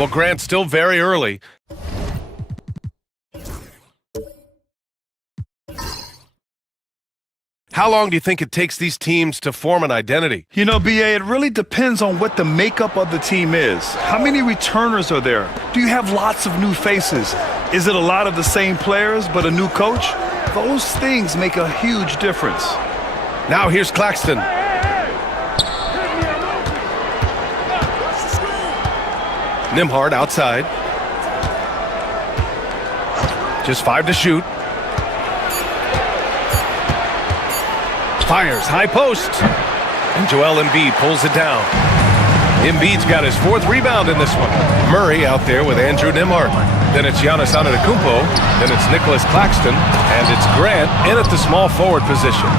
Well, Grant, still very early. How long do you think it takes these teams to form an identity? You know, BA, it really depends on what the makeup of the team is. How many returners are there? Do you have lots of new faces? Is it a lot of the same players but a new coach? Those things make a huge difference. Now here's Claxton. Nembhard outside. Just 5 to shoot. Fires, high post. And Joel Embiid pulls it down. Embiid's got his 4th rebound in this one. Murray out there with Andrew Nembhard. Then it's Giannis Antetokounmpo. Then it's Nicholas Claxton. And it's Grant in at the small forward position.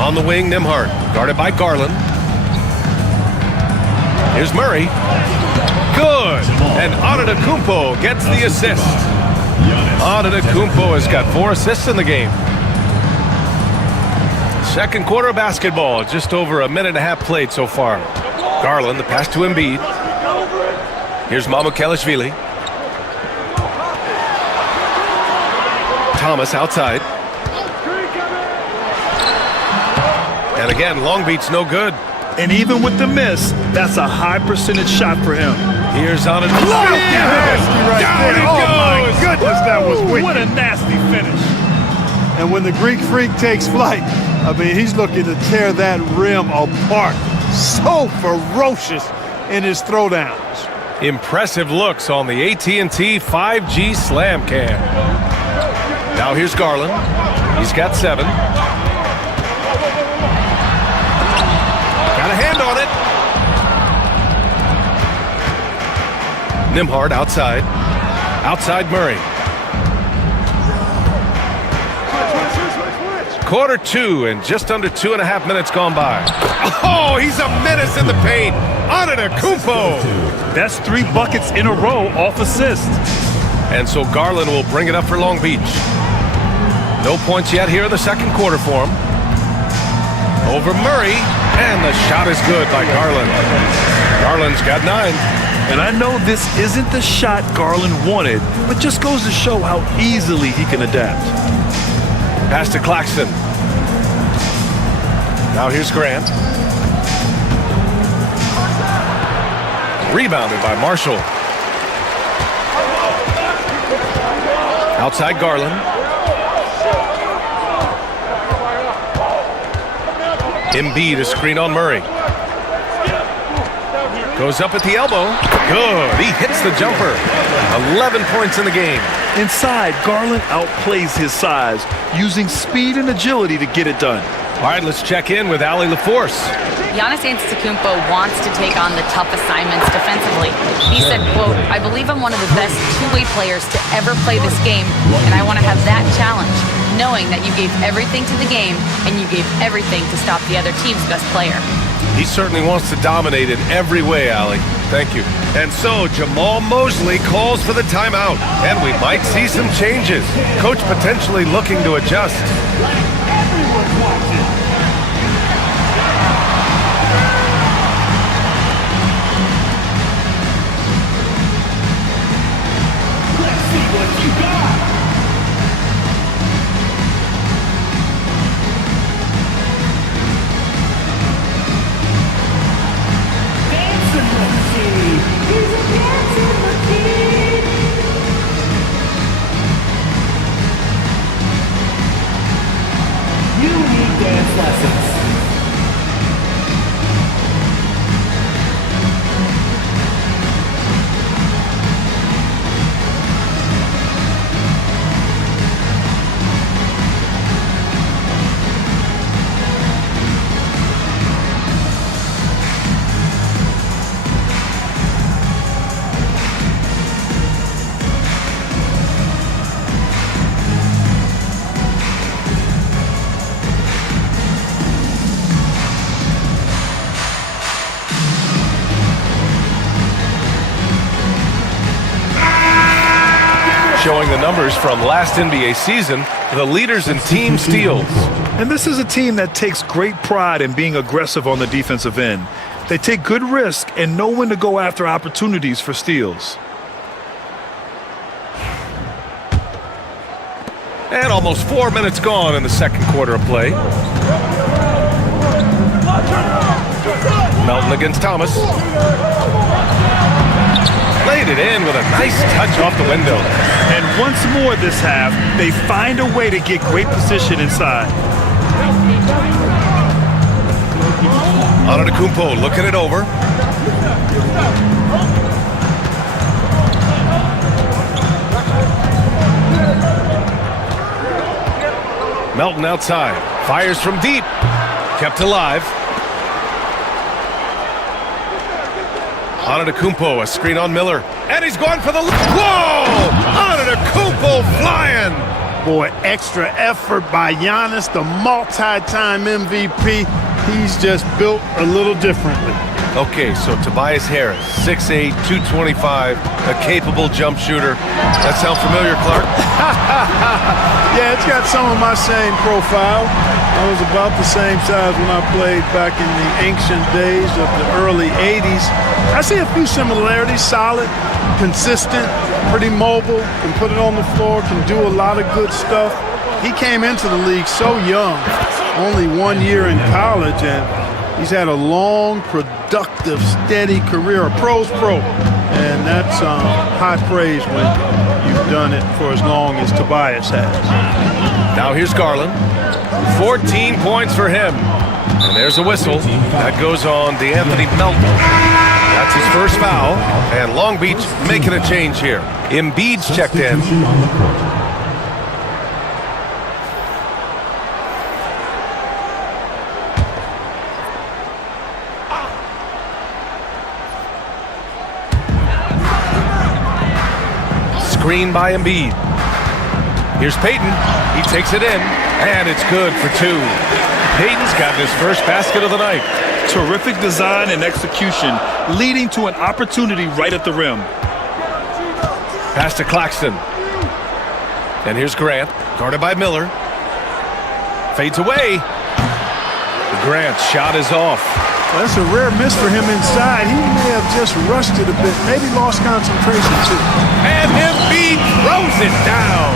On the wing, Nembhard, guarded by Garland. Here's Murray. Good! And Antetokounmpo gets the assist. Antetokounmpo has got 4 assists in the game. Second quarter of basketball, just over a minute and a half played so far. Garland, the pass to Embiid. Here's Mamukelashvili. Thomas outside. And again, Long Beach no good. And even with the miss, that's a high percentage shot for him. Here's on it. Right Down there. it Oh goes. my goodness, that was wicked. What a nasty finish. And when the Greek Freak takes flight, I mean, he's looking to tear that rim apart. So ferocious in his throwdowns. Impressive looks on the AT&T 5G Slam Cam. Now here's Garland. He's got 7. Got a hand on it. Nembhard outside. Outside Murray. Quarter 2 and just under 2.5 minutes gone by. Oh, he's a menace in the paint. Antetokounmpo. That's 3 buckets in a row off assist. And so Garland will bring it up for Long Beach. No points yet here in the second quarter for him. Over Murray, and the shot is good by Garland. Garland's got 9. And I know this isn't the shot Garland wanted, but just goes to show how easily he can adapt. Pass to Claxton. Now here's Grant. Rebounded by Marshall. Outside Garland. Embiid, a screen on Murray. Goes up at the elbow. Good. He hits the jumper. 11 points in the game. Inside, Garland outplays his size, using speed and agility to get it done. All right, let's check in with Allie LaForce. Giannis Antetokounmpo wants to take on the tough assignments defensively. He said, quote, "I believe I'm one of the best two-way players to ever play this game, and I want to have that challenge, knowing that you gave everything to the game and you gave everything to stop the other team's best player." He certainly wants to dominate in every way, Allie. Thank you. And so Jamal Mosley calls for the timeout, and we might see some changes. Coach potentially looking to adjust. Everyone's watching. Let's see what you got. Dancing monkey. He's a dancing monkey. You need dance lessons. Showing the numbers from last NBA season, the leaders in team steals. And this is a team that takes great pride in being aggressive on the defensive end. They take good risk and know when to go after opportunities for steals. And almost 4 minutes gone in the second quarter of play. Melton against Thomas. Laid it in with a nice touch off the window. And once more this half, they find a way to get great position inside. Antetokounmpo looking it over. Melton outside. Fires from deep. Kept alive. Antetokounmpo, a screen on Miller. And he's going for the... Whoa! Antetokounmpo flying! Boy, extra effort by Giannis, the multi-time MVP. He's just built a little differently. Okay, so Tobias Harris, 6'8", 225, a capable jump shooter. That sound familiar, Clark? Yeah, it's got some of my same profile. I was about the same size when I played back in the ancient days of the early 80s. I see a few similarities. Solid, consistent, pretty mobile, can put it on the floor, can do a lot of good stuff. He came into the league so young, only 1 year in college, and he's had a long, productive, steady career, a pro's pro. And that's high praise when you've done it for as long as Tobias has. Now here's Garland. 14 points for him. And there's a whistle. That goes on DeAnthony Melton. That's his first foul. And Long Beach making a change here. Embiid's checked in. Screen by Embiid. Here's Payton. He takes it in, and it's good for two. Payton's gotten his first basket of the night. Terrific design and execution, leading to an opportunity right at the rim. Pass to Claxton. And here's Grant, guarded by Miller. Fades away. Grant's shot is off. Well, that's a rare miss for him inside. He may have just rushed it a bit, maybe lost concentration too. And Embiid throws it down.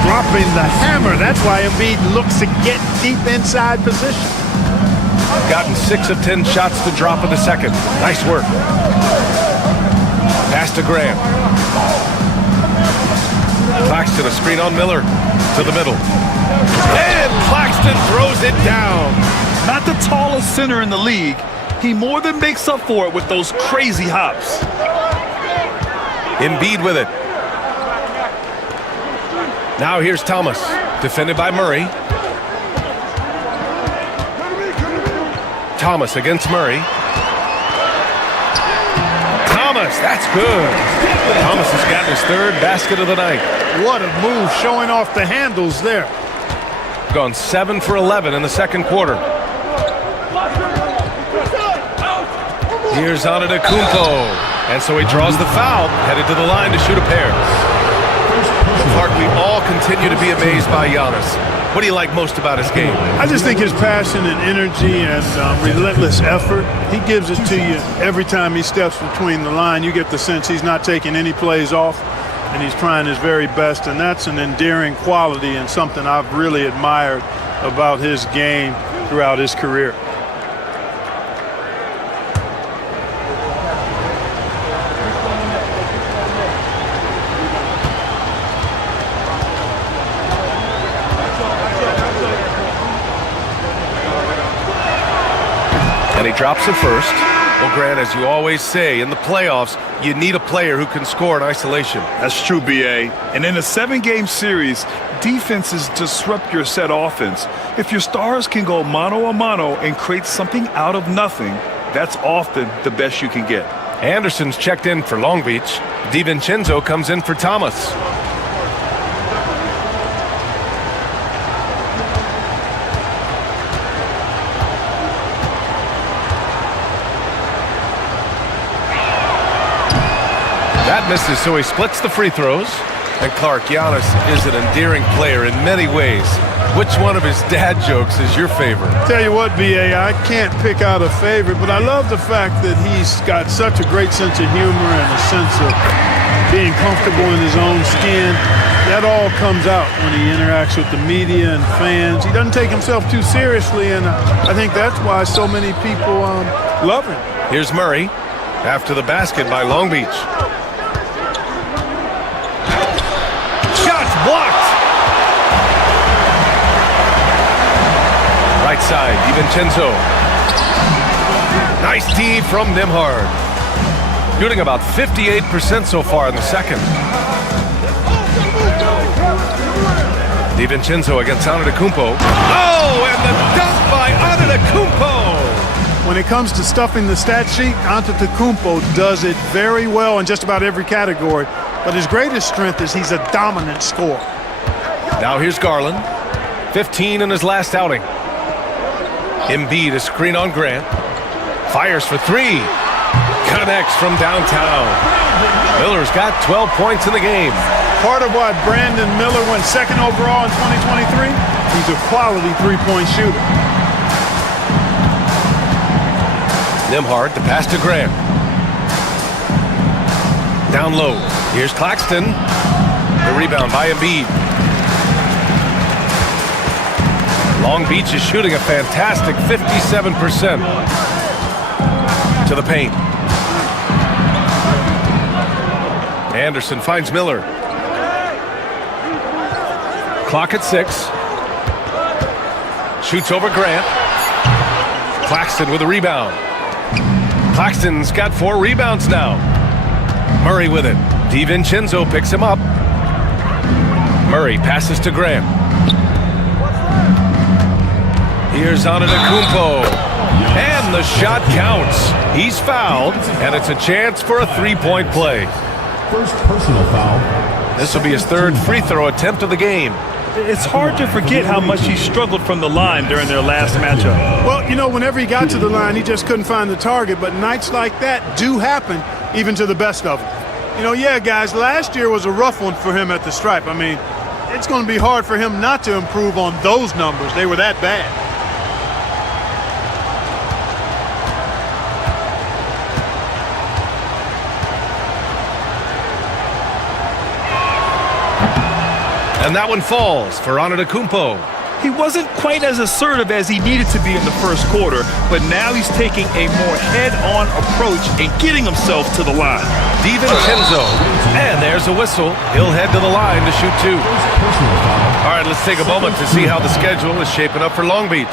Dropping the hammer. That's why Embiid looks to get deep inside position. Gotten 6 of 10 shots to drop in the second. Nice work. Pass to Grant. Claxton, a screen on Miller. To the middle. And Claxton throws it down. Not the tallest center in the league. He more than makes up for it with those crazy hops. Embiid with it. Now here's Thomas, defended by Murray. Thomas against Murray. Thomas, that's good. Thomas has gotten his third basket of the night. What a move, showing off the handles there. Gone 7 for 11 in the second quarter. Here's Antetokounmpo. And so he draws the foul, headed to the line to shoot a pair. Clark, we all continue to be amazed by Giannis. What do you like most about his game? I just think his passion and energy and relentless effort. He gives it to you every time he steps between the line. You get the sense he's not taking any plays off, and he's trying his very best, and that's an endearing quality and something I've really admired about his game throughout his career. And he drops the first. Well, Grant, as you always say, in the playoffs, you need a player who can score in isolation. That's true, B.A. And in a 7-game series, defenses disrupt your set offense. If your stars can go mano-a-mano and create something out of nothing, that's often the best you can get. Anderson's checked in for Long Beach. DiVincenzo comes in for Thomas. That misses, so he splits the free throws. And Clark, Giannis is an endearing player in many ways. Which one of his dad jokes is your favorite? Tell you what, B.A., I can't pick out a favorite, but I love the fact that he's got such a great sense of humor and a sense of being comfortable in his own skin. That all comes out when he interacts with the media and fans. He doesn't take himself too seriously, and I think that's why so many people love him. Here's Murray after the basket by Long Beach. Blocked. Right side, DiVincenzo. Nice D from Nembhard. Shooting about 58% so far in the second. DiVincenzo against Antetokounmpo. Oh, and the dunk by Antetokounmpo. When it comes to stuffing the stat sheet, Antetokounmpo does it very well in just about every category. But his greatest strength is he's a dominant scorer. Now here's Garland. 15 in his last outing. Embiid, a screen on Grant. Fires for three. Connects from downtown. Miller's got 12 points in the game. Part of why Brandon Miller went second overall in 2023, He's a quality three-point shooter. Nembhard, the pass to Grant. Down low. Here's Claxton. The rebound by Embiid. Long Beach is shooting a fantastic 57%. To the paint. Anderson finds Miller. Clock at 6. Shoots over Grant. Claxton with a rebound. Claxton's got 4 rebounds now. Murray with it. DiVincenzo picks him up. Murray passes to Grant. Here's Antetokounmpo. And the shot counts. He's fouled, and it's a chance for a three-point play. First personal foul. This will be his 3rd free throw attempt of the game. It's hard to forget how much he struggled from the line during their last matchup. Well, you know, whenever he got to the line, he just couldn't find the target. But nights like that do happen, even to the best of them. You know, yeah, guys, last year was a rough one for him at the stripe. I mean, it's going to be hard for him not to improve on those numbers. They were that bad. And that one falls for Antetokounmpo. He wasn't quite as assertive as he needed to be in the first quarter, but now he's taking a more head-on approach and getting himself to the line. DiVincenzo. And there's a whistle. He'll head to the line to shoot 2. All right, let's take a moment to see how the schedule is shaping up for Long Beach.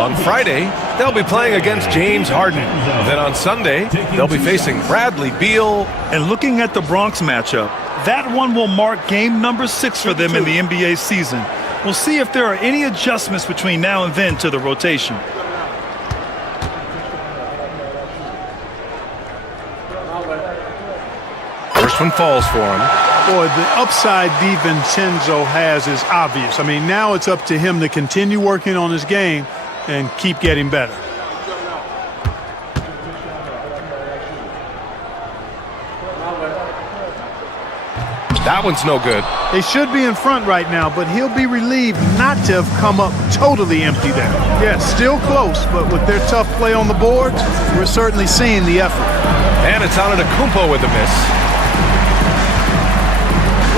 On Friday, they'll be playing against James Harden. Then on Sunday, they'll be facing Bradley Beal. And looking at the Bronx matchup, that one will mark game number 6 for them in the NBA season. We'll see if there are any adjustments between now and then to the rotation. First one falls for him. Boy, the upside DiVincenzo has is obvious. I mean, now it's up to him to continue working on his game and keep getting better. That one's no good. They should be in front right now, but he'll be relieved not to have come up totally empty there. Yes, still close, but with their tough play on the boards, we're certainly seeing the effort. And it's Antetokounmpo with the miss.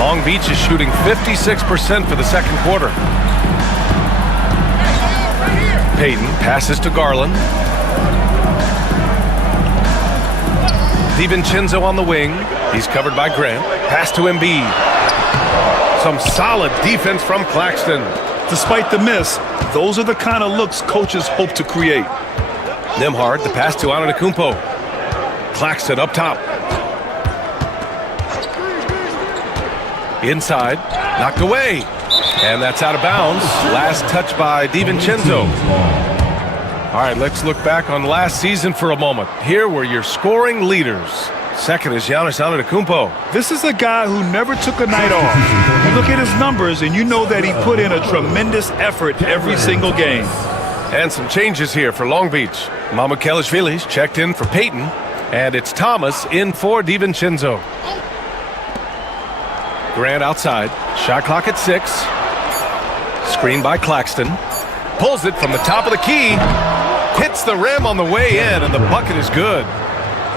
Long Beach is shooting 56% for the second quarter. Payton passes to Garland. DiVincenzo on the wing. He's covered by Grant. Pass to Embiid. Some solid defense from Claxton. Despite the miss, those are the kind of looks coaches hope to create. Nembhard, the pass to Antetokounmpo. Claxton up top. Inside, knocked away. And that's out of bounds. Last touch by DiVincenzo. All right, let's look back on last season for a moment. Here were your scoring leaders. Second is Giannis Antetokounmpo. This is a guy who never took a night off. You look at his numbers and you know that he put in a tremendous effort every single game. And some changes here for Long Beach. Mamukelashvili's checked in for Payton, and it's Thomas in for DiVincenzo. Grant outside. Shot clock at 6. Screen by Claxton. Pulls it from the top of the key. Hits the rim on the way in, and the bucket is good.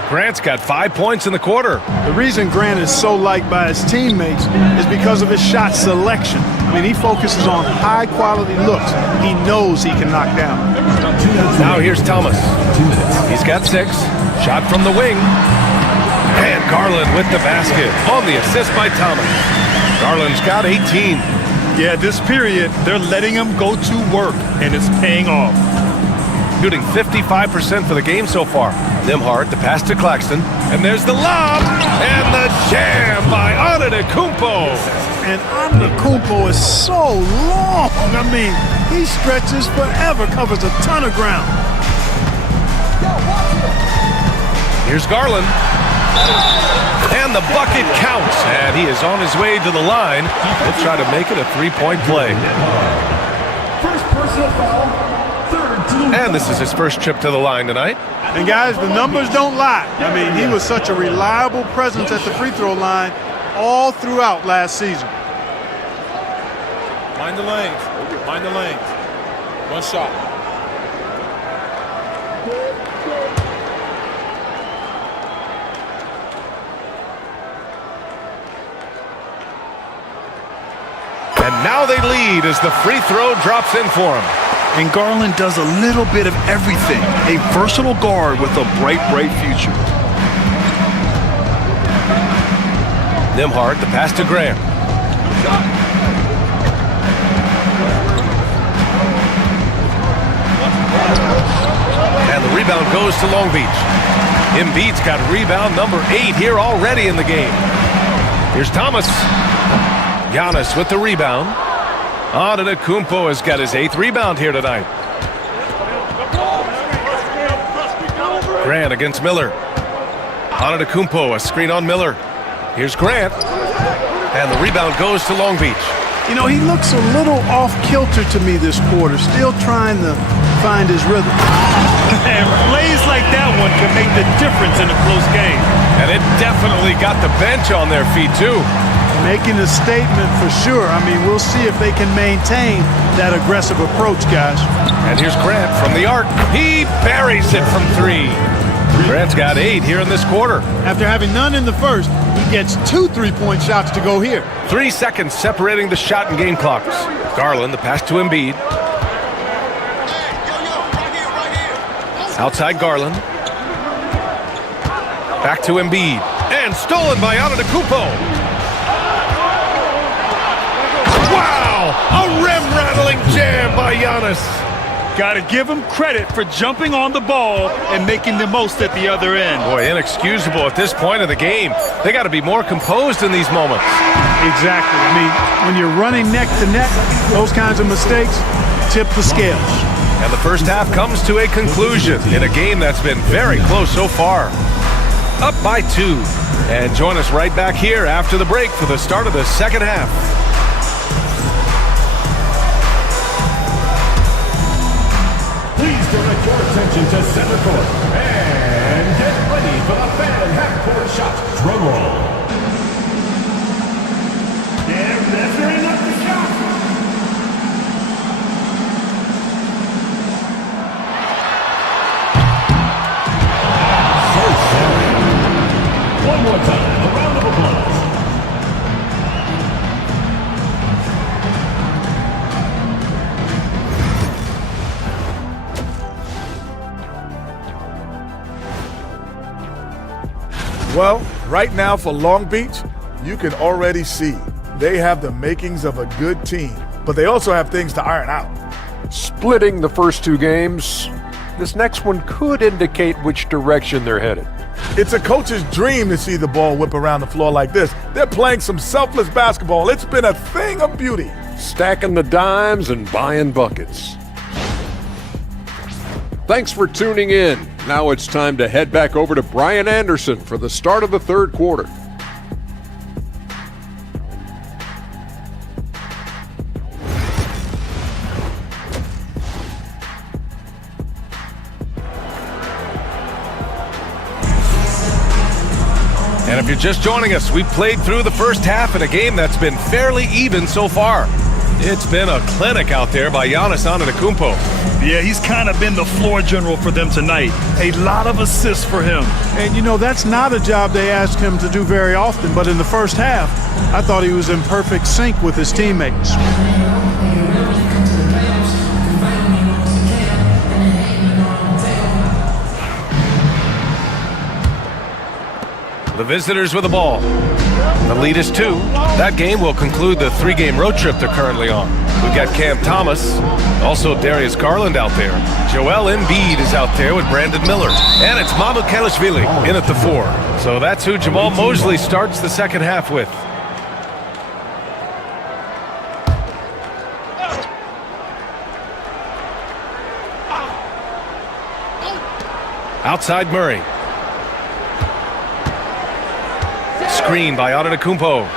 Grant's got 5 points in the quarter. The reason Grant is so liked by his teammates is because of his shot selection. I mean, he focuses on high-quality looks he knows he can knock down. Now here's Thomas. He's got 6. Shot from the wing. And Garland with the basket on the assist by Thomas. Garland's got 18. Yeah, this period, they're letting him go to work, and it's paying off. Shooting 55% for the game so far. Nembhard, the pass to Claxton. And there's the lob. And the jam by Antetokounmpo. And Antetokounmpo is so long. I mean, he stretches forever, covers a ton of ground. Here's Garland. And the bucket counts. And he is on his way to the line. He'll try to make it a three-point play. First personal foul. And this is his first trip to the line tonight. And guys, the numbers don't lie. I mean, he was such a reliable presence at the free throw line all throughout last season. Mind the lanes. Mind the lanes. One shot. And now they lead as the free throw drops in for him. And Garland does a little bit of everything. A versatile guard with a bright, bright future. Nembhard, the pass to Graham. And the rebound goes to Long Beach. Embiid's got rebound number 8 here already in the game. Here's Thomas. Giannis with the rebound. Antetokounmpo has got his 8th rebound here tonight. Grant against Miller. Antetokounmpo, a screen on Miller. Here's Grant. And the rebound goes to Long Beach. You know, he looks a little off-kilter to me this quarter, still trying to find his rhythm. And plays like that one can make the difference in a close game. And it definitely got the bench on their feet, too. Making a statement for sure. I mean, we'll see if they can maintain that aggressive approach, guys. And here's Grant from the arc. He buries it from 3. Grant's got 8 here in this quarter. After having none in the first, he gets 2 3-point shots to go here. 3 seconds separating the shot and game clocks. Garland, the pass to Embiid. Outside Garland. Back to Embiid. And stolen by Antetokounmpo. Wow! A rim-rattling jam by Giannis. Got to give him credit for jumping on the ball and making the most at the other end. Boy, inexcusable at this point of the game. They got to be more composed in these moments. Exactly. I mean, when you're running neck to neck, those kinds of mistakes tip the scales. And the first half comes to a conclusion in a game that's been very close so far. Up by 2. And join us right back here after the break for the start of the second half. Please direct your attention to center court. And get ready for the fan half-court shot. Drum roll. They're measuring up the shot. One more time, a round of applause. Well, right now for Long Beach, you can already see they have the makings of a good team, but they also have things to iron out. Splitting the first 2 games, this next one could indicate which direction they're headed. It's a coach's dream to see the ball whip around the floor like this. They're playing some selfless basketball. It's been a thing of beauty. Stacking the dimes and buying buckets. Thanks for tuning in. Now it's time to head back over to Brian Anderson for the start of the third quarter. And if you're just joining us, we played through the first half in a game that's been fairly even so far. It's been a clinic out there by Giannis Antetokounmpo. Yeah, he's kind of been the floor general for them tonight. A lot of assists for him. And, you know, that's not a job they ask him to do very often, but in the first half, I thought he was in perfect sync with his teammates. The visitors with the ball. The lead is 2. That game will conclude the 3-game road trip they're currently on. We've got Cam Thomas, also Darius Garland out there. Joel Embiid is out there with Brandon Miller. And it's Mamukelashvili in at the 4. So that's who Jamal Mosley starts the second half with. Outside Murray. Screen by Antetokounmpo.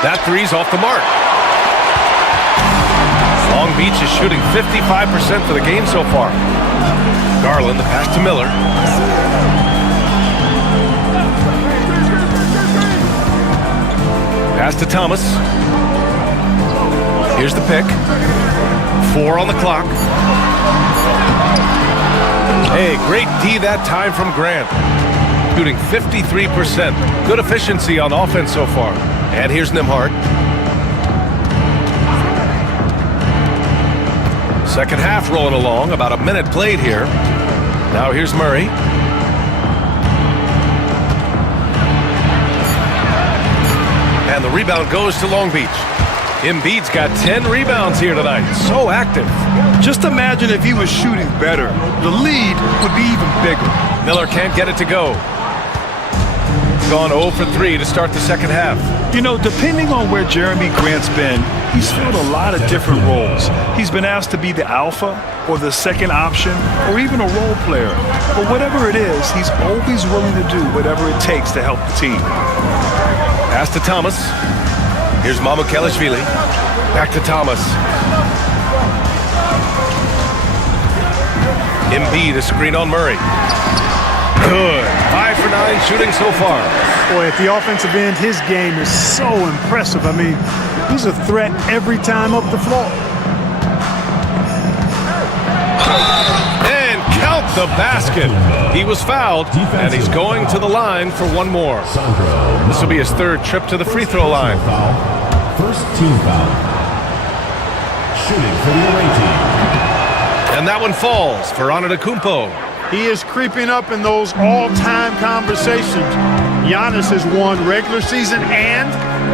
That 3's off the mark. Long Beach is shooting 55% for the game so far. Garland, the pass to Miller. Pass to Thomas. Here's the pick. 4 on the clock. Hey, great D that time from Grant. Shooting 53%. Good efficiency on offense so far. And here's Nembhard. Second half rolling along. About a minute played here. Now here's Murray. And the rebound goes to Long Beach. Embiid's got 10 rebounds here tonight. So active. Just imagine if he was shooting better. The lead would be even bigger. Miller can't get it to go. Gone 0 for 3 to start the second half. You know, depending on where Jeremy Grant's been, he's filled a lot of different roles. He's been asked to be the alpha or the second option or even a role player. But whatever it is, he's always willing to do whatever it takes to help the team. Pass to Thomas. Here's Mamukelashvili. Back to Thomas. Embiid, a screen on Murray. Good. 5 for 9 shooting so far. Boy, at the offensive end, his game is so impressive. I mean, he's a threat every time up the floor. And count the basket. He was fouled, and he's going to the line for one more. This will be his third trip to the free throw line. First team foul. Shooting for the away team. And that one falls for Antetokounmpo. He is creeping up in those all-time conversations. Giannis has won regular season and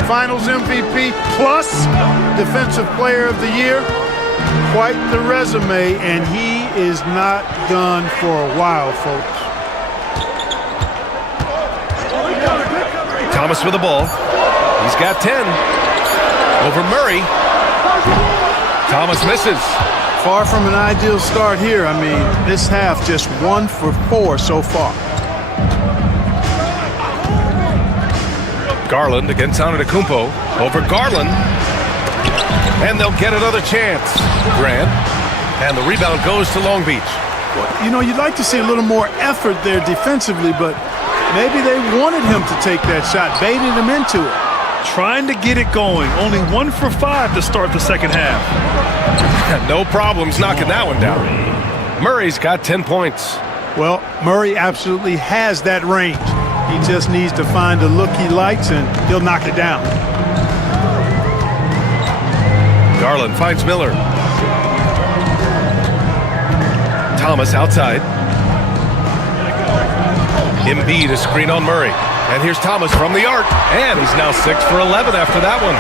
Finals MVP plus Defensive Player of the Year. Quite the resume, and he is not done for a while, folks. Thomas with the ball. He's got 10. Over Murray. Thomas misses. Far from an ideal start here. I mean, this half just 1 for 4 so far. Garland against Antetokounmpo. Over Garland. And they'll get another chance. Grant. And the rebound goes to Long Beach. You know, you'd like to see a little more effort there defensively, but maybe they wanted him to take that shot, baited him into it. Trying to get it going. Only 1 for 5 to start the second half. No problems knocking that one down. Murray's got 10 points. Well, Murray absolutely has that range. He just needs to find the look he likes, and he'll knock it down. Garland finds Miller. Thomas outside. Embiid, a screen on Murray. And here's Thomas from the arc. And he's now 6 for 11 after that one.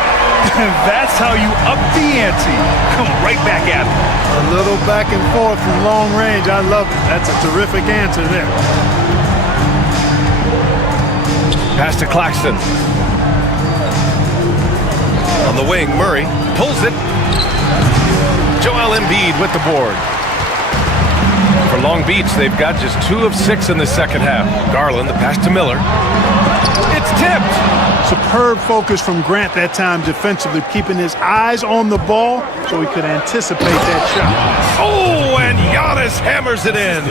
That's how you up the ante. Come right back at him. A little back and forth from long range. I love it. That's a terrific answer there. Pass to Claxton. On the wing, Murray pulls it. Joel Embiid with the board. For Long Beach, they've got just 2 of 6 in the second half. Garland, the pass to Miller. It's tipped. Superb focus from Grant that time defensively, keeping his eyes on the ball so he could anticipate that shot. Oh, and Giannis hammers it in.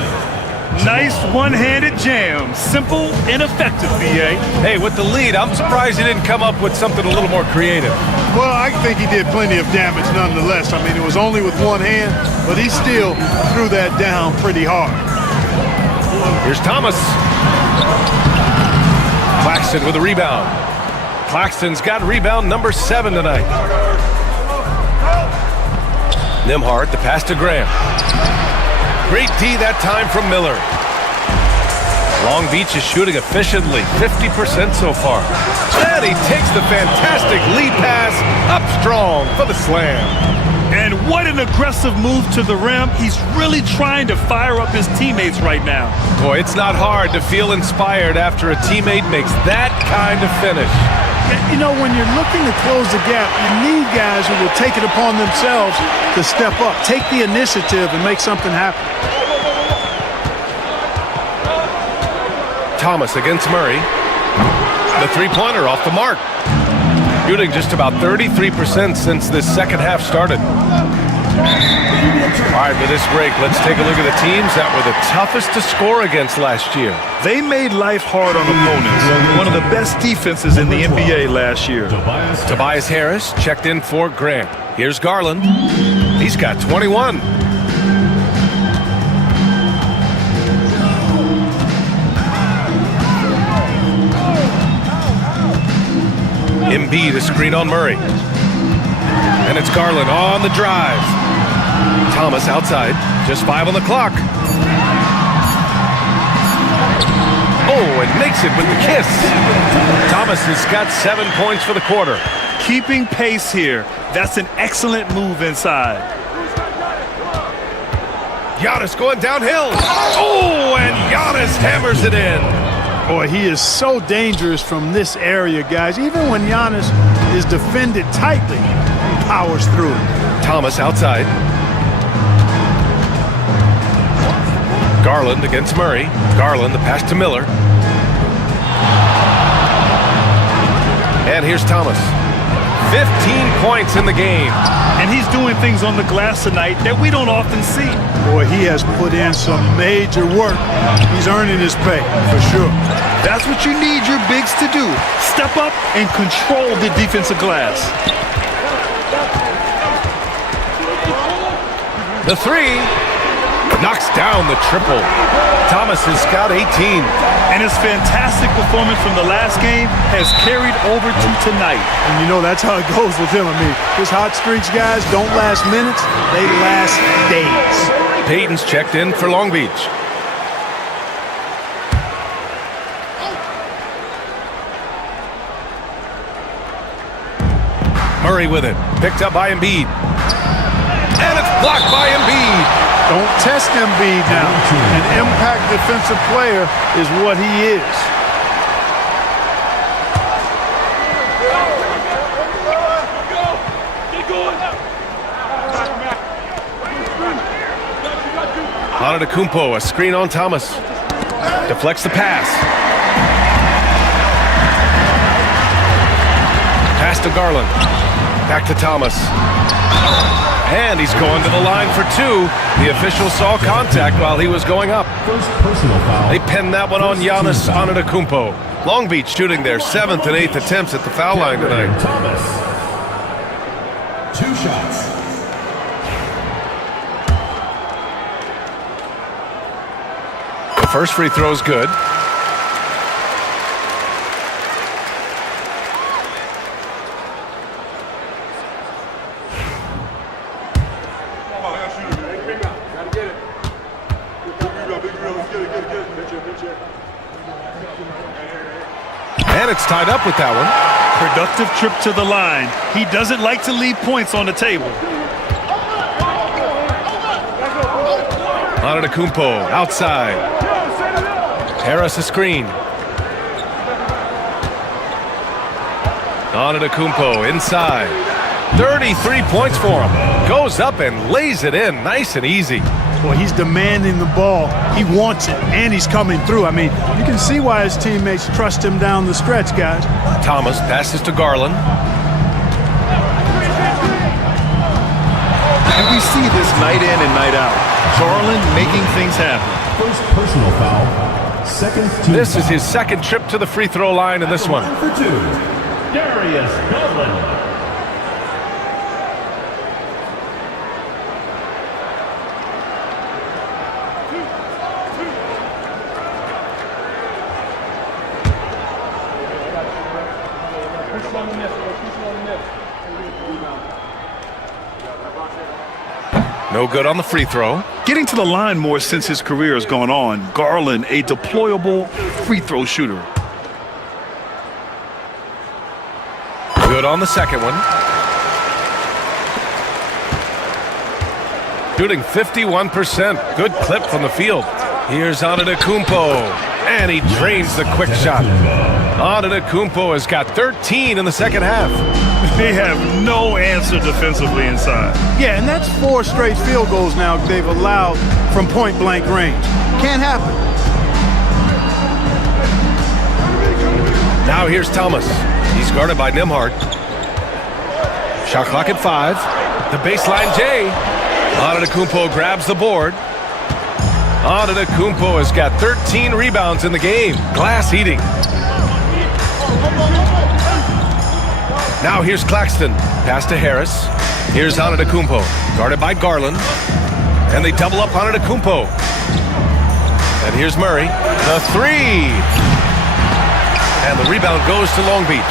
Nice one-handed jam. Simple and effective, B.A. Hey, with the lead, I'm surprised he didn't come up with something a little more creative. Well, I think he did plenty of damage nonetheless. I mean, it was only with one hand, but he still threw that down pretty hard. Here's Thomas. Claxton with a rebound. Claxton's got rebound number 7 tonight. Nembhard, the pass to Graham. Great D that time from Miller. Long Beach is shooting efficiently, 50% so far. And he takes the fantastic lead pass up strong for the slam. And what an aggressive move to the rim. He's really trying to fire up his teammates right now. Boy, it's not hard to feel inspired after a teammate makes that kind of finish. You know, when you're looking to close the gap, you need guys who will take it upon themselves to step up, take the initiative, and make something happen. Thomas against Murray. The three-pointer off the mark. Shooting just about 33% since this second half started. All right, with this break, let's take a look at the teams that were the toughest to score against last year. They made life hard on opponents. One of the best defenses in the NBA last year. Tobias Harris checked in for Grant. Here's Garland. He's got 21. Embiid a screen on Murray. And it's Garland on the drive. Thomas outside. Just 5 on the clock. Oh, and makes it with the kiss. Thomas has got 7 points for the quarter. Keeping pace here. That's an excellent move inside. Giannis going downhill. Oh, and Giannis hammers it in. Boy, he is so dangerous from this area, guys. Even when Giannis is defended tightly, he powers through it. Thomas outside. Garland against Murray. Garland, the pass to Miller. And here's Thomas. 15 points in the game. And he's doing things on the glass tonight that we don't often see. Boy, he has put in some major work. He's earning his pay, for sure. That's what you need your bigs to do. Step up and control the defensive glass. The three knocks down the triple. Thomas has got 18. And his fantastic performance from the last game has carried over to tonight. And you know, that's how it goes with him. I mean, his hot streaks, guys, don't last minutes. They last days. Payton's checked in for Long Beach. Murray with it. Picked up by Embiid. And it's blocked by Embiid. Don't test Embiid now. An impact defensive player is what he is. Antetokounmpo, a screen on Thomas. Deflects the pass. Pass to Garland. Back to Thomas. And he's going to the line for 2. The official saw contact while he was going up. First personal foul. They pinned that one on Giannis Antetokounmpo. Long Beach shooting their 7th and 8th attempts at the foul line tonight. Thomas. 2 shots. The first free throw is good. And it's tied up with that one. Productive trip to the line. He doesn't like to leave points on the table. Antetokounmpo outside. Harris a screen. Antetokounmpo inside. 33 points for him. Goes up and lays it in nice and easy. Boy, he's demanding the ball. He wants it, and he's coming through. I mean, you can see why his teammates trust him down the stretch, guys. Thomas passes to Garland. And we see this night in and night out. Garland making things happen. First personal foul. Second team This is foul. his second trip to the free throw line in this one. For 2. Darius Garland. No good on the free throw. Getting to the line more since his career has gone on. Garland, a deployable free throw shooter. Good on the second one. Shooting 51%. Good clip from the field. Here's Antetokounmpo. And he drains the quick shot. Antetokounmpo has got 13 in the second half. They have no answer defensively inside. Yeah, and that's 4 straight field goals now they've allowed from point-blank range. Can't happen. Now here's Thomas. He's guarded by Nembhard. Shot clock at 5. The baseline J. Antetokounmpo grabs the board. Antetokounmpo has got 13 rebounds in the game. Glass eating. Now here's Claxton. Pass to Harris. Here's Antetokounmpo. Guarded by Garland. And they double up Antetokounmpo. And here's Murray. The three. And the rebound goes to Long Beach.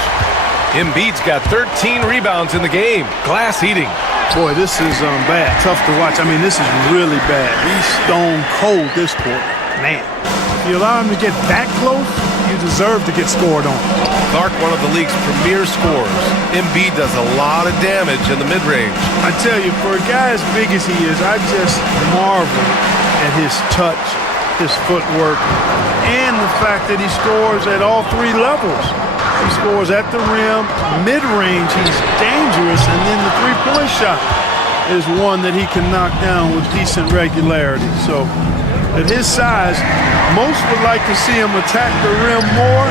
Embiid's got 13 rebounds in the game. Glass eating. Boy, this is bad. Tough to watch. I mean, this is really bad. He's stone cold this quarter. Man, if you allow him to get that close, you deserve to get scored on. Clark, one of the league's premier scorers. Embiid does a lot of damage in the mid-range. I tell you, for a guy as big as he is, I just marvel at his touch, his footwork, and the fact that he scores at all three levels. He scores at the rim, mid-range, he's dangerous, and then the three-point shot is one that he can knock down with decent regularity. So at his size, most would like to see him attack the rim more,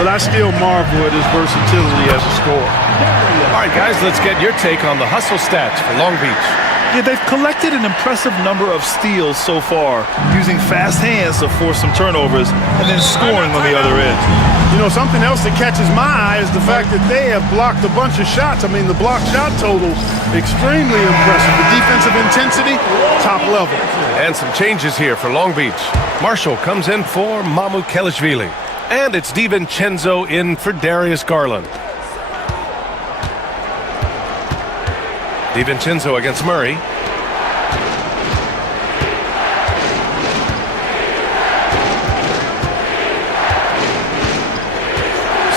but I still marvel at his versatility as a scorer. All right, guys, let's get your take on the hustle stats for Long Beach. Yeah, they've collected an impressive number of steals so far, using fast hands to force some turnovers and then scoring on the other end. You know, something else that catches my eye is the fact that they have blocked a bunch of shots. I mean, the blocked shot total, extremely impressive. The defensive intensity, top level. And some changes here for Long Beach. Marshall comes in for Mamukelashvili. And it's DiVincenzo in for Darius Garland. DiVincenzo against Murray.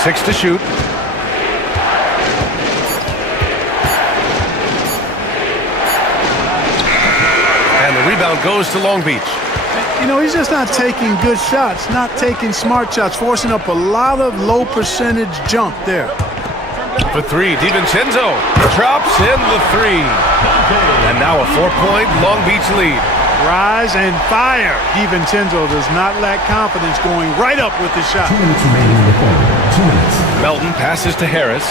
Six to shoot. And the rebound goes to Long Beach. You know, he's just not taking good shots, not taking smart shots, forcing up a lot of low percentage jump there. For three, DiVincenzo drops in the three. And now a 4-point Long Beach lead. Rise and fire. DiVincenzo does not lack confidence, going right up with the shot. 2 minutes remaining in the quarter. 2 minutes. Melton passes to Harris.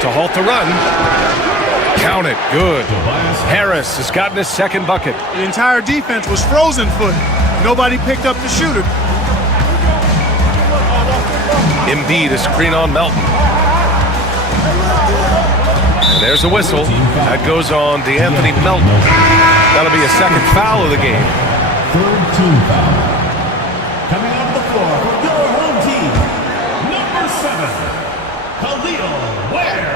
To halt the run. Count it. Good. Harris has gotten his second bucket. The entire defense was frozen footed. Nobody picked up the shooter. Embiid is screen on Melton. And there's a whistle. That goes on DeAnthony Melton. That'll be a second foul of the game. Third team foul. Coming off the floor for your home team, number 7, Khalil Ware.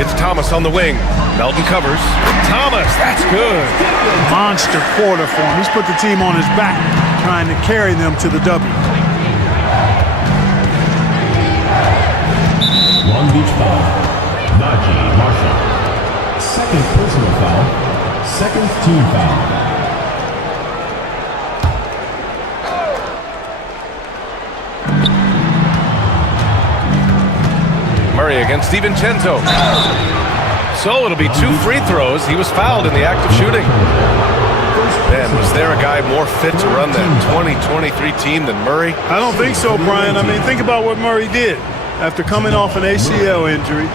It's Thomas on the wing. Melton covers. Thomas, that's good. Monster quarter for him. He's put the team on his back, trying to carry them to the W. Long Beach foul. Najee Marshall. Second personal foul. Second team foul. Murray against DiVincenzo. So it'll be 2 free throws. He was fouled in the act of shooting. Man, was there a guy more fit to run that 2023 team than Murray? I don't think so, Brian. I mean, think about what Murray did. After coming off an ACL injury,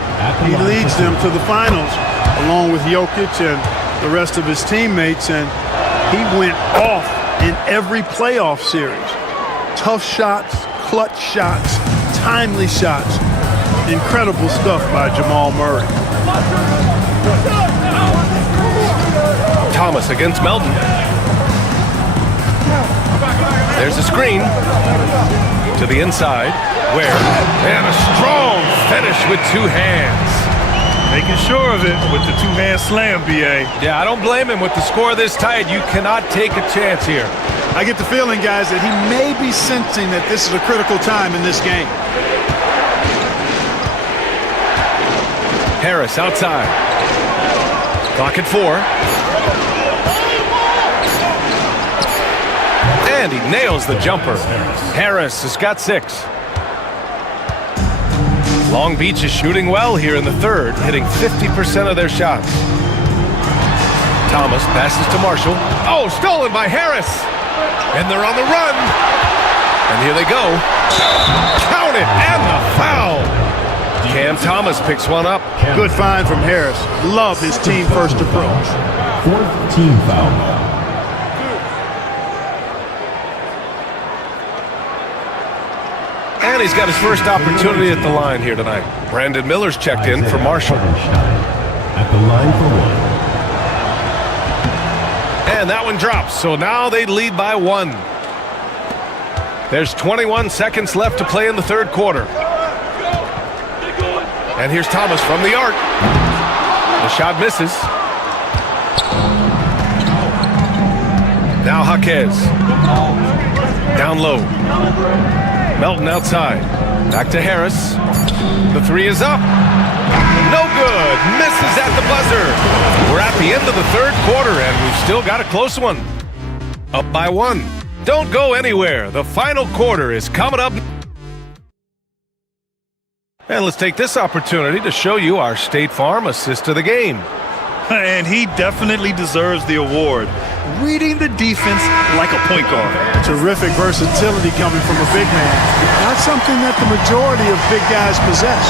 he leads them to the finals, along with Jokic and the rest of his teammates, and he went off in every playoff series. Tough shots, clutch shots, timely shots. Incredible stuff by Jamal Murray. Thomas against Melton. There's a screen to the inside. Where? And a strong finish with 2 hands. Making sure of it with the two-hand slam, B.A. Yeah, I don't blame him. With the score this tight, you cannot take a chance here. I get the feeling, guys, that he may be sensing that this is a critical time in this game. Harris outside. Clock at 4. And he nails the jumper. Harris has got 6. Long Beach is shooting well here in the third, hitting 50% of their shots. Thomas passes to Marshall. Oh, stolen by Harris. And they're on the run. And here they go. Count it, and the foul. Cam Thomas picks one up. Good find from Harris. Love his team-first approach. 4th team foul. And he's got his first opportunity at the line here tonight. Brandon Miller's checked in for Marshall. At the line for 1. And that one drops, so now they lead by 1. There's 21 seconds left to play in the third quarter. And here's Thomas from the arc. The shot misses. Now Jaquez. Down low. Melton outside. Back to Harris. The three is up. No good. Misses at the buzzer. We're at the end of the third quarter, and we've still got a close one. Up by 1. Don't go anywhere. The final quarter is coming up. And let's take this opportunity to show you our State Farm assist of the game. And he definitely deserves the award. Reading the defense like a point guard. Terrific versatility coming from a big man. Not something that the majority of big guys possess.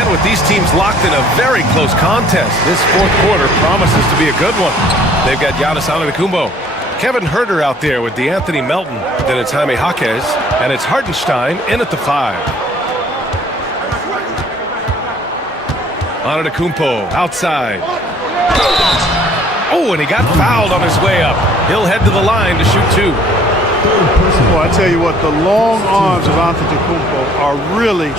And with these teams locked in a very close contest, this fourth quarter promises to be a good one. They've got Giannis Antetokounmpo, Kevin Huerter out there with DeAnthony Melton. Then it's Jaime Jaquez, and it's Hartenstein in at the 5. Antetokounmpo outside. Oh, and he got fouled on his way up. He'll head to the line to shoot 2. Well, I tell you what, the long arms of Antetokounmpo are really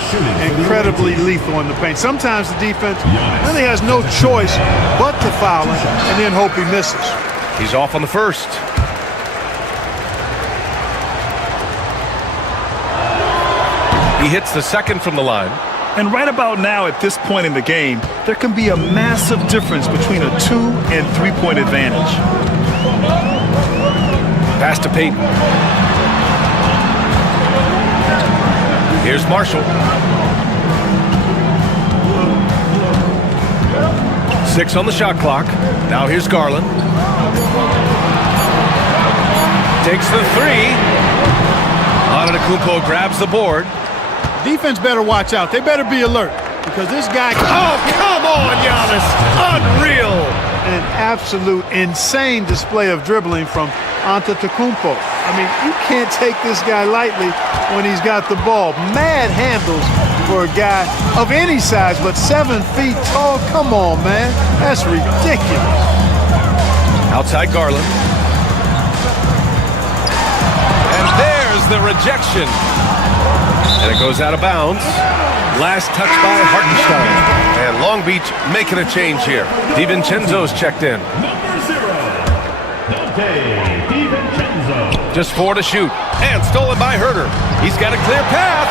incredibly lethal in the paint. Sometimes the defense really has no choice but to foul him and then hope he misses. He's off on the first. He hits the second from the line. And right about now, at this point in the game, there can be a massive difference between a 2- and 3-point advantage. Pass to Payton. Here's Marshall. 6 on the shot clock. Now here's Garland. Takes the 3. Antetokounmpo grabs the board. Defense better watch out. They better be alert because this guy... Oh, come on, Giannis. Unreal. An absolute insane display of dribbling from Antetokounmpo. I mean, you can't take this guy lightly when he's got the ball. Mad handles for a guy of any size, but 7 feet tall. Come on, man. That's ridiculous. Outside Garland. And there's the rejection. And it goes out of bounds. Last touch by Hartenstein. And Long Beach making a change here. DiVincenzo's checked in. Number 0, Dante DiVincenzo. Just 4 to shoot. And stolen by Huerter. He's got a clear path.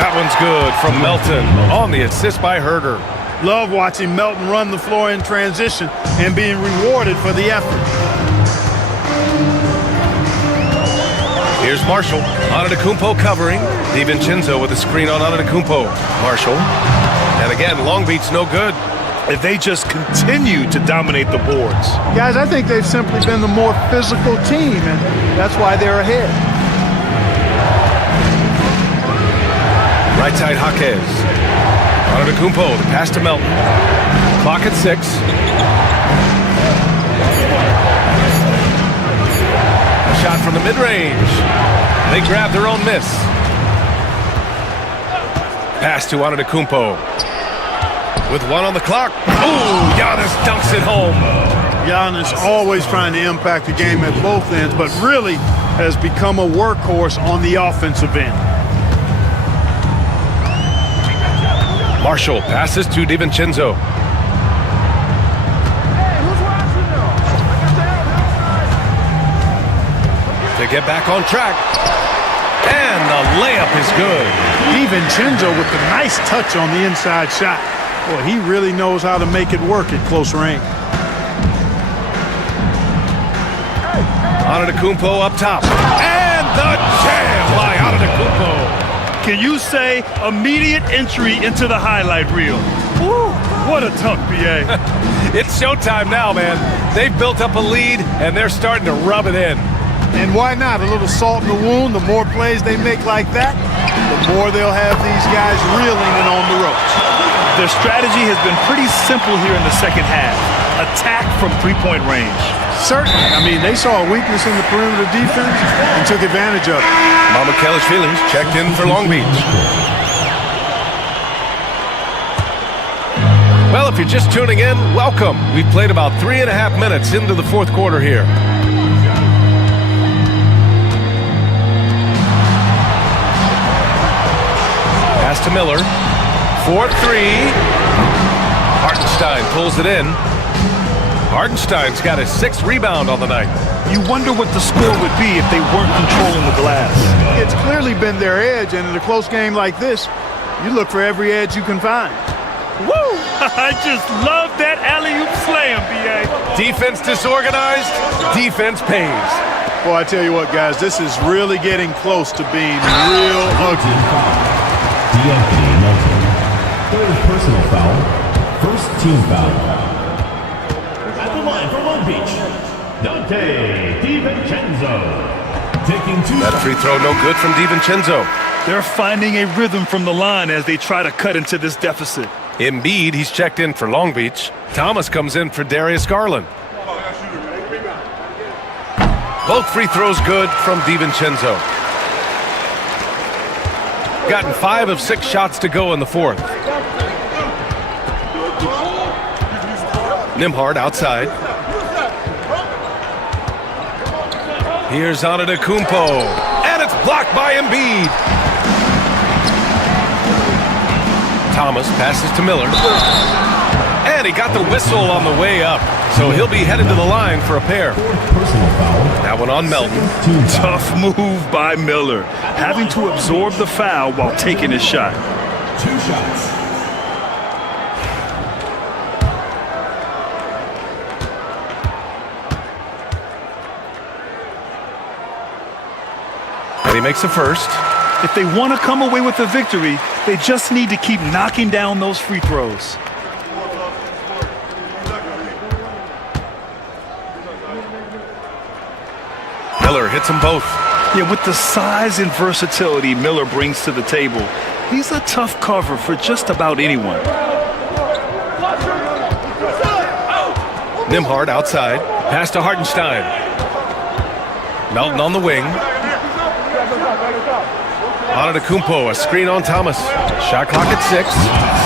That one's good from Melton on the assist by Huerter. Love watching Melton run the floor in transition and being rewarded for the effort. Here's Marshall. Antetokounmpo covering. DiVincenzo with a screen on Antetokounmpo. Marshall. And again, Long Beach no good. If they just continue to dominate the boards. Guys, I think they've simply been the more physical team, and that's why they're ahead. Right side Jaquez. Antetokounmpo, the pass to Melton. Clock at 6. A shot from the mid-range. They grab their own miss. Pass to Antetokounmpo. With 1 on the clock. Ooh, Giannis dunks it home. Giannis always trying to impact the game at both ends, but really has become a workhorse on the offensive end. Marshall passes to DiVincenzo. To get back on track. And the layup is good. DiVincenzo with the nice touch on the inside shot. Boy, he really knows how to make it work at close range. Antetokounmpo up top. And the jam by Antetokounmpo. Can you say immediate entry into the highlight reel? Woo, What a dunk, B.A. It's showtime now, man. They've built up a lead, and they're starting to rub it in. And why not? A little salt in the wound. The more plays they make like that, the more they'll have these guys reeling and on the ropes. Their strategy has been pretty simple here in the second half. Attack from three-point range. Certainly. I mean, they saw a weakness in the perimeter defense and took advantage of it. Mama Kelishvili checked in for Long Beach. Well, if you're just tuning in, welcome. We've played about 3.5 minutes into the fourth quarter here. Pass to Miller. 4-3. Hartenstein pulls it in. Hartenstein's got his 6th rebound on the night. You wonder what the score would be if they weren't controlling the glass. It's clearly been their edge, and in a close game like this, you look for every edge you can find. Woo! I just love that alley-oop slam, B.A. Defense disorganized, defense pays. Boy, I tell you what, guys, this is really getting close to being real ugly. DNP Milton. Third personal foul. First team foul. At the line for Long Beach, Dante DiVincenzo. Taking 2 That free throw no good from DiVincenzo. They're finding a rhythm from the line as they try to cut into this deficit. Embiid, he's checked in for Long Beach. Thomas comes in for Darius Garland. Both free throws good from DiVincenzo. Gotten 5 of 6 shots to go in the fourth. Nembhard outside. Here's Antetokounmpo. And it's blocked by Embiid. Thomas passes to Miller. And he got the whistle on the way up. So he'll be headed to the line for a pair. That one on Melton. Tough move by Miller, having to absorb the foul while taking his shot. 2 shots. And he makes the first. If they want to come away with a victory, they just need to keep knocking down those free throws. Miller hits them both. Yeah, with the size and versatility Miller brings to the table, he's a tough cover for just about anyone. Nembhard outside. Pass to Hartenstein. Melton on the wing. Antetokounmpo, a screen on Thomas. Shot clock at 6.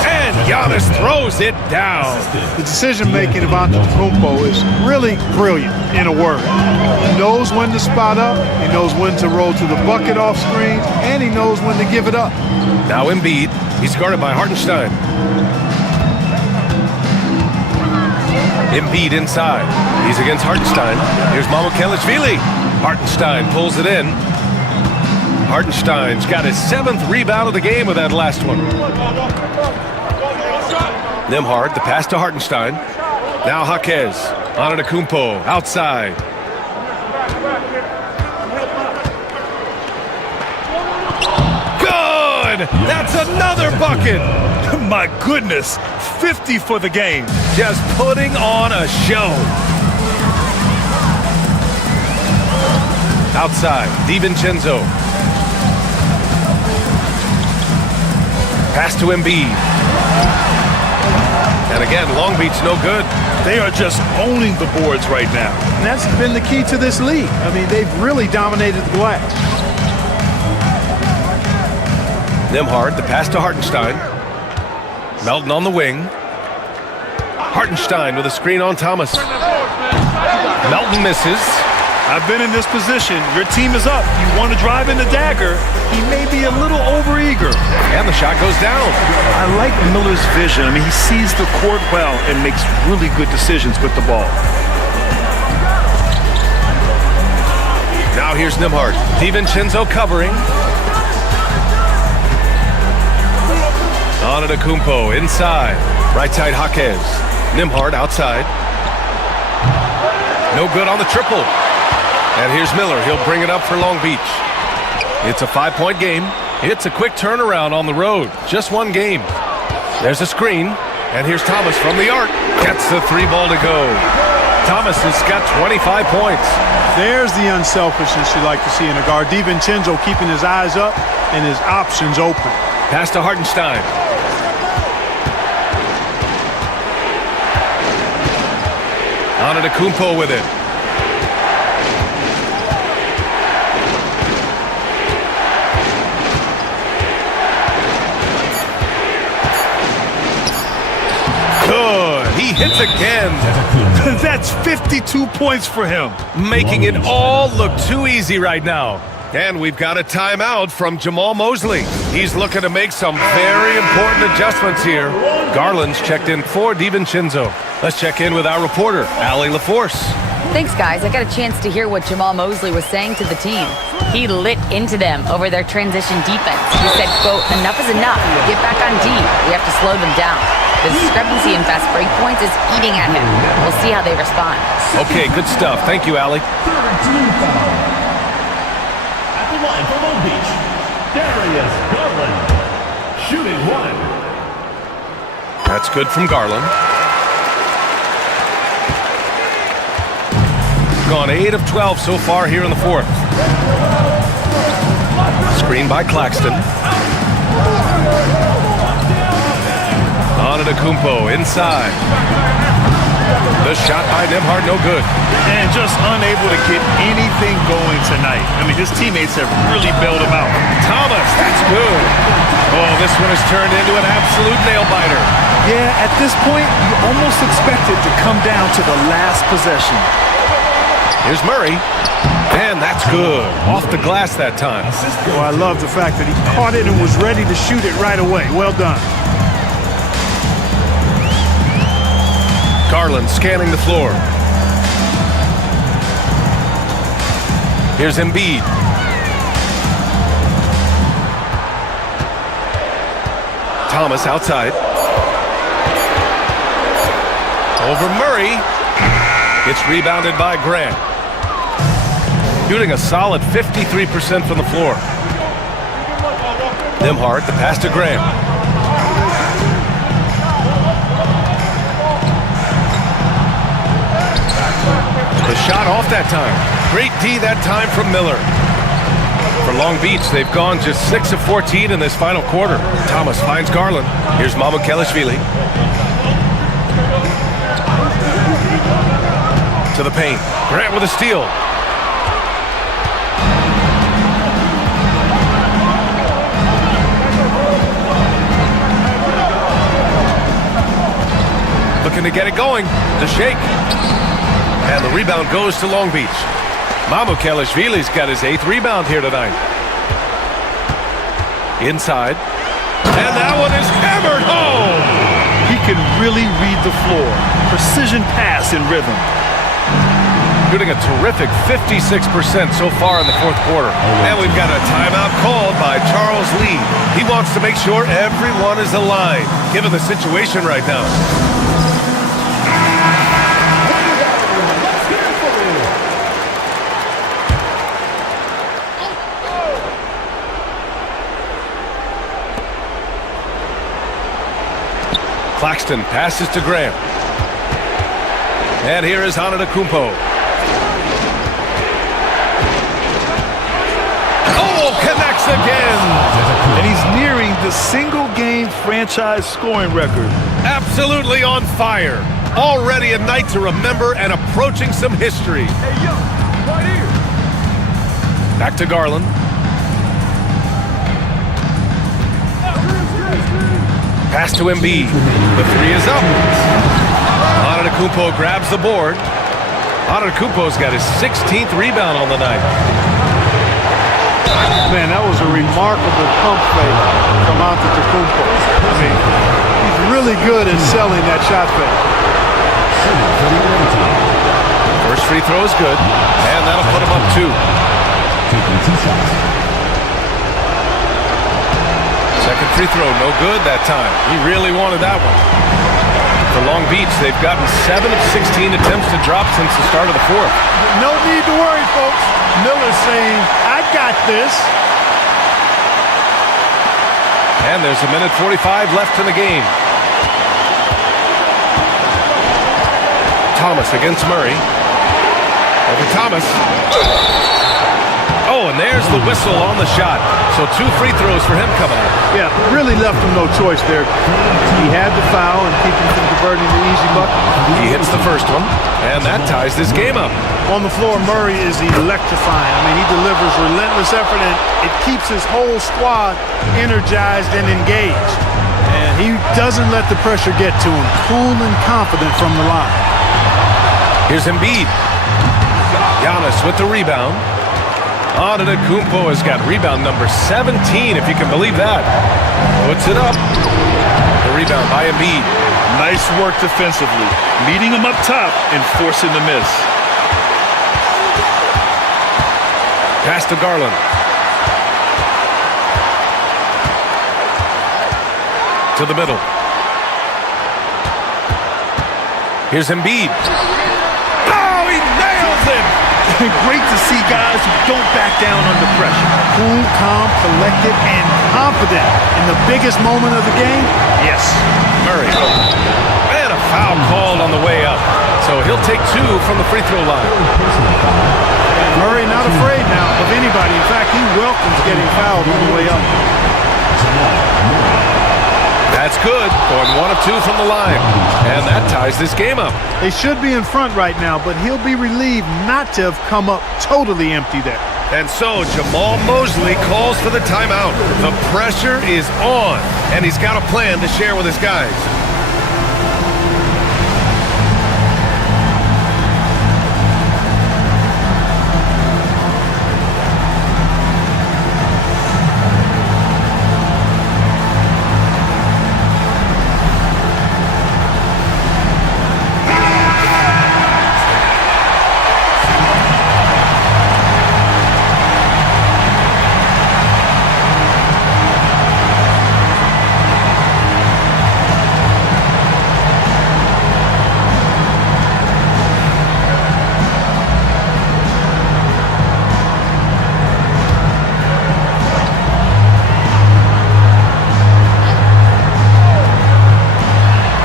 And Giannis throws it down. The decision-making of Antetokounmpo is really brilliant, in a word. He knows when to spot up, he knows when to roll to the bucket off screen, and he knows when to give it up. Now Embiid. He's guarded by Hartenstein. Embiid inside. He's against Hartenstein. Here's Mama Kelishvili. Hartenstein pulls it in. Hartenstein's got his 7th rebound of the game with that last one. Nembhard, the pass to Hartenstein. Now Jaquez. Antetokounmpo outside. Good! That's another bucket! My goodness, 50 for the game. Just putting on a show. Outside, DiVincenzo. Pass to Embiid. And again, Long Beach no good. They are just owning the boards right now. And that's been the key to this league. I mean, they've really dominated the glass. Nembhard, the pass to Hartenstein. Melton on the wing. Hartenstein with a screen on Thomas. Melton misses. I've been in this position. Your team is up. You want to drive in the dagger. He may be a little overeager. And the shot goes down. I like Miller's vision. I mean, he sees the court well and makes really good decisions with the ball. Now here's Nembhard. DiVincenzo covering. Antetokounmpo inside. Right side Jaquez. Nembhard outside. No good on the triple. And here's Miller. He'll bring it up for Long Beach. It's a 5-point game. It's a quick turnaround on the road. Just one game. There's a screen. And here's Thomas from the arc. Gets the 3 ball to go. Thomas has got 25 points. There's the unselfishness you like to see in a guard. DiVincenzo keeping his eyes up and his options open. Pass to Hartenstein. Antetokounmpo with it. Good. He hits again. That's 52 points for him. Making it all look too easy right now. And we've got a timeout from Jamal Mosley. He's looking to make some very important adjustments here. Garland's checked in for DiVincenzo. Let's check in with our reporter, Allie LaForce. Thanks, guys. I got a chance to hear what Jamal Mosley was saying to the team. He lit into them over their transition defense. He said, quote, "Enough is enough. Get back on D. We have to slow them down. The discrepancy in fast break points is eating at him. We'll see how they respond." Okay, good stuff. Thank you, Allie. At the line for Long Beach, Darius Garland, shooting 1. That's good from Garland. Gone 8 of 12 so far here in the 4th. Screen by Claxton. Antetokounmpo inside. The shot by Nembhard, no good. And just unable to get anything going tonight. I mean, his teammates have really bailed him out. Thomas, that's good. Oh, this one has turned into an absolute nail-biter. Yeah, at this point, you almost expect it to come down to the last possession. Here's Murray. And that's good. Off the glass that time. Oh, I love the fact that he caught it and was ready to shoot it right away. Well done. Garland scanning the floor. Here's Embiid. Thomas outside. Over Murray. It's rebounded by Grant. Shooting a solid 53% from the floor. Nembhard, the pass to Grant. The shot off that time. Great D that time from Miller. For Long Beach, they've gone just 6 of 14 in this final quarter. Thomas finds Garland. Here's Mamukelashvili. To the paint. Grant with a steal. Looking to get it going. The shake. And the rebound goes to Long Beach. Mamukelashvili's got his 8th rebound here tonight. Inside. And that one is hammered home. He can really read the floor. Precision pass in rhythm. Shooting a terrific 56% so far in the 4th quarter. And we've got a timeout called by Charles Lee. He wants to make sure everyone is aligned, given the situation right now. Claxton passes to Grant. And here is Antetokounmpo. Oh, connects again. And he's nearing the single-game franchise scoring record. Absolutely on fire. Already a night to remember and approaching some history. Hey, yo, right here. Back to Garland. Pass to Embiid. The 3 is up. Antetokounmpo grabs the board. Antetokounmpo's got his 16th rebound on the night. Man, that was a remarkable pump fake from Antetokounmpo. I mean, he's really good at selling that shot fake. First free throw is good, and that'll put him up 2. Second free throw, no good that time. He really wanted that one. For Long Beach, they've gotten 7 of 16 attempts to drop since the start of the 4th. No need to worry, folks. Miller's saying, I got this. And there's a minute 45 left in the game. Thomas against Murray. Over Thomas. Oh, and there's the whistle on the shot. So 2 free throws for him coming up. Yeah, really left him no choice there. He had to foul and keep him from converting the easy bucket. He hits the first one, and that ties this game up. On the floor, Murray is electrifying. I mean, he delivers relentless effort, and it keeps his whole squad energized and engaged. And he doesn't let the pressure get to him. Cool and confident from the line. Here's Embiid. Giannis with the rebound. Antetokounmpo has got rebound number 17, if you can believe that. Puts it up. The rebound by Embiid. Nice work defensively, meeting him up top and forcing the miss. Pass to Garland. To the middle. Here's Embiid. Oh, he nails it! Great to see guys who don't back down under pressure. Cool, calm, collected, and confident in the biggest moment of the game. Yes. Murray. And a foul called on the way up. So he'll take 2 from the free throw line. Murray not afraid now of anybody. In fact, he welcomes getting fouled on the way up. That's good. Going 1 of 2 from the line. And that ties this game up. They should be in front right now, but he'll be relieved not to have come up totally empty there. And so Jamal Mosley calls for the timeout. The pressure is on, and he's got a plan to share with his guys.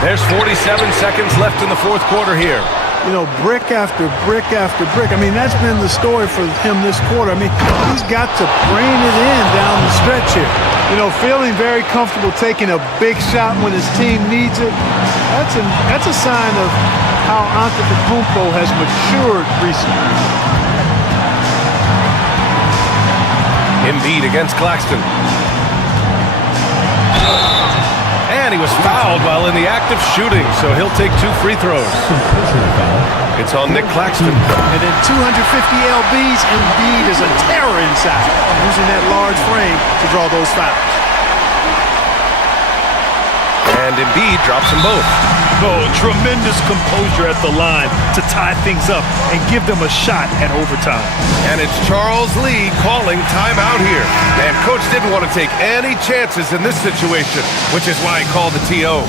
There's 47 seconds left in the fourth quarter here. You know, brick after brick after brick. I mean, that's been the story for him this quarter. I mean, he's got to brain it in down the stretch here. You know, feeling very comfortable taking a big shot when his team needs it. That's a sign of how Antetokounmpo has matured recently. Embiid against Claxton. And he was fouled while in the act of shooting, so he'll take 2 free throws. It's on Nick Claxton. And then 250 LBs, Embiid is a terror inside, using that large frame to draw those fouls. And Embiid drops them both. Oh, tremendous composure at the line to tie things up and give them a shot at overtime. And it's Charles Lee calling timeout here. And Coach didn't want to take any chances in this situation, which is why he called the TO.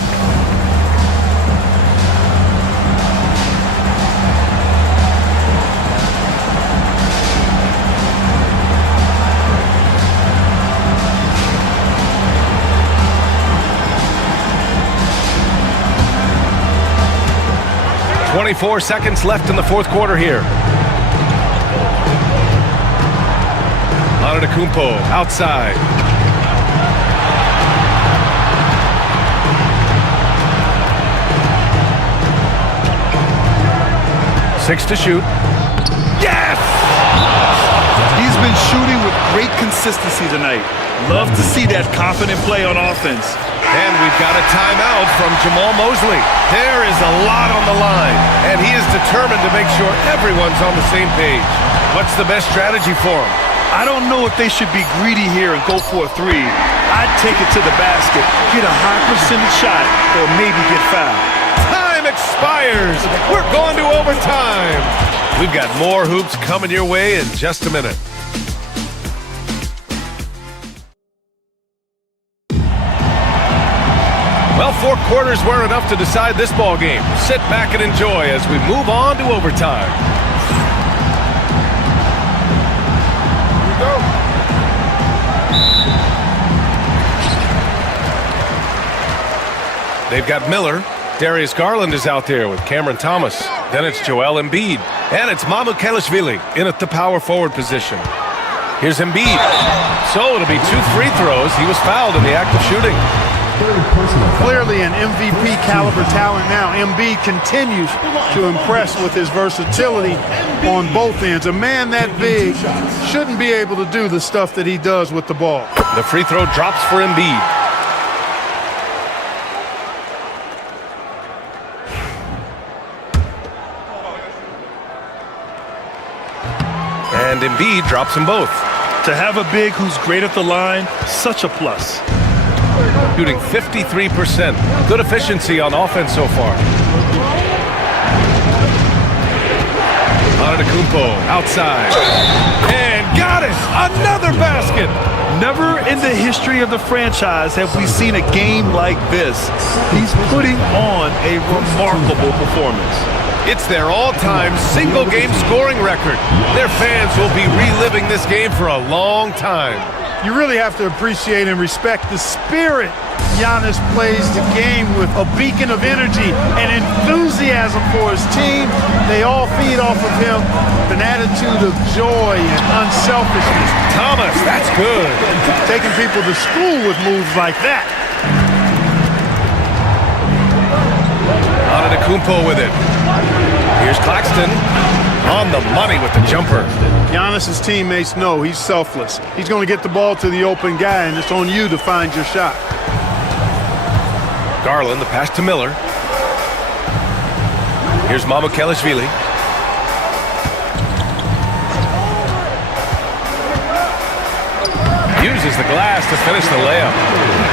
.24 seconds left in the fourth quarter here. Antetokounmpo outside. Six to shoot. Yes! He's been shooting with great consistency tonight. Love to see that confident play on offense. And we've got a timeout from Jamal Mosley. There is a lot on the line, and he is determined to make sure everyone's on the same page. What's the best strategy for him? I don't know if they should be greedy here and go for a 3. I'd take it to the basket, get a high percentage shot, or maybe get fouled. Time expires. We're going to overtime. We've got more hoops coming your way in just a minute. Well, 4 quarters were enough to decide this ball game. Sit back and enjoy as we move on to overtime. Here we go. They've got Miller Darius Garland is out there with Cameron Thomas. Then it's Joel Embiid. And it's Mamukelashvili in at the power forward position. Here's Embiid. So it'll be 2 free throws. He was fouled in the act of shooting. Clearly an MVP caliber talent now. Embiid continues to impress with his versatility on both ends. A man that big shouldn't be able to do the stuff that he does with the ball. The free throw drops for Embiid. And Embiid drops them both. To have a big who's great at the line, such a plus. Shooting 53%. Good efficiency on offense so far. Antetokounmpo outside. And got it! Another basket! Never in the history of the franchise have we seen a game like this. He's putting on a remarkable performance. It's their all-time single-game scoring record. Their fans will be reliving this game for a long time. You really have to appreciate and respect the spirit Giannis plays the game with, a beacon of energy and enthusiasm for his team. They all feed off of him, an attitude of joy and unselfishness. Thomas, that's good. Taking people to school with moves like that. Antetokounmpo with it. Here's Claxton on the money with the jumper. Giannis' teammates know he's selfless. He's going to get the ball to the open guy, and it's on you to find your shot. Garland, the pass to Miller. Here's Mamukelashvili. Uses the glass to finish the layup.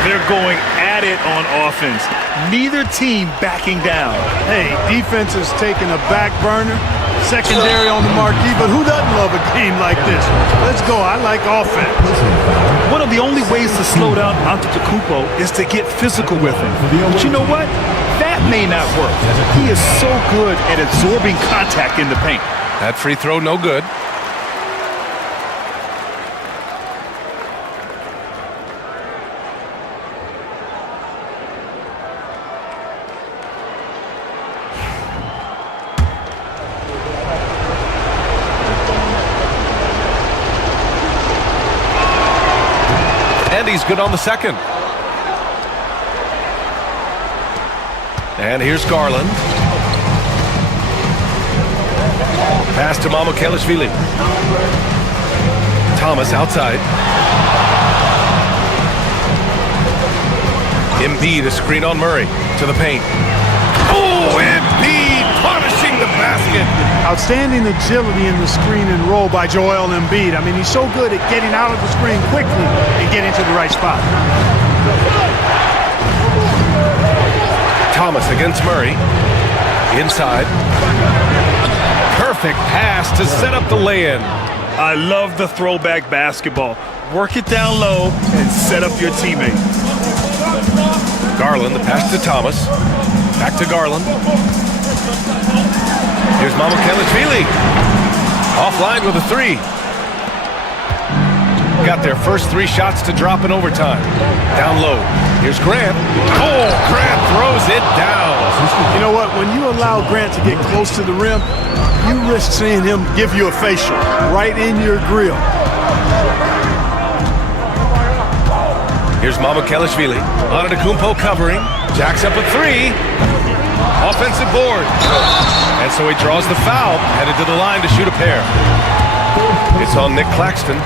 They're going at it on offense. Neither team backing down. Hey, defense is taking a back burner. Secondary on the marquee, but who doesn't love a game like this? Let's go. I like offense. One of the only ways to slow down Antetokounmpo is to get physical with him. But you know what? That may not work. He is so good at absorbing contact in the paint. That free throw, no good. And he's good on the second. And here's Garland. Pass to Mamukelashvili. Thomas outside. Embiid, a screen on Murray to the paint. Oh, Embiid punishing the basket. Outstanding agility in the screen and roll by Joel Embiid. I mean, he's so good at getting out of the screen quickly and getting to the right spot. Thomas against Murray. Inside. Perfect pass to set up the lay-in. I love the throwback basketball. Work it down low and set up your teammate. Garland, the pass to Thomas. Back to Garland. Here's Mamukelashvili. Offline with a three. Got their first 3 shots to drop in overtime. Down low. Here's Grant. Oh, Grant throws it down. You know what? When you allow Grant to get close to the rim, you risk seeing him give you a facial right in your grill. Here's Mamukelashvili. Antetokounmpo covering. Jacks up a 3. Offensive board. And so he draws the foul, headed to the line to shoot a pair. It's on Nick Claxton.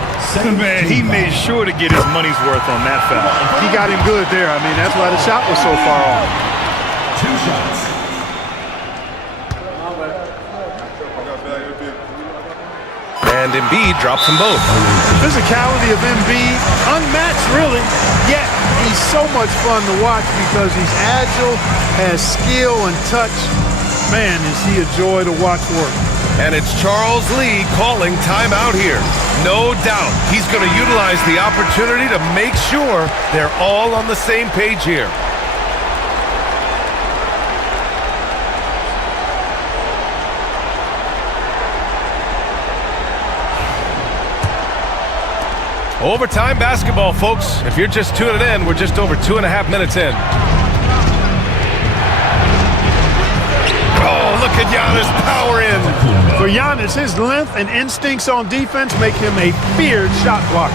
Man, he made sure to get his money's worth on that foul. He got him good there. I mean, that's why the shot was so far off. 2 shots. And Embiid drops them both. The physicality of Embiid, unmatched really, yet he's so much fun to watch because he's agile, has skill and touch. Man, is he a joy to watch work. And it's Charles Lee calling timeout here. No doubt he's going to utilize the opportunity to make sure they're all on the same page here. Overtime basketball, folks. If you're just tuning in, we're just over 2.5 minutes in. look at Giannis power in. For Giannis, his length and instincts on defense make him a feared shot blocker.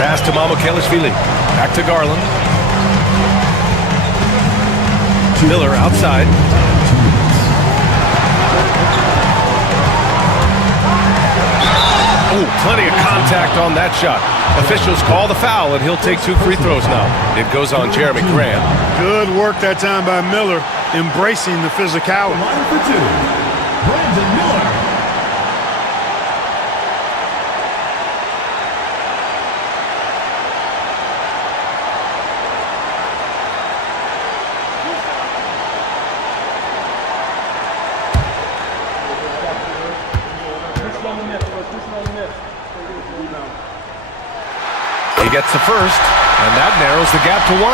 Pass to Mamukelashvili. Back to Garland. Miller outside. Oh, plenty of contact on that shot. Officials call the foul, and he'll take 2 free throws now. It goes on Jeremy Grant. Good work that time by Miller, embracing the physicality. Line for 2, Brandon Miller. He gets the first, and that narrows the gap to 1.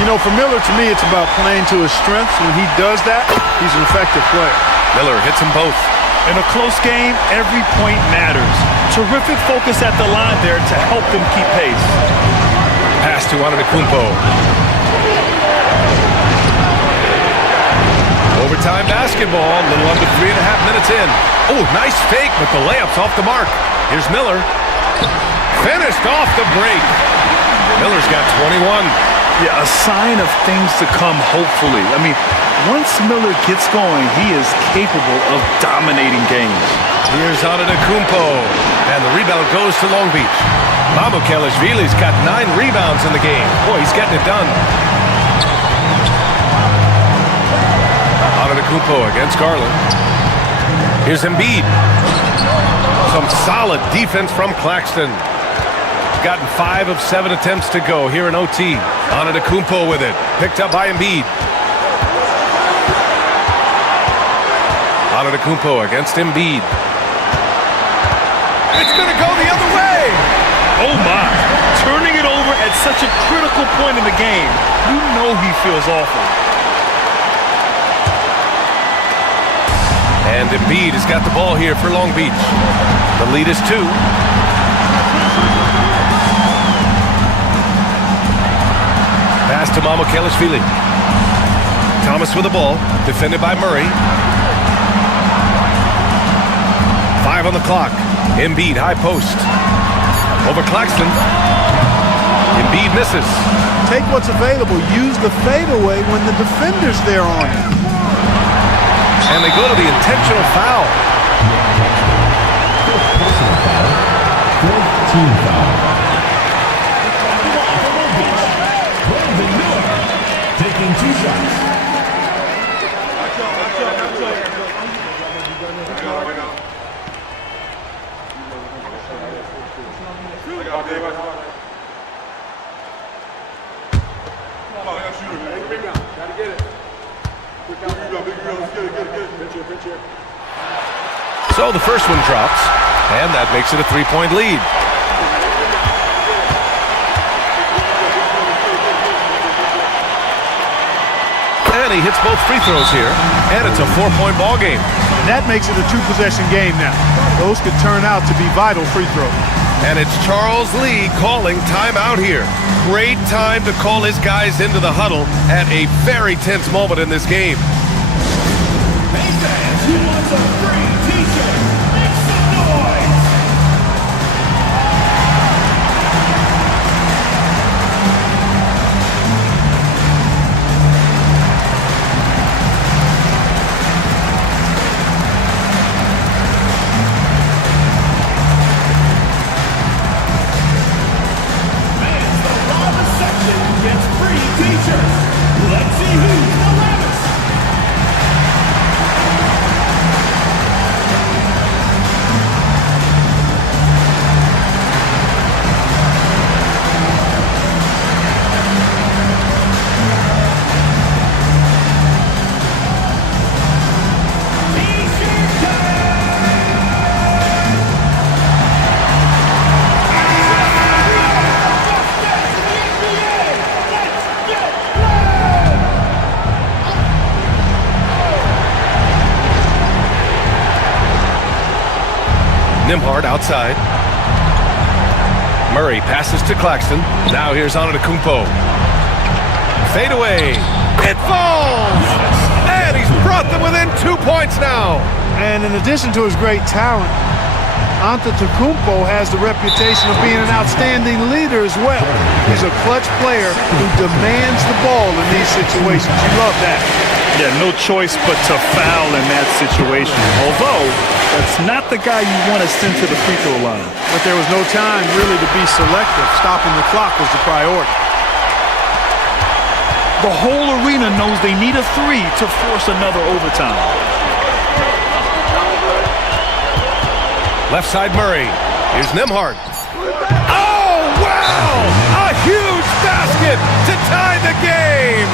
You know, for Miller, to me, it's about playing to his strengths. When he does that, he's an effective player. Miller hits them both. In a close game, every point matters. Terrific focus at the line there to help them keep pace. Pass to Antetokounmpo. Overtime basketball, a little under 3.5 minutes in. Oh, nice fake, but the layup's off the mark. Here's Miller. Finished off the break. Miller's got 21. Yeah, a sign of things to come, hopefully. I mean, once Miller gets going, he is capable of dominating games. Here's Antetokounmpo, and the rebound goes to Long Beach. Mamukelashvili's got 9 rebounds in the game. Boy, he's getting it done. Antetokounmpo against Garland. Here's Embiid. Some solid defense from Claxton. Gotten 5 of 7 attempts to go here in OT. Antetokounmpo with it. Picked up by Embiid. Antetokounmpo against Embiid. It's going to go the other way. Oh, my. Turning it over at such a critical point in the game. You know he feels awful. And Embiid has got the ball here for Long Beach. The lead is 2. Pass to Mamukelashvili. Thomas with the ball, defended by Murray. 5 on the clock. Embiid, high post. Over Claxton. Embiid misses. Take what's available. Use the fadeaway when the defender's there on it. And they go to the intentional foul. Fourth team foul. Brandon Miller taking 2 shots. So the first one drops, and that makes it a 3-point lead. And he hits both free throws here, and it's a 4-point ball game. That makes it a 2-possession game now. Those could turn out to be vital free throws. And it's Charles Lee calling timeout here. Great time to call his guys into the huddle at a very tense moment in this game. Hey fans, who wants a free t-shirt? Make some noise! Fans, the loudest section gets free t-shirts. Let's see who's the loudest. Nembhard outside. Murray passes to Claxton. Now here's Antetokounmpo. Fade away. It falls! And he's brought them within 2 points now. And in addition to his great talent, Antetokounmpo has the reputation of being an outstanding leader as well. He's a clutch player who demands the ball in these situations. You love that. Yeah, no choice but to foul in that situation. Although, that's not the guy you want to send to the free throw line. But there was no time really to be selective. Stopping the clock was the priority. The whole arena knows they need a three to force another overtime. Left side Murray. Here's Nembhard. Oh, wow! A huge basket to tie the game!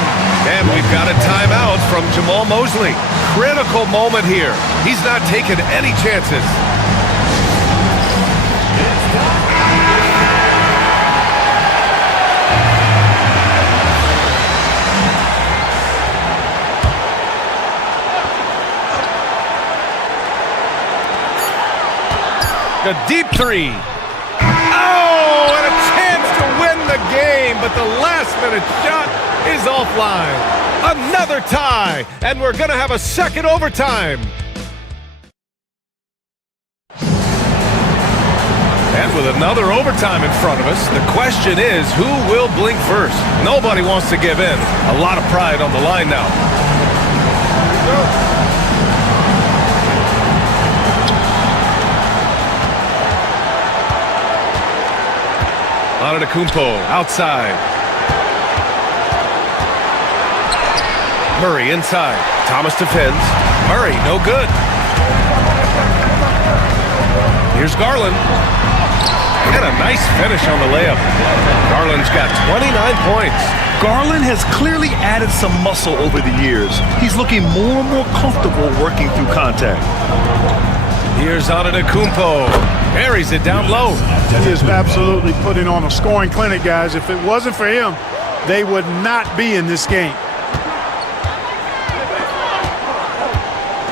And we've got a timeout from Jamal Mosley. Critical moment here. He's not taking any chances. A deep three. Oh, and a chance to win the game, but the last-minute shot is offline. Another tie, and we're going to have a second overtime. And with another overtime in front of us, the question is, who will blink first? Nobody wants to give in. A lot of pride on the line now. Antetokounmpo outside. Murray inside. Thomas defends. Murray, no good. Here's Garland. And a nice finish on the layup. Garland's got 29 points. Garland has clearly added some muscle over the years. He's looking more and more comfortable working through contact. Here's Antetokounmpo. Carries it down low. He is absolutely putting on a scoring clinic, guys. If it wasn't for him, they would not be in this game.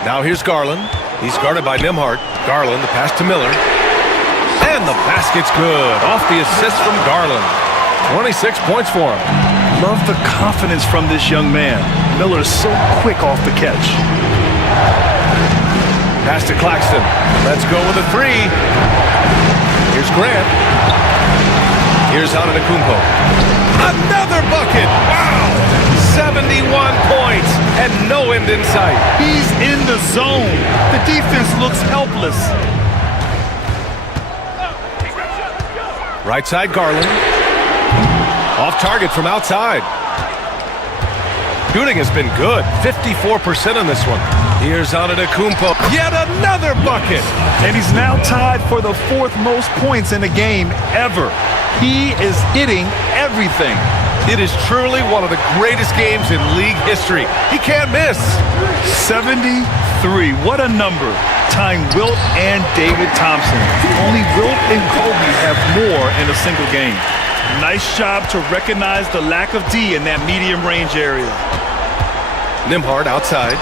Now here's Garland. He's guarded by Nembhard. Garland, the pass to Miller. And the basket's good. Off the assist from Garland. 26 points for him. Love the confidence from this young man. Miller is so quick off the catch. Pass to Claxton. Let's go with a three. Here's Grant. Here's Antetokounmpo. Another bucket. Wow. 71 points and no end in sight. He's in the zone. The defense looks helpless. Right side Garland. Off target from outside. Shooting has been good. 54% on this one. Here's Antetokounmpo. Yet another bucket. And he's now tied for the fourth most points in a game ever. He is hitting everything. It is truly one of the greatest games in league history. He can't miss. 73. What a number. Tying Wilt and David Thompson. Only Wilt and Kobe have more in a single game. Nice job to recognize the lack of D in that medium range area. Nembhard outside.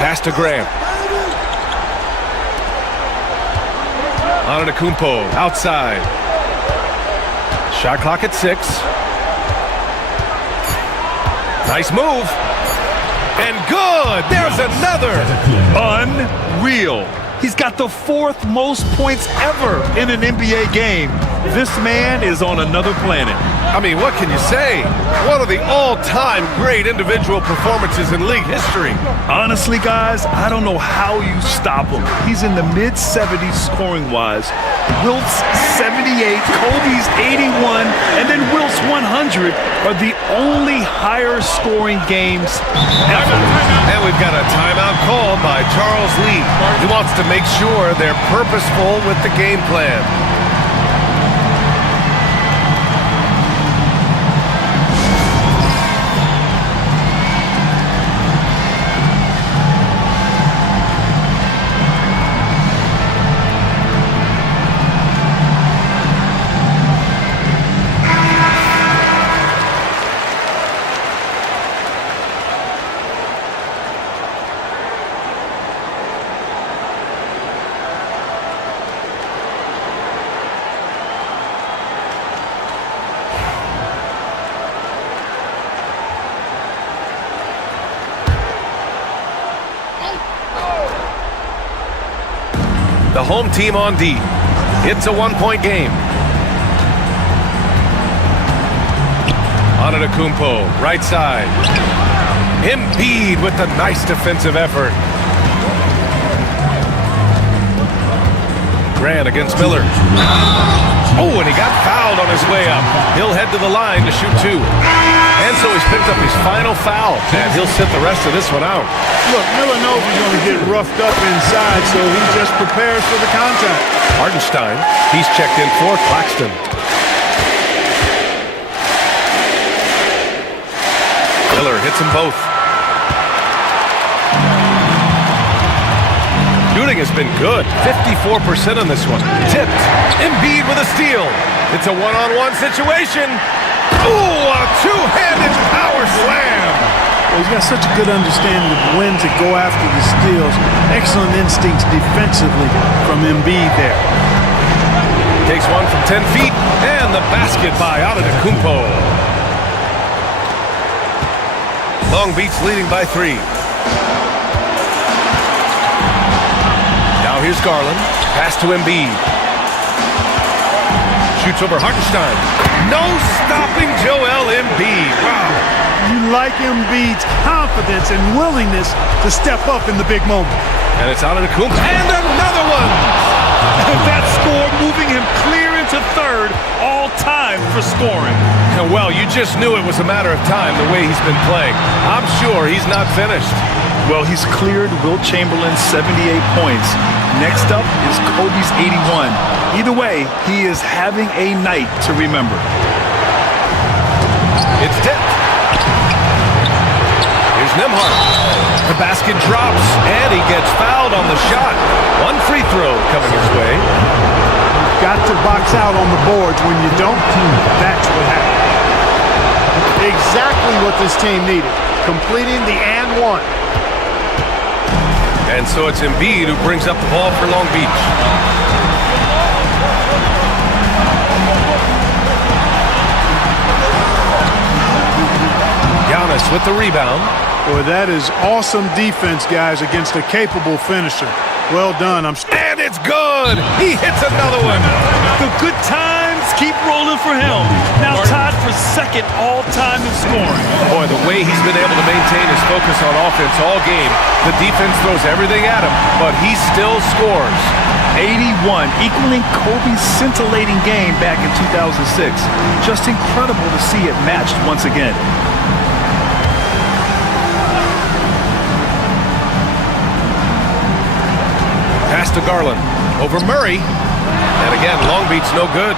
Pass to Graham. Antetokounmpo outside. Shot clock at 6. Nice move. And good. There's another. Unreal. He's got the fourth most points ever in an NBA game. This man is on another planet. I mean, what can you say? One of the all-time great individual performances in league history. Honestly, guys, I don't know how you stop him. He's in the mid-70s scoring-wise. Wilt's 78, Kobe's 81, and then Wilt's 100 are the only higher-scoring games ever. And we've got a timeout called by Charles Lee. He wants to make sure they're purposeful with the game plan. The home team on D. It's a one-point game. Antetokounmpo, right side. Embiid with the nice defensive effort. Grant against Miller. Oh, and he got fouled on his way up. He'll head to the line to shoot two. And so he's picked up his final foul, and he'll sit the rest of this one out. Look, Miller knows he's going to get roughed up inside, so he just prepares for the contact. Hartenstein, he's checked in for Claxton. Miller hits them both. Shooting has been good. 54% on this one. Tipped. Embiid with a steal. It's a one-on-one situation. Ooh, a two-handed power slam. Well, he's got such a good understanding of when to go after the steals. Excellent instincts defensively from Embiid there. Takes one from 10 feet, and the basket by Antetokounmpo. Long Beach leading by 3. Now here's Garland. Pass to Embiid. Shoots over Hartenstein. No stopping Joel Embiid. Wow. You like Embiid's confidence and willingness to step up in the big moment. And it's Antetokounmpo. And another one! That score moving him clear into third, all time for scoring. Well, you just knew it was a matter of time the way he's been playing. I'm sure he's not finished. Well, he's cleared Wilt Chamberlain's 78 points. Next up is Kobe's 81. Either way, he is having a night to remember. It's tipped. Here's Nembhard. The basket drops, and he gets fouled on the shot. One free throw coming his way. Got to box out on the boards. When you don't, that's what happens. Exactly what this team needed. Completing the and one. And so it's Embiid who brings up the ball for Long Beach. Giannis with the rebound. Boy, that is awesome defense, guys, against a capable finisher. Well done. And it's good! He hits another one! The good times keep rolling for him. Now tied for second all-time in scoring. Boy, the way he's been able to maintain his focus on offense all game, the defense throws everything at him, but he still scores. 81, equaling Kobe's scintillating game back in 2006. Just incredible to see it matched once again. Pass to Garland. Over Murray. And again, Long Beach no good.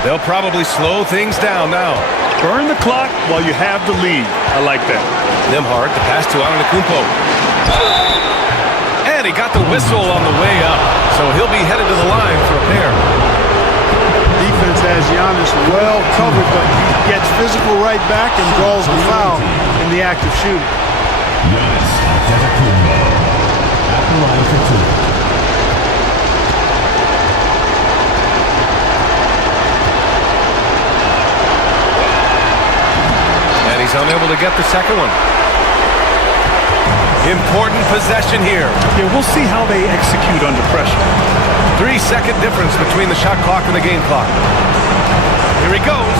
They'll probably slow things down now. Burn the clock while you have the lead. I like that. Nembhard, the pass to Antetokounmpo. And he got the whistle on the way up, so he'll be headed to the line for a pair. Defense has Giannis well covered, but he gets physical right back and draws the foul in the act of shooting. Giannis Antetokounmpo at the line for 2. He's unable to get the second one. Important possession here. Yeah, we'll see how they execute under pressure. 3-second difference between the shot clock and the game clock. Here he goes.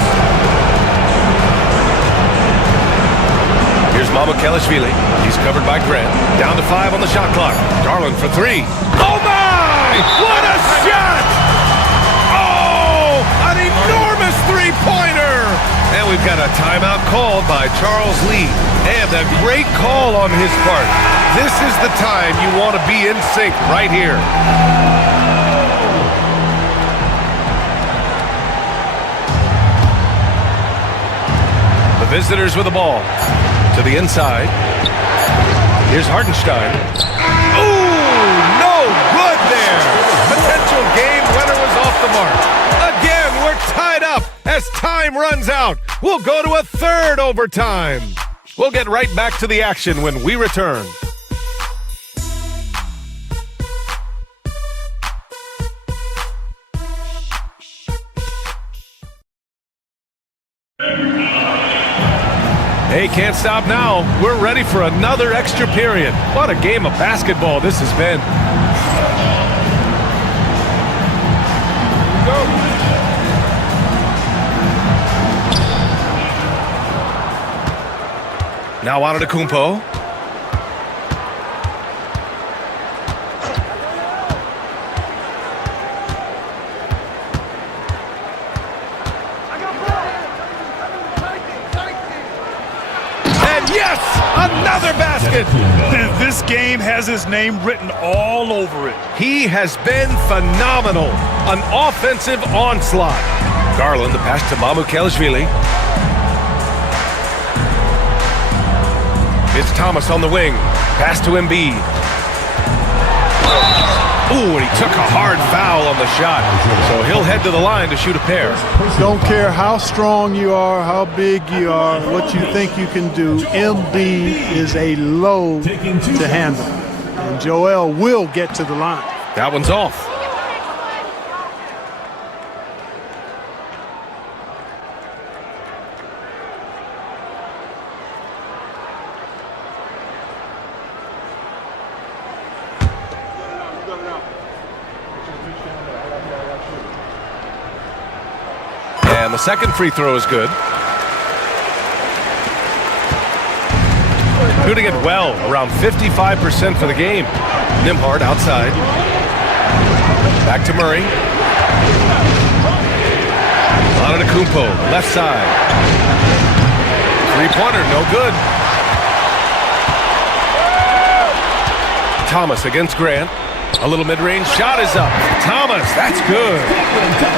Here's Mamukelashvili. He's covered by Grant. Down to 5 on the shot clock. Garland for 3. Oh my! What a shot! Oh! An enormous three-pointer! And we've got a timeout called by Charles Lee. And a great call on his part. This is the time you want to be in sync right here. The visitors with the ball. To the inside. Here's Hartenstein. Ooh, no good there. Potential game winner was off the mark. Again, we're tied up as time runs out. We'll go to a third overtime. We'll get right back to the action when we return. Hey, can't stop now. We're ready for another extra period. What a game of basketball this has been. Now out of the Kumpo. Yes! Another basket! This game has his name written all over it. He has been phenomenal. An offensive onslaught. Garland, the pass to Mamukelashvili. It's Thomas on the wing. Pass to Embiid. Ooh, and he took a hard foul on the shot. So he'll head to the line to shoot a pair. Don't care how strong you are, how big you are, what you think you can do. Embiid is a load to handle. And Joel will get to the line. That one's off. And the second free throw is good. Shooting it well, around 55% for the game. Nembhard outside. Back to Murray. Antetokounmpo, left side. Three-pointer, no good. Thomas against Grant. A little mid-range shot is up. Thomas, that's good.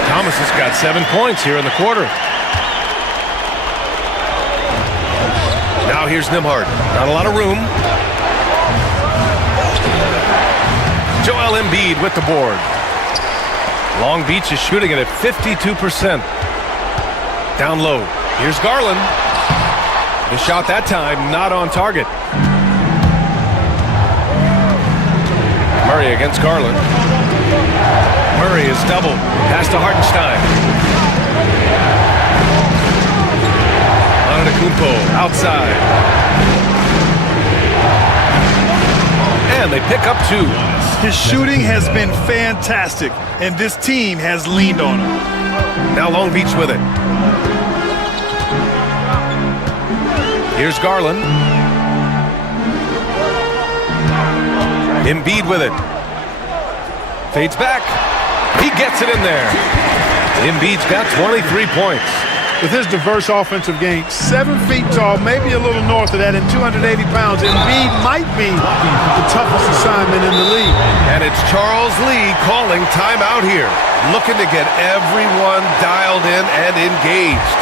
Thomas has got 7 points here in the quarter. Now here's Nembhard. Not a lot of room. Joel Embiid with the board. Long Beach is shooting it at 52%. Down low. Here's Garland. The shot that time not on target. Murray against Garland. Murray is doubled. Pass to Hartenstein. Antetokounmpo outside. And they pick up 2. His shooting has been fantastic, and this team has leaned on him. Now Long Beach with it. Here's Garland. Embiid with it. Fades back. He gets it in there. Embiid's got 23 points. With his diverse offensive game, 7 feet tall, maybe a little north of that, and 280 pounds, Embiid might be the toughest assignment in the league. And it's Charles Lee calling timeout here, looking to get everyone dialed in and engaged.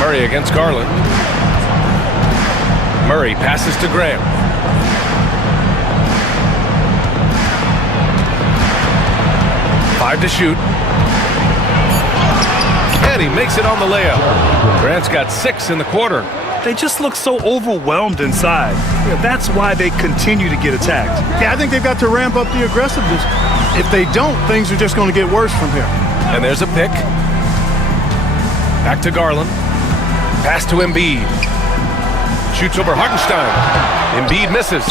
Murray against Garland. Murray passes to Graham. Five to shoot. And he makes it on the layup. Grant's got 6 in the quarter. They just look so overwhelmed inside. Yeah, that's why they continue to get attacked. Yeah, I think they've got to ramp up the aggressiveness. If they don't, things are just going to get worse from here. And there's a pick. Back to Garland. Pass to Embiid. Shoots over Hartenstein. Embiid misses.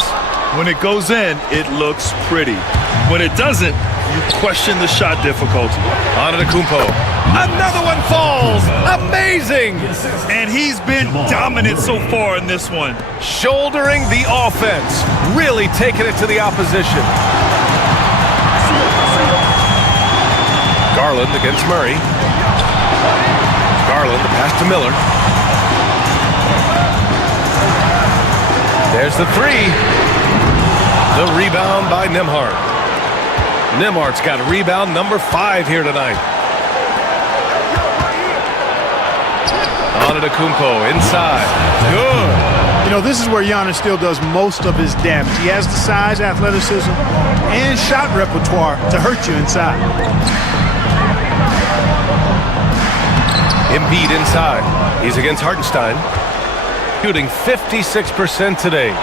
When it goes in, it looks pretty. When it doesn't, you question the shot difficulty. Antetokounmpo. Another one falls. Amazing. And he's been dominant so far in this one. Shouldering the offense. Really taking it to the opposition. Garland against Murray. Garland, the pass to Miller. There's the 3. The rebound by Nembhard. Nembhard's got rebound number 5 here tonight. Antetokounmpo inside. Good. You know, this is where Giannis still does most of his damage. He has the size, athleticism, and shot repertoire to hurt you inside. Embiid inside. He's against Hartenstein. Shooting 56% today.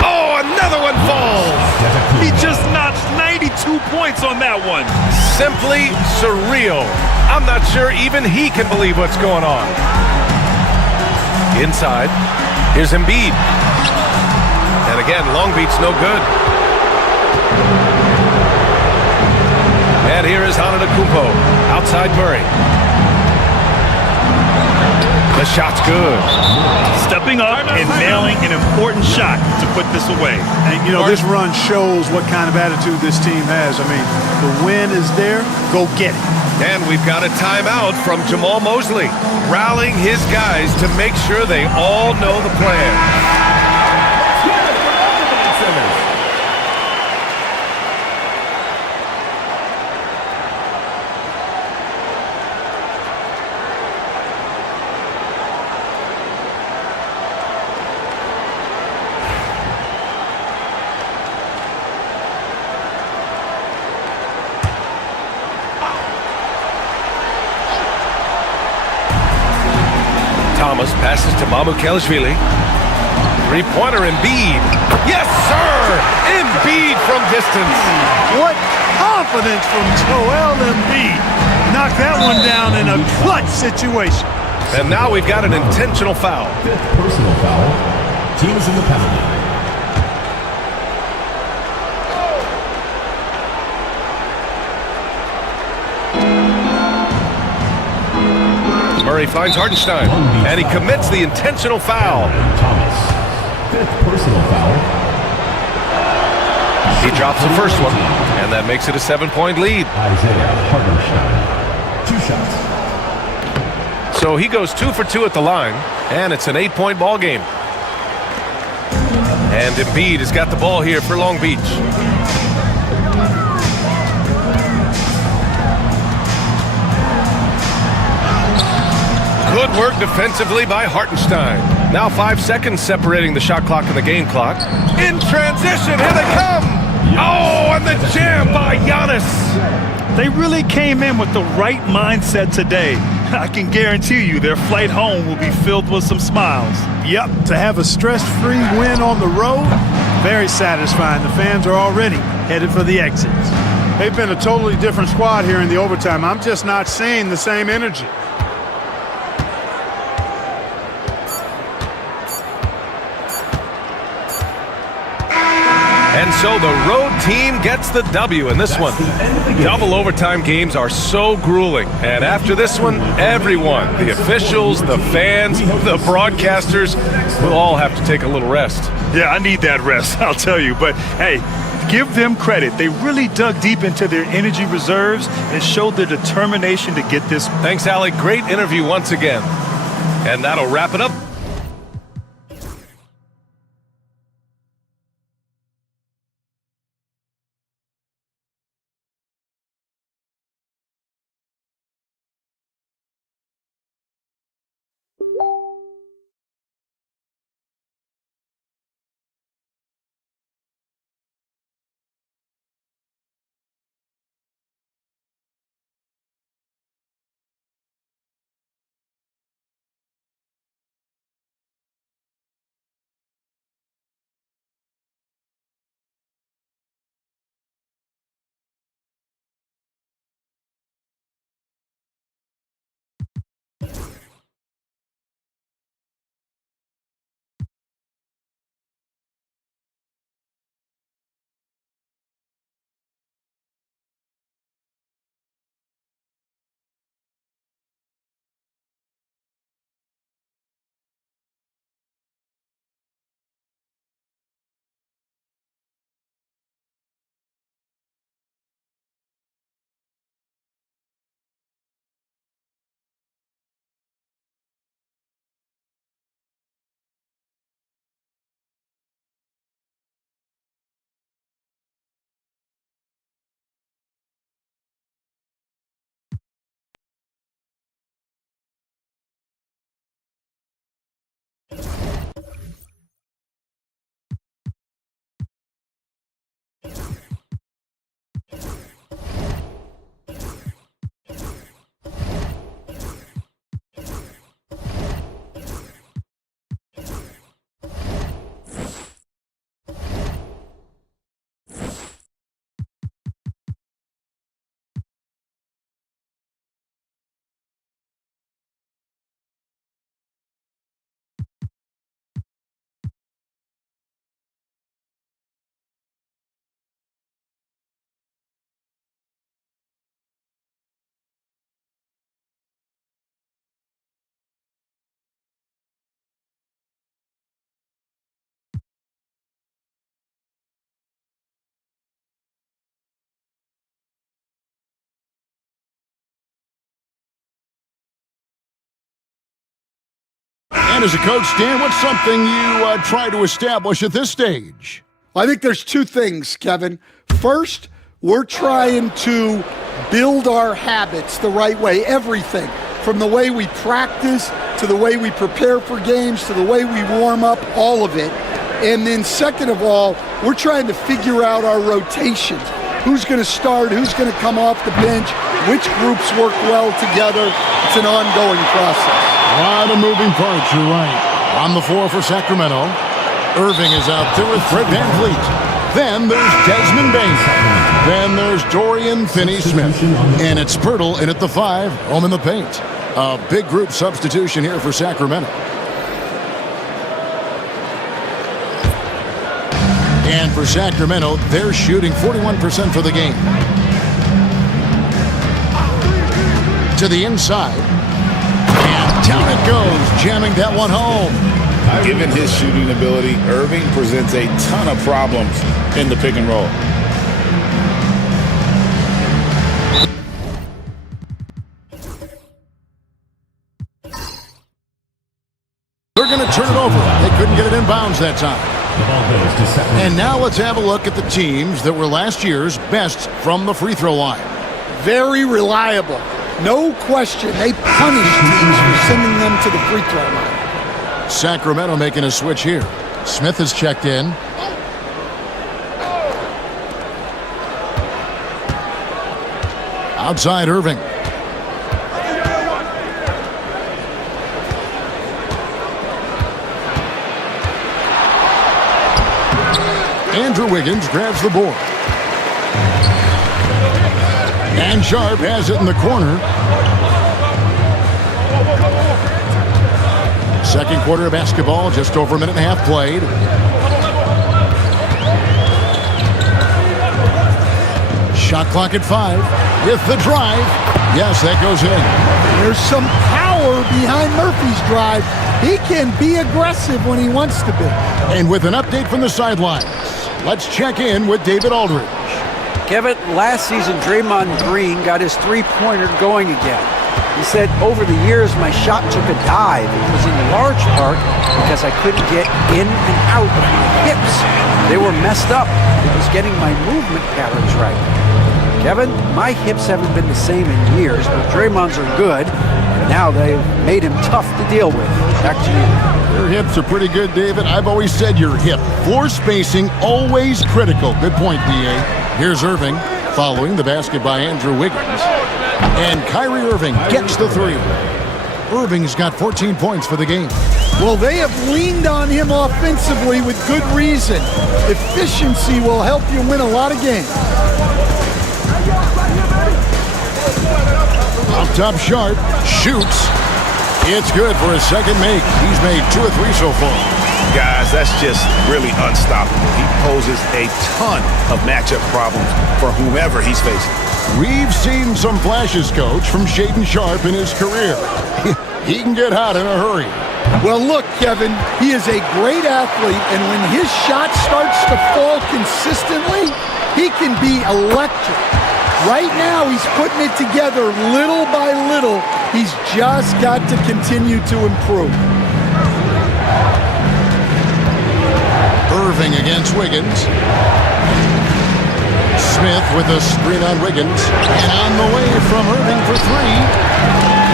Oh, another one falls. He just notched 92 points on that one. Simply surreal. I'm not sure even he can believe what's going on. Inside. Here's Embiid. And again, Long Beach no good. And here is Antetokounmpo. Outside Murray. The shot's good. Stepping up and nailing an important shot to put this away. And, you know, this run shows what kind of attitude this team has. I mean, the win is there. Go get it. And we've got a timeout from Jamal Mosley, rallying his guys to make sure they all know the plan. Thomas passes to Mamukelashvili. Three-pointer Embiid. Yes, sir! Embiid from distance. What confidence from Joel Embiid. Knocked that one down in a clutch situation. And now we've got an intentional foul. Fifth personal foul. Teams in the penalty. Murray finds Hartenstein, and he commits the intentional foul. Thomas. Fifth personal foul. He drops the first one, and that makes it a 7-point lead. Isaiah Hartenstein. 2 shots. So he goes 2 for 2 at the line, and it's an 8-point ball game. And Embiid has got the ball here for Long Beach. Good work defensively by Hartenstein. Now 5 seconds separating the shot clock and the game clock. In transition, here they come! Oh, and the jam by Giannis! They really came in with the right mindset today. I can guarantee you their flight home will be filled with some smiles. Yep, to have a stress-free win on the road, very satisfying. The fans are already headed for the exits. They've been a totally different squad here in the overtime. I'm just not seeing the same energy. And so the road team gets the W in this one. Double overtime games are so grueling. And after this one, everyone, the officials, the fans, the broadcasters, will all have to take a little rest. Yeah, I need that rest, I'll tell you. But, hey, give them credit. They really dug deep into their energy reserves and showed their determination to get this. Thanks, Alec. Great interview once again. And that'll wrap it up And as a coach, Dan, what's something you try to establish at this stage? I think there's two things, Kevin. First, we're trying to build our habits the right way, everything. From the way we practice, to the way we prepare for games, to the way we warm up, all of it. And then second of all, we're trying to figure out our rotations. Who's going to start, who's going to come off the bench, which groups work well together. It's an ongoing process. A lot of moving parts, you're right. On the floor for Sacramento, Irving is out there with Fred VanVleet. Then there's Desmond Bain. Then there's Dorian Finney-Smith. And it's Pirtle in at the 5, home in the paint. A big group substitution here for Sacramento. And for Sacramento, they're shooting 41% for the game. To the inside. And down it goes, jamming that one home. Given his shooting ability, Irving presents a ton of problems in the pick and roll. They're going to turn it over. They couldn't get it in bounds that time. And now let's have a look at the teams that were last year's best from the free throw line. Very reliable. No question. They punish teams for sending them to the free throw line. Sacramento making a switch here. Smith has checked in. Outside Irving. Andrew Wiggins grabs the board. And Sharp has it in the corner. Second quarter of basketball, just over a minute and a half played. Shot clock at 5 with the drive. Yes, that goes in. There's some power behind Murphy's drive. He can be aggressive when he wants to be. And with an update from the sidelines, let's check in with David Aldridge. Kevin, last season, Draymond Green got his three-pointer going again. He said, over the years, my shot took a dive. It was in large part because I couldn't get in and out of my hips. They were messed up. It was getting my movement patterns right. Kevin, my hips haven't been the same in years, but Draymond's are good, and now they've made him tough to deal with. Back to you. Your hips are pretty good, David. I've always said your hip. Floor spacing, always critical. Good point, B.A. Here's Irving, following the basket by Andrew Wiggins. And Kyrie Irving gets the 3. Irving's got 14 points for the game. Well, they have leaned on him offensively with good reason. Efficiency will help you win a lot of games. Up top, Sharp shoots. It's good for his second make. He's made 2 or 3 so far. Guys, that's just really unstoppable. He poses a ton of matchup problems for whomever he's facing. We've seen some flashes, Coach, from Shaedon Sharp in his career. He can get hot in a hurry. Well, look, Kevin, he is a great athlete, and when his shot starts to fall consistently, he can be electric. Right now, he's putting it together little by little. He's just got to continue to improve. Irving against Wiggins. Smith with a screen on Wiggins. And on the way from Irving for 3.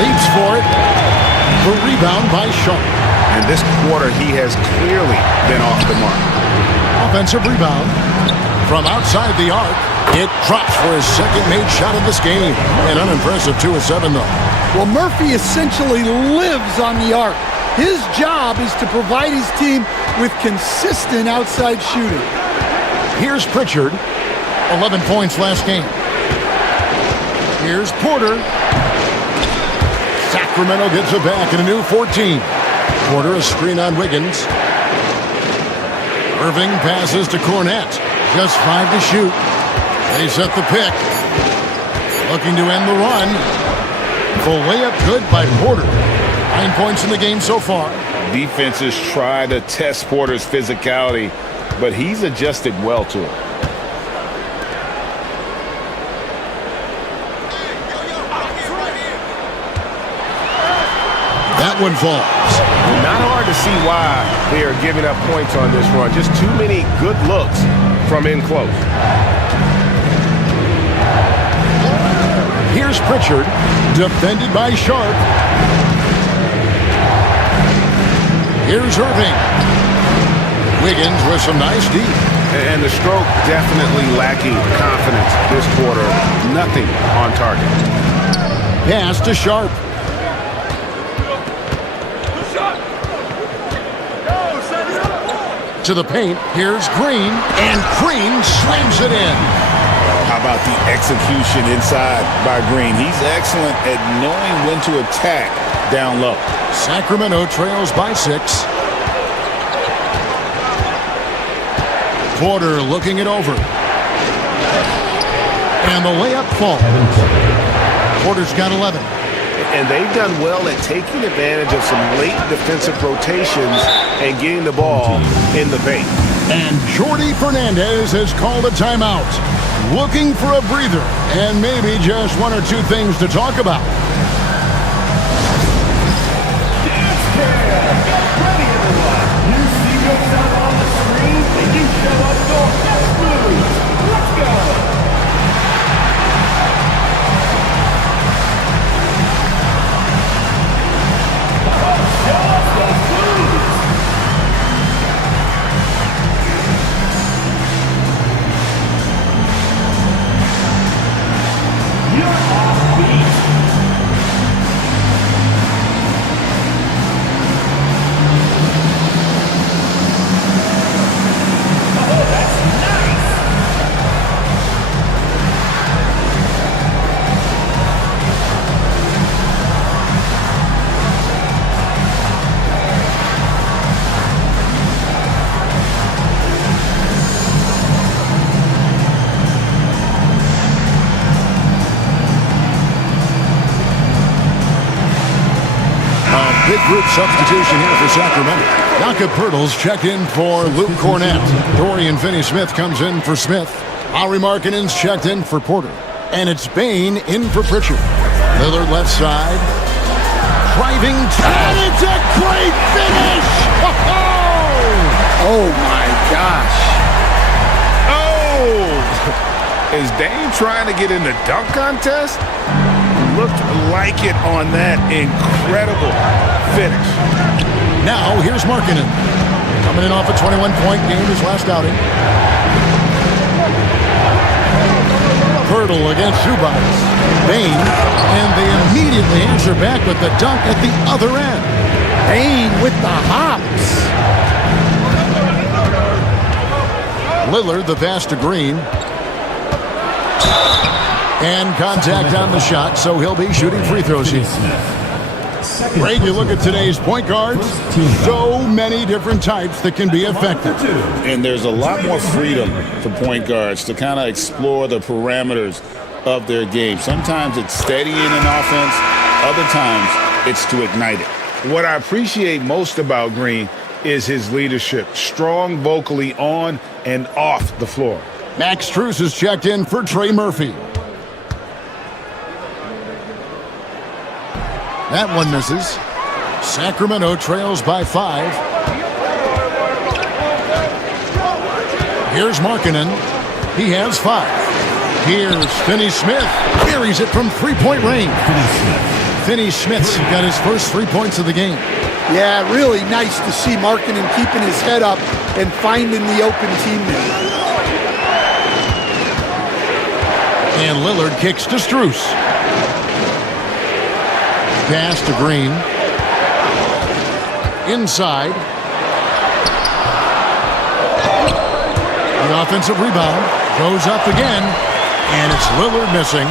Leaps for it. The rebound by Sharp. And this quarter, he has clearly been off the mark. Offensive rebound. From outside the arc, it drops for his second made shot of this game. An unimpressive 2 of 7, though. Well, Murphy essentially lives on the arc. His job is to provide his team with consistent outside shooting. Here's Pritchard. 11 points last game. Here's Porter. Sacramento gets it back in a new 14. Porter a screen on Wiggins. Irving passes to Cornette. Just 5 to shoot. They set the pick. Looking to end the run. The layup good by Porter. 9 points in the game so far. Defenses try to test Porter's physicality, but he's adjusted well to it. That that one falls. Not hard to see why they are giving up points on this run. Just too many good looks from in close. Here's Pritchard, defended by Sharp. Here's Irving. Wiggins with some nice D. And the stroke definitely lacking confidence this quarter. Nothing on target. Pass to Sharp. To the paint, here's Green, and Green slams it in. How about the execution inside by Green? He's excellent at knowing when to attack down low. Sacramento trails by 6. Porter looking it over. And the layup falls. Porter's got 11. And they've done well at taking advantage of some late defensive rotations and getting the ball in the paint. And Jordi Fernandez has called a timeout. Looking for a breather and maybe just one or two things to talk about. Ready, everyone. You see yourself on the screen and you show up your best moves. Let's go. Big group substitution here for Sacramento. Jakob Poeltl's checked in for Luke Cornett. Dorian Finney-Smith comes in for Smith. Lauri Markkanen's checked in for Porter. And it's Bane in for Pritchard. Lillard left side. Driving. And it's a great finish! Oh, my gosh. Oh! Is Dame trying to get in the dunk contest? Looked like it on that incredible finish. Now, here's Markkanen. Coming in off a 21-point game his last outing. Poeltl against Zubac. Bane, and they immediately answer back with the dunk at the other end. Bane with the hops. Lillard, the pass to Green. And contact on the shot, so he'll be shooting free throws here. Greg, you look at today's point guards, so many different types that can be effective. And there's a lot more freedom for point guards to kind of explore the parameters of their game. Sometimes it's steadying an offense, other times it's to ignite it. What I appreciate most about Green is his leadership, strong vocally on and off the floor. Max Strus is checked in for Trey Murphy. That one misses. Sacramento trails by 5. Here's Markkanen. He has 5. Here's Finney-Smith. Carries it from three-point range. Finney-Smith's got his first 3 points of the game. Yeah, really nice to see Markkanen keeping his head up and finding the open teammate. And Lillard kicks to Strus. Pass to Green. Inside. The offensive rebound goes up again, and it's Lillard missing.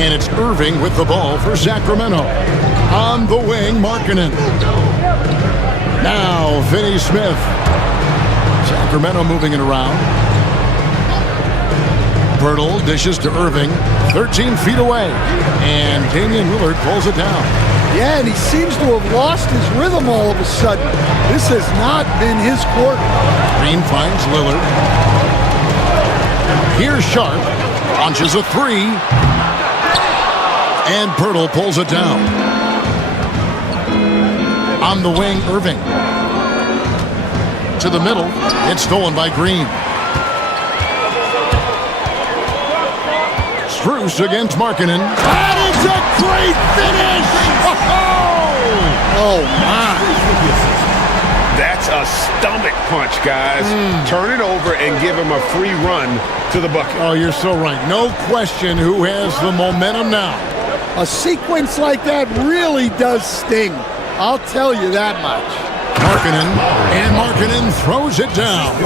And it's Irving with the ball for Sacramento. On the wing, Markkanen. Now Finney-Smith. Sacramento moving it around. Poeltl dishes to Irving, 13 feet away, and Damian Lillard pulls it down. Yeah, and he seems to have lost his rhythm all of a sudden. This has not been his quarter. Green finds Lillard. Here's Sharp, launches a 3, and Poeltl pulls it down. On the wing, Irving. To the middle. It's stolen by Green. Strus against Markkanen. That is a great finish! Oh, my. That's a stomach punch, guys. Turn it over and give him a free run to the bucket. Oh, you're so right. No question who has the momentum now. A sequence like that really does sting. I'll tell you that much. Markkanen throws it down.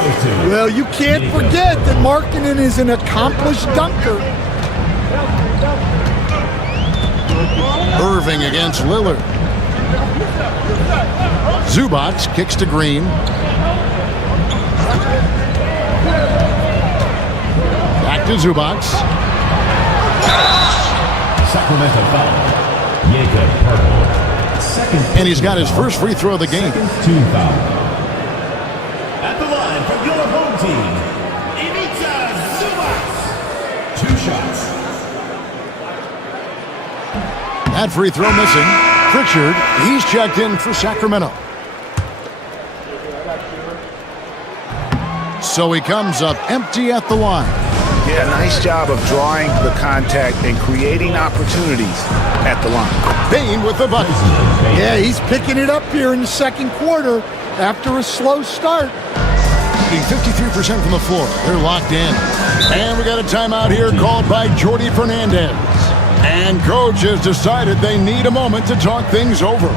Well, you can't forget that Markkanen is an accomplished dunker. Irving against Lillard. Zubac kicks to Green. Back to Zubac. Sacramento foul. Jacob Purtle. Second. And he's got his first free throw of the game. Team foul. At the line from your home team, Ivica Zubac. 2 shots. That free throw missing. Pritchard, he's checked in for Sacramento. So he comes up empty at the line. Yeah, nice job of drawing the contact and creating opportunities at the line. Bain with the bucket. Yeah, he's picking it up here in the second quarter after a slow start. 53% from the floor. They're locked in. And we got a timeout here called by Jordi Fernandez. And coach has decided they need a moment to talk things over.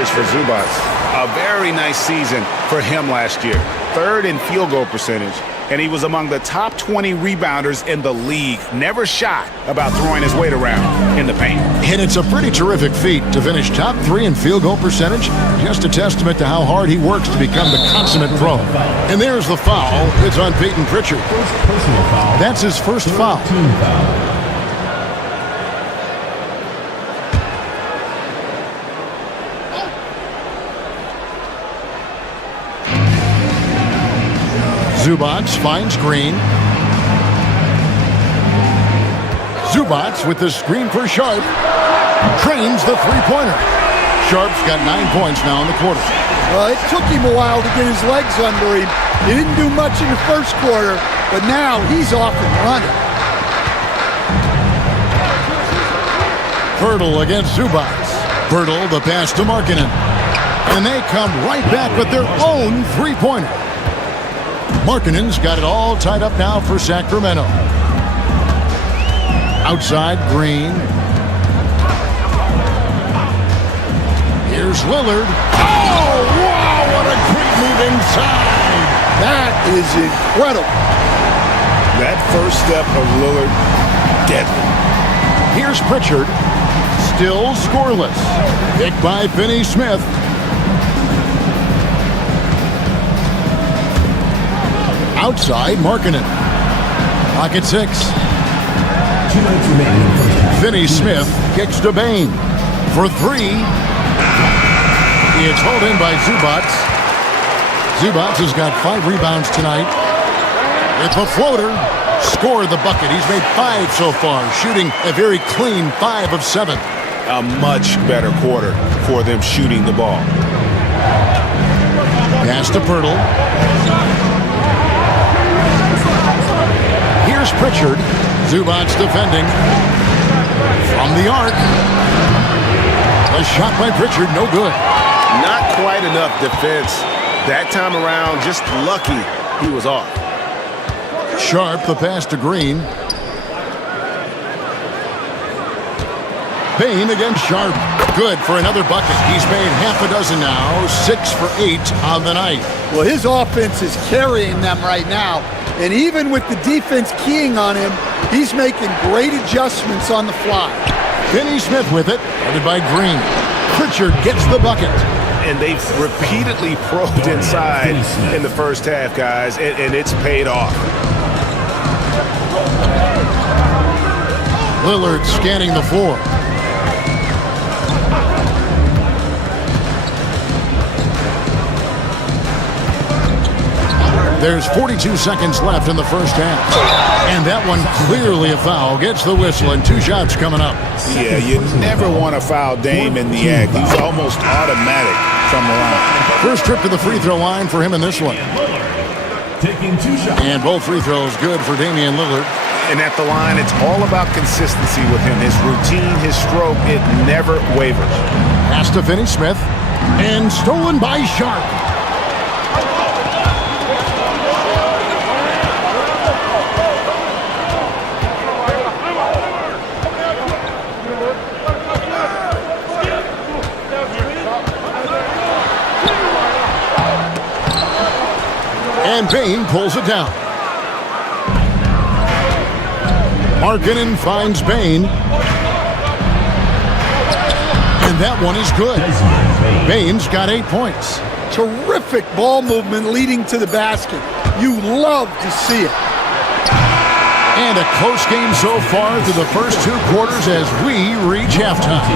For Zubac. A very nice season for him last year. 3rd in field goal percentage, and he was among the top 20 rebounders in the league. Never shy about throwing his weight around in the paint. And it's a pretty terrific feat to finish top 3 in field goal percentage. Just a testament to how hard he works to become the consummate pro. And there's the foul. It's on Peyton Pritchard. That's his first foul. Zubac finds Green. Zubac with the screen for Sharp. Trains the three-pointer. Sharp's got 9 points now in the quarter. Well, it took him a while to get his legs under him. He didn't do much in the first quarter, but now he's off and running. Purtle against Zubac. Purtle, the pass to Markkanen. And they come right back with their own three-pointer. Markkanen's got it all tied up now for Sacramento. Outside, Green. Here's Lillard. Oh, wow, what a great move inside. That is incredible. That first step of Lillard, deadly. Here's Pritchard. Still scoreless. Picked by Finney Smith. Outside, Markkanen. Pocket 6. 2 minutes remaining in the first half. Finney Smith kicks to Bain for 3. It's hauled in by Zubac. Zubac has got 5 rebounds tonight. With a floater, scored the bucket. He's made 5 so far, shooting a very clean 5 of 7. A much better quarter for them shooting the ball. Pass to Purtle. is Pritchard. Zubats defending from the arc. A shot by Pritchard, no good. Not quite enough defense. That time around, just lucky he was off. Sharp, the pass to Green. Bain against Sharp. Good for another bucket. He's made half a dozen now, 6 for 8 on the night. Well, his offense is carrying them right now. And even with the defense keying on him, he's making great adjustments on the fly. Finney Smith with it, headed by Green. Pritchard gets the bucket. And they've repeatedly probed inside in the first half, guys, and it's paid off. Lillard scanning the floor. There's 42 seconds left in the first half. And that one clearly a foul. Gets the whistle and 2 shots coming up. Yeah, you never want to foul Dame in the act. He's almost automatic from the line. First trip to the free throw line for him in this one. Taking 2 shots. And both free throws good for Damian Lillard. And at the line, it's all about consistency with him. His routine, his stroke, it never wavers. Pass to Finney Smith. And stolen by Sharp. And Bain pulls it down. Markkanen finds Bain. And that one is good. Bain's got 8 points. Terrific ball movement leading to the basket. You love to see it. And a close game so far through the first 2 quarters as we reach halftime.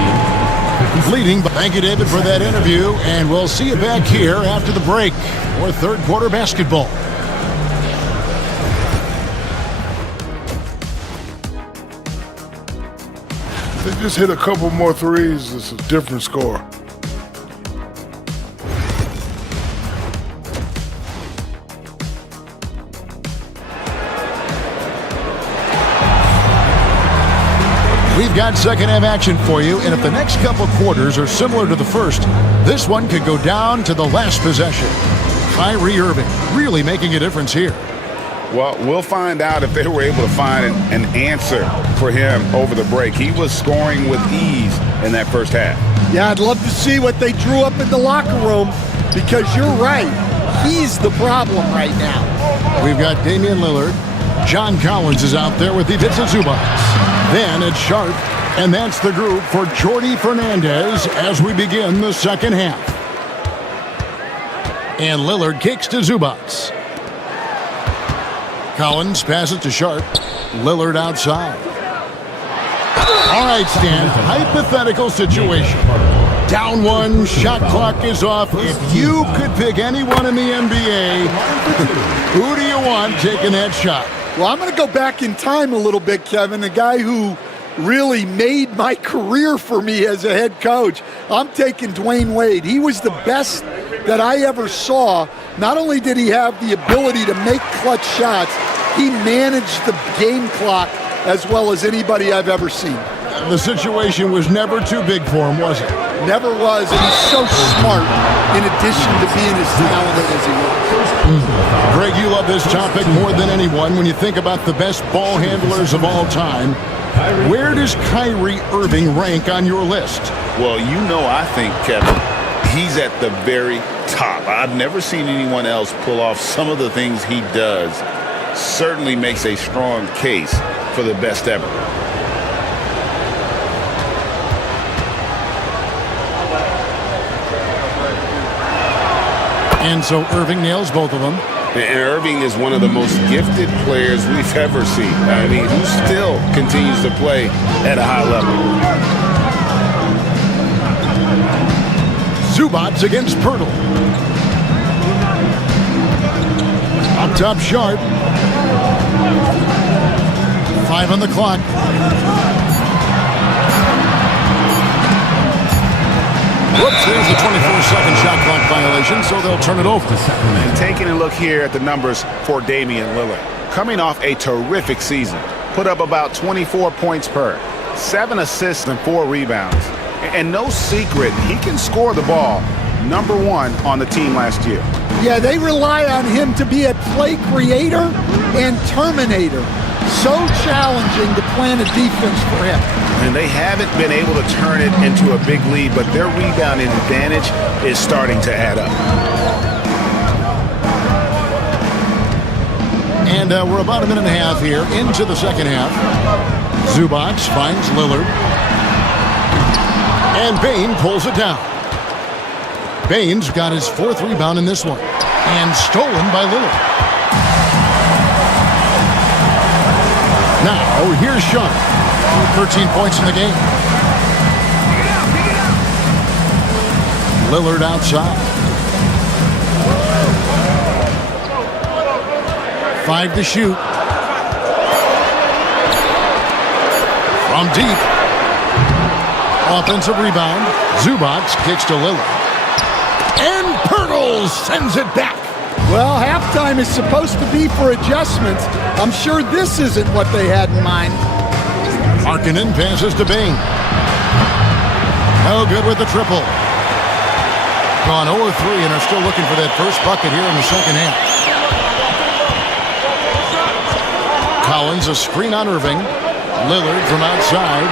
Leading. Thank you, David, for that interview. And we'll see you back here after the break for third quarter basketball. They just hit a couple more threes. It's a different score. We've got second half action for you, and if the next couple quarters are similar to the first, this one could go down to the last possession. Kyrie Irving really making a difference here. Well, we'll find out if they were able to find an answer for him over the break. He was scoring with ease in that first half. Yeah, I'd love to see what they drew up in the locker room because you're right. He's the problem right now. We've got Damian Lillard. John Collins is out there with Ivica Zubac. Then it's Sharp, and that's the group for Jordi Fernandez as we begin the second half. And Lillard kicks to Zubac. Collins passes to Sharp. Lillard outside. All right, Stan, hypothetical situation. Down 1, shot clock is off. If you could pick anyone in the NBA, who do you want taking that shot? Well, I'm going to go back in time a little bit, Kevin. The guy who really made my career for me as a head coach. I'm taking Dwayne Wade. He was the best that I ever saw. Not only did he have the ability to make clutch shots, he managed the game clock as well as anybody I've ever seen. The situation was never too big for him, was it? Never was, and he's so smart in addition to being as talented as he was. Greg, you love this topic more than anyone. When you think about the best ball handlers of all time, where does Kyrie Irving rank on your list? Well, you know, I think, Kevin, he's at the very top. I've never seen anyone else pull off some of the things he does. Certainly makes a strong case for the best ever. And so Irving nails both of them. And Irving is one of the most gifted players we've ever seen. I mean, who still continues to play at a high level. Zubac against Pirtle. Up top, Sharp. 5 on the clock. Whoops, there's the 24-second shot clock violation, so they'll turn it over. And taking a look here at the numbers for Damian Lillard. coming off a terrific season. Put up about 24 points per, 7 assists and 4 rebounds. And no secret, he can score the ball. #1 on the team last year. Yeah, they rely on him to be a play creator and terminator. So challenging to plan a defense for him. And they haven't been able to turn it into a big lead, but their rebounding advantage is starting to add up. And we're about a minute and a half here into the second half. Zubac finds Lillard. And Bane pulls it down. Bane's got his 4th rebound in this one. And stolen by Lillard. Now, here's Sean. 13 points in the game. Lillard outside. 5 to shoot. From deep. Offensive rebound. Zubac kicks to Lillard. And Pirtle sends it back. Well, halftime is supposed to be for adjustments. I'm sure this isn't what they had in mind. Markkanen passes to Bane. No good with the triple. Gone 0-3 and are still looking for that first bucket here in the second half. Collins, a screen on Irving. Lillard from outside.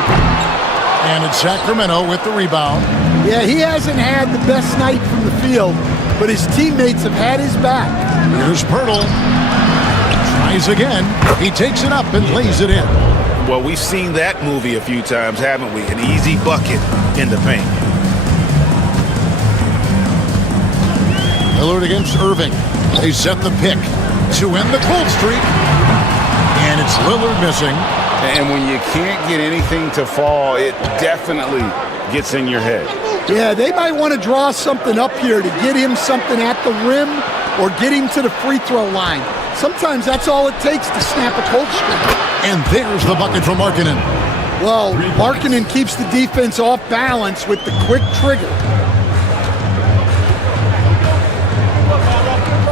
And it's Sacramento with the rebound. Yeah, he hasn't had the best night from the field, but his teammates have had his back. Here's Pirtle. Tries again. He takes it up and lays it in. Well, we've seen that movie a few times, haven't we? An easy bucket in the paint. Lillard against Irving. They set the pick to end the cold streak. And it's Lillard missing. And when you can't get anything to fall, it definitely gets in your head. Yeah, they might want to draw something up here to get him something at the rim or get him to the free throw line. Sometimes that's all it takes to snap a cold streak. And there's the bucket from Markkanen. Well, Markkanen keeps the defense off balance with the quick trigger.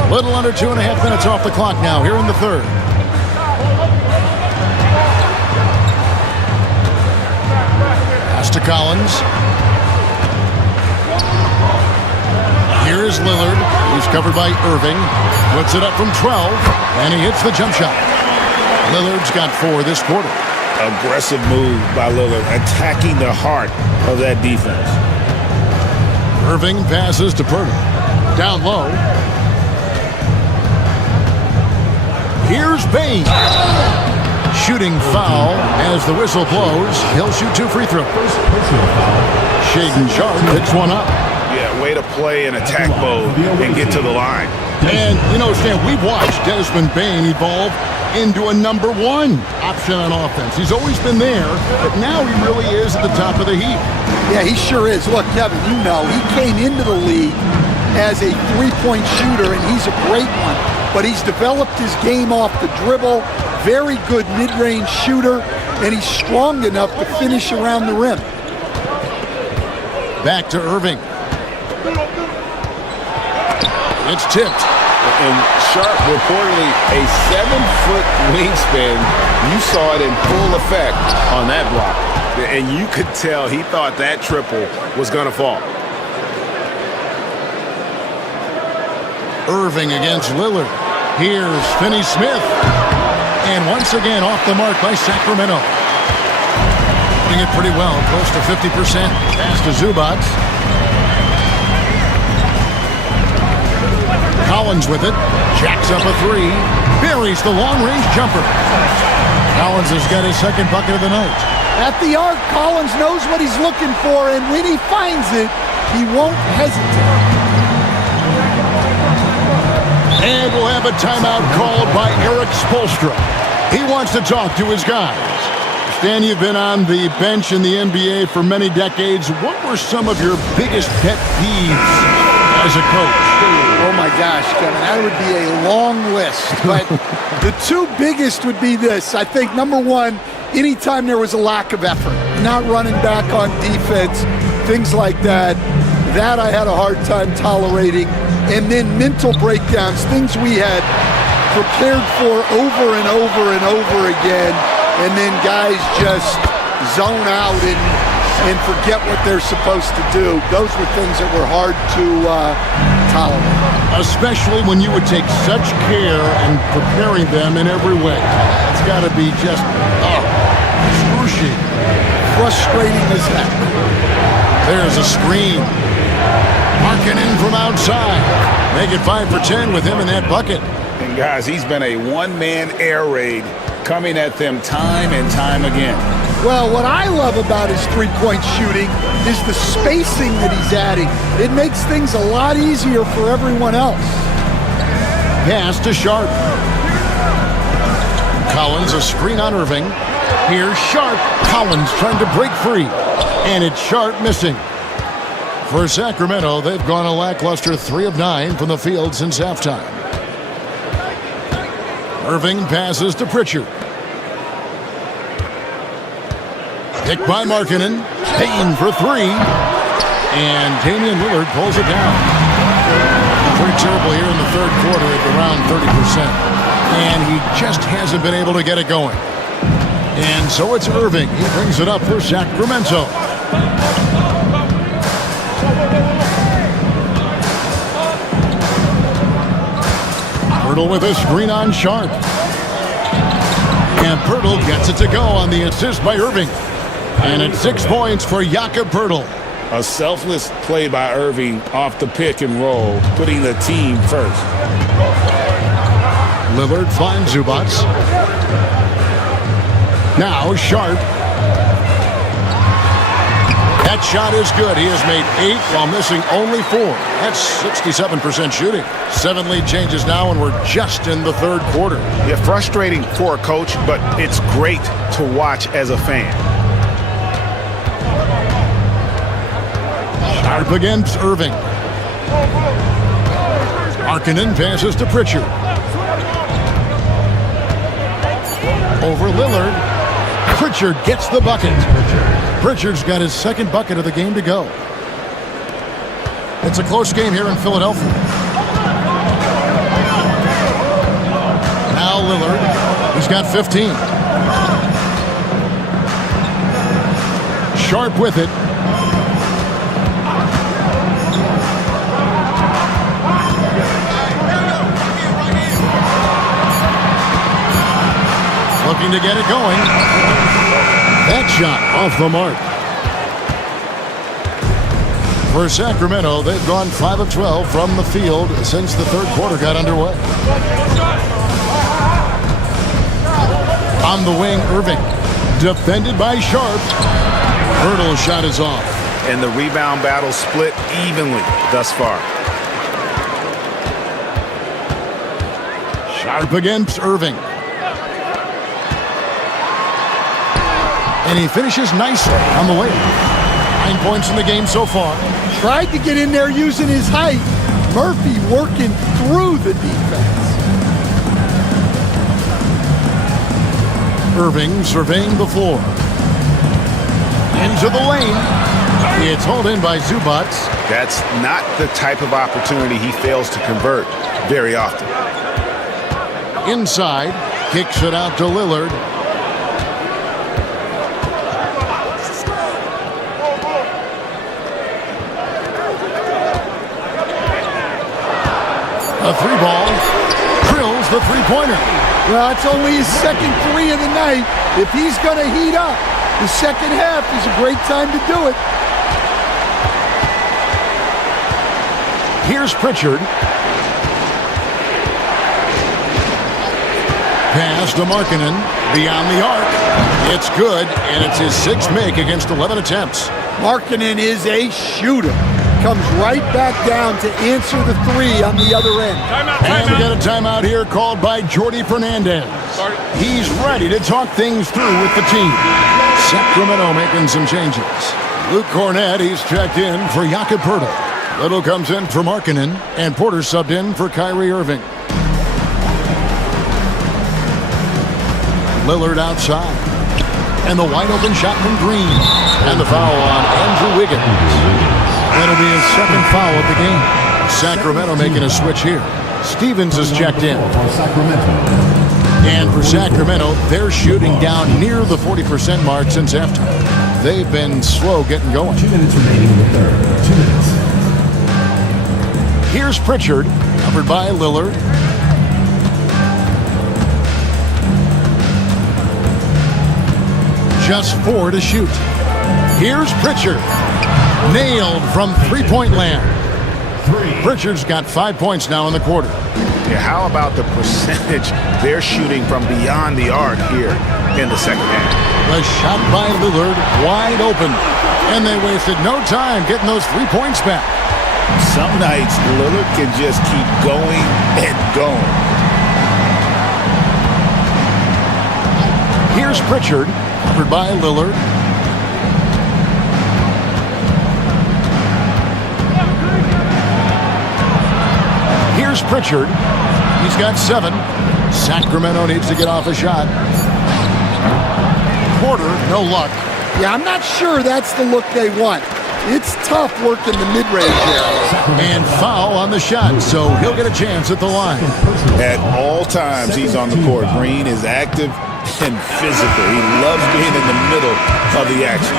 Little under 2.5 minutes off the clock now here in the third. Pass to Collins. Here is Lillard. He's covered by Irving. Puts it up from 12, and he hits the jump shot. Lillard's got 4 this quarter. Aggressive move by Lillard, attacking the heart of that defense. Irving passes to Pirtle. Down low. Here's Bane. Shooting foul as the whistle blows. He'll shoot 2 free throws. Shaden Sharp picks one up. Yeah, way to play in attack mode and get to the line. And, you know, Stan, we've watched Desmond Bane evolve into a #1 option on offense. He's always been there, but now he really is at the top of the heap. Yeah, he sure is. Look, Kevin, you know, he came into the league as a three-point shooter, and he's a great one. But he's developed his game off the dribble, very good mid-range shooter, and he's strong enough to finish around the rim. Back to Irving. It's tipped. And Sharp, reportedly a 7-foot wingspan. You saw it in full effect on that block. And you could tell he thought that triple was going to fall. Irving against Lillard. Here's Finney-Smith. And once again off the mark by Sacramento. Doing it pretty well, close to 50%. Pass to Zubac. Collins with it. Jacks up a 3. Buries the long-range jumper. Collins has got his second bucket of the night. At the arc, Collins knows what he's looking for, and when he finds it, he won't hesitate. And we'll have a timeout called by Eric Spoelstra. He wants to talk to his guys. Stan, you've been on the bench in the NBA for many decades. What were some of your biggest pet peeves as a coach? Oh my gosh, Kevin, that would be a long list. But the 2 biggest would be this. I think, #1, anytime there was a lack of effort, not running back on defense, things like that, that I had a hard time tolerating. And then mental breakdowns, things we had prepared for over and over and over again, and then guys just zone out and forget what they're supposed to do. Those were things that were hard to tolerate. Especially when you would take such care in preparing them in every way. It's got to be just, excruciating. Frustrating as heck. There's a screen. Marking in from outside. Make it 5 for 10 with him in that bucket. And guys, he's been a one-man air raid coming at them time and time again. Well, what I love about his three-point shooting is the spacing that he's adding. It makes things a lot easier for everyone else. Pass to Sharp. Collins, a screen on Irving. Here's Sharp. Collins trying to break free. And it's Sharp missing. For Sacramento, they've gone a lackluster 3 of 9 from the field since halftime. Irving passes to Pritchard. Picked by Markkanen. Payne for 3. And Damian Lillard pulls it down. Pretty terrible here in the third quarter at around 30%. And he just hasn't been able to get it going. And so it's Irving. He brings it up for Sacramento. Pirtle with a screen on Sharp. And Pirtle gets it to go on the assist by Irving. And it's 6 points for Jakob Pirtle. A selfless play by Irving off the pick and roll, putting the team first. Lillard finds Zubac. Now Sharp. That shot is good. He has made 8 while missing only 4. That's 67% shooting. 7 lead changes now, and we're just in the third quarter. Yeah, frustrating for a coach, but it's great to watch as a fan. Sharp against Irving. Markkanen passes to Pritchard. Over Lillard. Pritchard gets the bucket. Pritchard's got his second bucket of the game to go. It's a close game here in Philadelphia. Now Lillard. He's got 15. Sharp with it. Looking to get it going. That shot off the mark. For Sacramento, they've gone 5 of 12 from the field since the third quarter got underway. On the wing, Irving. Defended by Sharp. Pirtle's shot is off. And the rebound battle split evenly thus far. Sharp against Irving. And he finishes nicely on the way. 9 points in the game so far. Tried to get in there using his height. Murphy working through the defense. Irving surveying the floor. Into the lane. It's hauled in by Zubac. That's not the type of opportunity he fails to convert very often. Inside. Kicks it out to Lillard. A 3-ball. Drills the three-pointer. Well, it's only his second 3 of the night. If he's going to heat up, the second half is a great time to do it. Here's Pritchard. Pass to Markkanen. Beyond the arc. It's good, and it's his 6th make against 11 attempts. Markkanen is a shooter. Comes right back down to answer the 3 on the other end. And we got a timeout here called by Jordi Fernandez. He's ready to talk things through with the team. Sacramento making some changes. Luke Cornett, he's checked in for Jakob Pirtle. Little comes in for Markkanen, and Porter subbed in for Kyrie Irving. Lillard outside. And the wide open shot from Green. And the foul on Andrew Wiggins. That'll be his second foul of the game. Sacramento making a switch here. Stevens is checked in. For Sacramento. And for Sacramento, they're shooting down near the 40% mark since halftime. They've been slow getting going. 2 minutes remaining in the third. 2 minutes. Here's Pritchard, covered by Lillard. Just 4 to shoot. Here's Pritchard. Nailed from three-point land. Pritchard's got 5 points now in the quarter. Yeah, how about the percentage they're shooting from beyond the arc here in the second half? The shot by Lillard, wide open. And they wasted no time getting those 3 points back. Some nights, Lillard can just keep going and going. Here's Pritchard, covered by Lillard. Here's Pritchard. He's got 7. Sacramento needs to get off a shot. Porter, no luck. Yeah, I'm not sure that's the look they want. It's tough working the mid-range area. And foul on the shot, so he'll get a chance at the line. At all times, he's on the court. Green is active and physical. He loves being in the middle of the action.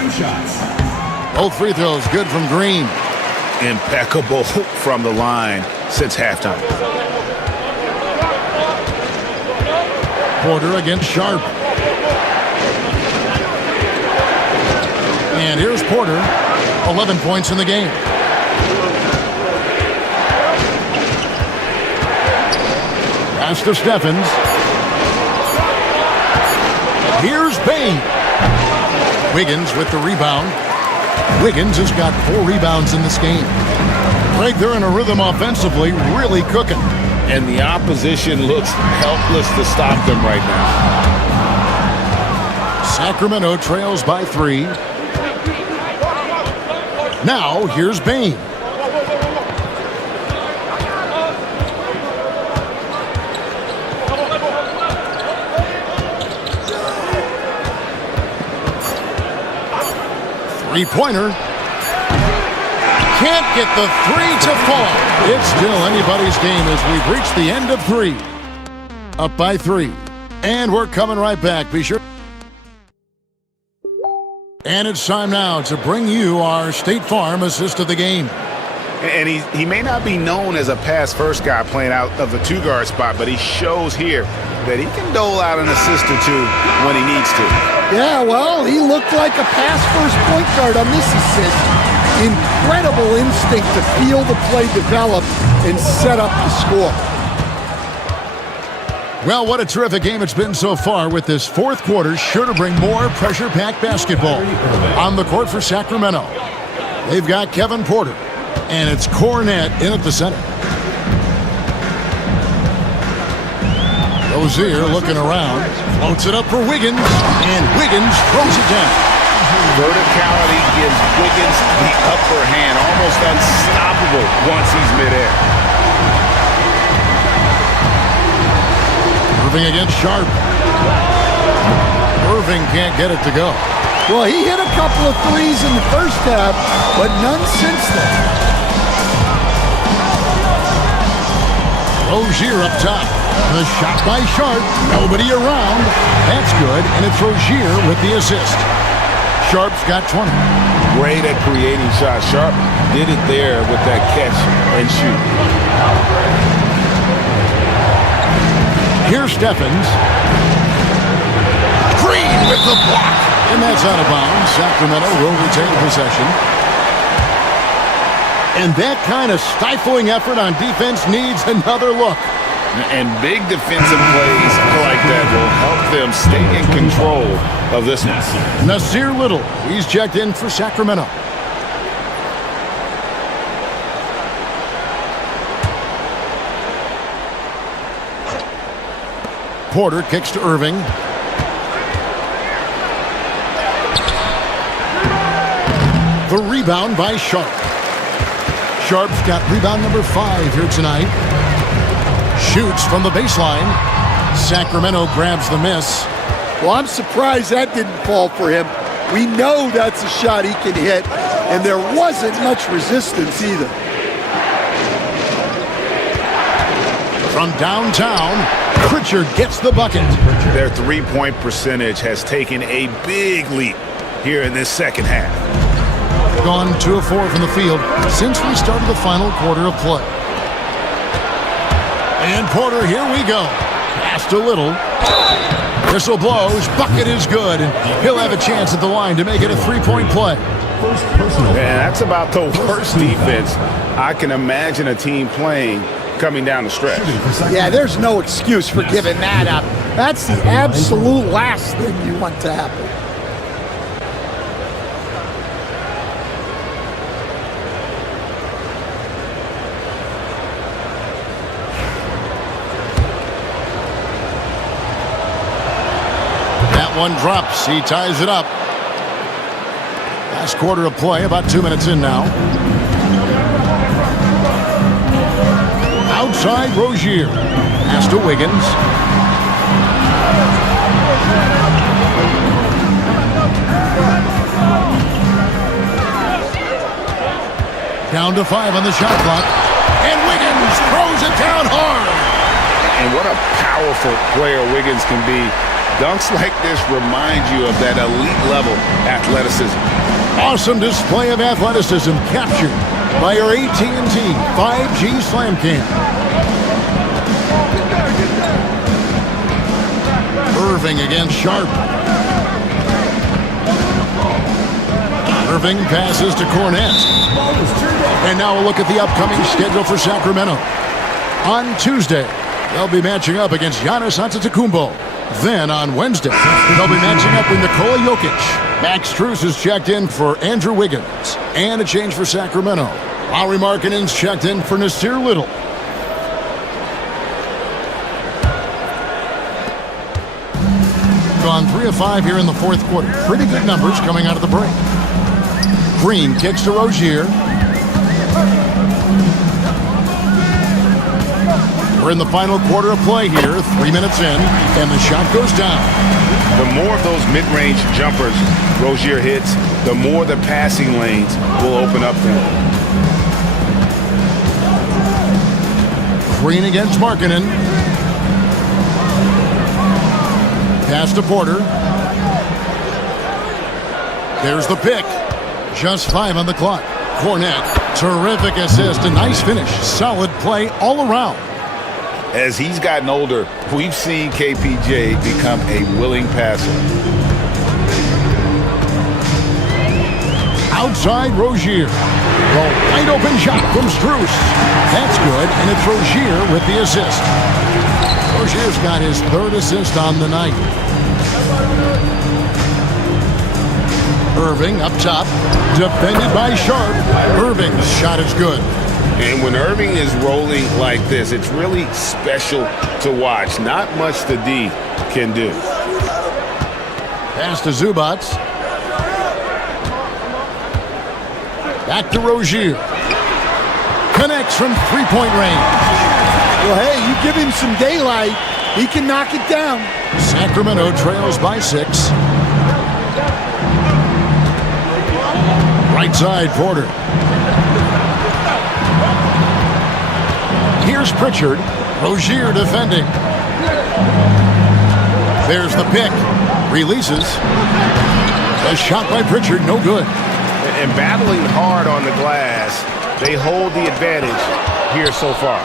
2 shots. Both free throws good from Green. Impeccable from the line since halftime. Porter against Sharp. And here's Porter, 11 points in the game. Pass to Stephens. Here's Bain. Wiggins with the rebound. Wiggins has got 4 rebounds in this game. Right there in a rhythm offensively, really cooking. And the opposition looks helpless to stop them right now. Sacramento trails by 3. Now, here's Bain. Three-pointer. Can't get the 3 to fall. It's still anybody's game as we've reached the end of 3. Up by 3. And we're coming right back. Be sure. And it's time now to bring you our State Farm assist of the game. And he may not be known as a pass-first guy playing out of the 2-guard spot, but he shows here that he can dole out an assist or 2 when he needs to. Yeah, well, he looked like a pass-first point guard on this assist. Incredible instinct to feel the play develop and set up the score. Well, what a terrific game it's been so far, with this fourth quarter sure to bring more pressure-packed basketball. On the court for Sacramento, they've got Kevin Porter, and it's Cornette in at the center. Rozier looking around, floats it up for Wiggins, and Wiggins throws it down. Verticality gives Wiggins the upper hand, almost unstoppable once he's midair. Irving against Sharp. Irving can't get it to go. Well, he hit a couple of threes in the first half, but none since then. Rozier up top. The shot by Sharp. Nobody around. That's good, and it's Rozier with the assist. Sharp's got 20. Great at creating shots. Sharp did it there with that catch and shoot. Here's Stephens. Green with the block. And that's out of bounds. Sacramento will retain possession. And that kind of stifling effort on defense needs another look. And big defensive plays like that will help them stay in control of this one. Nasir Little, he's checked in for Sacramento. Porter kicks to Irving. The rebound by Sharp. Sharp's got rebound number 5 here tonight. Shoots from the baseline. Sacramento grabs the miss. Well, I'm surprised that didn't fall for him. We know that's a shot he can hit, and there wasn't much resistance either. From downtown, Pritchard gets the bucket. Their three-point percentage has taken a big leap here in this second half. Gone 2 of 4 from the field since we started the final quarter of play. And Porter, here we go. Passed a little. Whistle blows. Bucket is good. And he'll have a chance at the line to make it a three-point play. Man, that's about the worst defense I can imagine a team playing coming down the stretch. Yeah, there's no excuse for giving that up. That's the absolute last thing you want to happen. That one drops. He ties it up. Last quarter of play, about 2 minutes in now. Outside, Rozier. Pass to Wiggins. Down to 5 on the shot clock. And Wiggins throws it down hard. And what a powerful player Wiggins can be. Dunks like this remind you of that elite level athleticism. Awesome display of athleticism captured by our AT&T 5G Slam Cam. Irving against Sharp. Irving passes to Cornette. And now a look at the upcoming schedule for Sacramento. On Tuesday, they'll be matching up against Giannis Antetokounmpo. Then on Wednesday, they'll be matching up with Nikola Jokic. Max Strus is checked in for Andrew Wiggins. And a change for Sacramento. Lauri Markkanen's checked in for Nasir Little. Gone 3 of 5 here in the fourth quarter. Pretty good numbers coming out of the break. Green kicks to Rozier. We're in the final quarter of play here, 3 minutes in, and the shot goes down. The more of those mid-range jumpers Rozier hits, the more the passing lanes will open up for him. Green against Markkanen. Pass to Porter. There's the pick. Just 5 on the clock. Cornette, terrific assist, a nice finish. Solid play all around. As he's gotten older, we've seen KPJ become a willing passer. Outside Rozier. The wide open shot from Strus. That's good, and it's Rozier with the assist. Rozier's got his 3rd assist on the night. Irving up top, defended by Sharp. Irving's shot is good. And when Irving is rolling like this, it's really special to watch. Not much the D can do. Pass to Zubac. Back to Rozier. Connects from three-point range. Well, hey, you give him some daylight, he can knock it down. Sacramento trails by 6. Right side, Porter. Here's Pritchard. Rozier defending. There's the pick. Releases. A shot by Pritchard, no good. And battling hard on the glass, they hold the advantage here so far.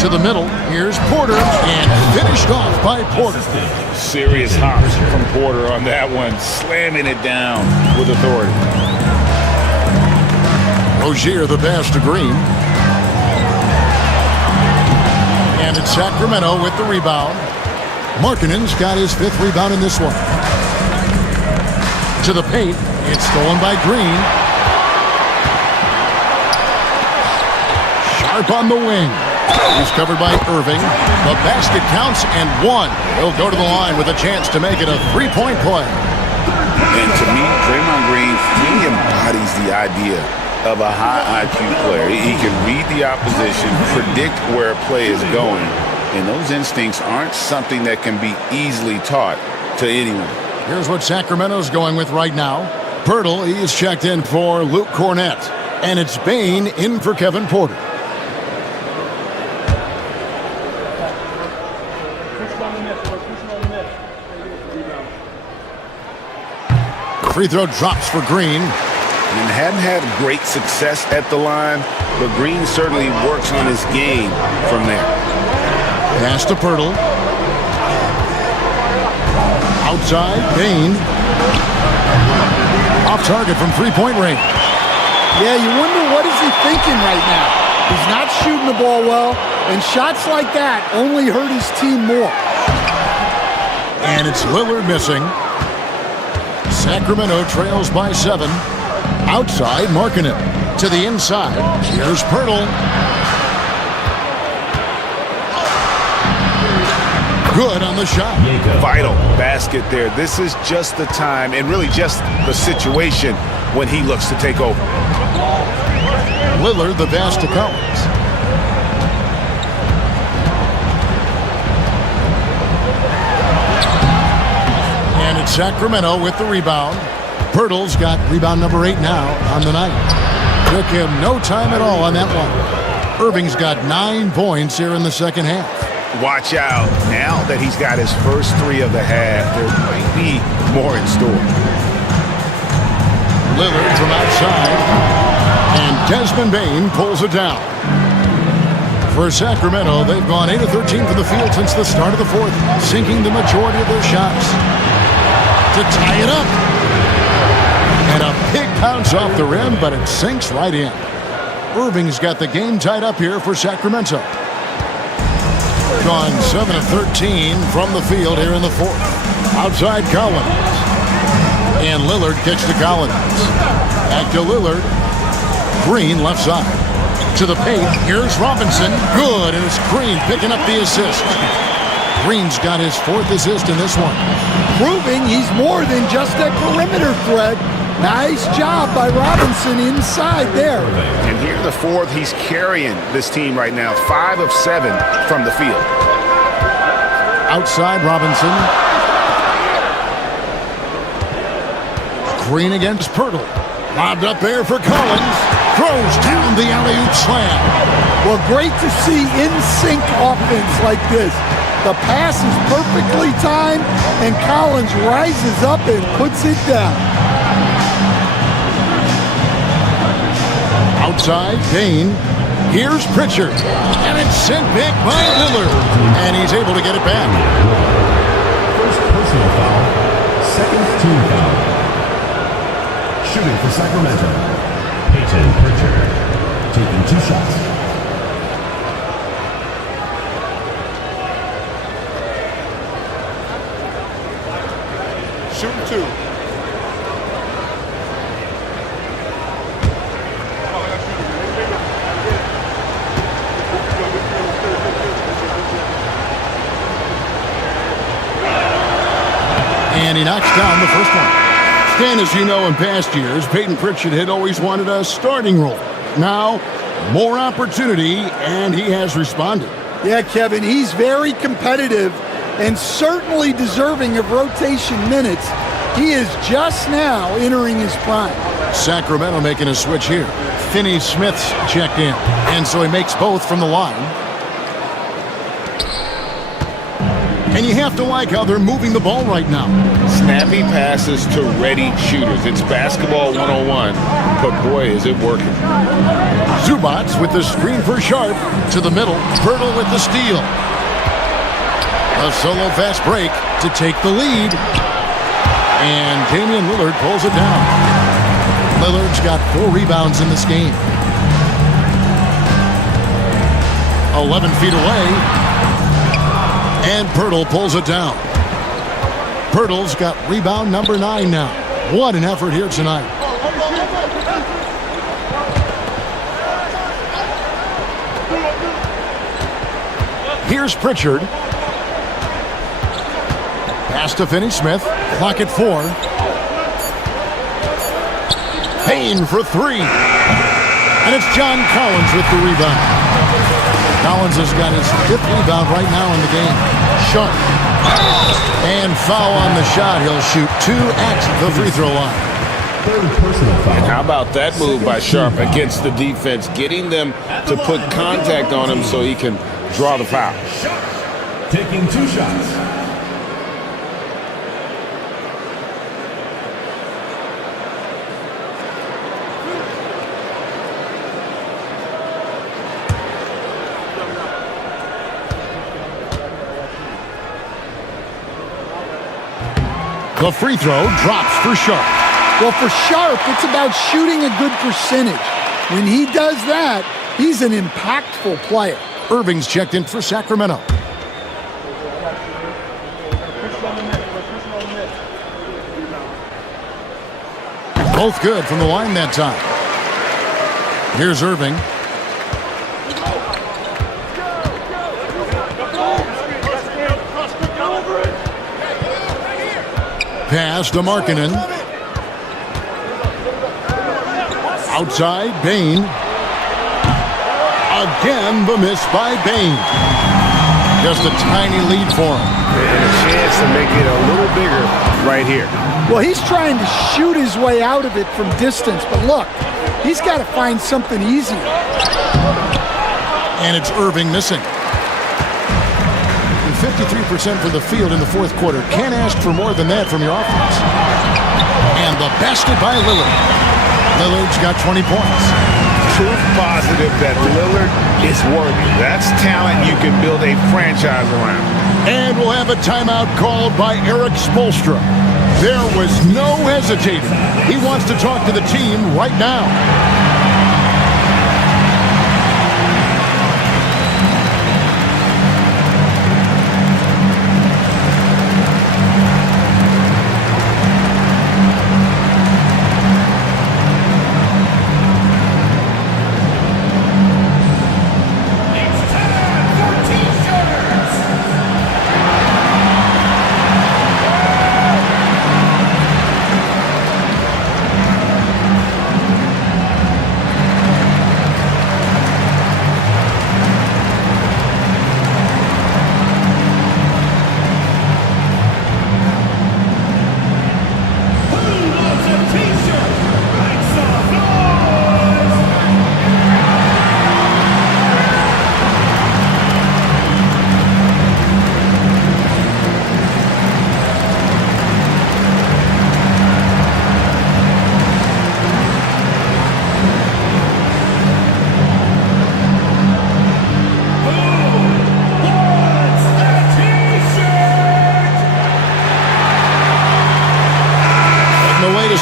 To the middle, here's Porter, and finished off by Porter. Serious hops from Porter on that one, slamming it down with authority. Rozier the pass to Green. And it's Sacramento with the rebound. Markkanen's got his 5th rebound in this one. To the paint, it's stolen by Green. Sharp on the wing. He's covered by Irving. The basket counts and 1. He'll go to the line with a chance to make it a 3-point play. And to me, Draymond Green, he embodies the idea of a high IQ player. He can read the opposition, predict where a play is going, and those instincts aren't something that can be easily taught to anyone. Here's what Sacramento's going with right now. Pirtle, he is checked in for Luke Cornette. And it's Bain in for Kevin Porter. Free throw drops for Green. And hadn't had great success at the line, but Green certainly works on his game from there. Pass to Pirtle. Outside, Bain. Off target from three-point range. Yeah, you wonder what is he thinking right now. He's not shooting the ball well, and shots like that only hurt his team more. And it's Lillard missing. Sacramento trails by 7. Outside, Markkanen. To the inside. Here's Pirtle. Good on the shot. Vital basket there. This is just the time and really just the situation when he looks to take over. Lillard the pass to Collins. And it's Sacramento with the rebound. Pirtle's got rebound number 8 now on the night. Took him no time at all on that one. Irving's got 9 points here in the second half. Watch out. Now that he's got his first 3 of the half, there might be more in store. Lillard from outside. And Desmond Bain pulls it down. For Sacramento, they've gone 8 of 13 from the field since the start of the fourth, sinking the majority of their shots. To tie it up. And a big bounce off the rim, but it sinks right in. Irving's got the game tied up here for Sacramento. Gone 7 of 13 from the field here in the fourth. Outside Collins. And Lillard kicks to Collins. Back to Lillard. Green left side. To the paint. Here's Robinson. Good, and it's Green picking up the assist. Green's got his 4th assist in this one. Proving he's more than just a perimeter threat. Nice job by Robinson inside there. And here the 4th, he's carrying this team right now. 5 of 7 from the field. Outside Robinson. Green against Pirtle. Lobbed up there for Collins. Throws down the alley-oop slam. Well, great to see in-sync offense like this. The pass is perfectly timed, and Collins rises up and puts it down. Outside, Bain. Here's Pritchard. And it's sent back by Lillard. And he's able to get it back. First personal foul, second team foul. Shooting for Sacramento, Peyton Pritchard, taking 2 shots. Shooting 2. And he knocks down the first one. Stan, as you know, in past years, Peyton Pritchard had always wanted a starting role. Now, more opportunity, and he has responded. Yeah, Kevin, he's very competitive and certainly deserving of rotation minutes. He is just now entering his prime. Sacramento making a switch here. Finney-Smith's checked in, and so he makes both from the line. And you have to like how they're moving the ball right now. Snappy passes to ready shooters. It's basketball 101, but boy, is it working. Zubats with the screen for Sharp to the middle. Pirtle with the steal. A solo fast break to take the lead. And Damian Lillard pulls it down. Lillard's got 4 rebounds in this game. 11 feet away. And Pirtle pulls it down. Pirtle's got rebound number 9 now. What an effort here tonight. Here's Pritchard. Pass to Finney-Smith. Clock at 4. Payne for 3. And it's John Collins with the rebound. Collins has got his 5th rebound right now in the game. Sharp. And foul on the shot. He'll shoot 2 at the free throw line. third personal foul. And how about that move by Sharp against the defense, getting them to put contact on him so he can draw the foul. Taking 2 shots. The free throw drops for Sharp. Well, for Sharp, it's about shooting a good percentage. When he does that, he's an impactful player. Irving's checked in for Sacramento. Both good from the line that time. Here's Irving. Pass to Markkanen. Outside, Bain. Again, the miss by Bain. Just a tiny lead for him. And a chance to make it a little bigger right here. Well, he's trying to shoot his way out of it from distance, but look, he's got to find something easier. And it's Irving missing. 53% for the field in the fourth quarter. Can't ask for more than that from your offense. And the basket by Lillard. Lillard's got 20 points. Proof positive that Lillard is worthy. That's talent you can build a franchise around. And we'll have a timeout called by Eric Spoelstra. There was no hesitating. He wants to talk to the team right now.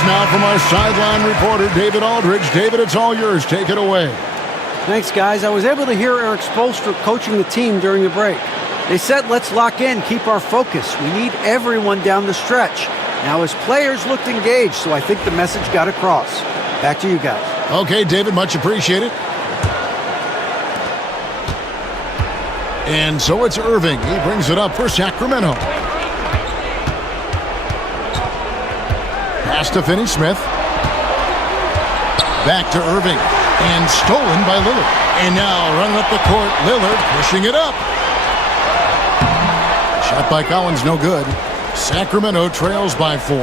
Now from our sideline reporter, David Aldridge. David, it's all yours. Take it away. Thanks, guys. I was able to hear Eric Spoelstra coaching the team during the break. They said, let's lock in, keep our focus. We need everyone down the stretch. Now, his players looked engaged, so I think the message got across. Back to you guys. Okay, David, much appreciated. And so it's Irving. He brings it up for Sacramento. Pass to Finney-Smith. Back to Irving. And stolen by Lillard. And now running up the court, Lillard pushing it up. Shot by Collins, no good. Sacramento trails by 4.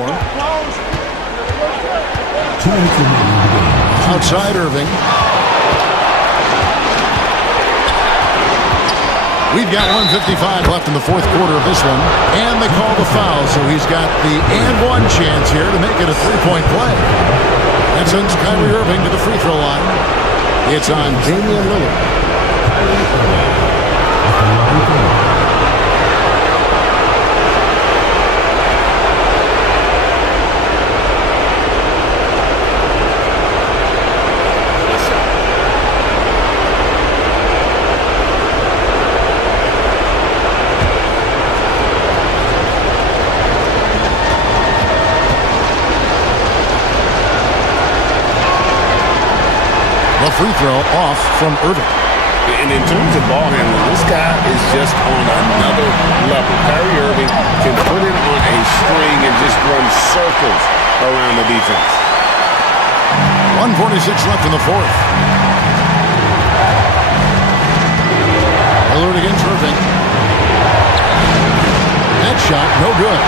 Outside Irving. We've got 1:55 left in the fourth quarter of this one. And they call the foul, so he's got the and one chance here to make it a three-point play. That sends Kyrie Irving to the free throw line. It's on Damian Lillard. The free throw off from Irving. And in terms of ball handling, this guy is just on another level. Kyrie Irving can put it on a string and just run circles around the defense. 1:46 left in the fourth. Lillard against Irving. That shot, no good.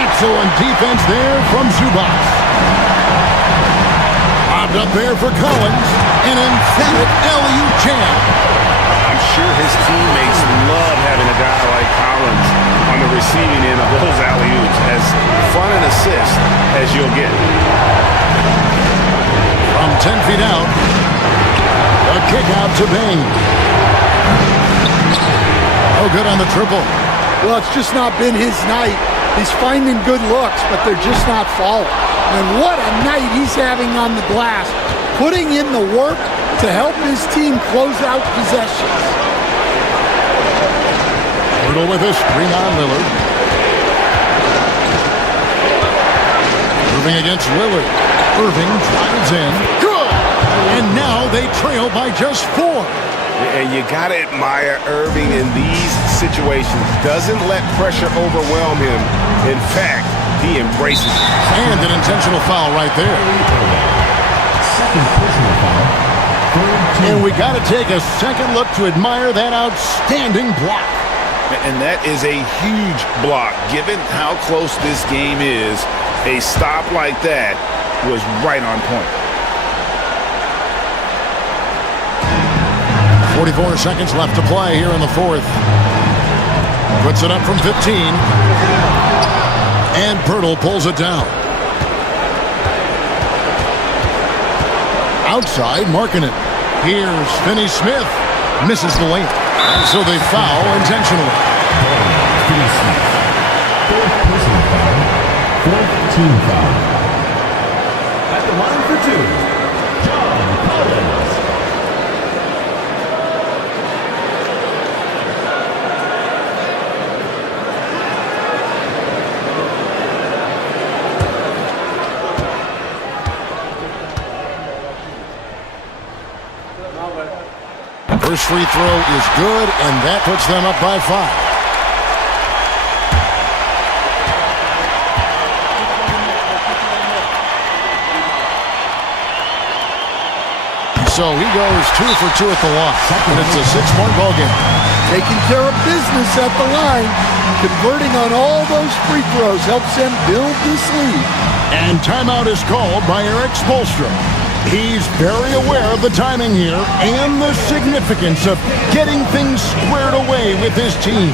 Excellent defense there from Zubac. Lobbed up there for Collins. An emphatic alley-oop jam. I'm sure his teammates love having a guy like Collins on the receiving end of those alley-oops. As fun an assist as you'll get. From 10 feet out, a kick out to Bain. Oh, good on the triple. Well, it's just not been his night. He's finding good looks, but they're just not falling. And what a night he's having on the glass, putting in the work to help his team close out possessions. Hurdle with a screen on Lillard. Moving against Lillard. Irving drives in. Good! And now they trail by just 4. And you got to admire Irving in these situations. Doesn't let pressure overwhelm him. In fact, he embraces it. And an intentional foul right there. Second personal foul. And we got to take a second look to admire that outstanding block. And that is a huge block. Given how close this game is, a stop like that was right on point. 44 seconds left to play here in the fourth. Puts it up from 15. And Pirtle pulls it down. Outside, marking it. Here's Finney-Smith. Misses the lane. And so they foul intentionally. Finney-Smith. Fourth personal foul. Fourth team foul. At the line for 2, John Collins. First free throw is good, and that puts them up by 5. So he goes 2 for 2 at the line, and it's a 6-point ball game. Taking care of business at the line, converting on all those free throws helps them build this lead. And timeout is called by Eric Spoelstra. He's very aware of the timing here and the significance of getting things squared away with his team.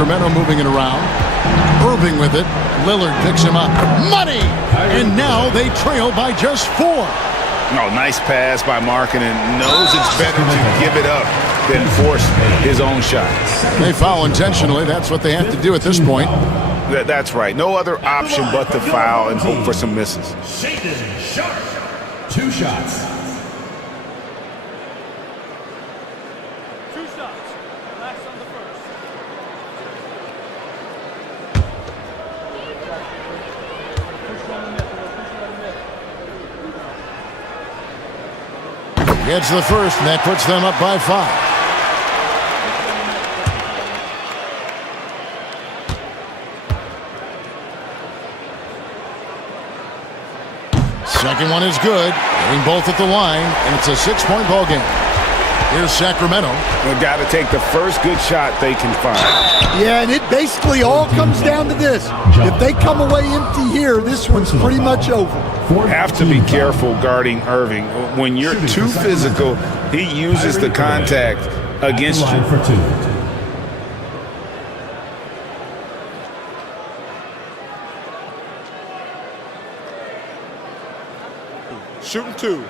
Sacramento moving it around. Irving with it. Lillard picks him up. Money! And now they trail by just 4. No, nice pass by Markkanen. Knows it's better to give it up than force his own shot. They foul intentionally. That's what they have to do at this point. That's right. No other option but to foul and hope for some misses. Shaden Sharp. 2 shots. Gets the first, and that puts them up by 5. Second one is good. Hitting both at the line, and it's a 6-point ball game. Here's Sacramento. They've got to take the first good shot they can find. Yeah, and it basically all comes down to this. If they come away empty here, this one's pretty much over. Have to be careful guarding Irving. When you're too physical, he uses the contact against you. For two. Shooting two.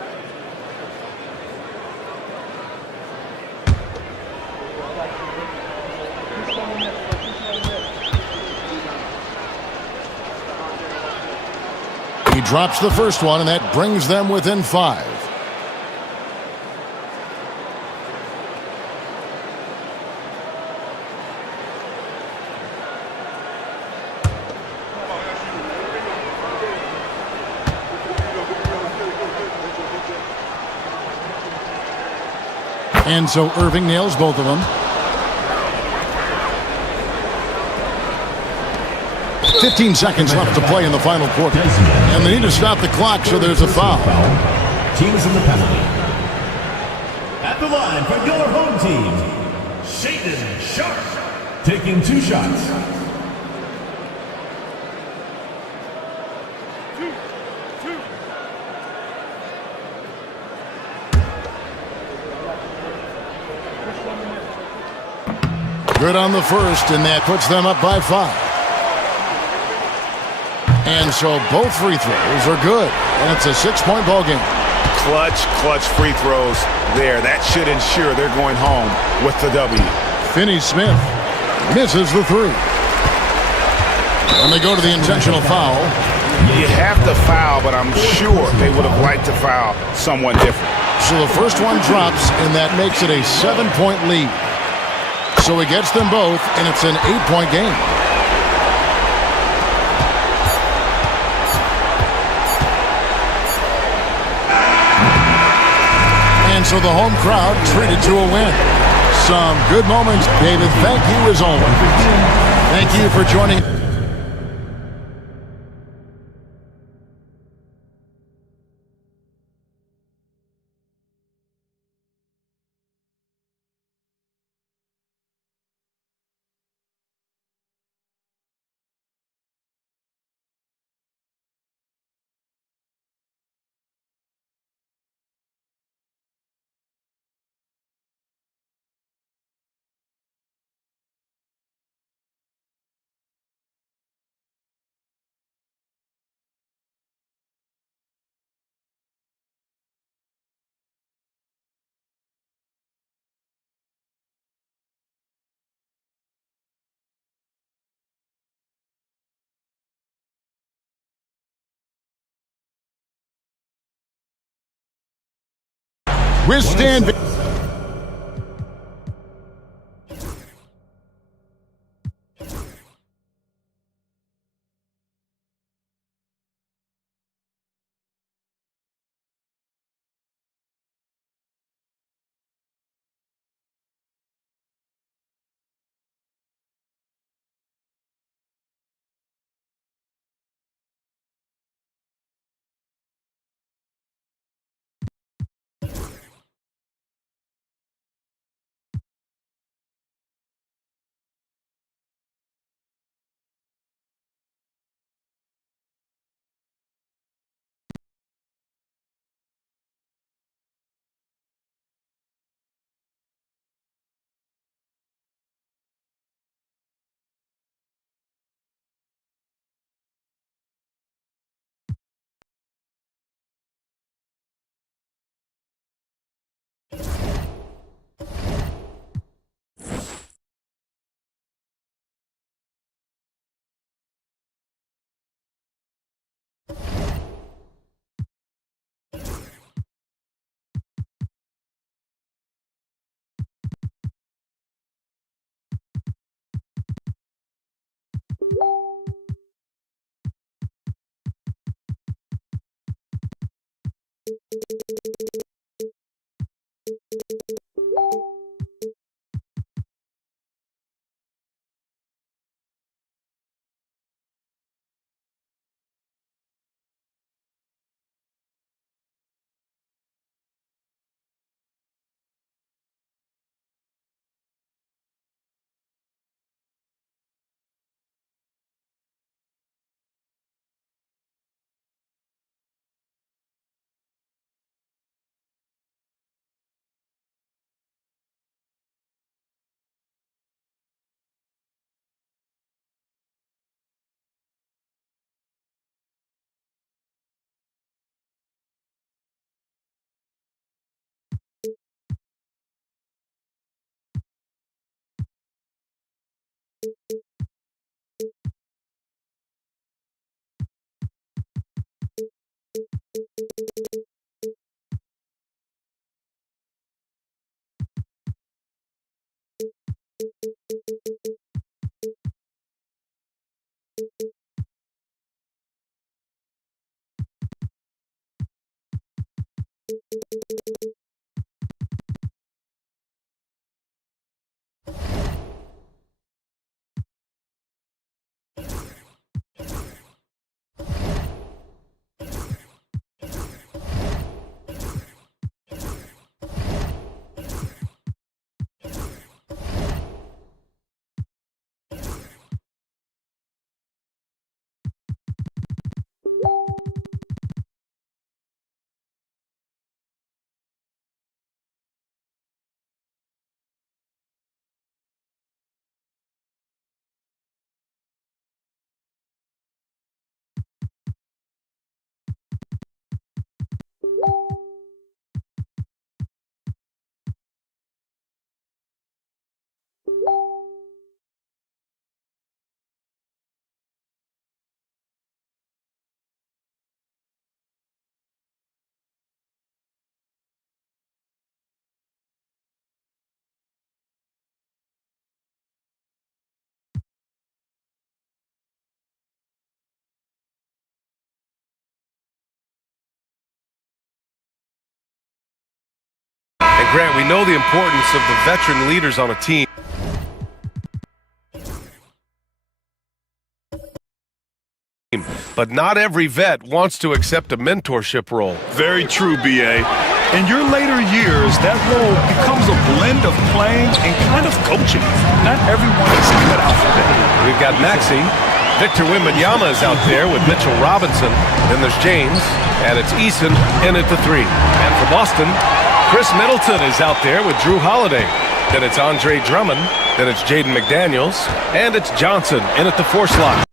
He drops the first one, and that brings them within 5. And so Irving nails both of them. 15 seconds left to play in the final quarter. And they need to stop the clock, so there's a foul. Teams in the penalty. At the line for your home team, Shaden Sharp, taking 2 shots. Good on the first, and that puts them up by 5. And so both free throws are good, and it's a 6-point ball game. Clutch free throws there. That should ensure they're going home with the W. Finney-Smith misses the 3. And they go to the intentional foul. You have to foul, but I'm sure they would have liked to foul someone different. So the first one drops, and that makes it a 7-point lead. So he gets them both, and it's an 8-point game. And so the home crowd treated to a win. Some good moments, David. Thank you as always. Thank you for joining. Withstand. And Grant, we know the importance of the veteran leaders on a team. But not every vet wants to accept a mentorship role. Very true, B.A. In your later years, that role becomes a blend of playing and kind of coaching. Not everyone is cut out for that. We've got Maxey. Victor Wembanyama is out there with Mitchell Robinson. Then there's James, and it's Eason in at the 3. And for Boston, Chris Middleton is out there with Drew Holiday. Then it's Andre Drummond. Then it's Jaden McDaniels. And it's Johnson in at the 4 slot.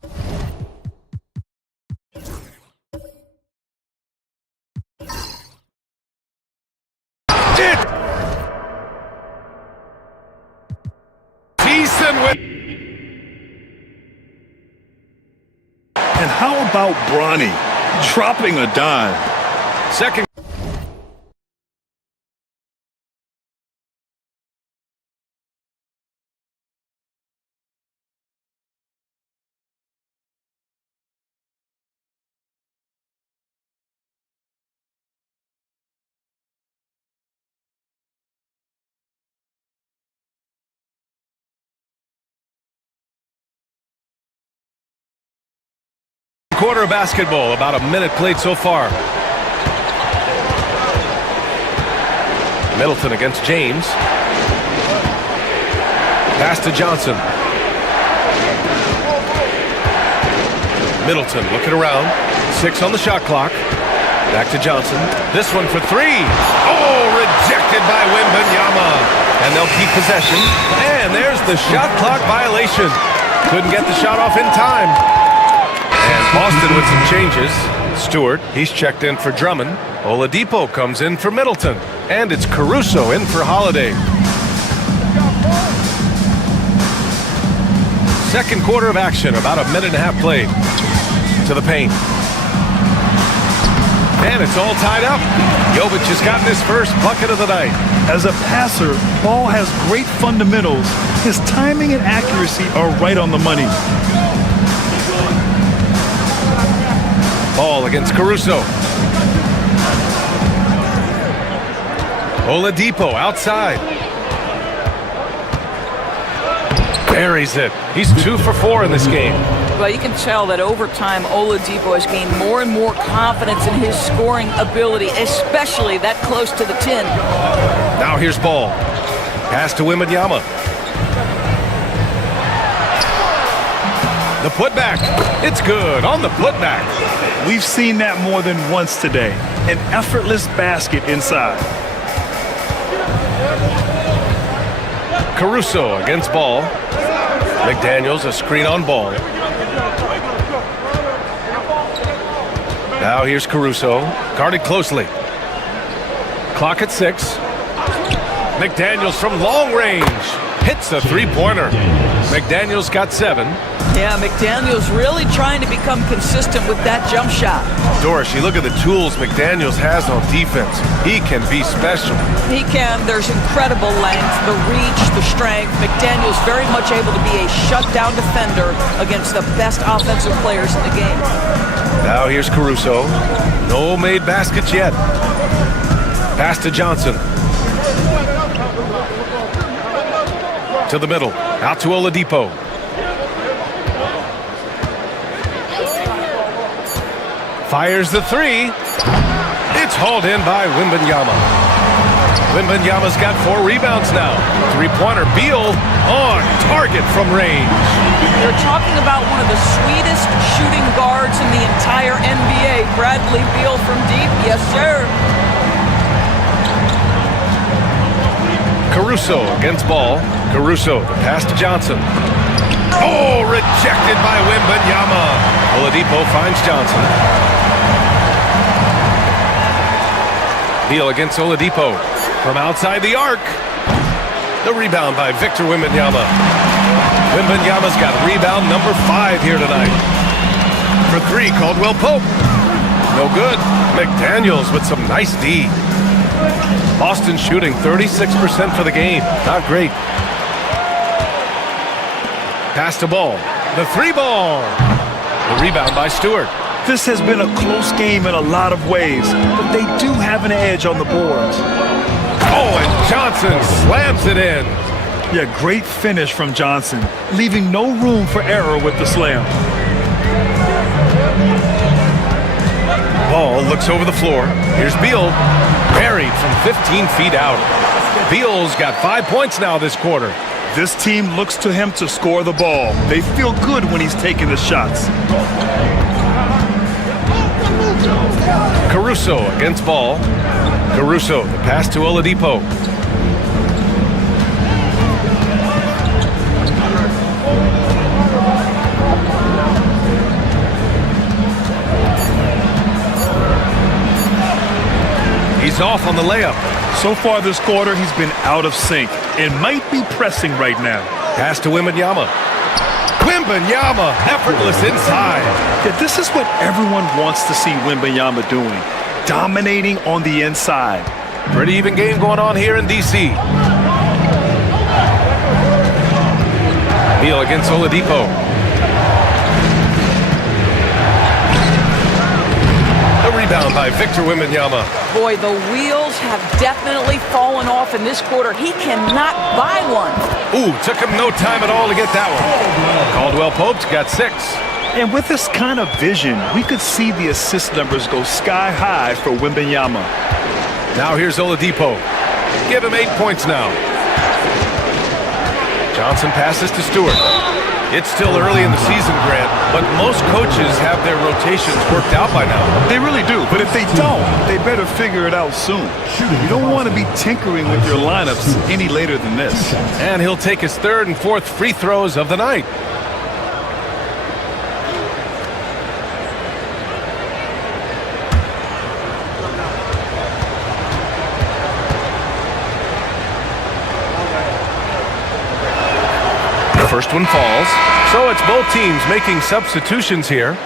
And how about Bronny dropping a dime? Second. Quarter of basketball, about a minute played so far. Middleton against James. Pass to Johnson. Middleton looking around. 6 on the shot clock. Back to Johnson. This one for 3. Oh, rejected by Wembanyama. And they'll keep possession. And there's the shot clock violation. Couldn't get the shot off in time. And Boston with some changes. Stewart, he's checked in for Drummond. Oladipo comes in for Middleton. And it's Caruso in for Holiday. Second quarter of action, about a minute and a half played. To the paint. And it's all tied up. Jovic has gotten his first bucket of the night. As a passer, Ball has great fundamentals. His timing and accuracy are right on the money. Ball against Caruso. Oladipo outside. Buries it. He's 2 for 4 in this game. Well, you can tell that over time, Oladipo has gained more and more confidence in his scoring ability, especially that close to the 10. Now here's Ball. Pass to Wembanyama. The putback. It's good on the putback. We've seen that more than once today. An effortless basket inside. Caruso against Ball. McDaniels a screen on Ball. Now here's Caruso. Guarded closely. Clock at 6. McDaniels from long range. hits a three-pointer. McDaniels got 7. Yeah, McDaniels really trying to become consistent with that jump shot. Doris, you look at the tools McDaniels has on defense. He can be special. He can. There's incredible length, the reach, the strength. McDaniels very much able to be a shutdown defender against the best offensive players in the game. Now here's Caruso. No made baskets yet. Pass to Johnson. To the middle. Out to Oladipo. Fires the three. It's hauled in by Wembanyama. Wembanyama's got 4 rebounds now. Three-pointer. Beal on target from range. You're talking about one of the sweetest shooting guards in the entire NBA. Bradley Beal from deep. Yes, sir. Caruso against Ball. Caruso, the pass to Johnson. Oh, rejected by Wembanyama. Oladipo finds Johnson. Beal against Oladipo from outside the arc. The rebound by Victor Wembanyama. Wembanyama's got rebound number 5 here tonight. For 3, Caldwell Pope. No good. McDaniels with some nice D. Boston shooting 36% for the game. Not great. Pass to Ball. The 3-ball. The rebound by Stewart. This has been a close game in a lot of ways, but they do have an edge on the boards. Oh, and Johnson slams it in. Yeah, great finish from Johnson, leaving no room for error with the slam. Ball looks over the floor. Here's Beal. Buried from 15 feet out. Beal's got 5 points now this quarter. This team looks to him to score the ball. They feel good when he's taking the shots. Caruso against Ball. Caruso, the pass to Oladipo. He's off on the layup. So far this quarter, he's been out of sync and might be pressing right now. Pass to Wembanyama. Wembanyama, effortless inside. Yeah, this is what everyone wants to see Wembanyama doing, dominating on the inside. Pretty even game going on here in D.C. Beal against Oladipo. The rebound by Victor Wembanyama. Boy, the wheels have definitely fallen off in this quarter. He cannot buy one. Ooh, took him no time at all to get that one. Caldwell Pope's got 6. And with this kind of vision, we could see the assist numbers go sky high for Wembanyama. Now here's Oladipo. Give him 8 points now. Johnson passes to Stewart. It's still early in the season, Grant, but most coaches have their rotations worked out by now. They really do, but if they don't, they better figure it out soon. You don't want to be tinkering with your lineups any later than this. And he'll take his 3rd and 4th free throws of the night. First one falls. So it's both teams making substitutions here.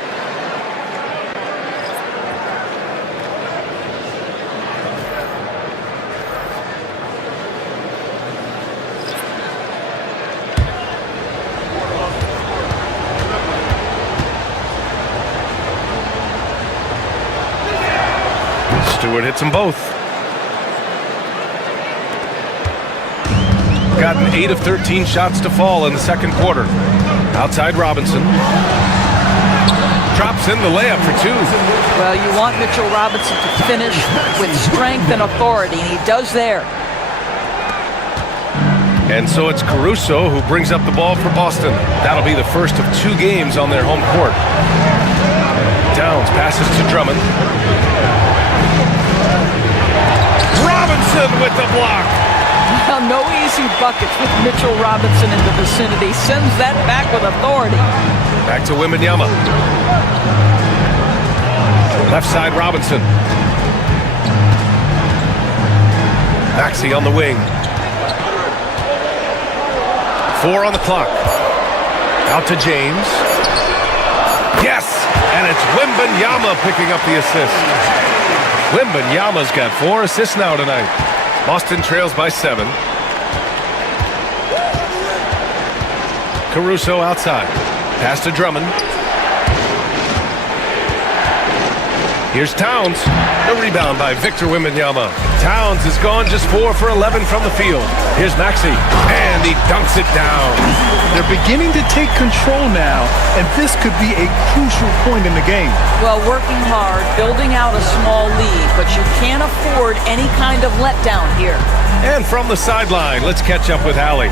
Stewart hits them both. Gotten 8 of 13 shots to fall in the second quarter. Outside Robinson. Drops in the layup for 2. Well, you want Mitchell Robinson to finish with strength and authority, and he does there. And so it's Caruso who brings up the ball for Boston. That'll be the first of 2 games on their home court. Downs passes to Drummond. Robinson with the block. Well, no easy buckets with Mitchell Robinson in the vicinity. Sends that back with authority. Back to Wembanyama. Left side Robinson. Maxey on the wing. 4 on the clock. Out to James. Yes! And it's Wembanyama picking up the assist. Wembanyama's got 4 assists now tonight. Boston trails by 7. Caruso outside. Pass to Drummond. Here's Towns. The rebound by Victor Wembanyama. Towns is gone just 4 for 11 from the field. Here's Maxey. And he dunks it down. They're beginning to take control now, and this could be a crucial point in the game. Well, working hard, building out a small lead, but you can't afford any kind of letdown here. And from the sideline, let's catch up with Allie.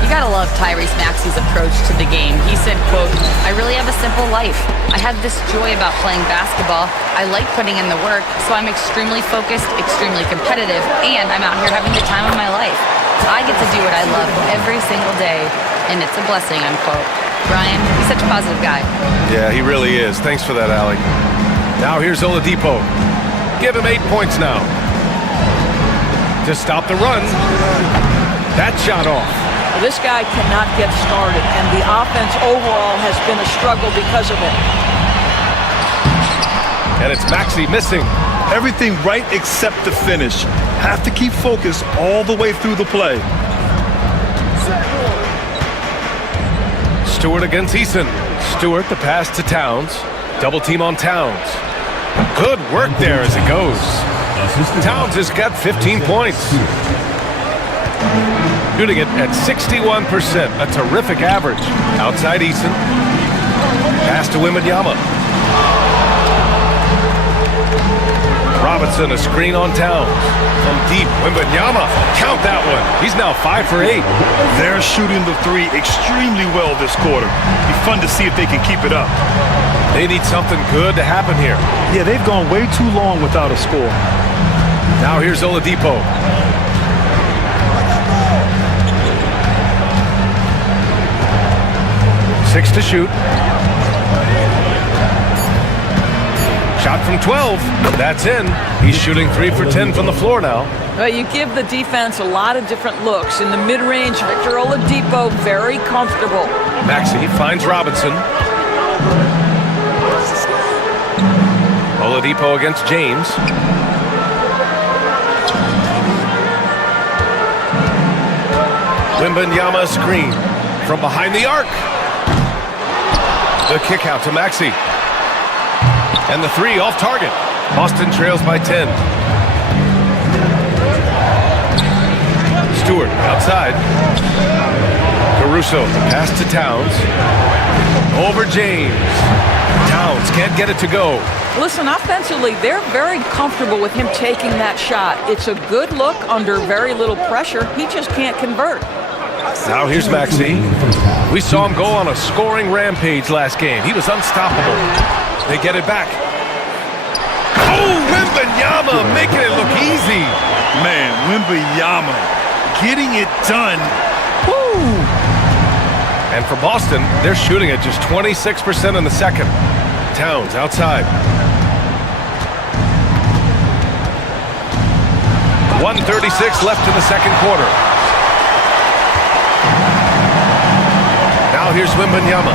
You gotta love Tyrese Maxey's approach to the game. He said, quote, "I really have a simple life. I have this joy about playing basketball. I like putting in the work, so I'm extremely focused, extremely competitive, and I'm out here having the time of my life. I get to do what I love every single day, and it's a blessing," unquote. Brian, he's such a positive guy. Yeah, he really is. Thanks for that, Allie. Now here's Oladipo. Give him 8 points now. To stop the run. That shot off. This guy cannot get started, and the offense overall has been a struggle because of it. And it's Maxey missing. Everything right except the finish. Have to keep focused all the way through the play. Stewart against Eason. Stewart, the pass to Towns. Double team on Towns. Good work there as it goes. Towns has got 15 points. Shooting it at 61%, a terrific average. Outside Eason. Pass to Wembanyama. Robinson, a screen on Towns. From deep, Wembanyama. Count that one. He's now 5 for 8. They're shooting the 3 extremely well this quarter. Be fun to see if they can keep it up. They need something good to happen here. Yeah, they've gone way too long without a score. Now here's Oladipo. Six to shoot. Shot from 12. That's in. He's shooting 3 for 10 from the floor now. Well, you give the defense a lot of different looks. In the mid-range, Victor Oladipo, very comfortable. Maxey finds Robinson. Oladipo against James. Wembanyama screen from behind the arc. The kick out to Maxey. And the 3 off target. Boston trails by 10. Stewart outside. Caruso, pass to Towns. Over James. Towns can't get it to go. Listen, offensively, they're very comfortable with him taking that shot. It's a good look under very little pressure. He just can't convert. Now here's Maxey. We saw him go on a scoring rampage last game. He was unstoppable. They get it back. Oh, Wembanyama making it look easy. Man, Wembanyama getting it done. Woo! And for Boston, they're shooting at just 26% in the second. Towns outside. 1:36 left in the second quarter. Now here's Wembanyama.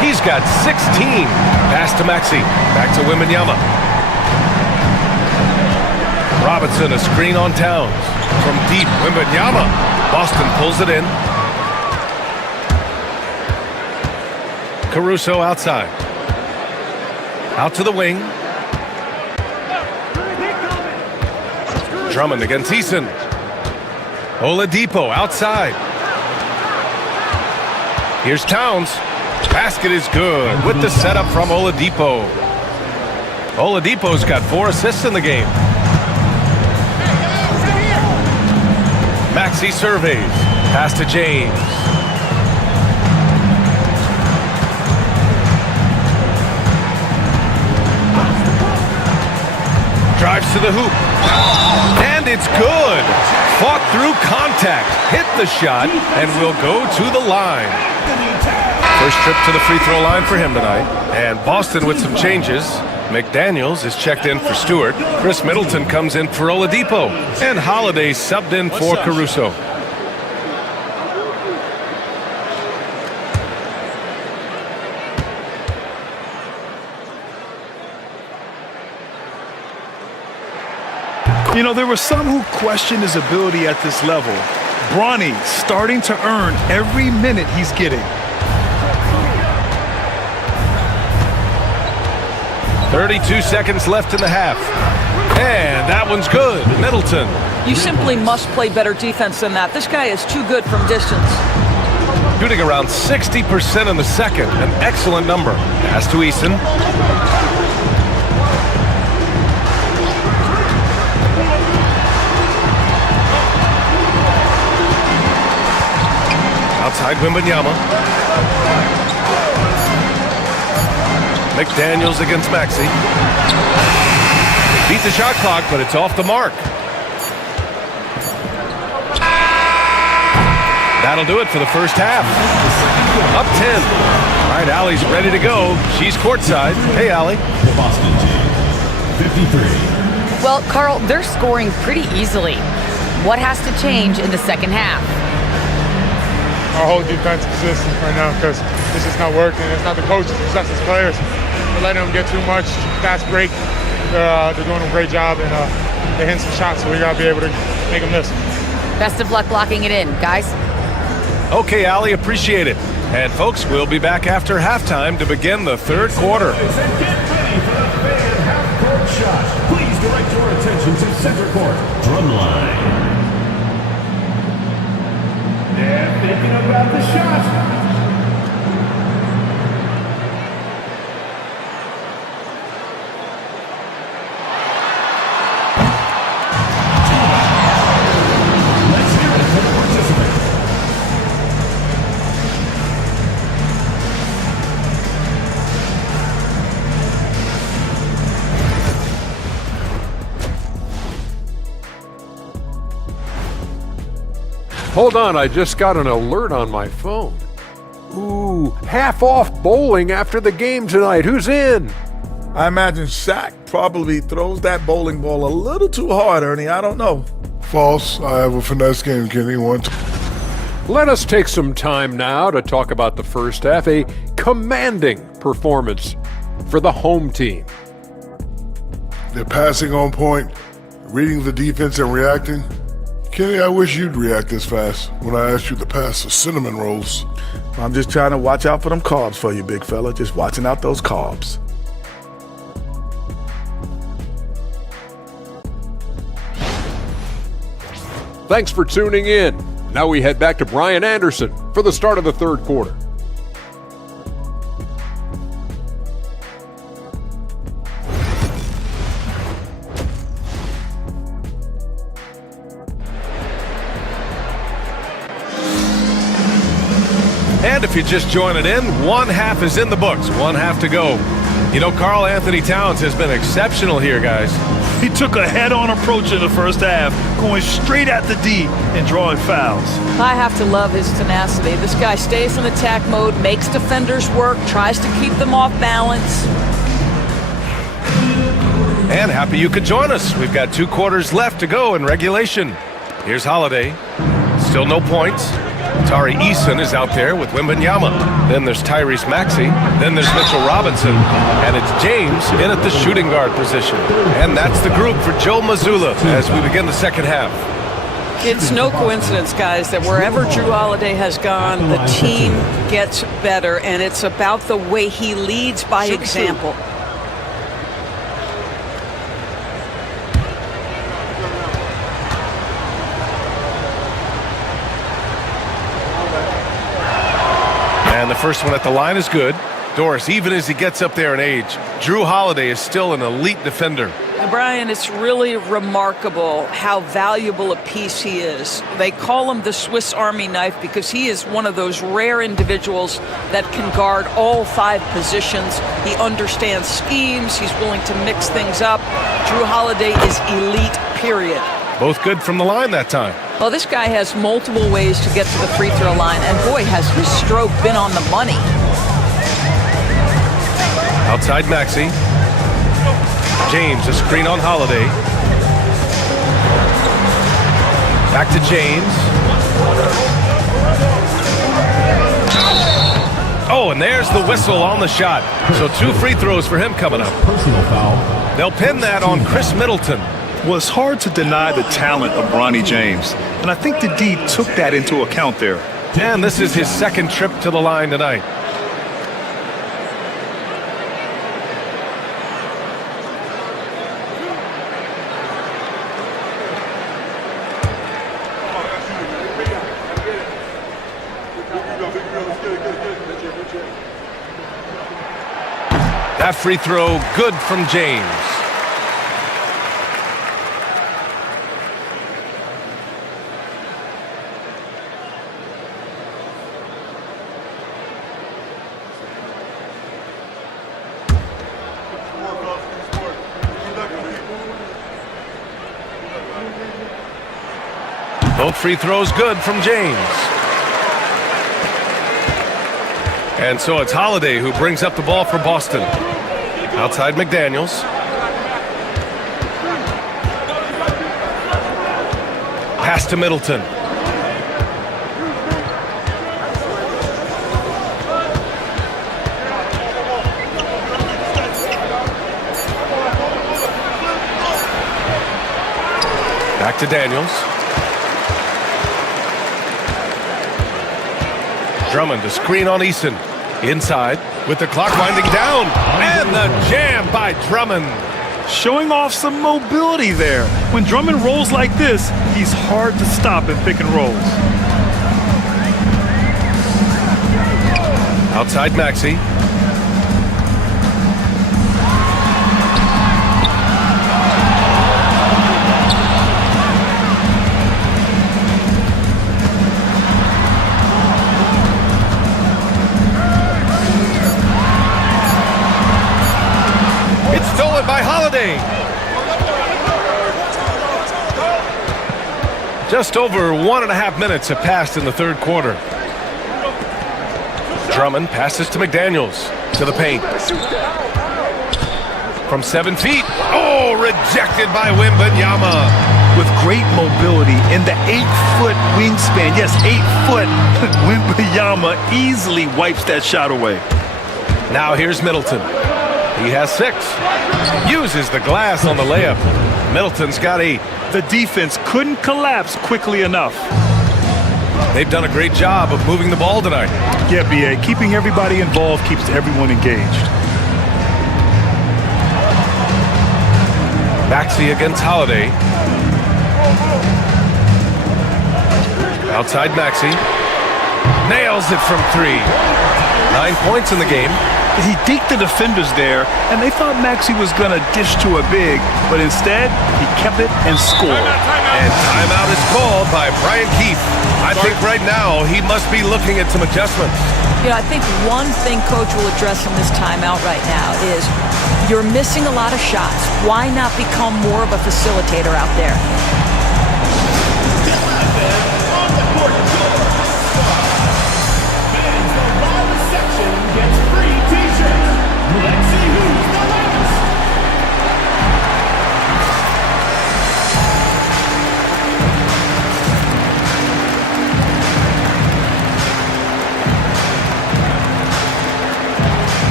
He's got 16. Pass to Maxey. Back to Wembanyama. Robinson, a screen on Towns. From deep, Wembanyama. Boston pulls it in. Caruso outside. Out to the wing. Drummond against Eason. Oladipo outside. Here's Towns. Basket is good with the setup from Oladipo. Oladipo's got 4 assists in the game. Maxey surveys. Pass to James. Drives to the hoop. And it's good. Fought through contact. Hit the shot and will go to the line. First trip to the free throw line for him tonight. And Boston with some changes. McDaniels is checked in for Stewart. Chris Middleton comes in for Oladipo. And Holiday subbed in for Caruso. You know, there were some who questioned his ability at this level. Bronny starting to earn every minute he's getting. 32 seconds left in the half. And that one's good. Middleton. You simply must play better defense than that. This guy is too good from distance. Shooting around 60% in the second. An excellent number. Pass to Eason. Outside Wembanyama. McDaniels against Maxey. Beat the shot clock, but it's off the mark. That'll do it for the first half. Up 10. All right, Allie's ready to go. She's courtside. Hey, Allie. Boston James, 53. Well, Carl, they're scoring pretty easily. What has to change in the second half? Our whole defensive system right now, because this is not working. It's not the coaches, it's us as players. We're letting them get too much fast break. They're doing a great job, and they're hitting some shots, so we got to be able to make them miss. Best of luck blocking it in, guys. Okay, Allie, appreciate it. And folks, we'll be back after halftime to begin the third quarter. And get ready for the fan half-court shot. Please direct your attention to center court. Drumline. They're thinking about the shot. Hold on, I just got an alert on my phone. Ooh, half off bowling after the game tonight. Who's in? I imagine Shaq probably throws that bowling ball a little too hard, Ernie. I don't know. False. I have a finesse game, Kenny. Let us take some time now to talk about the first half. A commanding performance for the home team. They're passing on point, reading the defense and reacting. Kenny, I wish you'd react this fast when I asked you to pass the cinnamon rolls. I'm just trying to watch out for them carbs for you, big fella. Just watching out those carbs. Thanks for tuning in. Now we head back to Brian Anderson for the start of the third quarter. And if you're just joining in, one half is in the books, one half to go. You know, Karl Anthony Towns has been exceptional here, guys. He took a head-on approach in the first half, going straight at the D and drawing fouls. I have to love his tenacity. This guy stays in attack mode, makes defenders work, tries to keep them off balance. And happy you could join us. We've got 2 quarters left to go in regulation. Here's Holiday. Still no points. Tari Eason is out there with Wembanyama. Then there's Tyrese Maxey. Then there's Mitchell Robinson. And it's James in at the shooting guard position. And that's the group for Joe Mazzulla as we begin the second half. It's no coincidence, guys, that wherever Drew Holiday has gone, the team gets better. And it's about the way he leads by example. And the first one at the line is good. Doris, even as he gets up there in age, Drew Holiday is still an elite defender. Brian, it's really remarkable how valuable a piece he is. They call him the Swiss Army knife because he is one of those rare individuals that can guard all 5 positions. He understands schemes. He's willing to mix things up. Drew Holiday is elite, period. Both good from the line that time. Well, this guy has multiple ways to get to the free throw line, and boy, has his stroke been on the money. Outside Maxey. James, a screen on Holiday. Back to James. Oh, and there's the whistle on the shot. So 2 free throws for him coming up. Personal foul. They'll pin that on Chris Middleton. Well, it's hard to deny the talent of Bronny James, and I think the D took that into account there. And this is his second trip to the line tonight. That free throw good from James. Both free throws good from James. And so it's Holiday who brings up the ball for Boston. Outside McDaniels. Pass to Middleton. Back to Daniels. Drummond to screen on Eason. Inside with the clock winding down. And the jam by Drummond. Showing off some mobility there. When Drummond rolls like this, he's hard to stop in pick and rolls. Outside Maxey. Stolen by Holiday. Just over 1.5 minutes have passed in the third quarter. Drummond passes to McDaniels. To the paint. From 7 feet. Oh, rejected by Wembanyama. With great mobility in the 8-foot wingspan. Yes, 8 foot. Wembanyama easily wipes that shot away. Now here's Middleton. He has 6. Uses the glass on the layup. Middleton's got 8. The defense couldn't collapse quickly enough. They've done a great job of moving the ball tonight. Yeah, B.A. Keeping everybody involved keeps everyone engaged. Maxey against Holiday. Outside Maxey. Nails it from 3. 9 points in the game. He deked the defenders there, and they thought Maxey was going to dish to a big, but instead, he kept it and scored. And timeout is called by Brian Keefe. I think right now he must be looking at some adjustments. You know, I think one thing Coach will address in this timeout right now is you're missing a lot of shots. Why not become more of a facilitator out there?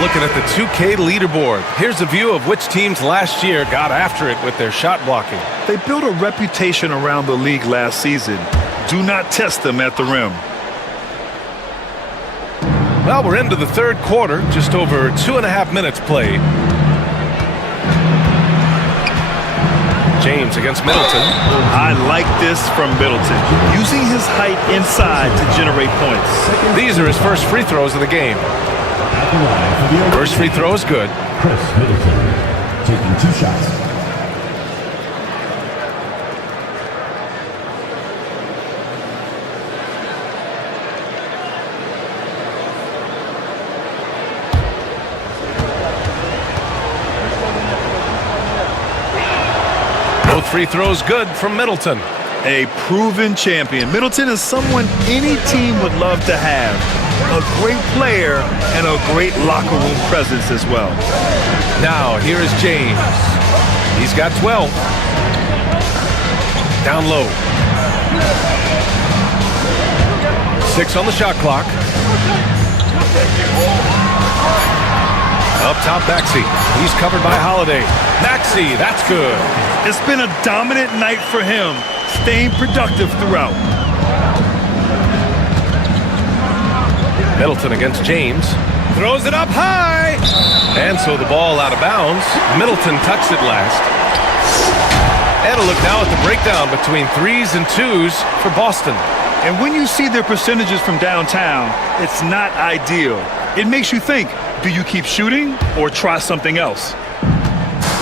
Looking at the 2K leaderboard. Here's a view of which teams last year got after it with their shot blocking. They built a reputation around the league last season. Do not test them at the rim. Well, we're into the third quarter, just over 2.5 minutes played. James against Middleton. I like this from Middleton, using his height inside to generate points. These are his first free throws of the game. First free throw is good. Chris Middleton taking 2 shots. Both free throws good from Middleton. A proven champion. Middleton is someone any team would love to have. A great player and a great locker room presence as well. Now, here is James. He's got 12. Down low. 6 on the shot clock. Up top, Maxey. He's covered by Holiday. Maxey, that's good. It's been a dominant night for him, staying productive throughout. Middleton against James. Throws it up high. And so the ball out of bounds. Middleton touched it last. And a look now at the breakdown between 3s and 2s for Boston. And when you see their percentages from downtown, it's not ideal. It makes you think, do you keep shooting or try something else?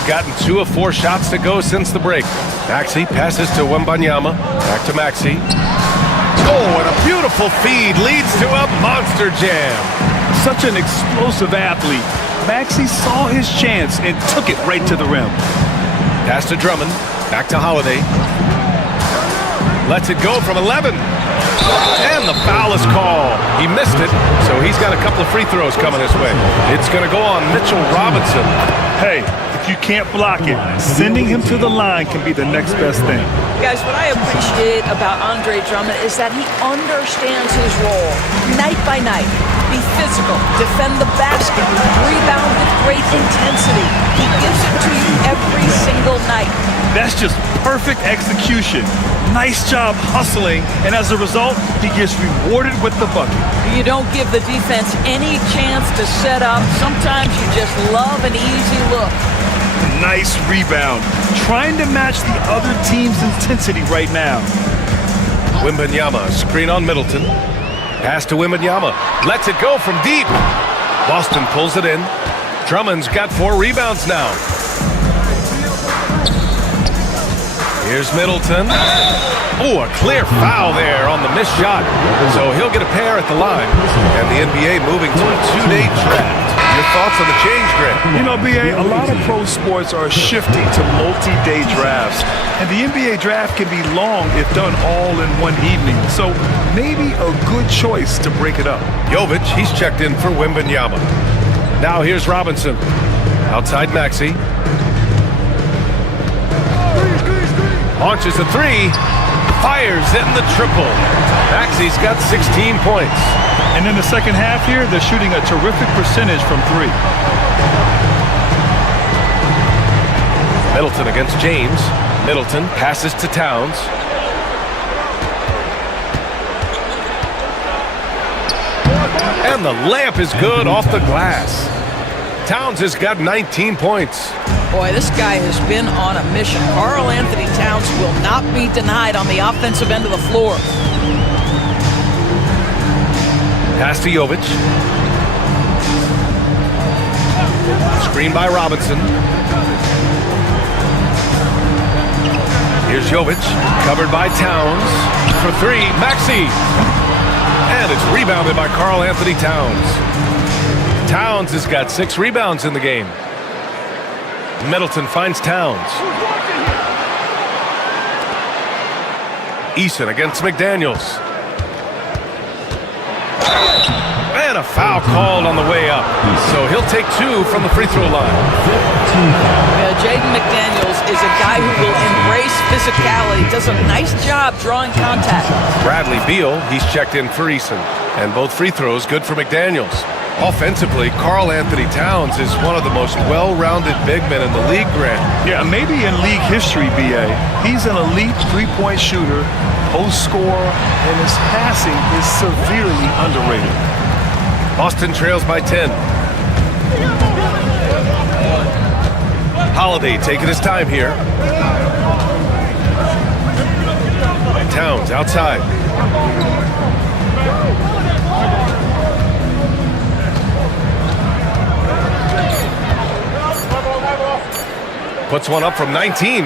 Gotten 2 of 4 shots to go since the break. Maxey passes to Wembanyama. Back to Maxey. Oh, and a beautiful feed leads to a monster jam. Such an explosive athlete. Maxey saw his chance and took it right to the rim. Pass to Drummond. Back to Holiday. Lets it go from 11. And the foul is called. He missed it, so he's got a couple of free throws coming his way. It's going to go on Mitchell Robinson. Hey, if you can't block it, sending him to the line can be the next best thing. Guys, what I appreciate about Andre Drummond is that he understands his role night by night. Be physical, defend the basket, rebound with great intensity. He gives it to you every single night. That's just perfect execution. Nice job hustling, and as a result, he gets rewarded with the bucket. You don't give the defense any chance to set up. Sometimes you just love an easy look. Nice rebound. Trying to match the other team's intensity right now. Wembanyama, screen on Middleton. Pass to Wembanyama. Lets it go from deep. Boston pulls it in. Drummond's got 4 rebounds now. Here's Middleton. Oh, a clear foul there on the missed shot. So he'll get a pair at the line. And the NBA moving to a 2-day draft. Your thoughts on the change, Greg? You know, B.A., a lot of pro sports are shifting to multi-day drafts. And the NBA draft can be long if done all in one evening. So maybe a good choice to break it up. Jovic, he's checked in for Wembanyama. Now here's Robinson. Outside Maxey. Launches a 3. Fires in the triple. Maxey's got 16 points. And in the second half here, they're shooting a terrific percentage from 3. Middleton against James. Middleton passes to Towns. And the layup is good off the glass. Towns has got 19 points. Boy, this guy has been on a mission. Karl Anthony Towns will not be denied on the offensive end of the floor. Pass to Jovic. Screen by Robinson. Here's Jovic, covered by Towns. For 3, Maxey. And it's rebounded by Karl Anthony Towns. Towns has got 6 rebounds in the game. Middleton finds Towns. Eason against McDaniels. And a foul called on the way up. So he'll take 2 from the free throw line. Jaden McDaniels is a guy who will embrace physicality. Does a nice job drawing contact. Bradley Beal, he's checked in for Eason. And both free throws good for McDaniels. Offensively, Karl Anthony Towns is one of the most well-rounded big men in the league, Grant. Yeah, maybe in league history, B.A. He's an elite three-point shooter, post scorer, and his passing is severely underrated. Boston trails by 10. Holiday taking his time here. Towns outside. Puts one up from 19.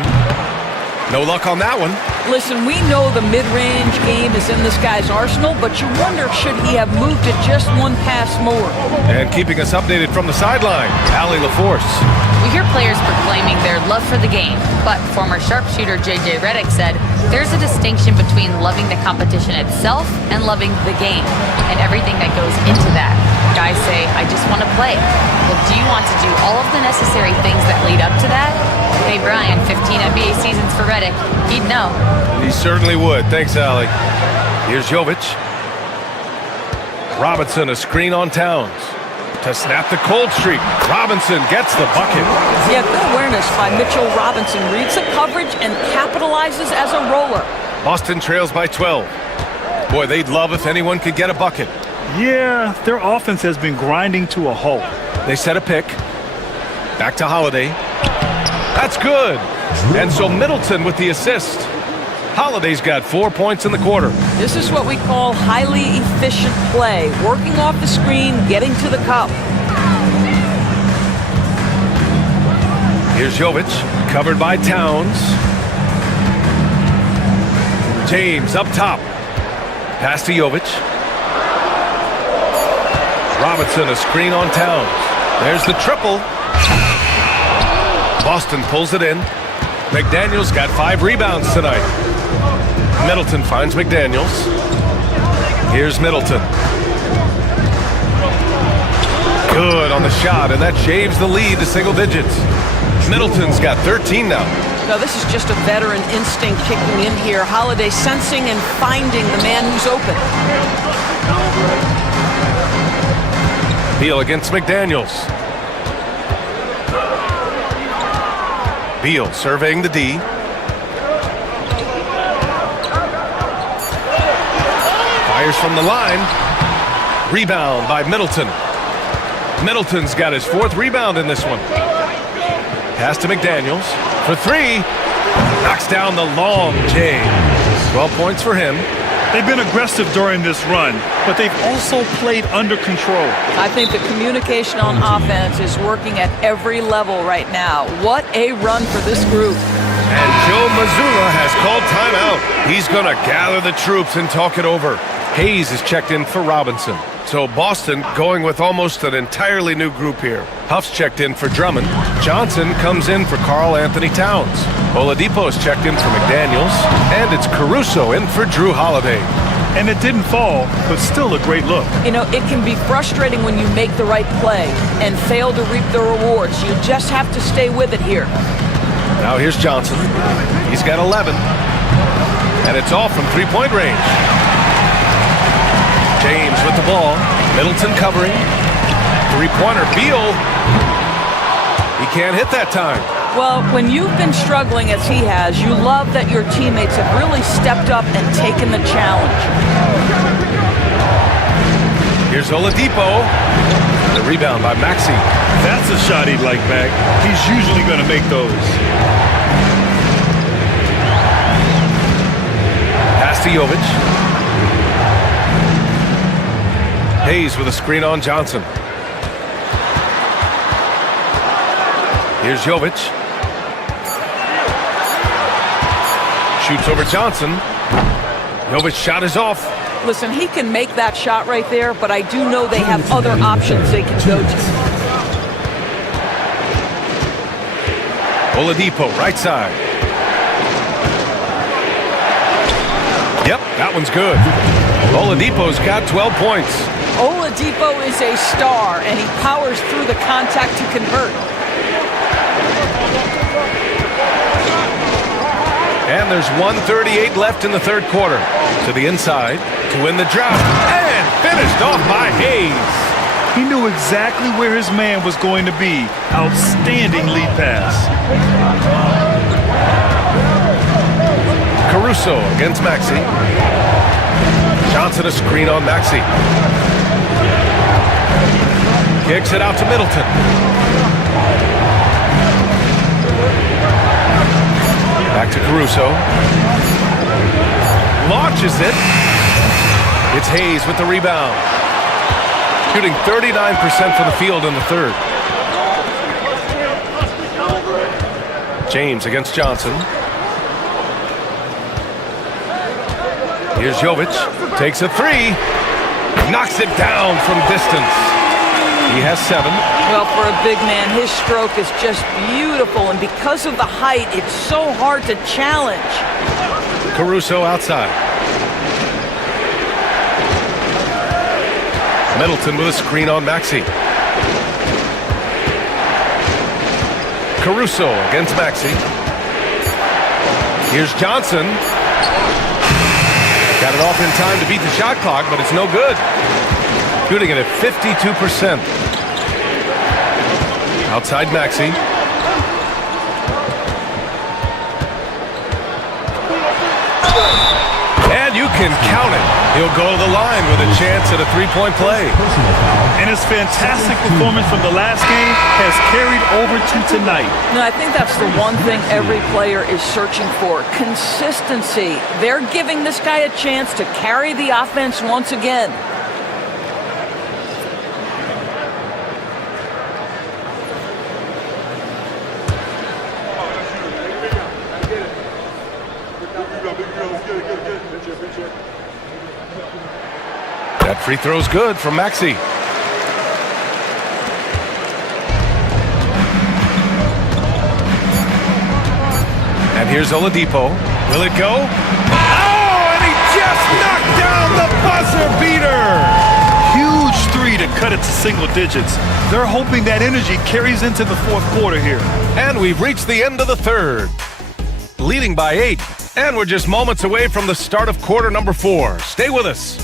No luck on that one. Listen, we know the mid-range game is in this guy's arsenal, but you wonder, should he have moved it just one pass more? And keeping us updated from the sideline, Allie LaForce. We hear players proclaiming their love for the game, but former sharpshooter J.J. Redick said there's a distinction between loving the competition itself and loving the game, and everything that goes into that. Guys say, I just want to play. Well, do you want to do all of the necessary things that lead up to that? Hey, Brian, 15 NBA seasons for Redick. He'd know. He certainly would. Thanks, Allie. Here's Jovic. Robinson, a screen on Towns. To snap the cold streak. Robinson gets the bucket. Yeah, good awareness by Mitchell Robinson. Reads the coverage and capitalizes as a roller. Boston trails by 12. Boy, they'd love if anyone could get a bucket. Yeah, their offense has been grinding to a halt. They set a pick. Back to Holiday. That's good. And so Middleton with the assist. Holiday's got 4 points in the quarter. This is what we call highly efficient play. Working off the screen, getting to the cup. Here's Jovic, covered by Towns. James up top. Pass to Jovic. Robinson, a screen on Towns. There's the triple. Boston pulls it in. McDaniels got 5 rebounds tonight. Middleton finds McDaniels. Here's Middleton. Good on the shot, and that shaves the lead to single digits. Middleton's got 13 now. No, this is just a veteran instinct kicking in here. Holiday sensing and finding the man who's open. Beal against McDaniels. Beal surveying the D. Fires from the line. Rebound by Middleton. Middleton's got his 4th rebound in this one. Pass to McDaniels for 3. Knocks down the long J. 12 points for him. They've been aggressive during this run, but they've also played under control. I think the communication on offense is working at every level right now. What a run for this group. And Joe Mazzulla has called timeout. He's going to gather the troops and talk it over. Hayes is checked in for Robinson. So Boston going with almost an entirely new group here. Huff's checked in for Drummond. Johnson comes in for Karl Anthony Towns. Oladipo's checked in for McDaniels. And it's Caruso in for Drew Holiday. And it didn't fall, but still a great look. You know, it can be frustrating when you make the right play and fail to reap the rewards. You just have to stay with it here. Now here's Johnson. He's got 11. And it's off from three-point range. James with the ball. Middleton covering. Three-pointer. Beal. He can't hit that time. Well, when you've been struggling as he has, you love that your teammates have really stepped up and taken the challenge. Here's Oladipo. The rebound by Maxey. That's a shot he'd like back. He's usually going to make those. Pass to Jovic. Hayes with a screen on Johnson. Here's Jovic. Shoots over Johnson. Jovic's shot is off. Listen, he can make that shot right there, but I do know they have other options they can go to. Oladipo, right side. Yep, that one's good. Oladipo's got 12 points. Oladipo is a star, and he powers through the contact to convert. And there's 1:38 left in the third quarter. To the inside to win the drought. And finished off by Hayes. He knew exactly where his man was going to be. Outstanding lead pass. Caruso against Maxey. Johnson a screen on Maxey. Kicks it out to Middleton. Back to Caruso. catches it. It's Hayes with the rebound. Shooting 39% from the field in the third. James against Johnson. Here's Jovic. Takes a three. Knocks it down from distance. He has 7. Well, for a big man, his stroke is just beautiful, and because of the height, it's so hard to challenge. Caruso outside. Middleton with a screen on Maxey. Caruso against Maxey. Here's Johnson. Got it off in time to beat the shot clock, but it's no good. Shooting it at 52%. Outside Maxey. And you can count it. He'll go to the line with a chance at a three-point play. And his fantastic performance from the last game has carried over to tonight. No, I think that's the one thing every player is searching for. Consistency. They're giving this guy a chance to carry the offense once again. That free throw's good from Maxey. And here's Oladipo. Will it go? Oh, and he just knocked down the buzzer beater. Huge three to cut it to single digits. They're hoping that energy carries into the fourth quarter here. And we've reached the end of the third. Leading by 8. And we're just moments away from the start of quarter number 4. Stay with us.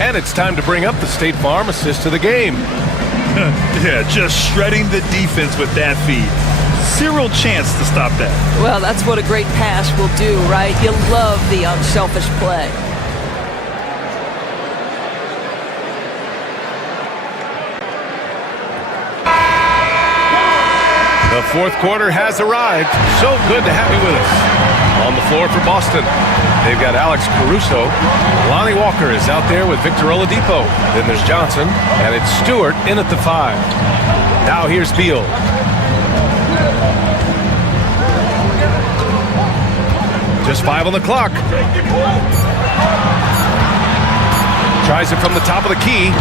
And it's time to bring up the State Farm assist to the game. Yeah, just shredding the defense with that feed. Zero chance to stop that. Well, that's what a great pass will do, right? You love the unselfish play. The fourth quarter has arrived. So good to have you with us. On the floor for Boston, they've got Alex Caruso. Lonnie Walker is out there with Victor Oladipo. Then there's Johnson, and it's Stewart in at the 5. Now here's Beal. Just 5 on the clock. Tries it from the top of the key.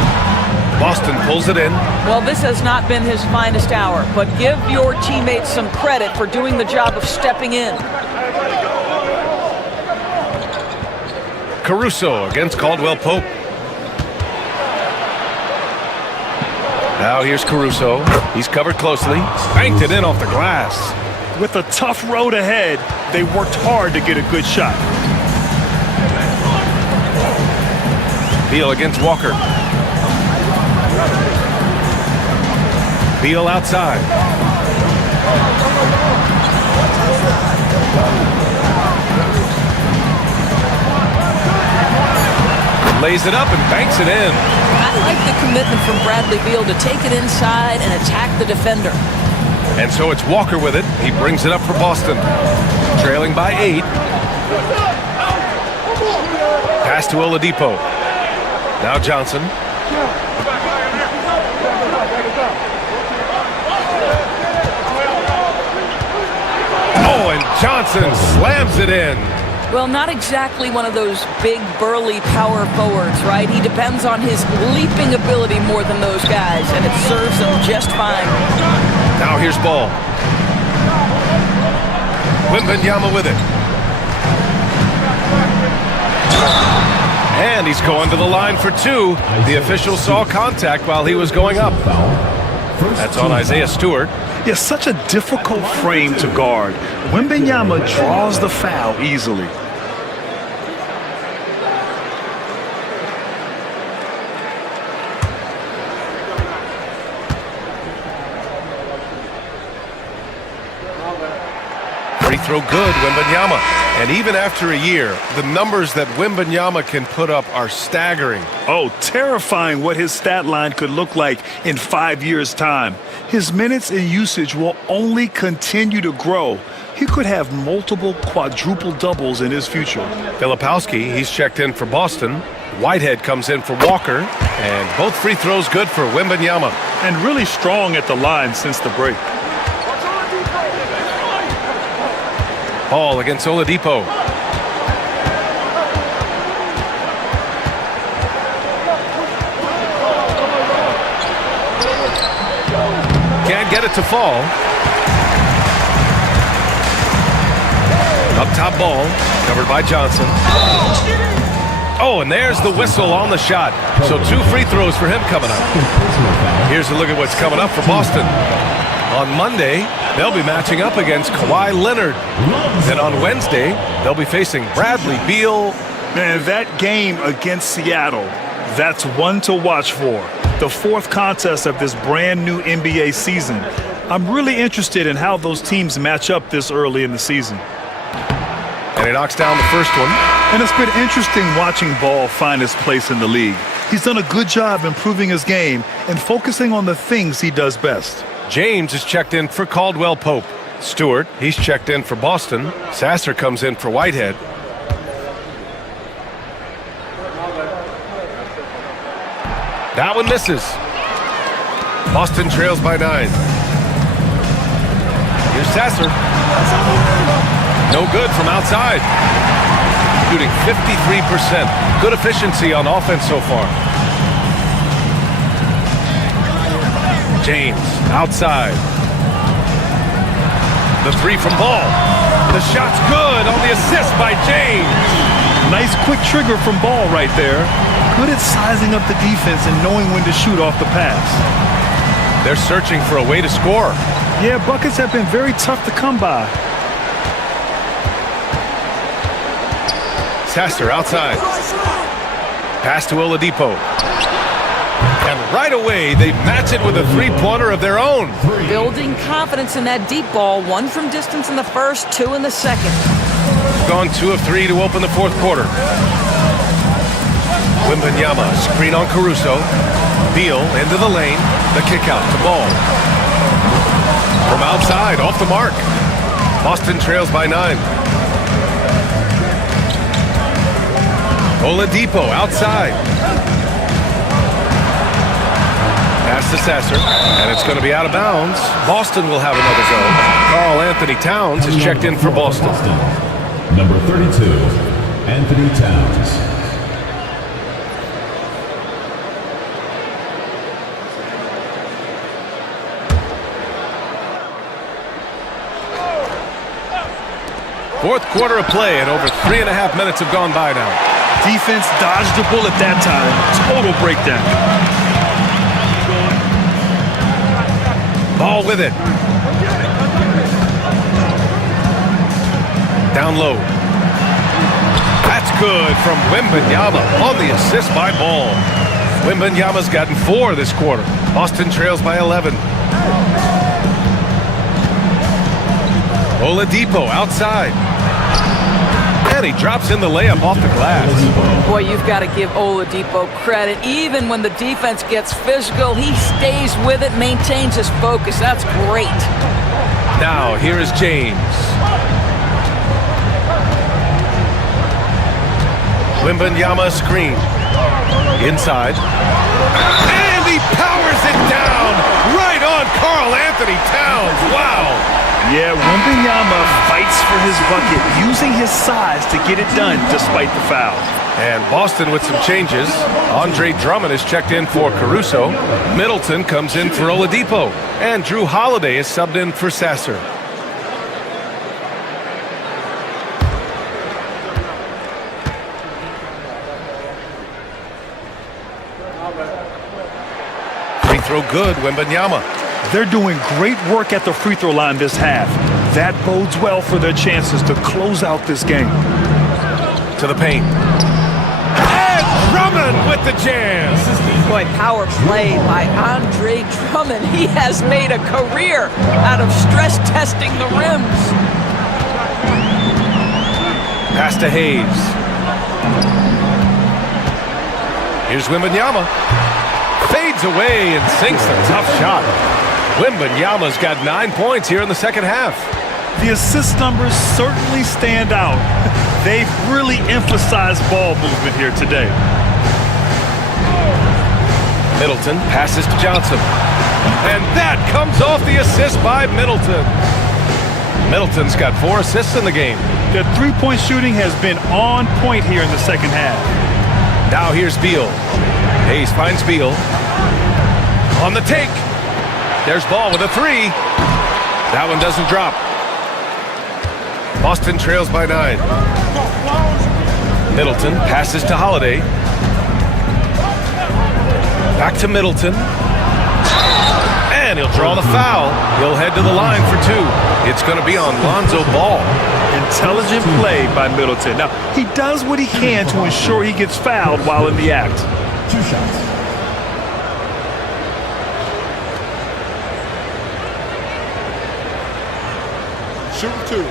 Boston pulls it in. Well, this has not been his finest hour, but give your teammates some credit for doing the job of stepping in. Caruso against Caldwell Pope. Now here's Caruso. He's covered closely. Banked it in off the glass. With a tough road ahead, they worked hard to get a good shot. Beal against Walker. Beal outside. Lays it up and banks it in. I like the commitment from Bradley Beal to take it inside and attack the defender. And so it's Walker with it. He brings it up for Boston. Trailing by 8. Pass to Oladipo. Now Johnson. Oh, and Johnson slams it in. Well, not exactly one of those big, burly power forwards, right? He depends on his leaping ability more than those guys, and it serves him just fine. Now here's Ball. Wembanyama with it. And he's going to the line for 2. The official saw contact while he was going up. That's on Isaiah Stewart. Yeah, such a difficult frame to guard. Wembanyama draws the foul easily. Free throw good, Wembanyama. And even after a year, the numbers that Wembanyama can put up are staggering. Oh, terrifying what his stat line could look like in 5 years' time. His minutes and usage will only continue to grow. He could have multiple quadruple doubles in his future. Filipowski, he's checked in for Boston. Whitehead comes in for Walker. And both free throws good for Wembanyama. And really strong at the line since the break. Ball against Oladipo. Can't get it to fall. Up top ball, covered by Johnson. Oh, and there's the whistle on the shot. So 2 free throws for him coming up. Here's a look at what's coming up for Boston. On Monday, they'll be matching up against Kawhi Leonard. Then on Wednesday, they'll be facing Bradley Beal. Man, that game against Seattle, that's one to watch for. The 4th contest of this brand new NBA season. I'm really interested in how those teams match up this early in the season. And he knocks down the first one. And it's been interesting watching Ball find his place in the league. He's done a good job improving his game and focusing on the things he does best. James is checked in for Caldwell Pope. Stewart, he's checked in for Boston. Sasser comes in for Whitehead. That one misses. Boston trails by 9. Here's Sasser. No good from outside. Shooting 53%. Good efficiency on offense so far. James, outside. The 3 from Ball. The shot's good on the assist by James. Nice quick trigger from Ball right there. Good at sizing up the defense and knowing when to shoot off the pass. They're searching for a way to score. Yeah, buckets have been very tough to come by. Sasser outside. Pass to Oladipo. And right away, they match it with a 3-pointer of their own. Building confidence in that deep ball. 1 from distance in the first, 2 in the second. Gone 2 of 3 to open the 4th quarter. Wembanyama, screen on Caruso. Beal into the lane. The kick out to Ball. From outside, off the mark. Boston trails by 9. Oladipo outside. Pass to Sasser, and it's going to be out of bounds. Boston will have another go. Karl Anthony Towns is checked in for Boston. Number 32, Anthony Towns. Fourth quarter of play, and over 3.5 minutes have gone by now. Defense dodged the bullet that time. Total breakdown. Ball with it. Down low. That's good from Wembanyama on the assist by Ball. Wembanyama's gotten 4 this quarter. Boston trails by 11. Oladipo outside. And he drops in the layup off the glass. Boy, you've got to give Oladipo credit. Even when the defense gets physical, he stays with it, maintains his focus. That's great. Now, here is James. Wembanyama screen. Inside. And he powers it down right on Karl Anthony Towns. Wow. Yeah, Wembanyama fights for his bucket, using his size to get it done despite the foul. And Boston with some changes. Andre Drummond is checked in for Caruso. Middleton comes in for Oladipo. And Drew Holiday is subbed in for Sasser. Free throw good, Wembanyama. They're doing great work at the free throw line this half. That bodes well for their chances to close out this game. To the paint. And Drummond with the jam. Boy, power play by Andre Drummond. He has made a career out of stress testing the rims. Pass to Hayes. Here's Wembanyama. Fades away and sinks a tough shot. Wembanyama's got 9 points here in the second half. The assist numbers certainly stand out. They've really emphasized ball movement here today. Middleton passes to Johnson. And that comes off the assist by Middleton. Middleton's got 4 assists in the game. Their three-point shooting has been on point here in the second half. Now here's Beal. Hayes finds Beal. On the take. There's Ball with a 3. That one doesn't drop. Boston trails by 9. Middleton passes to Holiday. Back to Middleton. And he'll draw the foul. He'll head to the line for 2. It's going to be on Lonzo Ball. Intelligent play by Middleton. Now, he does what he can to ensure he gets fouled while in the act. 2 shots. Shoot 2.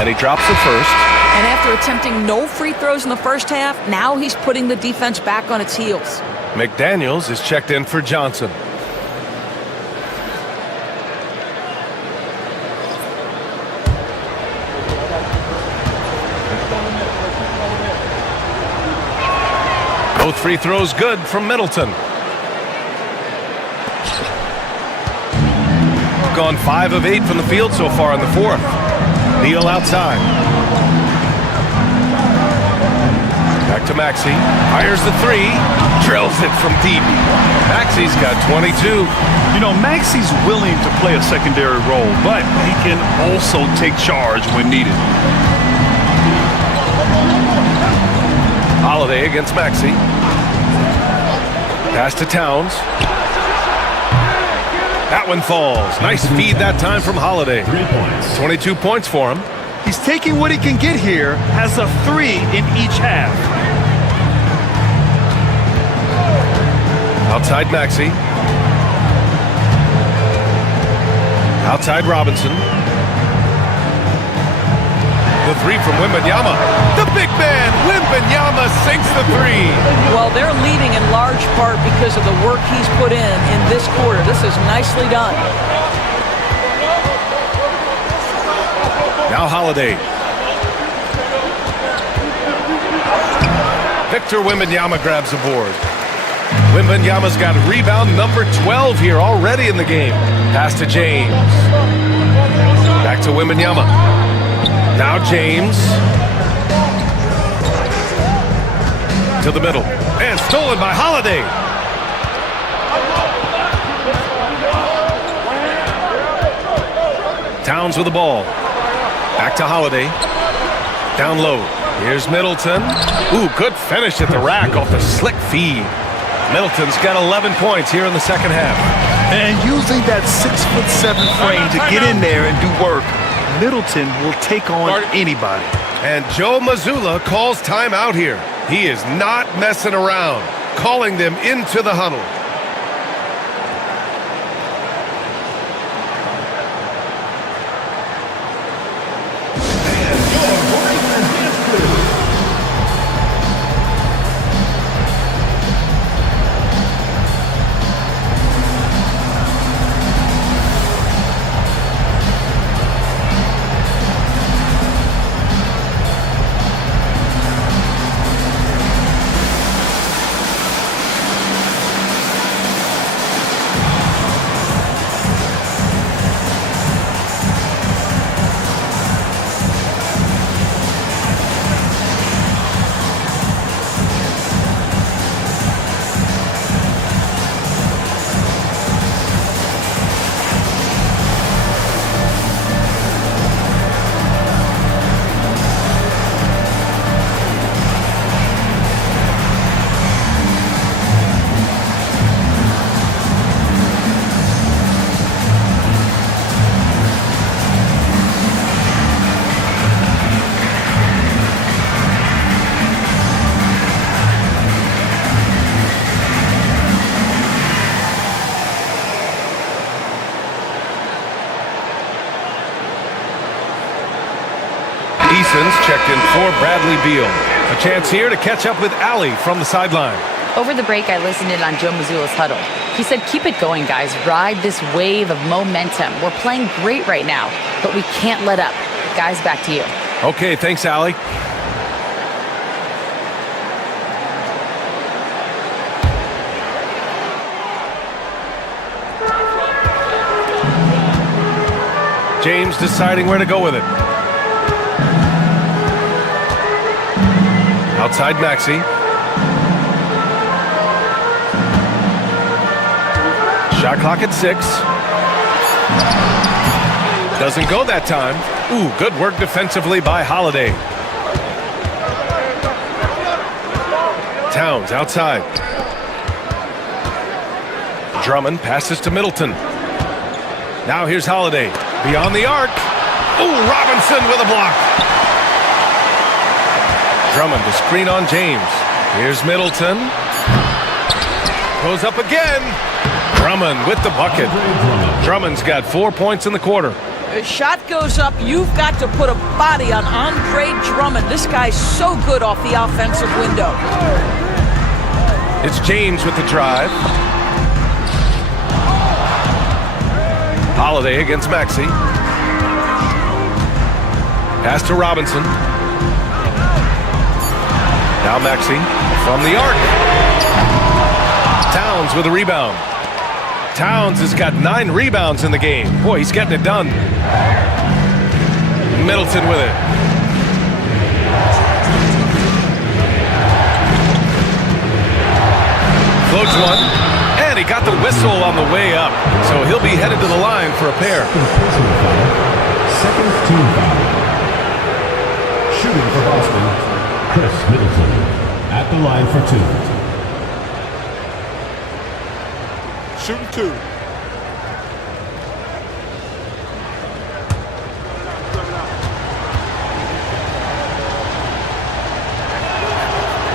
And he drops the first. And after attempting no free throws in the first half, now he's putting the defense back on its heels. McDaniels is checked in for Johnson. Both free throws good from Middleton. Gone 5 of 8 from the field so far in the fourth. Beal outside. Back to Maxey. Fires the 3. Drills it from deep. Maxey's got 22. You know, Maxey's willing to play a secondary role, but he can also take charge when needed. Holiday against Maxey. Pass to Towns. That one falls. Nice feed that time from Holiday. 3 points. 22 points for him. He's taking what he can get here, has a 3 in each half. Outside Maxey. Outside Robinson. The 3 from Wembanyama. The big man, Wembanyama, sinks the 3. Well, they're leading in large part because of the work he's put in this quarter. This is nicely done. Now Holiday. Victor Wembanyama grabs the board. Wembanyama's got rebound number 12 here already in the game. Pass to James. Back to Wembanyama. Now James. To the middle. And stolen by Holiday. Towns with the ball. Back to Holiday. Down low. Here's Middleton. Ooh, good finish at the rack off the slick feed. Middleton's got 11 points here in the second half. And using that 6'7" frame to get in there and do work, Middleton will take on anybody. And Joe Mazzulla calls timeout here. He is not messing around, calling them into the huddle. in for Bradley Beal. A chance here to catch up with Allie from the sideline. Over the break, I listened in on Joe Mazzulla's huddle. He said, keep it going, guys. Ride this wave of momentum. We're playing great right now, but we can't let up. Guys, back to you. Okay, thanks, Allie. James deciding where to go with it. Outside Maxey. Shot clock at 6. Doesn't go that time. Ooh, good work defensively by Holiday. Towns outside. Drummond passes to Middleton. Now here's Holiday. Beyond the arc. Ooh, Robinson with a block. Drummond to screen on James. Here's Middleton. Goes up again. Drummond with the bucket. Drummond's got 4 points in the quarter. A shot goes up. You've got to put a body on Andre Drummond. This guy's so good off the offensive window. It's James with the drive. Holiday against Maxey. Pass to Robinson. Now Maxey from the arc. Towns with a rebound. Towns has got 9 rebounds in the game. Boy, he's getting it done. Middleton with it. Floats one. And he got the whistle on the way up. So he'll be headed to the line for a pair. Second team foul. Shooting for Boston, Chris Middleton at the line for 2. Shooting 2.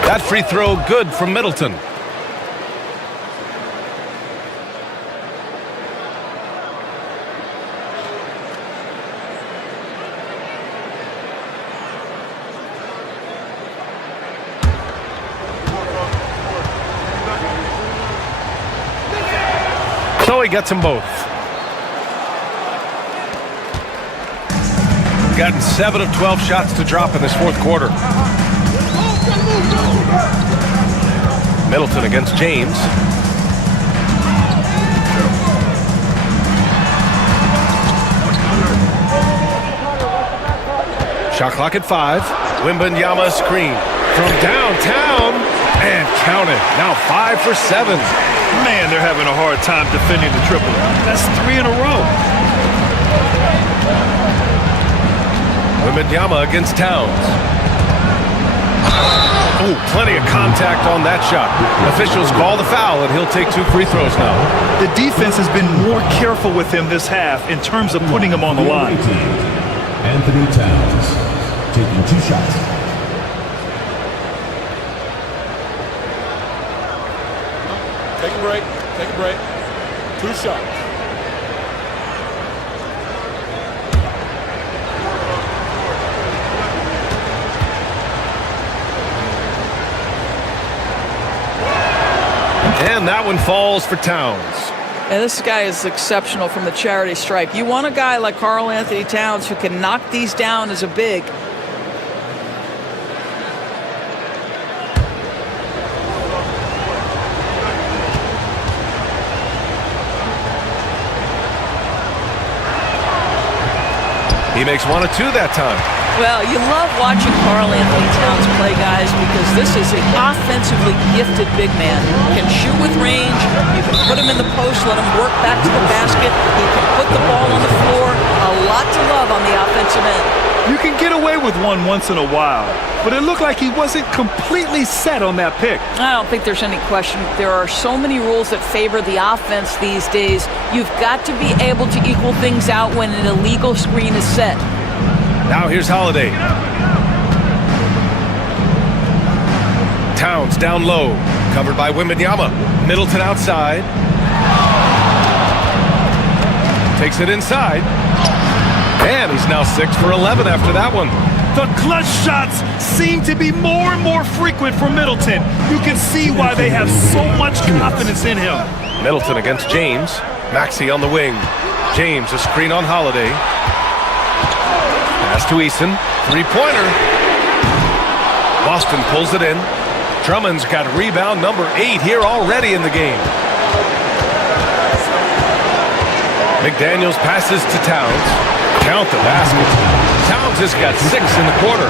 That free throw good from Middleton. So he gets them both. Gotten 7 of 12 shots to drop in this fourth quarter. Middleton against James. Shot clock at 5. Wembanyama screen from downtown and count it. Now 5 for 7. Man, they're having a hard time defending the triple. That's 3 in a row. Wembanyama against Towns. Oh, plenty of contact on that shot. Officials call the foul, and he'll take 2 free throws now. The defense has been more careful with him this half in terms of putting him on the line. Anthony Towns taking 2 shots. Take a break. Take a break. 2 shots. And that one falls for Towns. And this guy is exceptional from the charity stripe. You want a guy like Karl Anthony Towns who can knock these down as a big. He makes 1 of 2 that time. Well, you love watching Karl Anthony Towns play, guys, because this is an offensively gifted big man. He can shoot with range. You can put him in the post, let him work back to the basket. He can put the ball on the floor. A lot to love on the offensive end. You can get away with one once in a while, but it looked like he wasn't completely set on that pick. I don't think there's any question. There are so many rules that favor the offense these days. You've got to be able to equal things out when an illegal screen is set. Now here's Holiday. Towns down low, covered by Wembanyama. Middleton outside. Takes it inside. And he's now 6 for 11 after that one. The clutch shots seem to be more and more frequent for Middleton. You can see why they have so much confidence in him. Middleton against James. Maxey on the wing. James, a screen on Holiday. Pass to Eason. Three-pointer. Boston pulls it in. Drummond's got rebound number 8 here already in the game. McDaniels passes to Towns. Count the basket. Towns has got 6 in the quarter.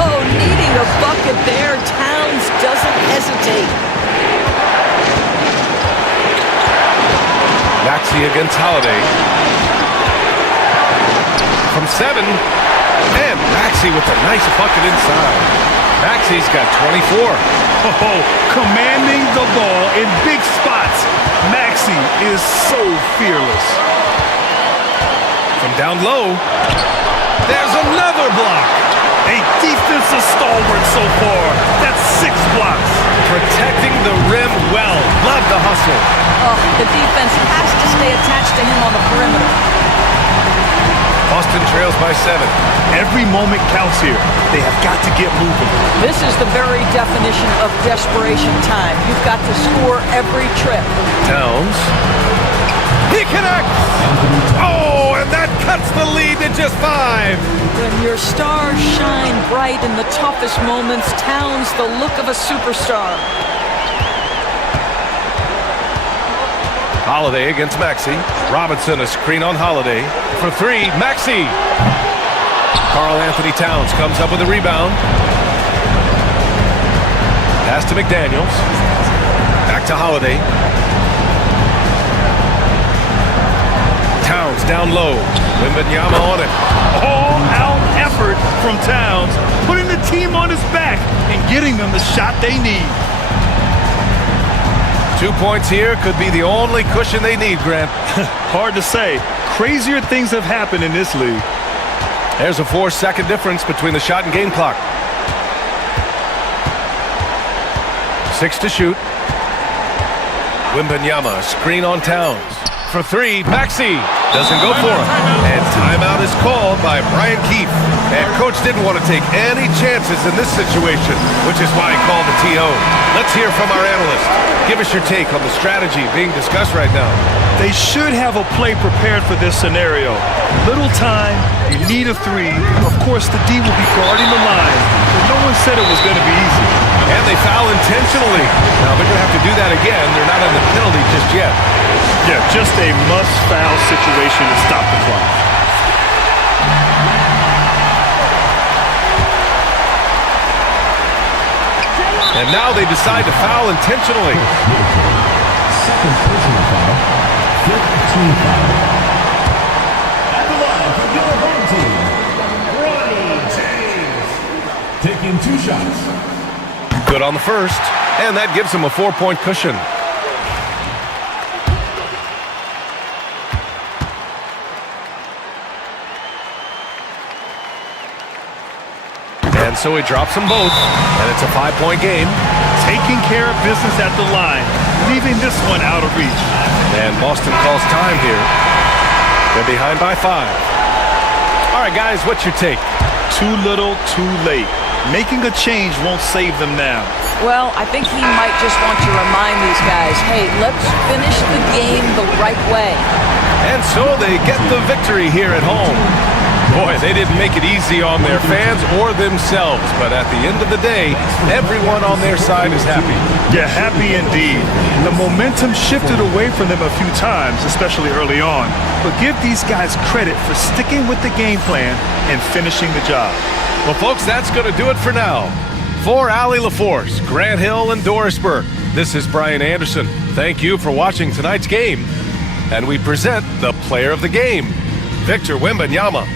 Oh, needing a bucket there. Towns doesn't hesitate. Maxey against Holiday. From 7. And Maxey with a nice bucket inside. Maxey's got 24. Oh, commanding the ball in big spots. Maxey is so fearless. From down low, there's another block. A defensive stalwart so far. That's 6 blocks. Protecting the rim well. Love the hustle. Oh, the defense has to stay attached to him on the perimeter. Boston trails by 7. Every moment counts here. They have got to get moving. This is the very definition of desperation time. You've got to score every trip. Towns. He connects! Oh, and that cuts the lead to just 5. When your stars shine bright in the toughest moments, Towns the look of a superstar. Holiday against Maxey. Robinson a screen on Holiday. For 3, Maxey. Karl Anthony Towns comes up with a rebound. Pass to McDaniels. Back to Holiday. Towns down low. Wembanyama on it. All-out effort from Towns, putting the team on his back and getting them the shot they need. 2 points here could be the only cushion they need, Grant. Hard to say. Crazier things have happened in this league. There's a 4-second difference between the shot and game clock. 6 to shoot. Wembanyama, screen on Towns. For 3, Maxey doesn't go for it. And timeout is called by Brian Keefe. And coach didn't want to take any chances in this situation, which is why he called the TO. Let's hear from our analyst. Give us your take on the strategy being discussed right now. They should have a play prepared for this scenario. Little time, you need a 3. Of course, the D will be guarding the line, but no one said it was going to be easy. And they foul intentionally. Now they're going to have to do that again. They're not on the penalty just yet. Yeah, just a must-foul situation to stop the clock. And now they decide to foul intentionally. Second personal foul. 15 foul. At the line for your home team, Bronny James. Taking 2 shots. Good on the first. And that gives them a 4-point cushion. And so he drops them both, and it's a 5-point game. Taking care of business at the line, leaving this one out of reach. And Boston calls time here. They're behind by 5. All right, guys, what's your take? Too little, too late. Making a change won't save them now. Well, I think he might just want to remind these guys, hey, let's finish the game the right way. And so they get the victory here at home. Boy, they didn't make it easy on their fans or themselves, but at the end of the day, everyone on their side is happy. Yeah, happy indeed. The momentum shifted away from them a few times, especially early on. But give these guys credit for sticking with the game plan and finishing the job. Well, folks, that's going to do it for now. For Allie LaForce, Grant Hill, and Doris Burke, this is Brian Anderson. Thank you for watching tonight's game. And we present the player of the game, Victor Wembanyama.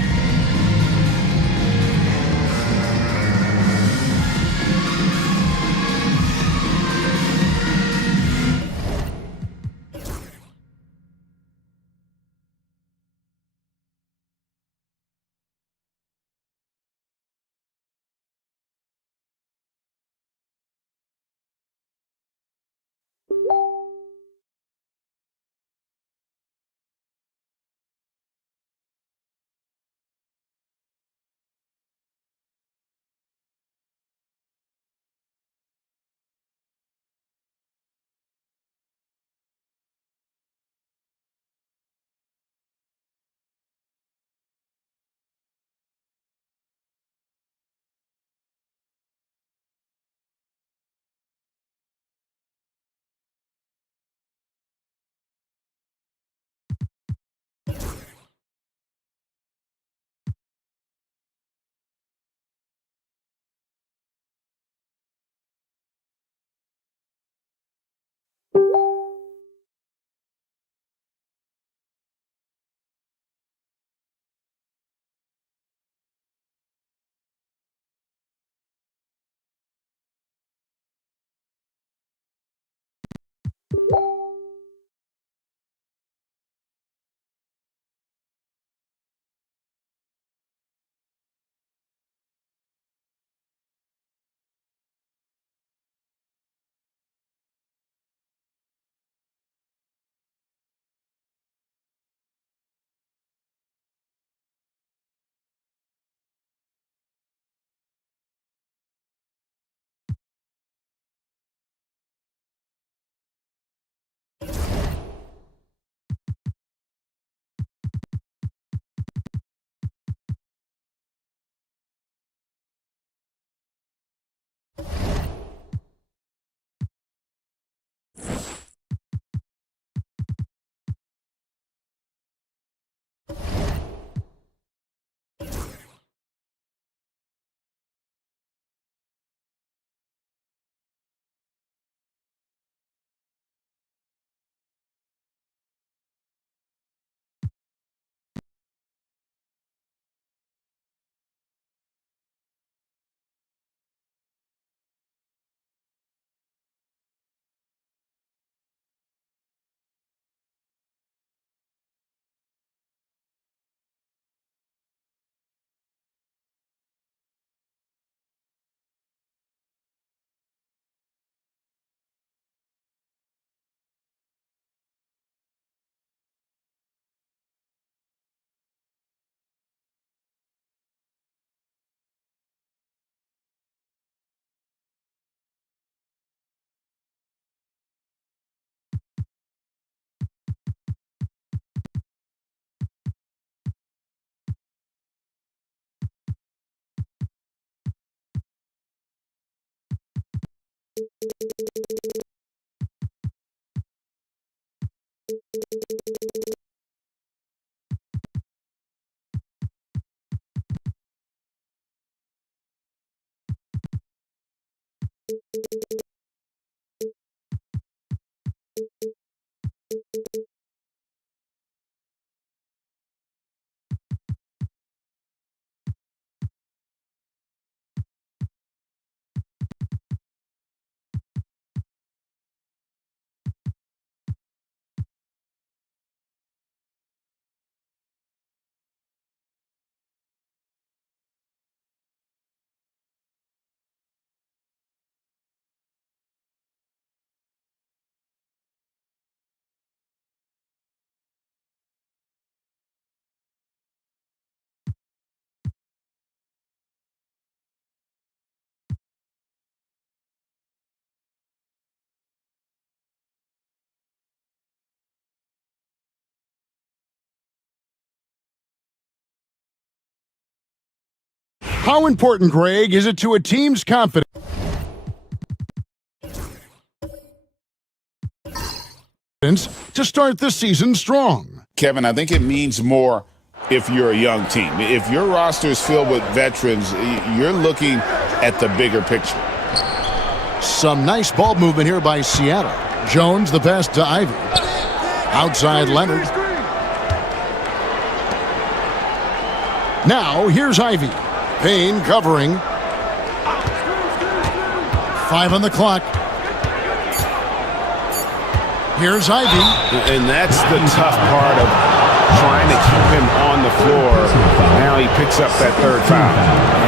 How important, Greg, is it to a team's confidence to start the season strong? Kevin, I think it means more if you're a young team. If your roster is filled with veterans, you're looking at the bigger picture. Some nice ball movement here by Seattle. Jones the pass to Ivy. Outside Leonard. Now here's Ivy. Payne covering. 5 on the clock. Here's Ivy. And that's the tough part of trying to keep him on the floor. Now he picks up that third foul.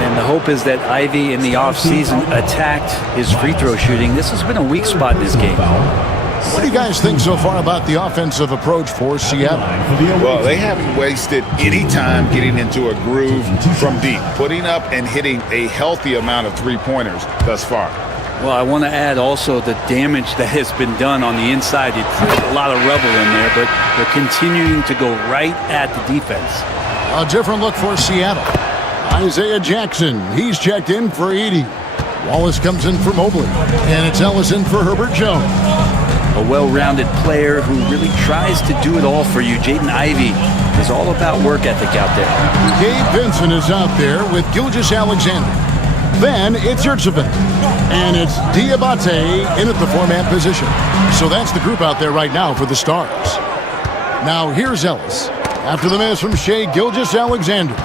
And the hope is that Ivy in the offseason attacked his free throw shooting. This has been a weak spot in this game. What do you guys think so far about the offensive approach for Seattle? Well, they haven't wasted any time getting into a groove from deep, putting up and hitting a healthy amount of three-pointers thus far. Well, I want to add also the damage that has been done on the inside. It's a lot of rubble in there, but they're continuing to go right at the defense. A different look for Seattle. Isaiah Jackson, he's checked in for Edey. Wallace comes in for Mobley, and it's Ellis in for Herbert Jones. A well-rounded player who really tries to do it all for you. Jaden Ivey is all about work ethic out there. Gabe Vincent is out there with Gilgeous-Alexander. Then it's Yurtseven. And it's Diabate in at the four-man position. So that's the group out there right now for the Stars. Now here's Ellis. After the miss from Shai Gilgeous-Alexander.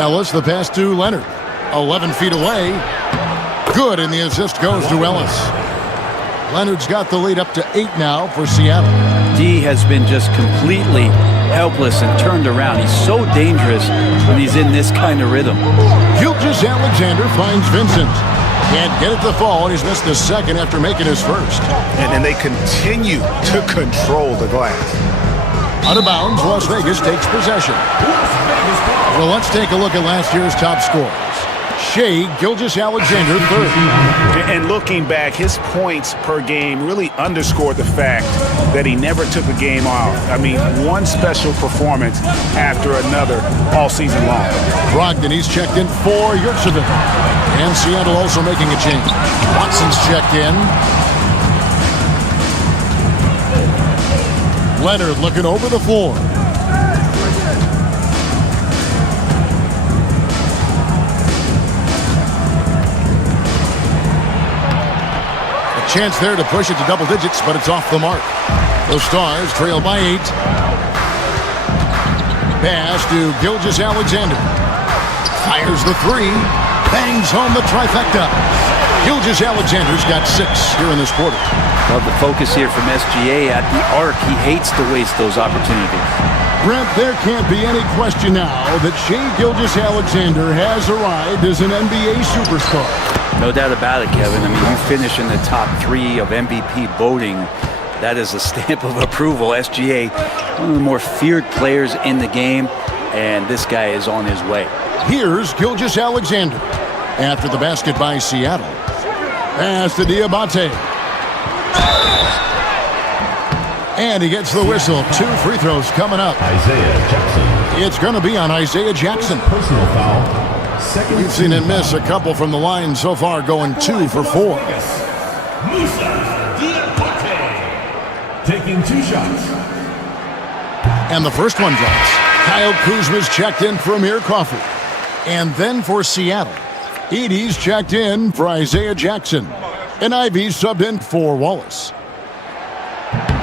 Ellis, the pass to Leonard. 11 feet away. Good, and the assist goes to Ellis. Leonard's got the lead up to 8 now for Seattle. D has been just completely helpless and turned around. He's so dangerous when he's in this kind of rhythm. Gilgeous-Alexander finds Vincent. Can't get it to fall, and he's missed the second after making his first. And they continue to control the glass. Out of bounds, Las Vegas takes possession. Well, let's take a look at last year's top scorers. Shai Gilgeous-Alexander, third. And looking back, his points per game really underscored the fact that he never took a game off. I mean, one special performance after another all season long. Brogdon, he's checked in for Yurtseven. And Seattle also making a change. Watson's checked in. Leonard looking over the floor. Chance there to push it to double digits, but it's off the mark. The Stars trail by 8. Pass to Gilgeous-Alexander. Fires the 3. Bangs home the trifecta. Gilgeous-Alexander's got 6 here in this quarter. Love the focus here from SGA at the arc. He hates to waste those opportunities. Brent, there can't be any question now that Shai Gilgeous-Alexander has arrived as an NBA superstar. No doubt about it, Kevin. I mean, you finish in the top 3 of MVP voting. That is a stamp of approval. SGA, one of the more feared players in the game, and this guy is on his way. Here's Gilgeous-Alexander. After the basket by Seattle. Pass to Diabate. And he gets the whistle. 2 free throws coming up. Isaiah Jackson. It's going to be on Isaiah Jackson. Personal foul. We've seen him miss a couple from the line so far, going 2 for 4. Taking 2 shots. And the first one drops. Kyle Kuzma's checked in for Amir Coffey. And then for Seattle, Edey's checked in for Isaiah Jackson. And Ivey subbed in for Wallace.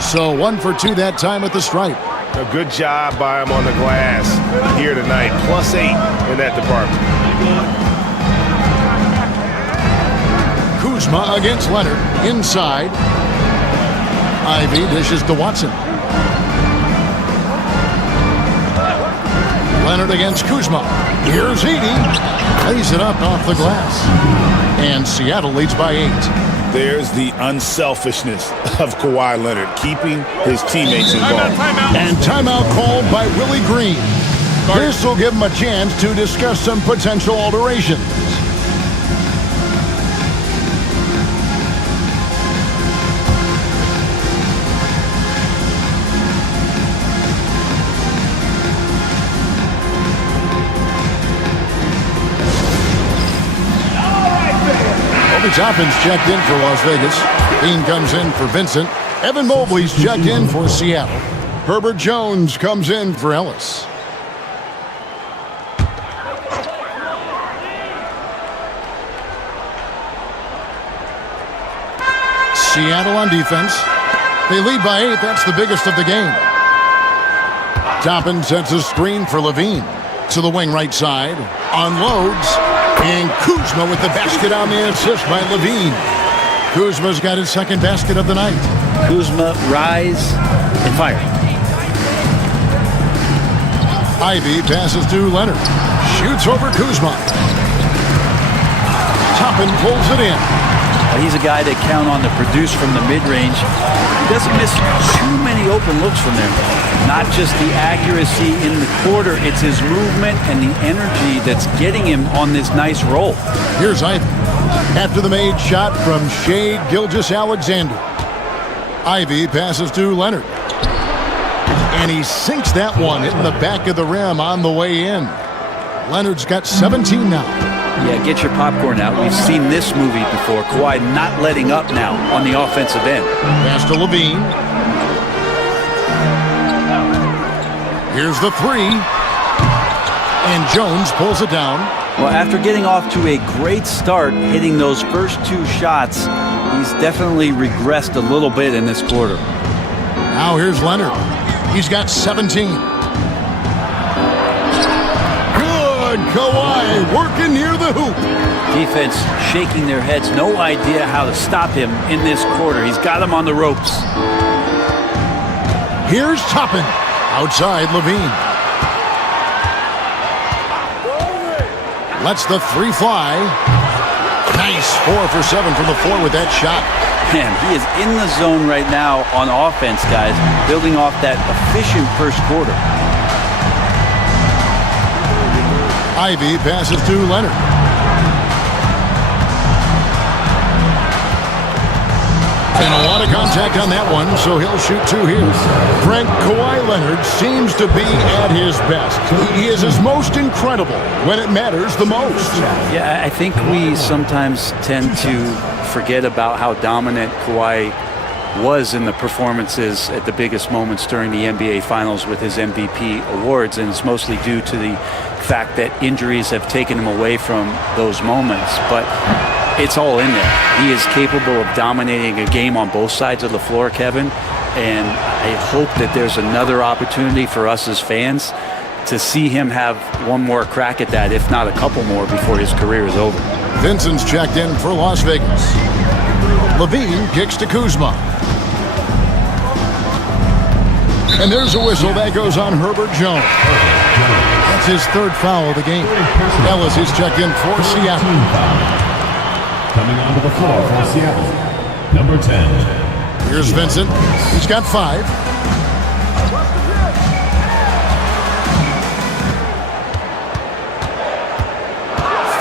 So 1 for 2 that time at the stripe. A good job by him on the glass here tonight. +8 in that department. Kuzma against Leonard. Inside. Ivey dishes to Watson. Leonard against Kuzma. Here's Edey. Lays it up off the glass. And Seattle leads by 8. There's the unselfishness of Kawhi Leonard, keeping his teammates involved. And timeout called by Willie Green. This will give him a chance to discuss some potential alterations. Obi Toppin's checked in for Las Vegas. Bean comes in for Vincent. Evan Mobley's checked in for Seattle. Herbert Jones comes in for Ellis. Seattle on defense. They lead by 8. That's the biggest of the game. Toppin sets a screen for Levine. To the wing right side. Unloads. And Kuzma with the basket on the assist by Levine. Kuzma's got his second basket of the night. Kuzma, rise and fire. Ivey passes to Leonard. Shoots over Kuzma. Toppin pulls it in. He's a guy that count on to produce from the mid-range. He doesn't miss too many open looks from there. Not just the accuracy in the quarter, it's his movement and the energy that's getting him on this nice roll. Here's Ivey. After the made shot from Shai Gilgeous-Alexander. Ivey passes to Leonard. And he sinks that one in the back of the rim on the way in. Leonard's got 17 now. Yeah, get your popcorn out. We've seen this movie before. Kawhi not letting up now on the offensive end. Pass to Levine. Here's the 3. And Jones pulls it down. Well, after getting off to a great start, hitting those first 2 shots, he's definitely regressed a little bit in this quarter. Now here's Leonard. He's got 17. Good Kawhi working near the hoop. Defense shaking their heads. No idea how to stop him in this quarter. He's got him on the ropes. Here's Toppin. Outside Levine. Lets the 3 fly. Nice 4 for 7 from the floor with that shot. Man, he is in the zone right now on offense, guys, building off that efficient first quarter. Ivey passes to Leonard. And a lot of contact on that one, so he'll shoot 2 here. Frank, Kawhi Leonard seems to be at his best. He is his most incredible when it matters the most. Yeah, I think we sometimes tend to forget about how dominant Kawhi was in the performances at the biggest moments during the NBA Finals with his MVP awards, and it's mostly due to the fact that injuries have taken him away from those moments. But it's all in there. He is capable of dominating a game on both sides of the floor, Kevin, and I hope that there's another opportunity for us as fans to see him have one more crack at that, if not a couple more, before his career is over. Vincent's checked in for Las Vegas. Levine kicks to Kuzma. And there's a whistle that goes on Herbert Jones. That's his 3rd foul of the game. Ellis is checked in for Seattle. Coming onto the floor for Seattle, number 10. Here's Vincent. He's got 5.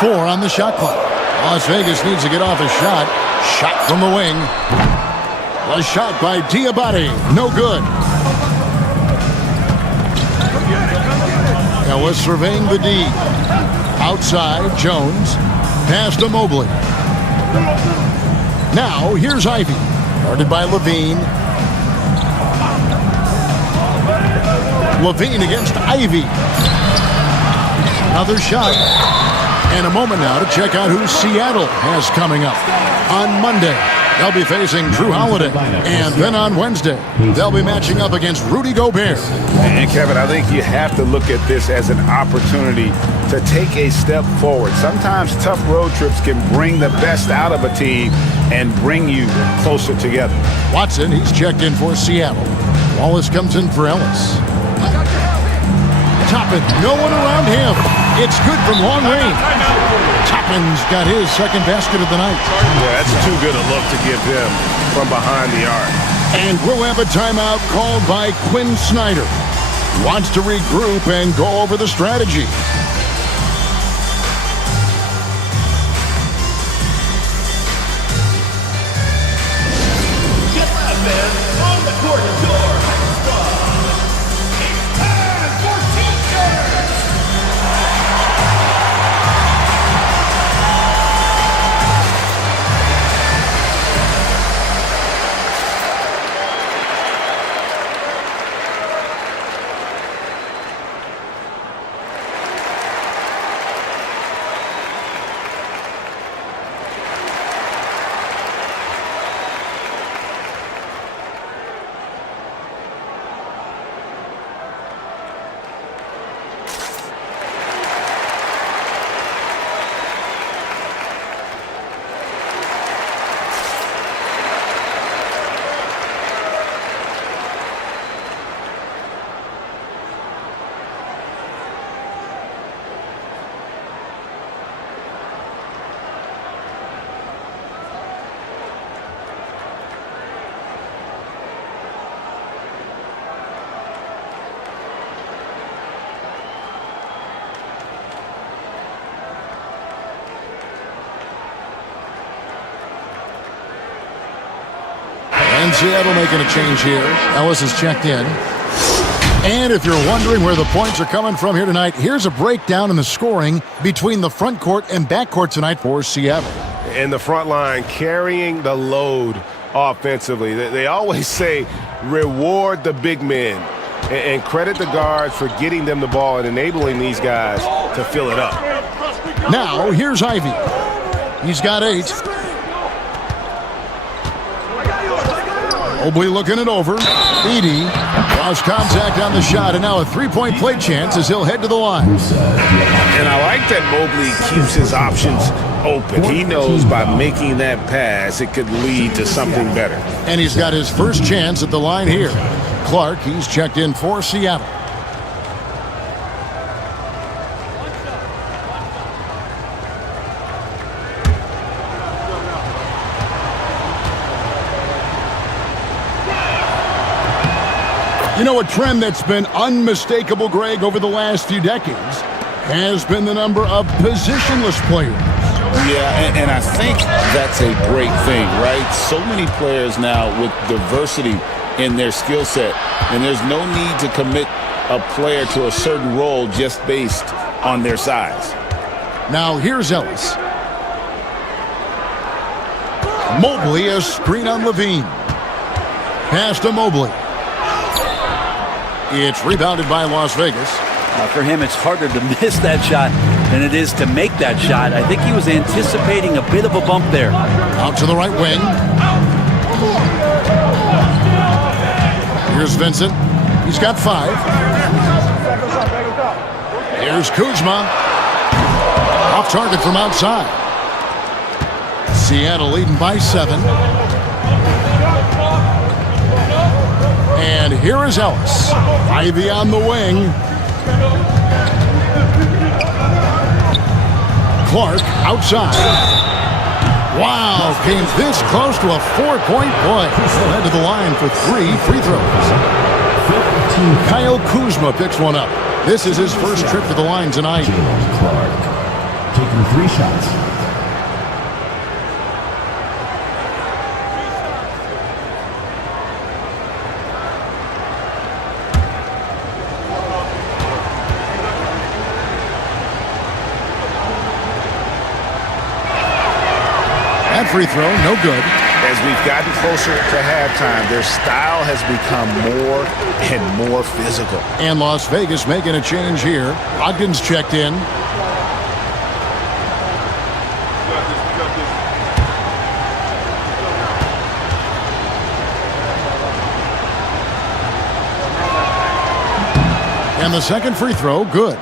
Four on the shot clock. Las Vegas needs to get off a shot. Shot from the wing. A shot by Diabate. No good. Ellis surveying the D. Outside, Jones. Pass to Mobley. Now, here's Ivy. Guarded by Levine. Levine against Ivy. Another shot. And a moment now to check out who Seattle has coming up. On Monday, they'll be facing Drew Holiday. And then on Wednesday, they'll be matching up against Rudy Gobert. And Kevin, I think you have to look at this as an opportunity to take a step forward. Sometimes tough road trips can bring the best out of a team and bring you closer together. Watson, he's checked in for Seattle. Wallace comes in for Ellis. Toppin, no one around him. It's good from long range. Toppin's got his second basket of the night. Yeah, that's too good a look to give him from behind the arc. And we'll have a timeout called by Quinn Snyder. Wants to regroup and go over the strategy. On the court door. It's time for T-shirts. And Seattle making a change here. Ellis is checked in. And if you're wondering where the points are coming from here tonight, here's a breakdown in the scoring between the front court and back court tonight for Seattle. And the front line carrying the load offensively. They always say reward the big men and credit the guards for getting them the ball and enabling these guys to fill it up. Now, here's Ivy. He's got 8. Mobley looking it over. Edey lost contact on the shot, and now a three-point play chance as he'll head to the line. And I like that Mobley keeps his options open. He knows by making that pass, it could lead to something better. And he's got his first chance at the line here. Clark, he's checked in for Seattle. You know, a trend that's been unmistakable, Greg, over the last few decades has been the number of positionless players. Yeah, and I think that's a great thing, right? So many players now with diversity in their skill set, and there's no need to commit a player to a certain role just based on their size. Now here's Ellis. Mobley, a screen on Levine. Pass to Mobley. It's rebounded by Las Vegas. For him, it's harder to miss that shot than it is to make that shot. I think he was anticipating a bit of a bump there. Out to the right wing. Here's Vincent. He's got 5. Here's Kuzma. Off target from outside. Seattle leading by 7. And here is Ellis. Ivy on the wing. Clark outside. Wow, came this close to a 4-point play. He'll head to the line for 3 free throws. Kyle Kuzma picks one up. This is his first trip to the line tonight. Clark taking 3 shots. That free throw, no good. As we've gotten closer to halftime, their style has become more and more physical. And Las Vegas making a change here. Ogden's checked in. And the second free throw, good.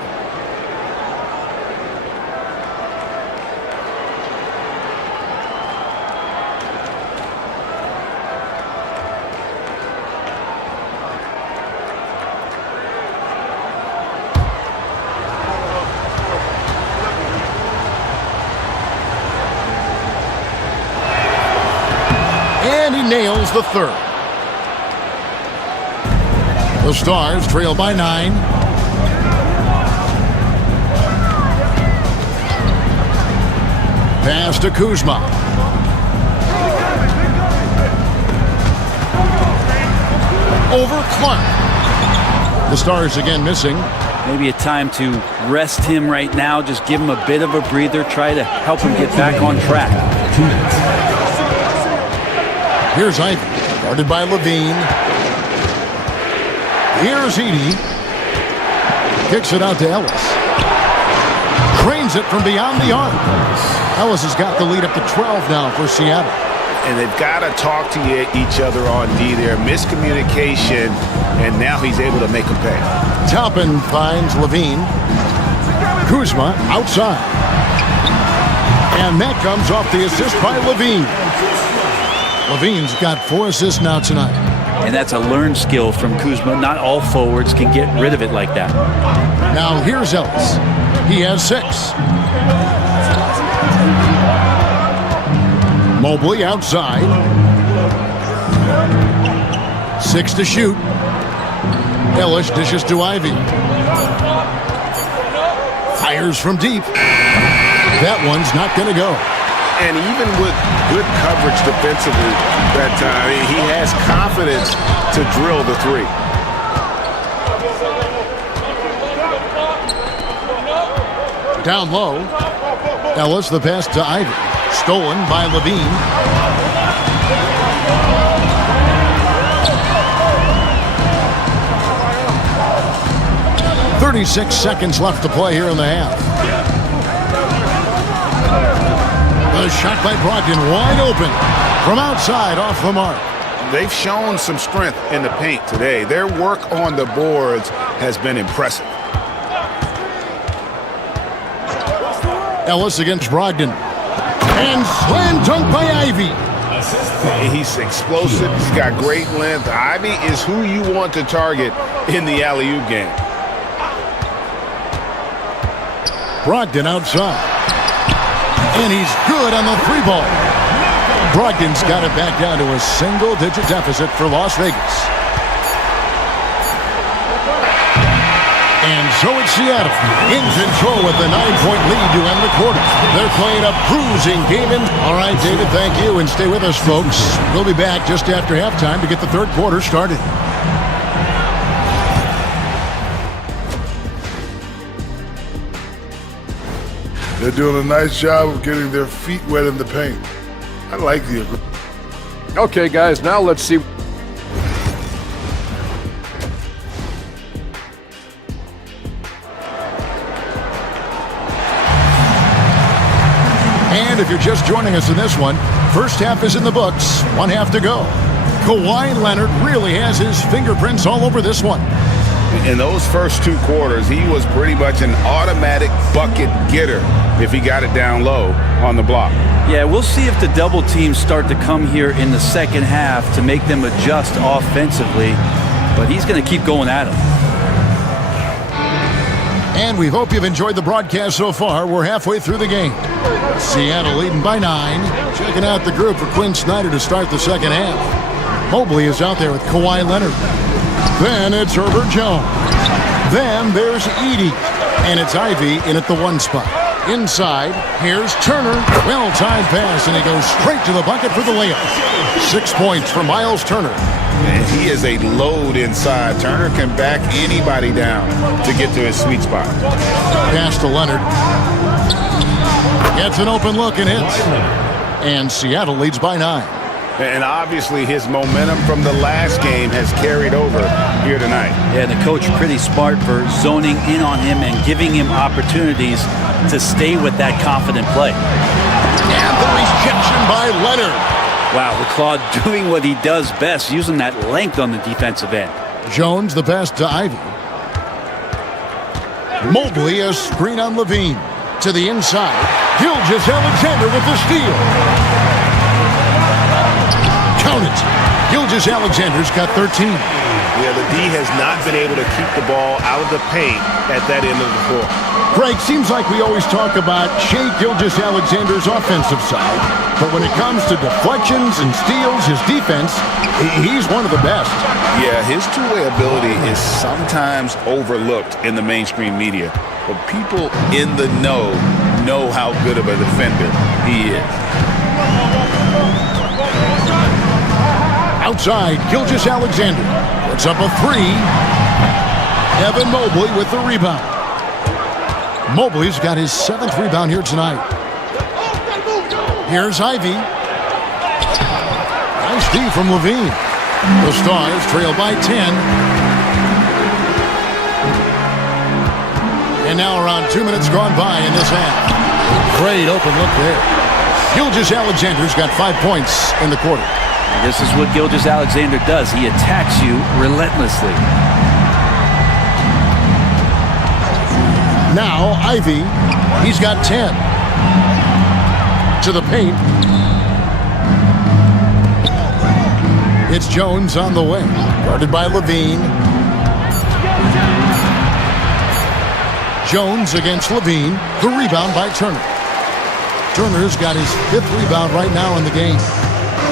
And he nails the third. The Stars trail by 9. Pass to Kuzma. Over Clark. The Stars again missing. Maybe a time to rest him right now. Just give him a bit of a breather. Try to help him get back on track. Here's Ivy, guarded by Levine. Here's Edey. Kicks it out to Ellis. Trains it from beyond the arc. Ellis has got the lead up to 12 now for Seattle. And they've got to talk to each other on D there. Miscommunication, and now he's able to make a pay. Toppin finds Levine. Kuzma outside. And that comes off the assist by Levine. Levine's got 4 assists now tonight. And that's a learned skill from Kuzma. Not all forwards can get rid of it like that. Now here's Ellis. He has 6. Mobley outside. 6 to shoot. Ellis dishes to Ivy. Fires from deep. That one's not going to go. And even with good coverage defensively that time, he has confidence to drill the 3. Down low. Ellis the pass to Ivy. Stolen by Levine. "36 seconds left to play here in the half. The shot by Brogdon wide open from outside off the mark. They've shown some strength in the paint today. Their work on the boards has been impressive. Ellis against Brogdon. And slam dunk by Ivy. He's explosive. He's got great length. Ivy is who you want to target in the alley-oop game. Brogdon outside. And he's good on the 3 ball. Brogdon's got it back down to a single-digit deficit for Las Vegas. And so it's Seattle in control with the 9-point lead to end the quarter. They're playing a cruising game. All right, David, thank you. And stay with us, folks. We'll be back just after halftime to get the third quarter started. They're doing a nice job of getting their feet wet in the paint. I like the agreement. Okay, guys, now let's see. And if you're just joining us in this one, first half is in the books, 1 half to go. Kawhi Leonard really has his fingerprints all over this one. In those first 2 quarters, he was pretty much an automatic bucket getter if he got it down low on the block. Yeah, we'll see if the double teams start to come here in the second half to make them adjust offensively, but he's going to keep going at him. And we hope you've enjoyed the broadcast so far. We're halfway through the game. Seattle leading by 9. Checking out the group for Quinn Snyder to start the second half. Mobley is out there with Kawhi Leonard. Then it's Herbert Jones. Then there's Edey. And it's Ivy in at the 1 spot. Inside, here's Turner. Well-timed pass, and he goes straight to the bucket for the layup. 6 points for Miles Turner. And he is a load inside. Turner can back anybody down to get to his sweet spot. Pass to Leonard. Gets an open look and hits. And Seattle leads by 9. And obviously his momentum from the last game has carried over here tonight. Yeah, the coach pretty smart for zoning in on him and giving him opportunities to stay with that confident play. And the rejection by Leonard. Wow, the Claw doing what he does best, using that length on the defensive end. Jones the pass to Ivy. Mobley a screen on Levine. To the inside. Gilgeous-Alexander with the steal. Count it. Gilgeous-Alexander's got 13. Yeah, the D has not been able to keep the ball out of the paint at that end of the floor. Greg, seems like we always talk about Shai Gilgeous-Alexander's offensive side, but when it comes to deflections and steals, his defense, he's one of the best. Yeah, his two-way ability is sometimes overlooked in the mainstream media, but people in the know how good of a defender he is. Outside, Gilgeous-Alexander puts up a 3. Evan Mobley with the rebound. Mobley's got his 7th rebound here tonight. Here's Ivy. Nice D from Levine. The Stars trail by 10. And now around 2 minutes gone by in this half. Great open look there. Gilgeous-Alexander's got 5 points in the quarter. This is what Gilgeous-Alexander does. He attacks you relentlessly. Now Ivy, he's got 10. To the paint. It's Jones on the wing, guarded by Levine. Jones against Levine. The rebound by Turner. Turner's got his 5th rebound right now in the game.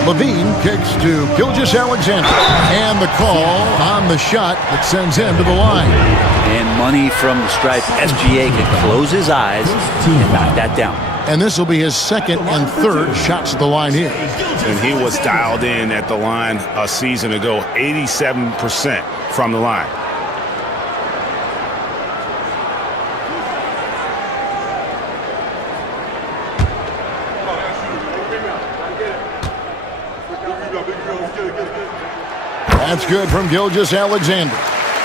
Levine kicks to Gilgeous-Alexander. And the call on the shot that sends him to the line. And money from the stripe. SGA can close his eyes and knock that down. And this will be his 2nd and 3rd shots at the line here. And he was dialed in at the line a season ago, 87% from the line. That's good from Gilgeous-Alexander.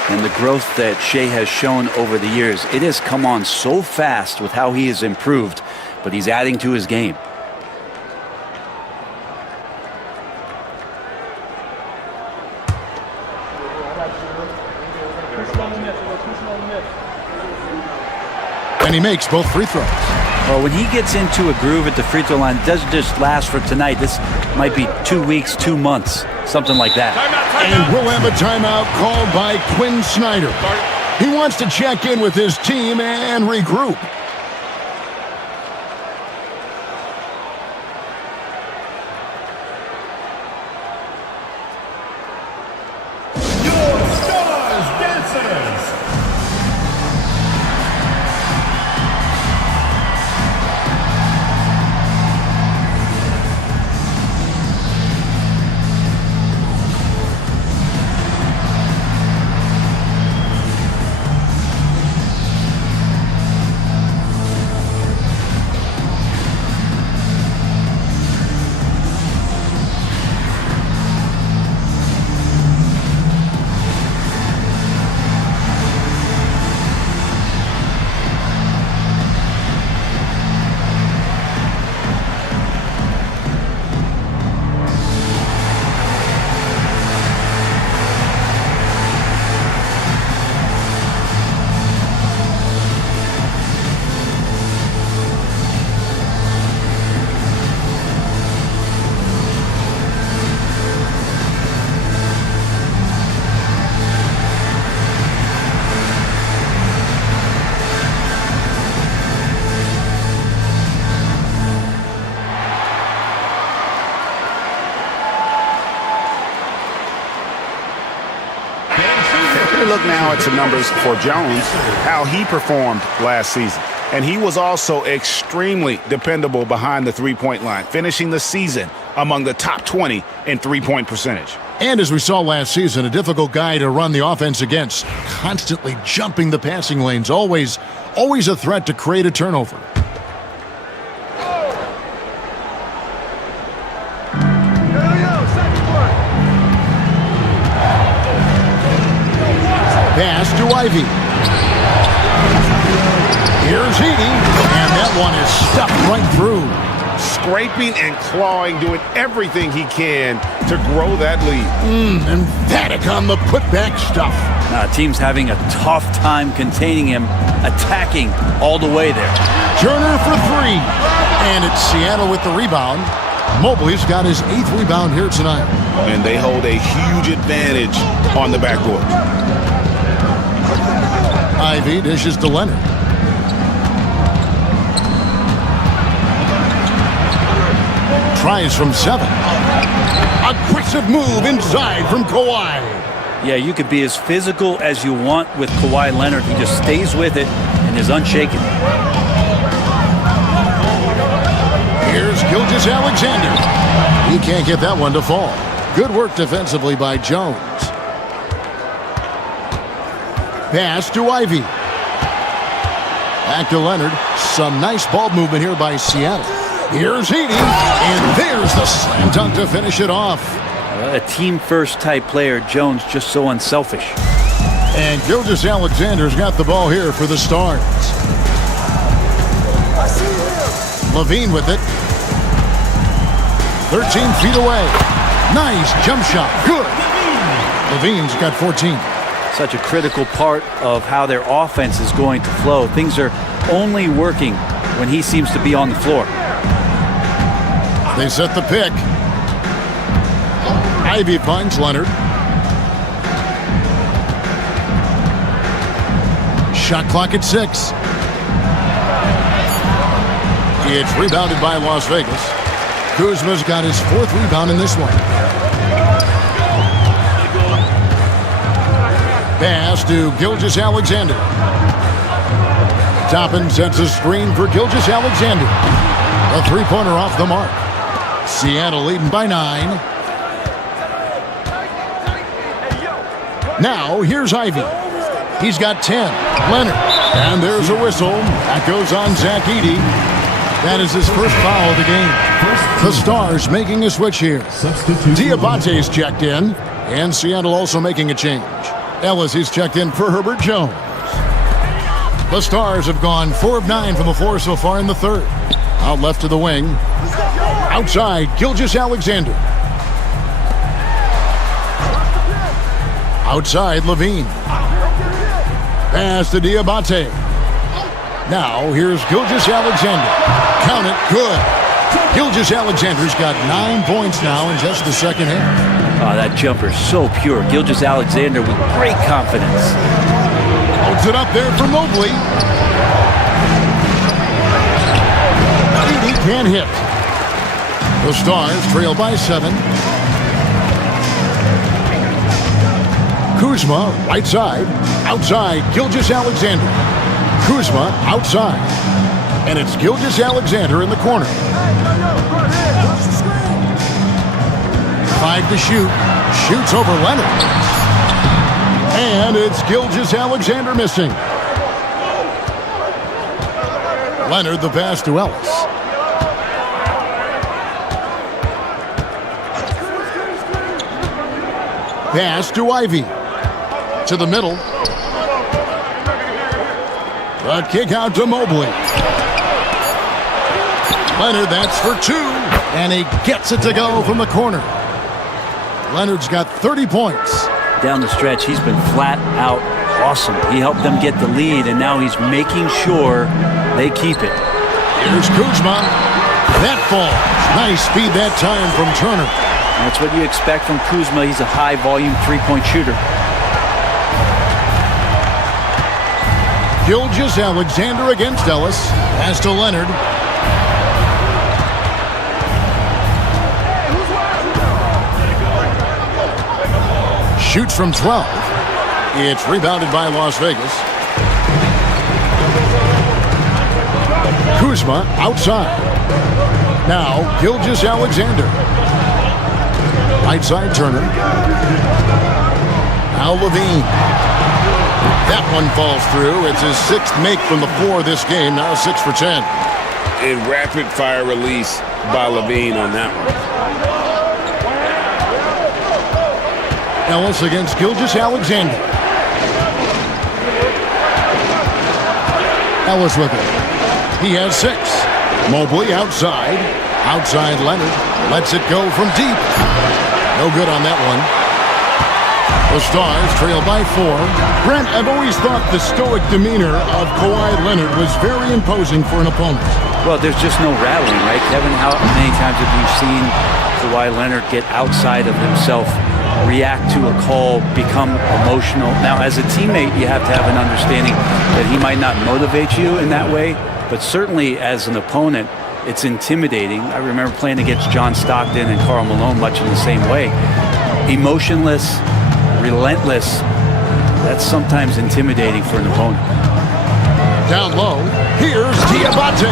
And the growth that Shai has shown over the years, it has come on so fast with how he has improved, but he's adding to his game. And he makes both free throws. Well, when he gets into a groove at the free throw line, it doesn't just last for tonight. This might be 2 weeks, 2 months, something like that. And we'll have a timeout called by Quinn Snyder. He wants to check in with his team and regroup. Look now at some numbers for Jones, how he performed last season. And he was also extremely dependable behind the three-point line, finishing the season among the top 20 in three-point percentage. And as we saw last season, a difficult guy to run the offense against, constantly jumping the passing lanes, always a threat to create a turnover. Pass to Ivy. Here's Heaney, and that one is stuffed right through. Scraping and clawing, doing everything he can to grow that lead. Emphatic on the putback stuff. Team's having a tough time containing him, attacking all the way there. Turner for three. And it's Seattle with the rebound. Mobley's got his 8th rebound here tonight. And they hold a huge advantage on the backboard. Ivy dishes to Leonard. Tries from 7. Aggressive move inside from Kawhi. Yeah, you could be as physical as you want with Kawhi Leonard. He just stays with it and is unshaken. Here's Gilgeous-Alexander. He can't get that one to fall. Good work defensively by Jones. Pass to Ivy. Back to Leonard. Some nice ball movement here by Seattle. Here's Heaney, and there's the slam dunk to finish it off. A team-first type player, Jones just so unselfish. And Gilgeous-Alexander's got the ball here for the Stars. Levine with it. 13 feet away. Nice jump shot. Good. Levine's got 14. Such a critical part of how their offense is going to flow. Things are only working when he seems to be on the floor. They set the pick. Ivy finds Leonard. Shot clock at 6. It's rebounded by Las Vegas. Kuzma's got his 4th rebound in this one. Pass to Gilgeous-Alexander. Toppin sets a screen for Gilgeous-Alexander. A 3-pointer off the mark. Seattle leading by 9. Now, here's Ivy. He's got 10. Leonard. And there's a whistle. That goes on Zach Edey. That is his first foul of the game. The Stars making a switch here. Diabate's checked in. And Seattle also making a change. Ellis is checked in for Herbert Jones. The Stars have gone 4 of 9 from the floor so far in the 3rd. Out left to the wing. Outside, Gilgeous-Alexander. Outside, Levine. Pass to Diabate. Now, here's Gilgeous-Alexander. Count it, good. Gilgeous-Alexander's got 9 points now in just the second half. Oh, that jumper so pure. Gilgeous-Alexander with great confidence. Holds it up there for Mobley. He can't hit. The Stars trail by 7. Kuzma, right side. Outside, Gilgeous-Alexander. Kuzma, outside. And it's Gilgeous-Alexander in the corner. 5 to shoot. Shoots over Leonard. And it's Gilgeous-Alexander missing. Leonard the pass to Ellis. Pass to Ivy. To the middle. The kick out to Mobley. Leonard, that's for 2. And he gets it to go from the corner. Leonard's got 30 points. Down the stretch, he's been flat out awesome. He helped them get the lead, and now he's making sure they keep it. Here's Kuzma. That falls. Nice speed that time from Turner. That's what you expect from Kuzma. He's a high-volume three-point shooter. Gilgeous-Alexander against Ellis. Pass to Leonard. Shoots from 12. It's rebounded by Las Vegas. Kuzma outside. Now Gilgeous-Alexander. Right side Turner. Now Levine. That one falls through. It's his 6th make from the floor this game. Now 6 for 10. And rapid fire release by Levine on that one. Ellis against Gilgeous-Alexander. Ellis with it. He has 6. Mobley outside. Outside Leonard. Lets it go from deep. No good on that one. The Stars trail by 4. Brent, I've always thought the stoic demeanor of Kawhi Leonard was very imposing for an opponent. Well, there's just no rattling, right, Kevin? How many times have you seen Kawhi Leonard get outside of himself, react to a call, become emotional? Now, as a teammate, you have to have an understanding that he might not motivate you in that way, but certainly as an opponent, it's intimidating. I remember playing against John Stockton and Karl Malone much in the same way. Emotionless, relentless, that's sometimes intimidating for an opponent. Down low, here's Diabate.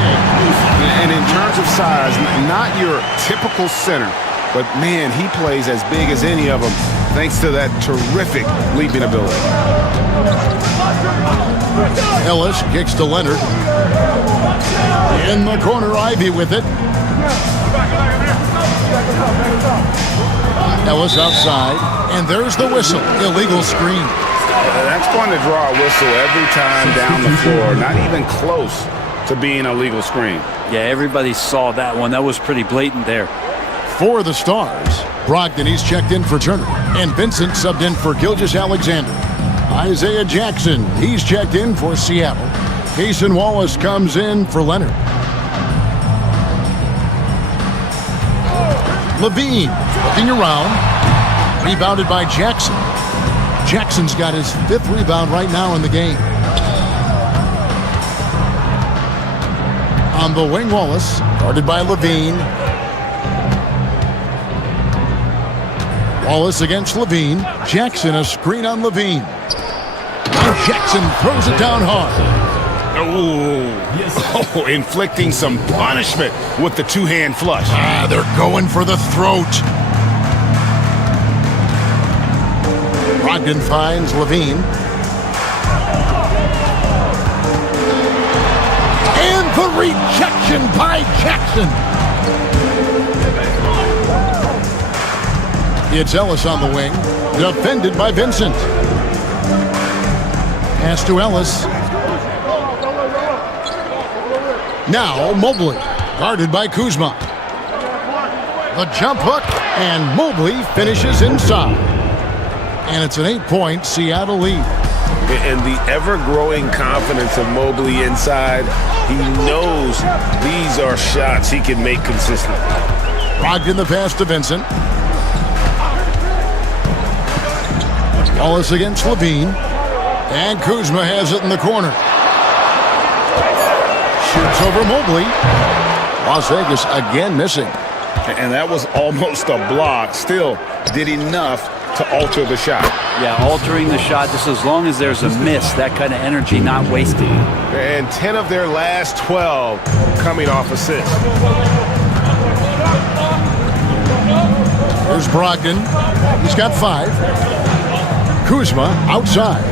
And in terms of size, not your typical center, but man, he plays as big as any of them thanks to that terrific leaping ability. Ellis kicks to Leonard. In the corner, Ivy with it. Ellis outside, and there's the whistle. Illegal screen. That's going to draw a whistle every time down the floor. Not even close to being a legal screen. Yeah, everybody saw that one. That was pretty blatant there. For the Stars, Brogdon, he's checked in for Turner, and Vincent subbed in for Gilgeous-Alexander. Isaiah Jackson, he's checked in for Seattle. Cason Wallace comes in for Leonard. Levine looking around, rebounded by Jackson. Jackson's got his 5th rebound right now in the game. On the wing, Wallace, guarded by Levine. Wallace against Levine. Jackson, a screen on Levine. And Jackson throws it down hard. Oh, inflicting some punishment with the two-hand flush. They're going for the throat. Brogdon finds Levine. And the rejection by Jackson. It's Ellis on the wing, defended by Vincent. Pass to Ellis. Now Mobley, guarded by Kuzma. The jump hook, and Mobley finishes inside. And it's an 8-point Seattle lead. And the ever-growing confidence of Mobley inside, he knows these are shots he can make consistently. Brogdon the pass to Vincent. Wallace against Levine. And Kuzma has it in the corner. Shoots over Mobley. Las Vegas again missing. And that was almost a block. Still did enough to alter the shot. Yeah, altering the shot just as long as there's a miss, that kind of energy not wasted. And 10 of their last 12 coming off assists. Here's Brogdon. He's got 5. Kuzma outside.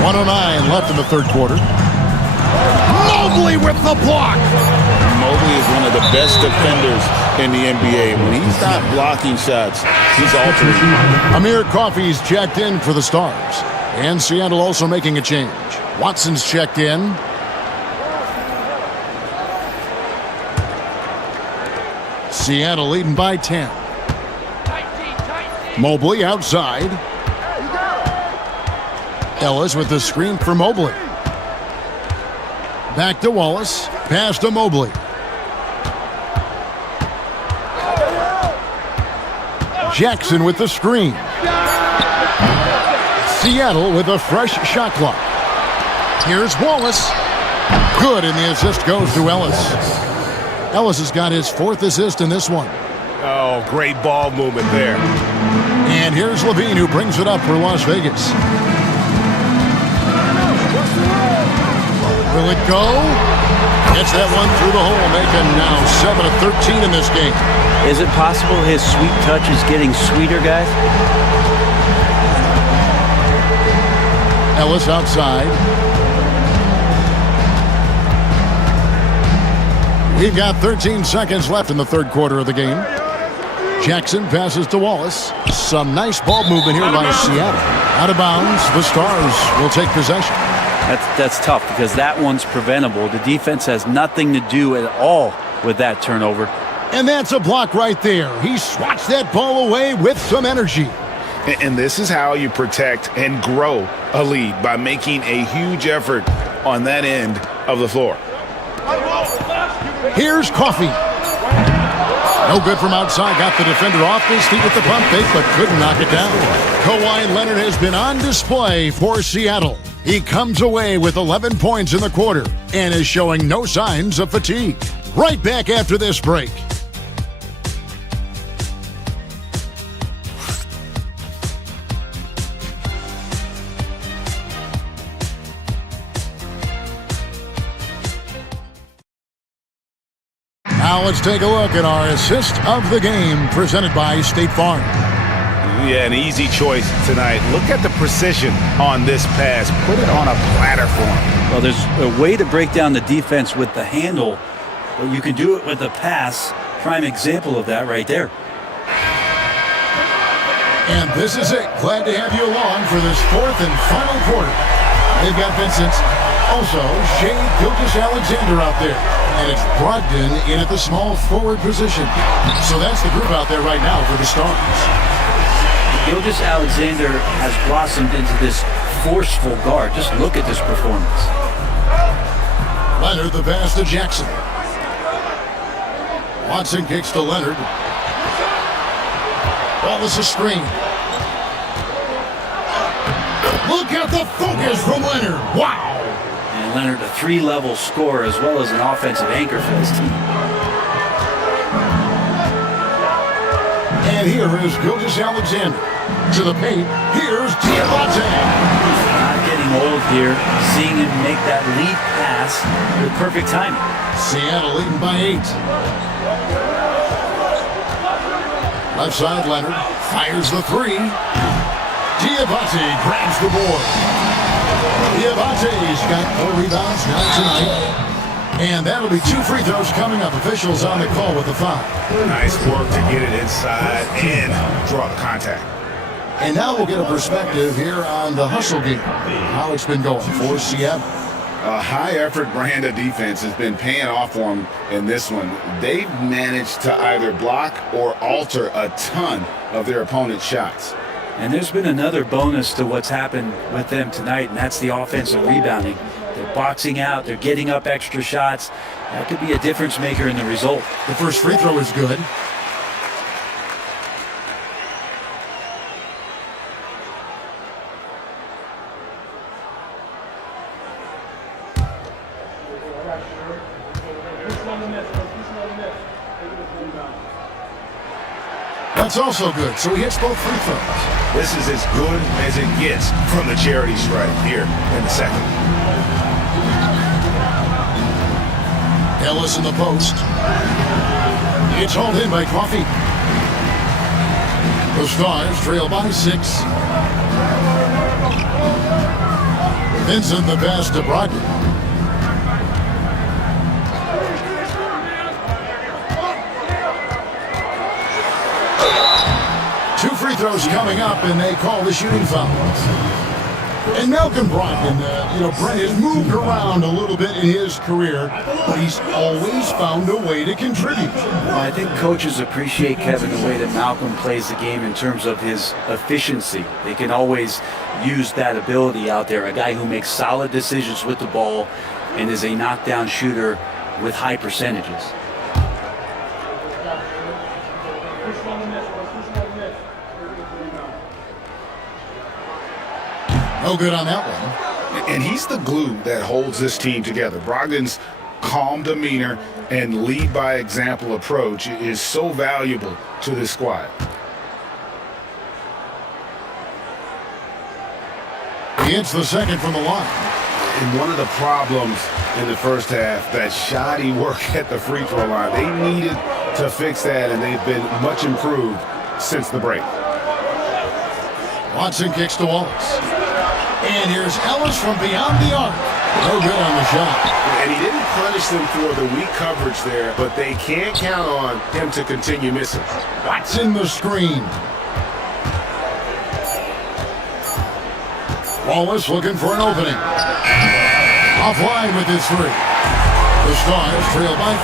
1:09 left in the third quarter. Mobley with the block. Mobley is one of the best defenders in the NBA. When he's not blocking shots, he's altering. Amir Coffey's checked in for the Stars. And Seattle also making a change. Watson's checked in. Seattle leading by 10. Mobley outside. Ellis with the screen for Mobley. Back to Wallace. Pass to Mobley. Jackson with the screen. Seattle with a fresh shot clock. Here's Wallace. Good, and the assist goes to Ellis. Ellis has got his 4th assist in this one. Oh, great ball movement there. And here's Levine, who brings it up for Las Vegas. Will it go? Gets that one through the hole, making now 7 of 13 in this game. Is it possible his sweet touch is getting sweeter, guys? Ellis outside. We've got 13 seconds left in the third quarter of the game. Jackson passes to Wallace. Some nice ball movement here by Seattle. Out of bounds, the Stars will take possession. That's tough because that one's preventable. The defense has nothing to do at all with that turnover. And that's a block right there. He swats that ball away with some energy. And this is how you protect and grow a lead, by making a huge effort on that end of the floor. Here's Coffee. No good from outside. Got the defender off his feet with the pump fake, but couldn't knock it down. Kawhi Leonard has been on display for Seattle. He comes away with 11 points in the quarter and is showing no signs of fatigue. Right back after this break. Now let's take a look at our assist of the game presented by State Farm. Yeah, an easy choice tonight. Look at the precision on this pass. Put it on a platter for him. Well, there's a way to break down the defense with the handle, but you can do it with the pass. Prime example of that right there. And this is it. Glad to have you along for this fourth and final quarter. They've got Vincent, also Shea Gilgeous-Alexander out there. And it's Brogdon in at the small forward position. So that's the group out there right now for the Stars. Gilgeous-Alexander has blossomed into this forceful guard. Just look at this performance. Leonard the pass to Jackson. Watson kicks to Leonard. Ball is a screen. Look at the focus from Leonard. Wow. And Leonard, a three-level scorer as well as an offensive anchor for this team. And here is Gilgeous-Alexander. To the paint, here's Diabate. Not getting old here. Seeing him make that lead pass with perfect timing. Seattle leading by 8. Left side, Leonard fires the 3. Diabate grabs the board. Diabate's got 4 rebounds now tonight. And that'll be 2 free throws coming up. Officials on the call with the foul. Nice work to get it inside and draw the contact. And now we'll get a perspective here on the hustle game, how it's been going for Seattle. A high-effort brand of defense has been paying off for them in this one. They've managed to either block or alter a ton of their opponent's shots. And there's been another bonus to what's happened with them tonight, and that's the offensive rebounding. They're boxing out, they're getting up extra shots. That could be a difference maker in the result. The first free throw is good. That's also good, so he hits both free throws. This is as good as it gets from the charity stripe here in the second. Ellis in the post. It's hauled in by Coffee. The Stars trail by 6. Vincent the pass to Brogdon. Free throws coming up, and they call the shooting foul. And Malcolm Brogdon, Brent has moved around a little bit in his career, but he's always found a way to contribute. Well, I think coaches appreciate, Kevin, the way that Malcolm plays the game in terms of his efficiency. They can always use that ability out there, a guy who makes solid decisions with the ball and is a knockdown shooter with high percentages. No good on that one. And he's the glue that holds this team together. Brogdon's calm demeanor and lead by example approach is so valuable to this squad. He hits the second from the line. And one of the problems in the first half, that shoddy work at the free throw line. They needed to fix that, and they've been much improved since the break. Watson kicks to Wallace. And here's Ellis from beyond the arc. No good on the shot. And he didn't punish them for the weak coverage there, but they can't count on him to continue missing. Watson the screen. Wallace looking for an opening. Offline with his three. The Stars trail by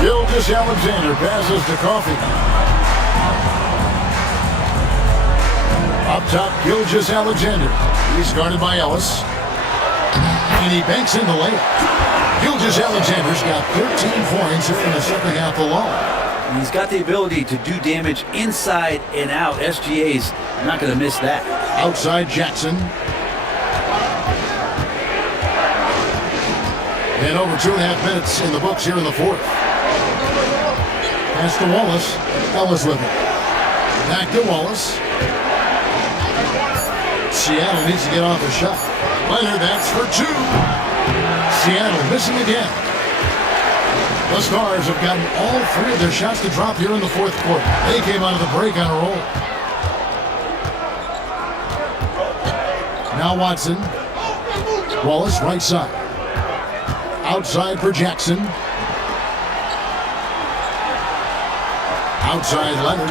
5. Gilgeous-Alexander passes to Coffey. Up top, Gilgeous-Alexander. He's guarded by Ellis. And he banks in the layup. Gilgeous-Alexander's got 13 points here in the second half alone. He's got the ability to do damage inside and out. SGA's not going to miss that. Outside Jackson. And over 2.5 minutes in the books here in the fourth. Pass to Wallace. Ellis with it. Back to Wallace. Seattle needs to get off a shot. Leonard, that's for 2. Seattle missing again. The Stars have gotten all 3 of their shots to drop here in the fourth quarter. They came out of the break on a roll. Now Watson. Wallace right side. Outside for Jackson. Outside Leonard.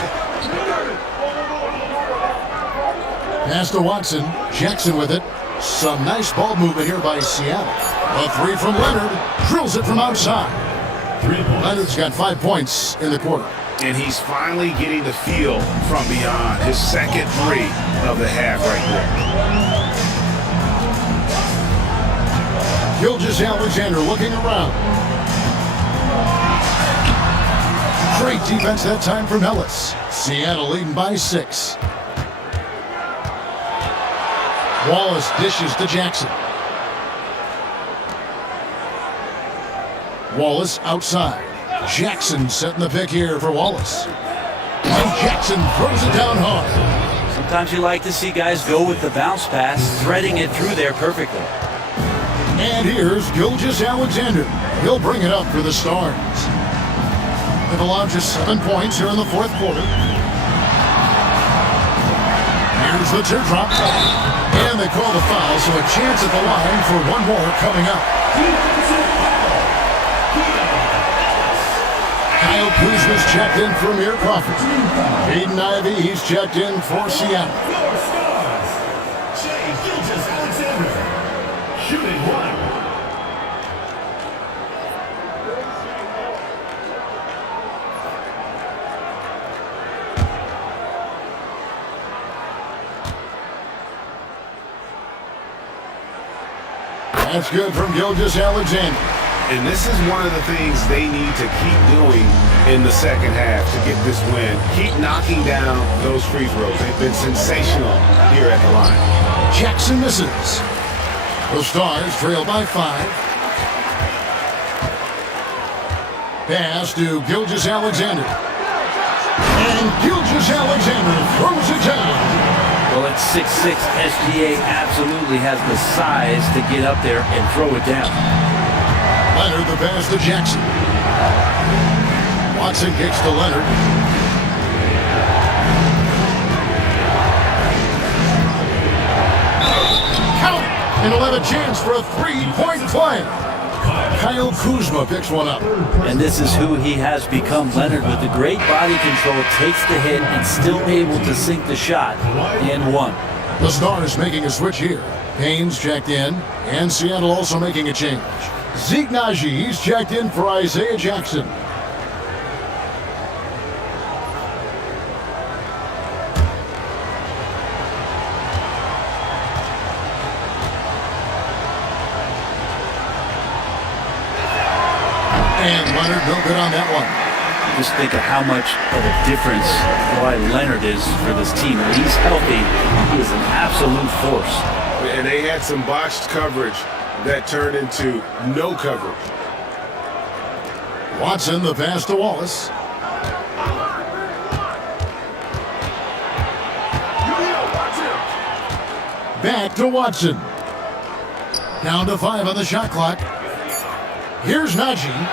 Pass to Watson. Jackson with it. Some nice ball movement here by Seattle. A 3 from Leonard. Drills it from outside. Leonard's got 5 points in the quarter. And he's finally getting the feel from beyond. His second 3 of the half right there. Gilgeous-Alexander looking around. Great defense that time from Ellis. Seattle leading by 6. Wallace dishes to Jackson. Wallace outside. Jackson setting the pick here for Wallace. And Jackson throws it down hard. Sometimes you like to see guys go with the bounce pass, threading it through there perfectly. And here's Gilgeous-Alexander. He'll bring it up for the Stars. They've allowed just 7 points here in the fourth quarter. Here's the teardrop. And they call the foul, so a chance at the line for one more coming up. Kyle Kuzma's checked in for Amir Crawford. Aiden Ivey, he's checked in for Seattle. Your Stars, Shai Gilgeous-Alexander, shooting 1. That's good from Gilgeous-Alexander. And this is one of the things they need to keep doing in the second half to get this win. Keep knocking down those free throws. They've been sensational here at the line. Jackson misses. The Stars trail by 5. Pass to Gilgeous-Alexander. And Gilgeous-Alexander throws it down. Well, at 6'6", SGA absolutely has the size to get up there and throw it down. Leonard the pass to Jackson. Watson kicks to Leonard. Count! And he'll have a chance for a 3-point play. Kyle Kuzma picks one up. And this is who he has become. Leonard with the great body control takes the hit and still able to sink the shot and 1. The Stars making a switch here. Haynes checked in, and Seattle also making a change. Zeke Naji, he's checked in for Isaiah Jackson. And Leonard no good on that one. Just think of how much of a difference why Leonard is for this team. When he's healthy, he is an absolute force. And they had some botched coverage that turned into no coverage. Watson the pass to Wallace. Back to Watson. Down to 5 on the shot clock. Here's Najee.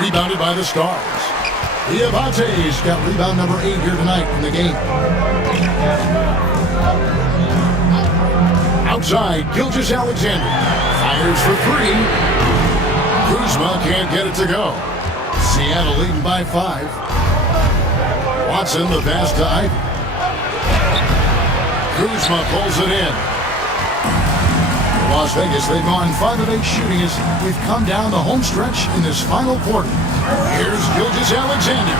Rebounded by the Stars. Diabate's got rebound number 8 here tonight in the game. Outside, Gilgeous-Alexander. Fires for 3. Kuzma can't get it to go. Seattle leading by 5. Watson the pass to Ivey. Kuzma pulls it in. Las Vegas, they've gone 5 of 8 shooting as we've come down the home stretch in this final quarter. Here's Gilgeous-Alexander.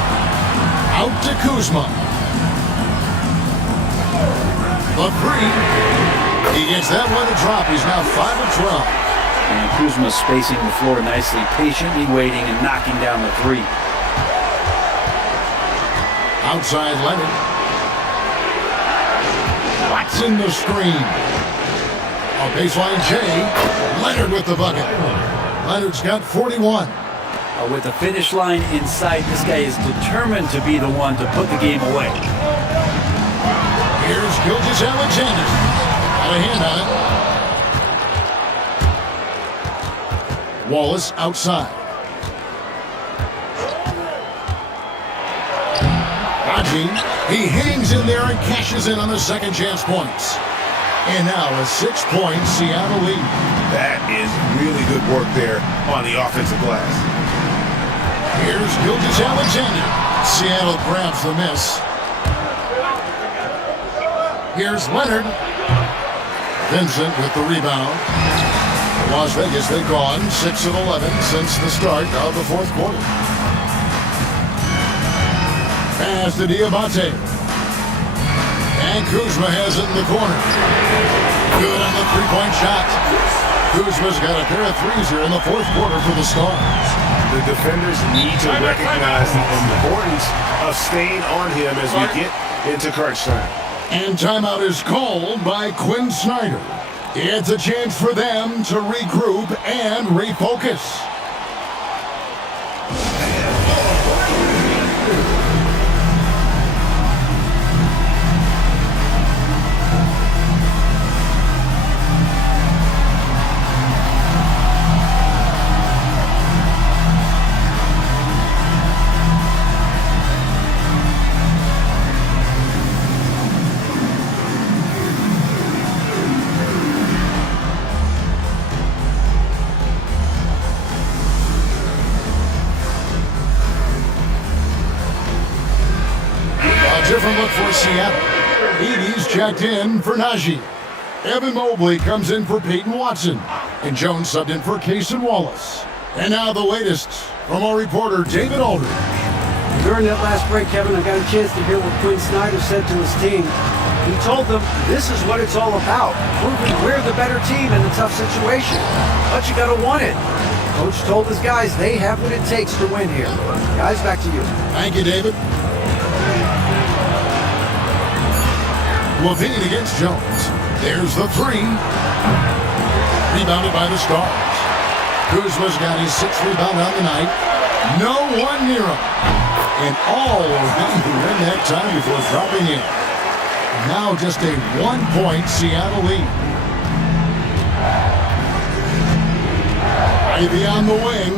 Out to Kuzma. The three. He gets that one to drop. He's now 5 of 12. And Kuzma spacing the floor nicely, patiently waiting and knocking down the three. Outside Leonard. Watson the screen. On baseline J. Leonard with the bucket. Leonard's got 41. With the finish line in sight, this guy is determined to be the one to put the game away. Here's Gilgeous-Alexander. Got a hand on it. Wallace outside. Haji, he hangs in there and cashes in on the second chance points. And now a 6-point Seattle lead. That is really good work there on the offensive glass. Here's Gilgeous-Alexander. Seattle grabs the miss. Here's Leonard. Vincent with the rebound. Las Vegas, they've gone 6 of 11 since the start of the fourth quarter. Pass to Diabate. And Kuzma has it in the corner. Good on the three-point shot. Kuzma's got a pair of threes here in the fourth quarter for the Stars. The defenders need to recognize the importance of staying on him as we get into crunch time. And timeout is called by Quinn Snyder. It's a chance for them to regroup and refocus. Different look for Seattle. Edie's checked in for Najee. Evan Mobley comes in for Peyton Watson. And Jones subbed in for Cason Wallace. And now the latest from our reporter, David Aldridge. During that last break, Kevin, I got a chance to hear what Quinn Snyder said to his team. He told them this is what it's all about, proving we're the better team in a tough situation. But you got to want it. Coach told his guys they have what it takes to win here. Guys, back to you. Thank you, David. Levine against Jones. There's the three. Rebounded by the Stars. Kuzma's got his 6th rebound on the night. No one near him. And all of them who win that time before dropping in. Now just a 1-point Seattle lead. Ivy on the wing.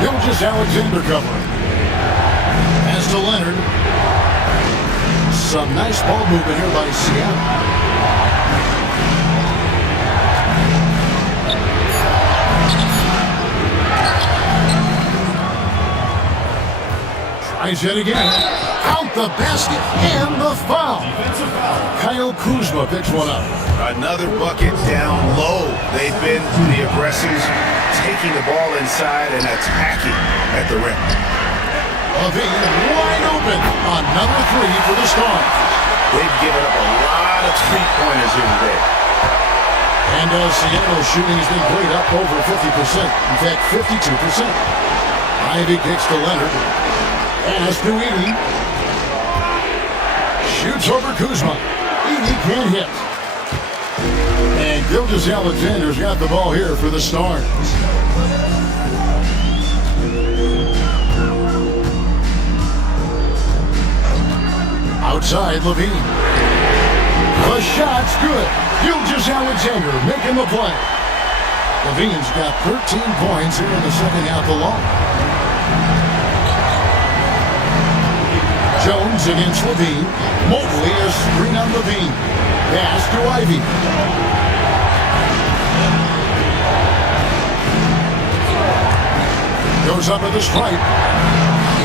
Gilgeous-Alexander covering. Pass to Leonard. Some nice ball movement here by Seattle. Tries it again. Out the basket and the foul. Kyle Kuzma picks one up. Another bucket down low. They've been the aggressors, taking the ball inside and attacking at the rim. Levine wide open. Another three for the Stars. They've given up a lot of three-pointers here today. And Seattle's shooting has been played up over 50%. In fact, 52%. Ivy kicks to Leonard. Pass to Edie. Shoots over Kuzma. Edie can't hit. And Gilgeous-Alexander's got the ball here for the Stars. Outside, Levine. The shot's good. Gilgeous-Alexander making the play. Levine's got 13 points here in the second half alone. Jones against Levine. Mobley a screen on Levine. Pass to Ivy. Goes up to the stripe.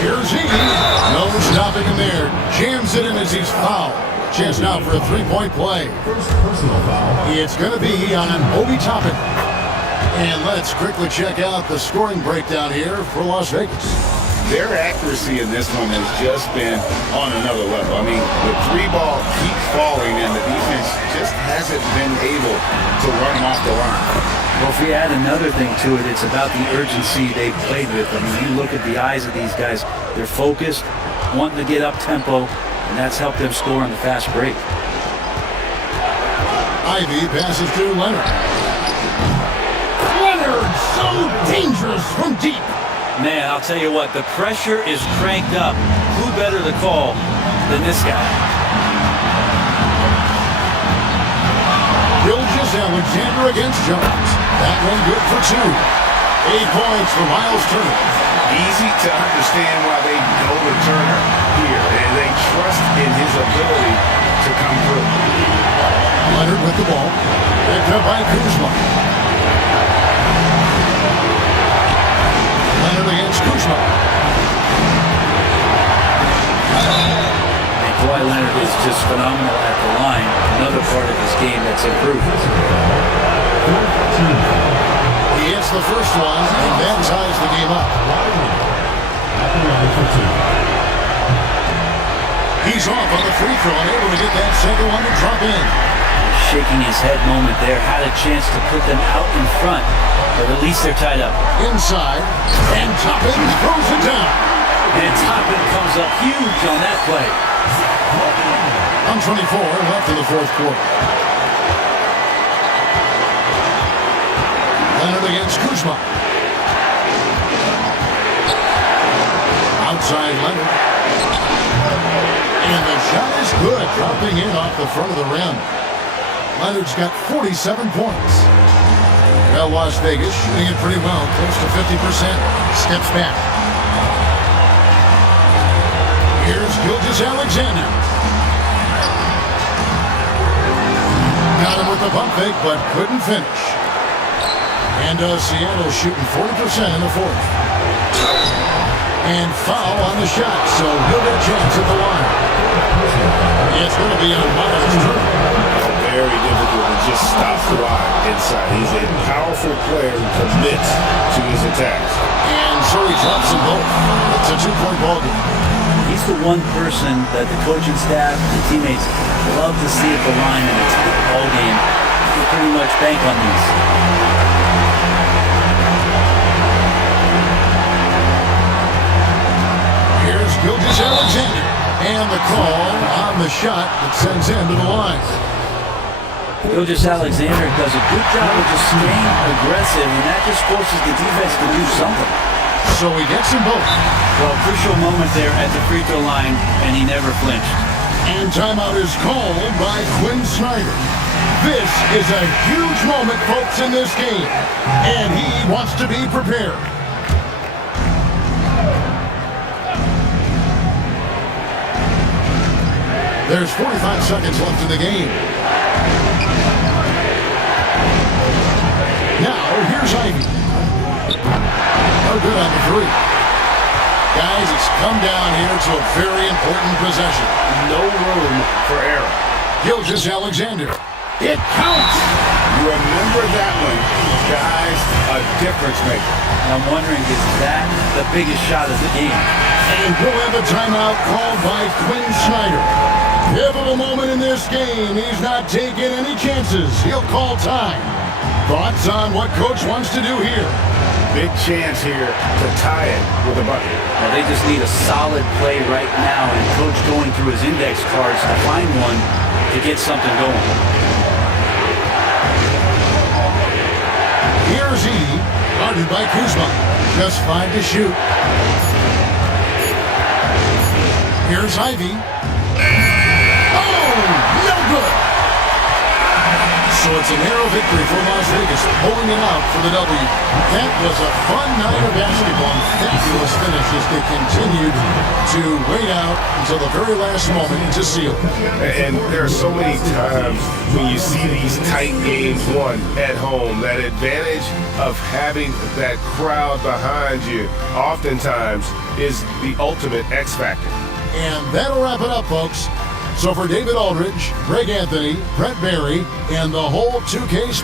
Here's Edie. No stopping him there. Jams it in as he's fouled. Chance now for a three-point play. First personal foul. It's going to be on Obi Toppin. And let's quickly check out the scoring breakdown here for Las Vegas. Their accuracy in this one has just been on another level. I mean, the three ball keeps falling and the defense just hasn't been able to run them off the line. Well, if we add another thing to it, it's about the urgency they've played with. I mean, you look at the eyes of these guys, they're focused, wanting to get up tempo, and that's helped them score on the fast break. Ivy passes to Leonard. Leonard, so dangerous from deep. Man, I'll tell you what, the pressure is cranked up. Who better to call than this guy? Alexander against Jones. That one good for 2. 8 points for Miles Turner. Easy to understand why they go to Turner here, and they trust in his ability to come through. Leonard with the ball. Picked up by Kuzma. Leonard against Kuzma. And Kawhi Leonard is just phenomenal at the line. Another part of his game that's improved. He hits the first one, and then ties the game up. He's off on the free throw and able to get that second one to drop in. Shaking his head moment there, had a chance to put them out in front, but at least they're tied up. Inside, and Toppin throws it down. And Toppin comes up huge on that play. 1:24 left in the fourth quarter. Leonard against Kuzma. Outside Leonard. And the shot is good, dropping in off the front of the rim. Leonard's got 47 points. Well, Las Vegas shooting it pretty well, close to 50%. Steps back. Here's Gilgeous-Alexander. Got him with the pump fake, but couldn't finish. And Seattle shooting 40% in the fourth. And foul on the shot, so he'll get a chance at the line. It's going to be on Miles Turner. Very difficult to just stop Kawhi inside. He's a powerful player who commits to his attacks. And so he drops them both. It's a 2-point ball game. He's the one person that the coaching staff and teammates love to see at the line in a tight ball game. You pretty much bank on these. Here's Gilgeous-Alexander. And the call on the shot that sends him to the line. Gilgeous-Alexander does a good job of just staying aggressive, and that just forces the defense to do something. So he gets them both. Well, crucial moment there at the free throw line, and he never flinched. And timeout is called by Quinn Snyder. This is a huge moment, folks, in this game. And he wants to be prepared. There's 45 seconds left in the game. Now, here's Ivy. No good on the three. Guys, it's come down here to a very important possession. No room for error. Gilgeous-Alexander. It counts! Remember that one. Guys, a difference maker. I'm wondering, is that the biggest shot of the game? And we'll have a timeout called by Quinn Snyder. Pivotal moment in this game. He's not taking any chances. He'll call time. Thoughts on what Coach wants to do here? Big chance here to tie it with a bucket. Well, they just need a solid play right now, and Coach going through his index cards to find one to get something going. Here's E, guarded by Kuzma. Just 5 to shoot. Here's Ivy. Oh, no good. So it's a narrow victory for Las Vegas, pulling it out for the W. That was a fun night of basketball. Fabulous finish as they continued to wait out until the very last moment to seal. And there are so many times when you see these tight games won at home, that advantage of having that crowd behind you oftentimes is the ultimate X factor. And that'll wrap it up, folks. So for David Aldridge, Greg Anthony, Brett Barry, and the whole 2K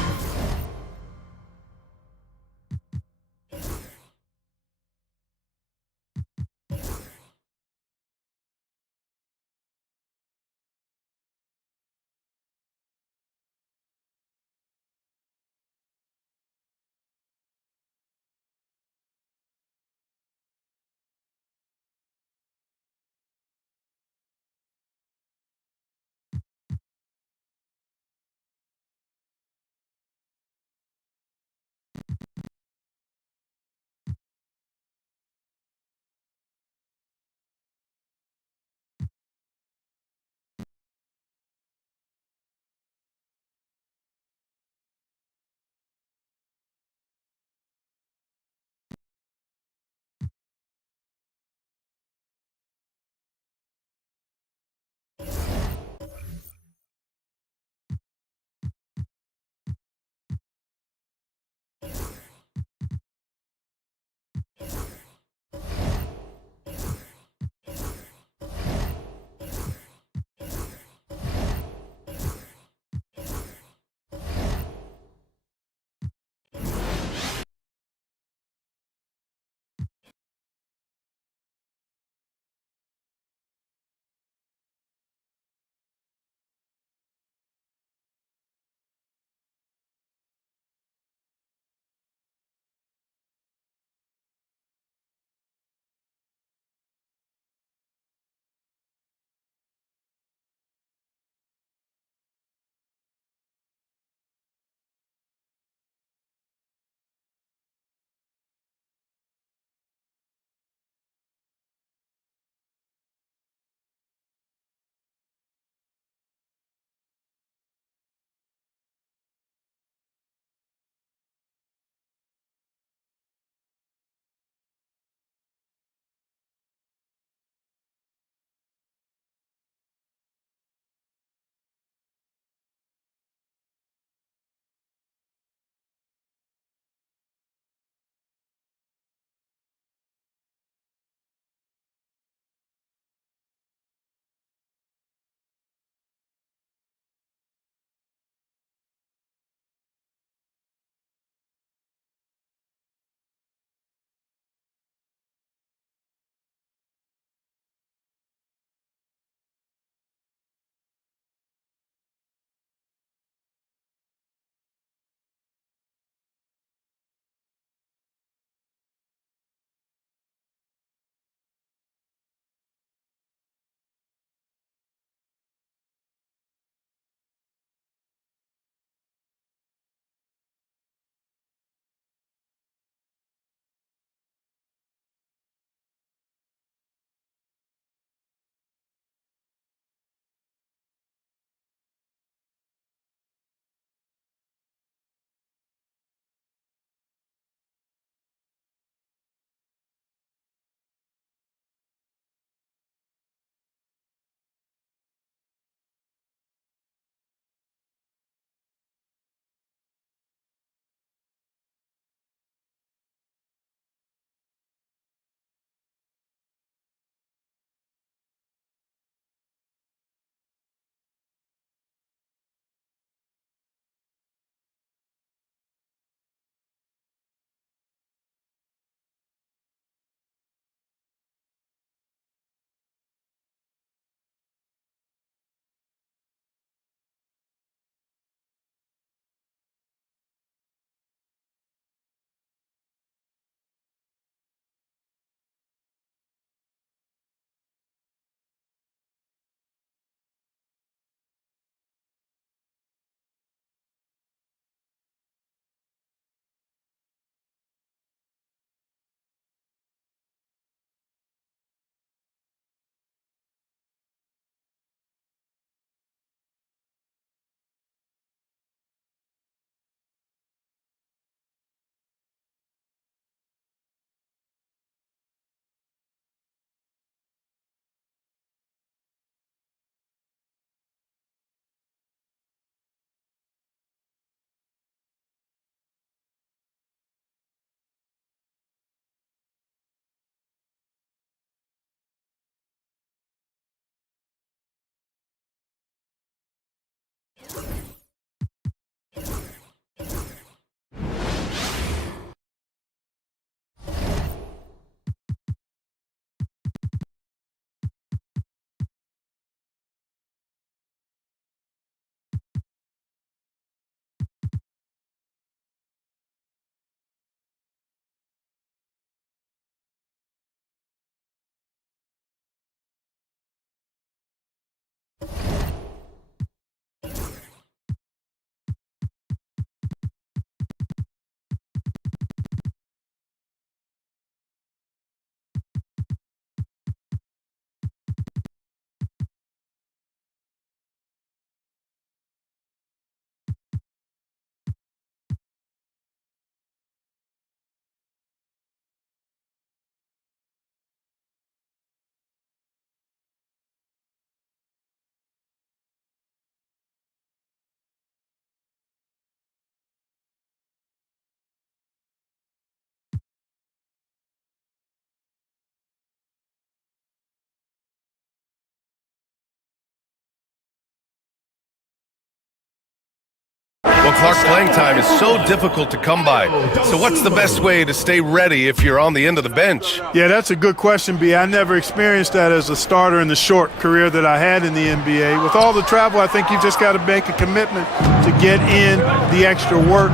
Clark playing time is so difficult to come by. So what's the best way to stay ready if you're on the end of the bench? Yeah, that's a good question, B. I never experienced that as a starter in the short career that I had in the NBA. With all the travel, I think you just got to make a commitment to get in the extra work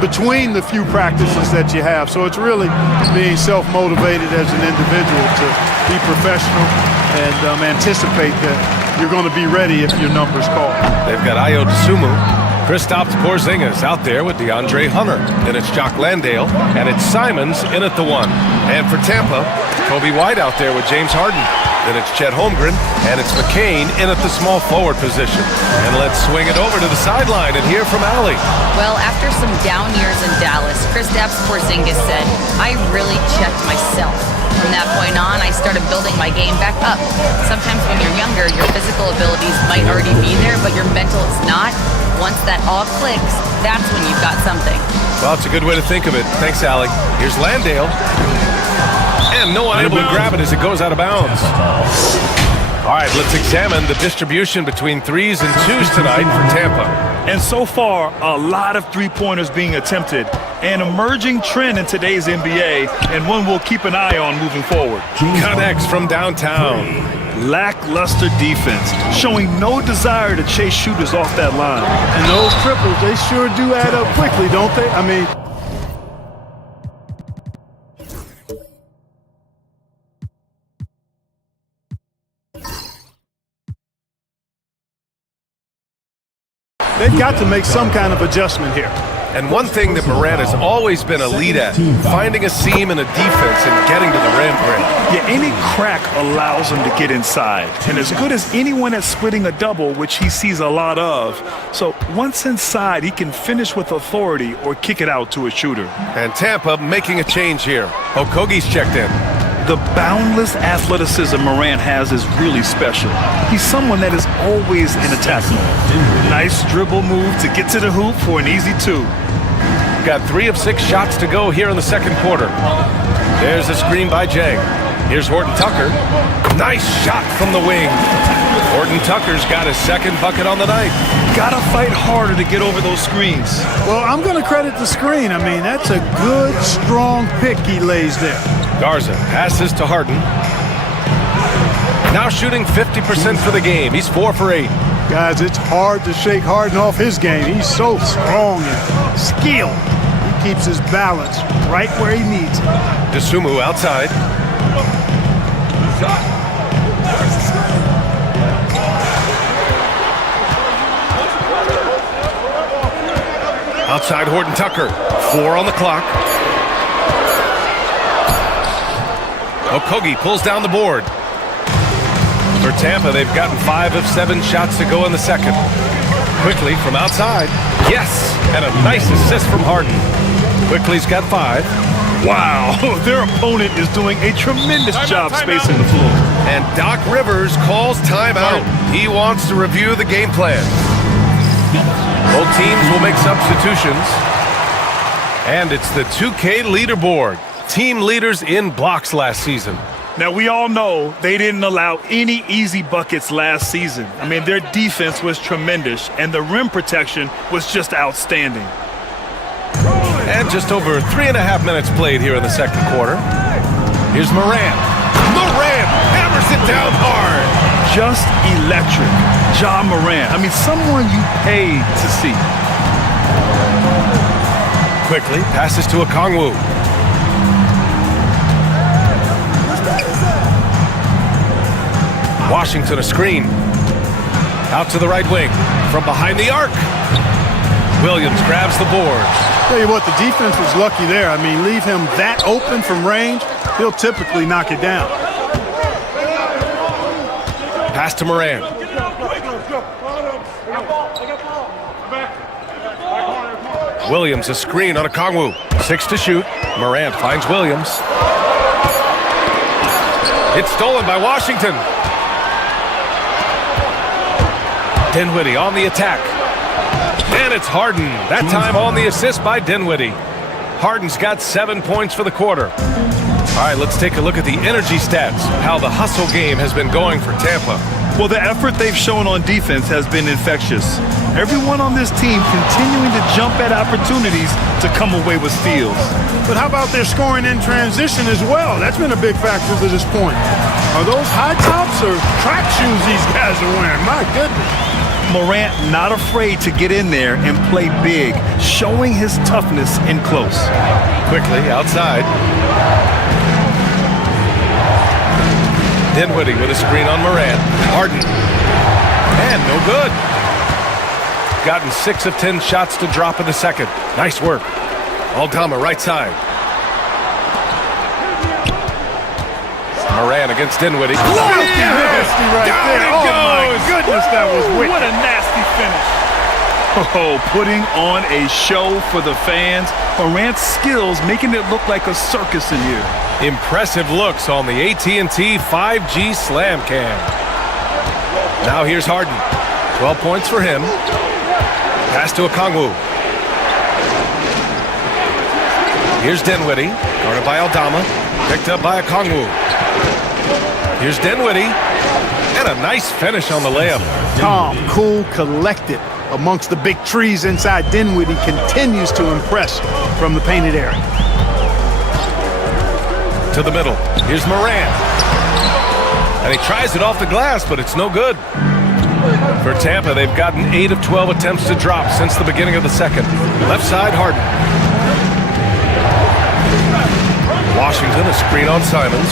between the few practices that you have. So it's really being self-motivated as an individual to be professional and anticipate that you're going to be ready if your number's called. They've got Ayo Dosunmu. Kristaps Porzingis out there with DeAndre Hunter. Then it's Jock Landale, and it's Simons in at the 1. And for Tampa, Kobe White out there with James Harden. Then it's Chet Holmgren, and it's McCain in at the small forward position. And let's swing it over to the sideline and hear from Allie. Well, after some down years in Dallas, Kristaps Porzingis said, "I really checked myself. From that point on, I started building my game back up. Sometimes when you're younger, your physical abilities might already be there, but your mental is not. Once that all clicks, that's when you've got something." Well, it's a good way to think of it. Thanks, Allie. Here's Landale. And no one able to grab it as it goes out of bounds. All right, let's examine the distribution between 3s and 2s tonight for Tampa. And so far, a lot of three-pointers being attempted. An emerging trend in today's NBA, and one we'll keep an eye on moving forward. Connects from downtown. Lackluster defense, showing no desire to chase shooters off that line. And those triples, they sure do add up quickly, don't they? I mean, they've got to make some kind of adjustment here. And one thing that Morant has always been elite at, finding a seam in a defense and getting to the rim. Yeah, any crack allows him to get inside. And as good as anyone at splitting a double, which he sees a lot of. So once inside, he can finish with authority or kick it out to a shooter. And Tampa making a change here. Okogie's checked in. The boundless athleticism Morant has is really special. He's someone that is always in attack mode. Nice dribble move to get to the hoop for an easy 2. Got 3 of 6 shots to go here in the second quarter. There's a screen by Jang. Here's Horton Tucker. Nice shot from the wing. Horton Tucker's got his second bucket on the night. Gotta fight harder to get over those screens. Well, I'm going to credit the screen. I mean, that's a good, strong pick he lays there. Garza passes to Harden. Now shooting 50% for the game. He's 4 for 8. Guys, it's hard to shake Harden off his game. He's so strong and skilled. He keeps his balance right where he needs it. Dosunmu outside. Outside Horton Tucker. 4 on the clock. Okogie pulls down the board. For Tampa, they've gotten 5 of 7 shots to go in the second. Quickly from outside. Yes! And a nice assist from Harden. Quickly's got 5. Wow, their opponent is doing a tremendous job spacing the floor. And Doc Rivers calls timeout. He wants to review the game plan. Both teams will make substitutions. And it's the 2K leaderboard. Team leaders in blocks last season. Now, we all know they didn't allow any easy buckets last season. I mean, their defense was tremendous, and the rim protection was just outstanding. And just over 3.5 minutes played here in the second quarter. Here's Morant. Morant hammers it down hard. Just electric. Ja Morant. I mean, someone you paid to see. Quickly passes to Okongwu. Washington a screen. Out to the right wing. From behind the arc. Williams grabs the board. Tell you what, the defense was lucky there. I mean, leave him that open from range, he'll typically knock it down. Pass to Morant. Williams a screen on Okongwu. 6 to shoot. Morant finds Williams. It's stolen by Washington. Dinwiddie on the attack. And it's Harden. That time on the assist by Dinwiddie. Harden's got 7 points for the quarter. All right, let's take a look at the energy stats, how the hustle game has been going for Tampa. Well, the effort they've shown on defense has been infectious. Everyone on this team continuing to jump at opportunities to come away with steals. But how about their scoring in transition as well? That's been a big factor to this point. Are those high tops or track shoes these guys are wearing? My goodness. Morant not afraid to get in there and play big, showing his toughness in close. Quickly outside. Dinwiddie with a screen on Morant. Harden. And no good. Gotten 6 of 10 shots to drop in the second. Nice work. Aldama right side. Morant against Dinwiddie. Nasty right there. Oh my goodness, that was wicked. What a nasty finish. Oh, putting on a show for the fans. Morant's skills making it look like a circus in here. Impressive looks on the AT&T 5G Slam Cam. Now here's Harden. 12 points for him. Pass to Okongwu. Here's Dinwiddie. Guarded by Aldama. Picked up by Okongwu. Here's Dinwiddie. And a nice finish on the layup. Calm, cool, collected amongst the big trees inside. Dinwiddie continues to impress from the painted area. To the middle. Here's Morant. And he tries it off the glass, but it's no good. For Tampa, they've gotten 8 of 12 attempts to drop since the beginning of the second. Left side, Harden. Washington, a screen on Simons.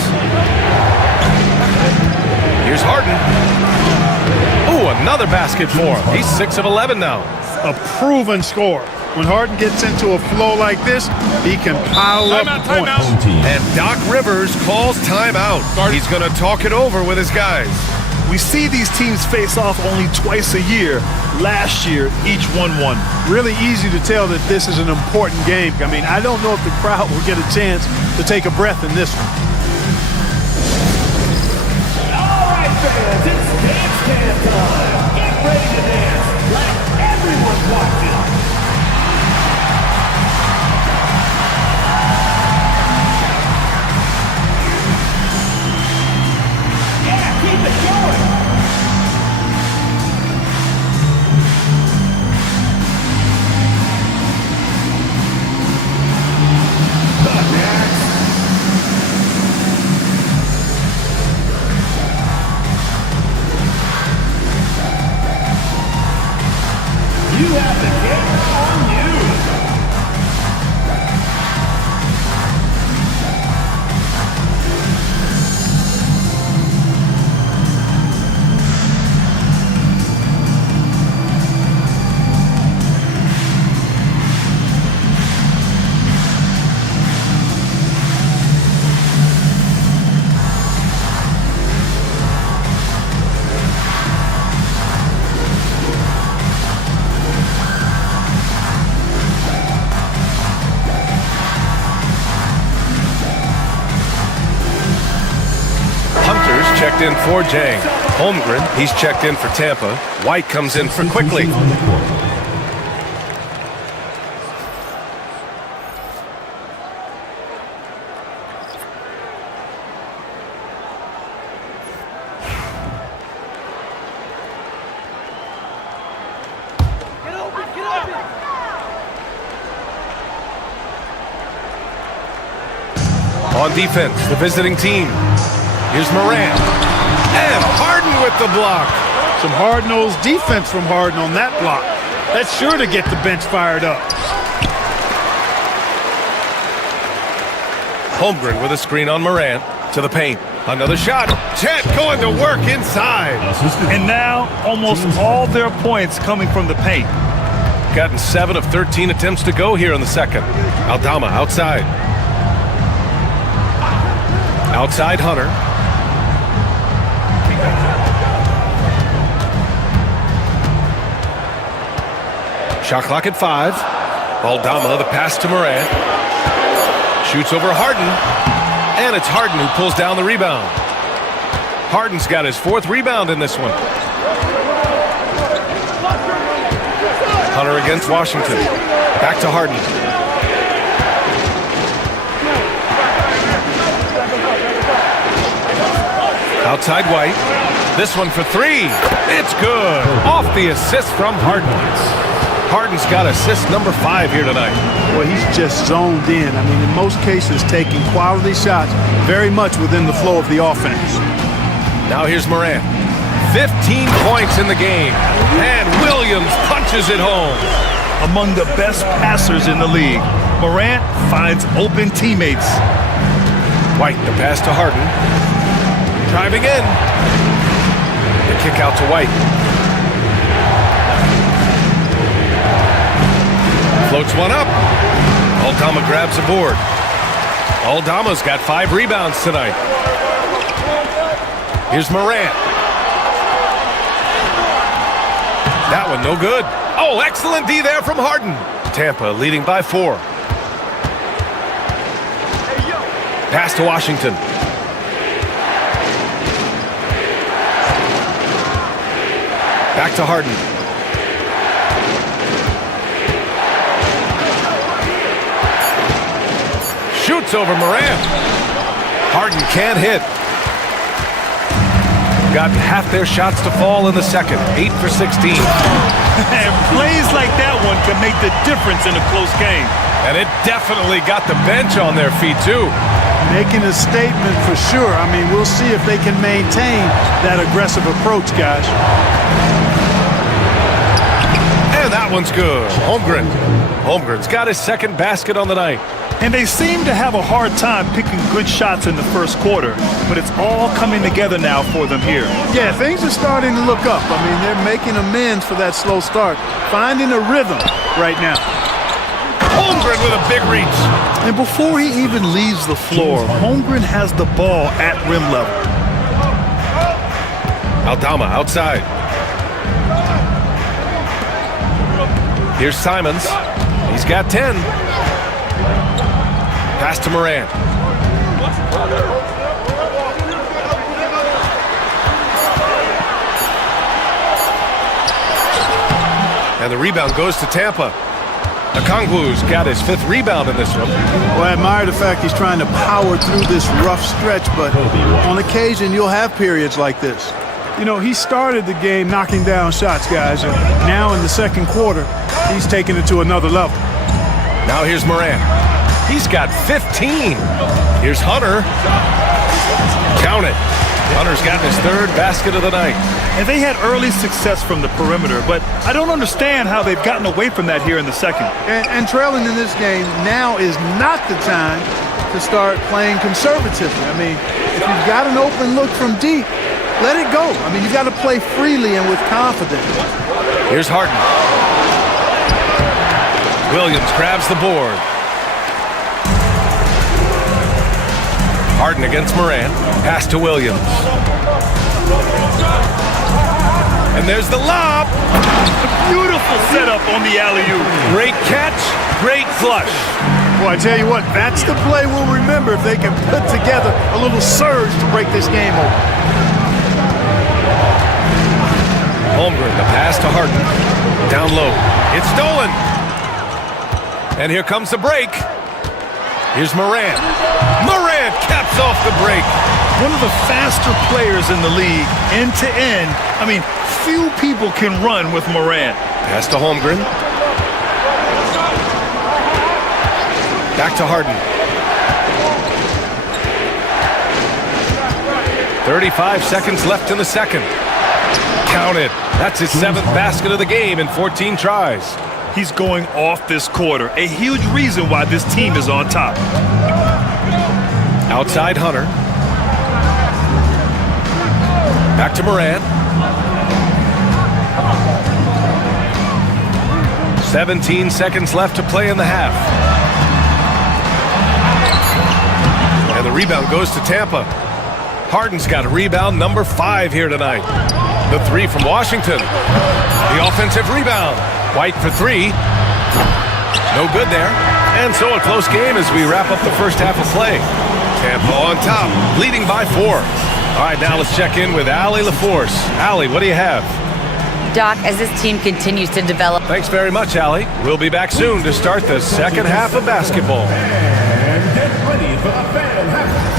Here's Harden. Ooh, another basket for him. He's 6 of 11 now. A proven scorer. When Harden gets into a flow like this, he can pile up points. And Doc Rivers calls timeout. He's going to talk it over with his guys. We see these teams face off only twice a year. Last year, each won one. Really easy to tell that this is an important game. I mean, I don't know if the crowd will get a chance to take a breath in this one. All right, fans, it's dance time. Get ready to dance like everyone's watching. You have the camera on you. Checked in for Jang. Holmgren, he's checked in for Tampa. White comes in for Quickly. On defense, the visiting team. Here's Morant. And Harden with the block. Some hard-nosed defense from Harden on that block. That's sure to get the bench fired up. Holmgren with a screen on Morant. To the paint. Another shot. Chet going to work inside. And now, almost all their points coming from the paint. Gotten 7 of 13 attempts to go here in the second. Aldama outside. Outside Hunter. Shot clock at 5. Aldama, the pass to Morant. Shoots over Harden. And it's Harden who pulls down the rebound. Harden's got his 4th rebound in this one. Hunter against Washington. Back to Harden. Outside White. This one for three. It's good. Off the assist from Harden. Harden's got assist number 5 here tonight. Well, he's just zoned in. I mean, in most cases, taking quality shots very much within the flow of the offense. Now here's Morant. 15 points in the game. And Williams punches it home. Among the best passers in the league, Morant finds open teammates. White, the pass to Harden. Driving in. The kick out to White. Floats one up. Aldama grabs a board. Aldama's got 5 rebounds tonight. Here's Morant. That one no good. Oh, excellent D there from Harden. Tampa leading by 4. Pass to Washington. Back to Harden. Shoots over Morant. Harden can't hit. Got half their shots to fall in the second. 8 for 16. And plays like that one can make the difference in a close game. And it definitely got the bench on their feet, too. Making a statement for sure. I mean, we'll see if they can maintain that aggressive approach, guys. And that one's good. Holmgren. Holmgren's got his second basket on the night. And they seem to have a hard time picking good shots in the first quarter, but it's all coming together now for them here. Yeah, things are starting to look up. I mean, they're making amends for that slow start, finding a rhythm right now. Holmgren with a big reach. And before he even leaves the floor, Holmgren has the ball at rim level. Aldama outside. Here's Simons. He's got 10. Pass to Morant. And the rebound goes to Tampa. Okongwu's got his 5th rebound in this one. Well, I admire the fact he's trying to power through this rough stretch, but on occasion you'll have periods like this. You know, he started the game knocking down shots, guys, and now in the second quarter, he's taking it to another level. Now here's Morant. He's got 15. Here's Hunter. Count it. Hunter's gotten his 3rd basket of the night. And they had early success from the perimeter, but I don't understand how they've gotten away from that here in the second. And trailing in this game, now is not the time to start playing conservatively. I mean, if you've got an open look from deep, let it go. I mean, you've got to play freely and with confidence. Here's Harden. Williams grabs the board. Harden against Morant. Pass to Williams. And there's the lob. A beautiful setup on the alley-oop. Great catch, great flush. Well, I tell you what, that's the play we'll remember if they can put together a little surge to break this game open. Holmgren, the pass to Harden. Down low. It's stolen. And here comes the break. Here's Morant. Morant caps off the break. One of the faster players in the league, end to end. I mean, few people can run with Morant. Pass to Holmgren. Back to Harden. 35 seconds left in the second. Count it. That's his 7th basket of the game in 14 tries. He's going off this quarter. A huge reason why this team is on top. Outside Hunter. Back to Morant. 17 seconds left to play in the half. And the rebound goes to Tampa. Harden's got a rebound number 5 here tonight. The 3 from Washington. The offensive rebound. White for 3. No good there. And so a close game as we wrap up the first half of play. Tampa on top, leading by 4. All right, now let's check in with Allie LaForce. Allie, what do you have? Doc, as this team continues to develop. Thanks very much, Allie. We'll be back soon to start the second half of basketball. And get ready for the fan half.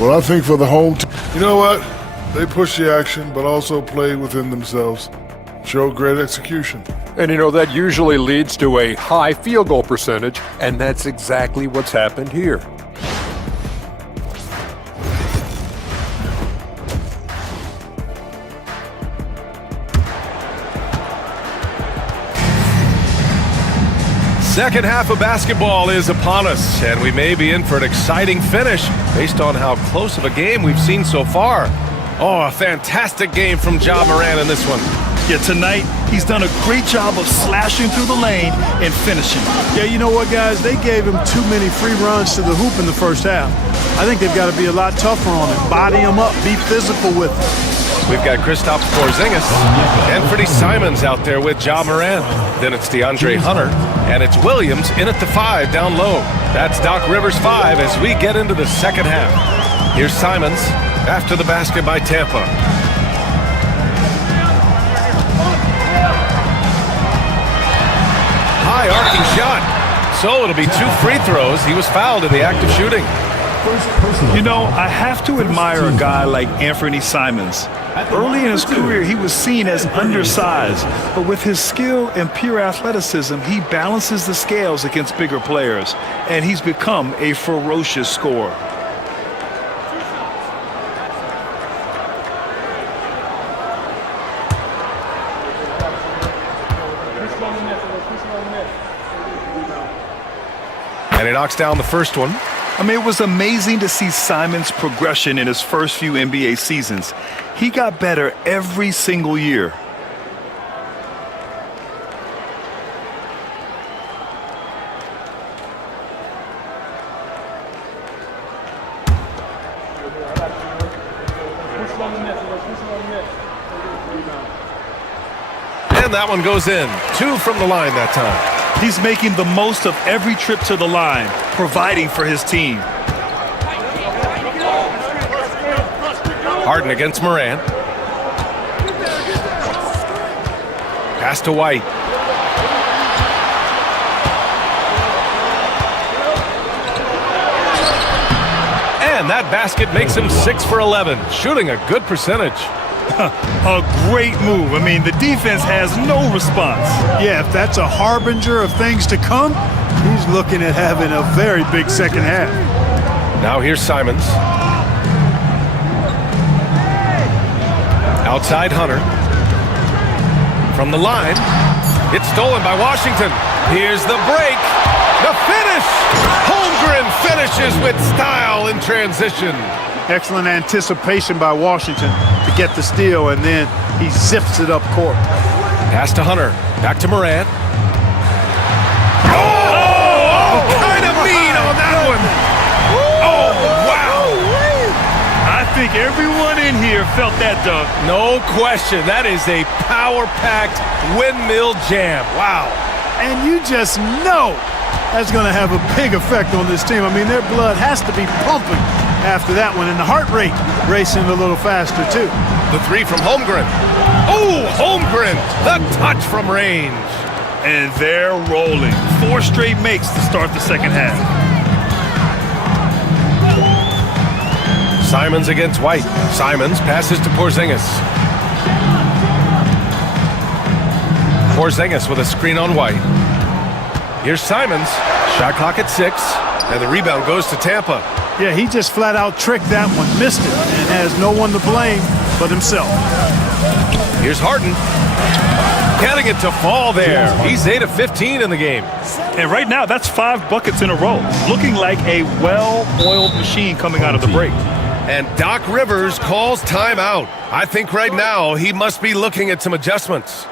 Well, I think for the home team, you know what? They push the action, but also play within themselves. Show great execution. And that usually leads to a high field goal percentage, and that's exactly what's happened here. Second half of basketball is upon us, and we may be in for an exciting finish based on how close of a game we've seen so far. Oh, a fantastic game from Ja Morant in this one. Yeah, tonight, he's done a great job of slashing through the lane and finishing. Yeah, you know what, guys? They gave him too many free runs to the hoop in the first half. I think they've got to be a lot tougher on him. Body him up. Be physical with him. We've got Kristaps Porzingis and Freddie Simons out there with Ja Morant. Then it's DeAndre Hunter, and it's Williams in at the 5 down low. That's Doc Rivers' 5 as we get into the second half. Here's Simons after the basket by Tampa. High arcing shot. So it'll be 2 free throws. He was fouled in the act of shooting. You know, I have to admire a guy like Anthony Simons. Early in his career, he was seen as undersized, but with his skill and pure athleticism, he balances the scales against bigger players, and he's become a ferocious scorer. And he knocks down the first one. I mean, it was amazing to see Simons' progression in his first few NBA seasons. He got better every single year. And that one goes in. 2 from the line that time. He's making the most of every trip to the line, providing for his team. Harden against Morant. Pass to White. And that basket makes him 6 for 11, shooting a good percentage. A great move. I mean, the defense has no response. Yeah, if that's a harbinger of things to come, he's looking at having a very big second half. Now here's Simons. Outside Hunter. From the line. It's stolen by Washington. Here's the break. The finish. Holmgren finishes with style in transition. Excellent anticipation by Washington to get the steal, and then he zips it up court. Pass to Hunter. Back to Morant. Oh, kind of mean on that one. Oh, wow. I think everyone in here felt that dunk. No question. That is a power-packed windmill jam. Wow. And you just know that's going to have a big effect on this team. I mean, their blood has to be pumping after that one, and the heart rate racing a little faster too. The 3 from Holmgren. Oh, Holmgren, the touch from range. And they're rolling. 4 straight makes to start the second half. Simons against White. Simons passes to Porzingis. Porzingis with a screen on White. Here's Simons. Shot clock at 6, and the rebound goes to Tampa. Yeah, he just flat out tricked that one, missed it, and has no one to blame but himself. Here's Harden. Getting it to fall there. He's 8 of 15 in the game. And right now, that's 5 buckets in a row. Looking like a well-oiled machine coming out of the break. And Doc Rivers calls timeout. I think right now he must be looking at some adjustments.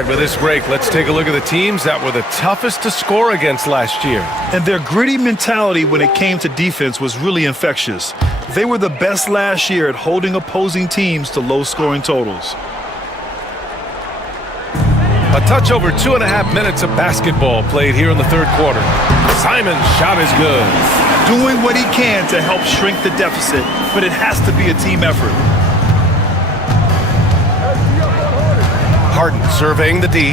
right, with this break, let's take a look at the teams that were the toughest to score against last year. And their gritty mentality when it came to defense was really infectious. They were the best last year at holding opposing teams to low-scoring totals. A touch over 2.5 minutes of basketball played here in the third quarter. Simon's shot is good. Doing what he can to help shrink the deficit, but it has to be a team effort. Harden surveying the D.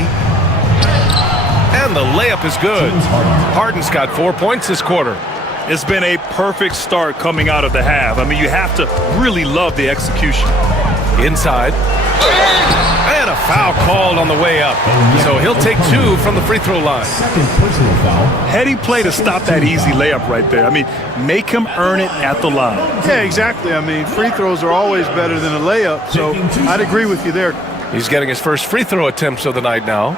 And the layup is good. Harden's got 4 points this quarter. It's been a perfect start coming out of the half. I mean, you have to really love the execution. Inside. And a foul called on the way up. So he'll take 2 from the free throw line. Second personal foul. Heady play to stop that easy layup right there. I mean, make him earn it at the line. Yeah, exactly. I mean, free throws are always better than a layup, so I'd agree with you there. He's getting his first free throw attempts of the night now.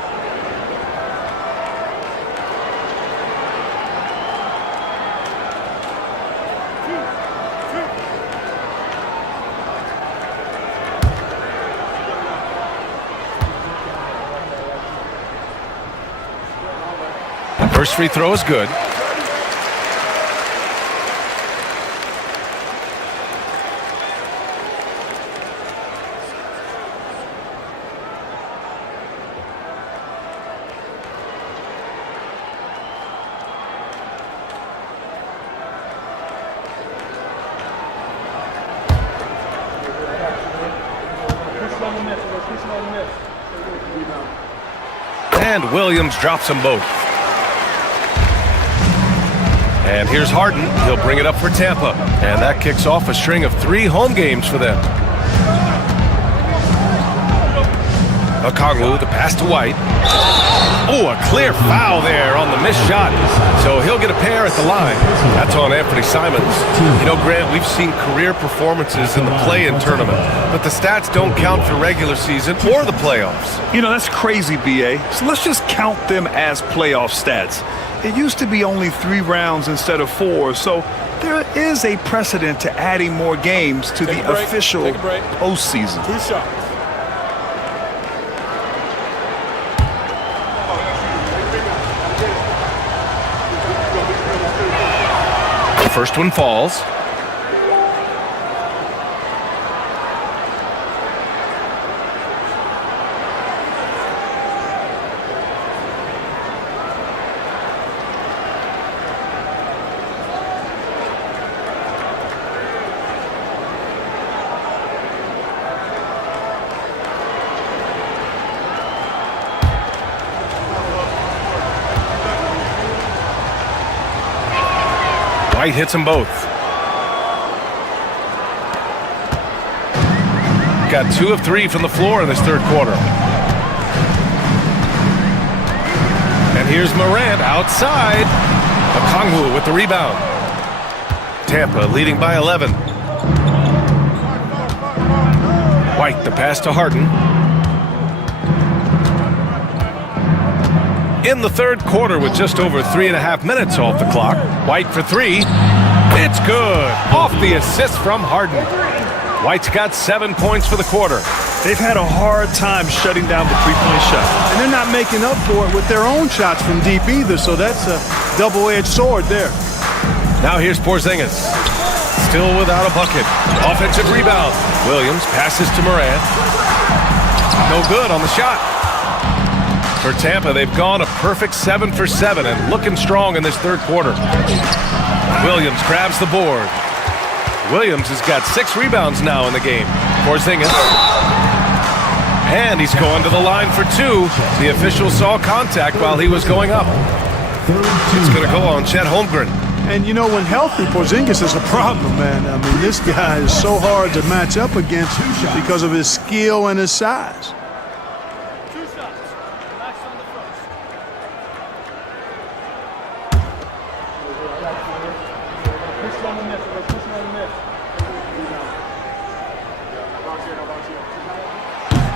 First free throw is good. And Williams drops them both. And here's Harden. He'll bring it up for Tampa. And that kicks off a string of 3 home games for them. Okongwu, the pass to White. Oh, a clear foul there on the missed shot. So he'll get a pair at the line. That's on Anthony Simons. You know, Grant, we've seen career performances in the play-in tournament, but the stats don't count for regular season or the playoffs. You know, that's crazy, B.A. So let's just count them as playoff stats. It used to be only 3 rounds instead of 4, so there is a precedent to adding more games to the official postseason. 2 shots. The first one falls. White hits them both. Got 2 of 3 from the floor in this third quarter. And here's Morant outside. Okongwu with the rebound. Tampa leading by 11. White the pass to Harden. In the third quarter with just over 3.5 minutes off the clock. White for 3. It's good. Off the assist from Harden. White's got 7 points for the quarter. They've had a hard time shutting down the three-point shot. And they're not making up for it with their own shots from deep either, so that's a double-edged sword there. Now here's Porzingis. Still without a bucket. Offensive rebound. Williams passes to Morant. No good on the shot. For Tampa, they've gone a perfect 7 for 7 and looking strong in this third quarter. Williams grabs the board. Williams has got 6 rebounds now in the game. Porzingis. And he's going to the line for 2. The official saw contact while he was going up. It's going to go on Chet Holmgren. And you know, when healthy, Porzingis is a problem, man. I mean, this guy is so hard to match up against because of his skill and his size.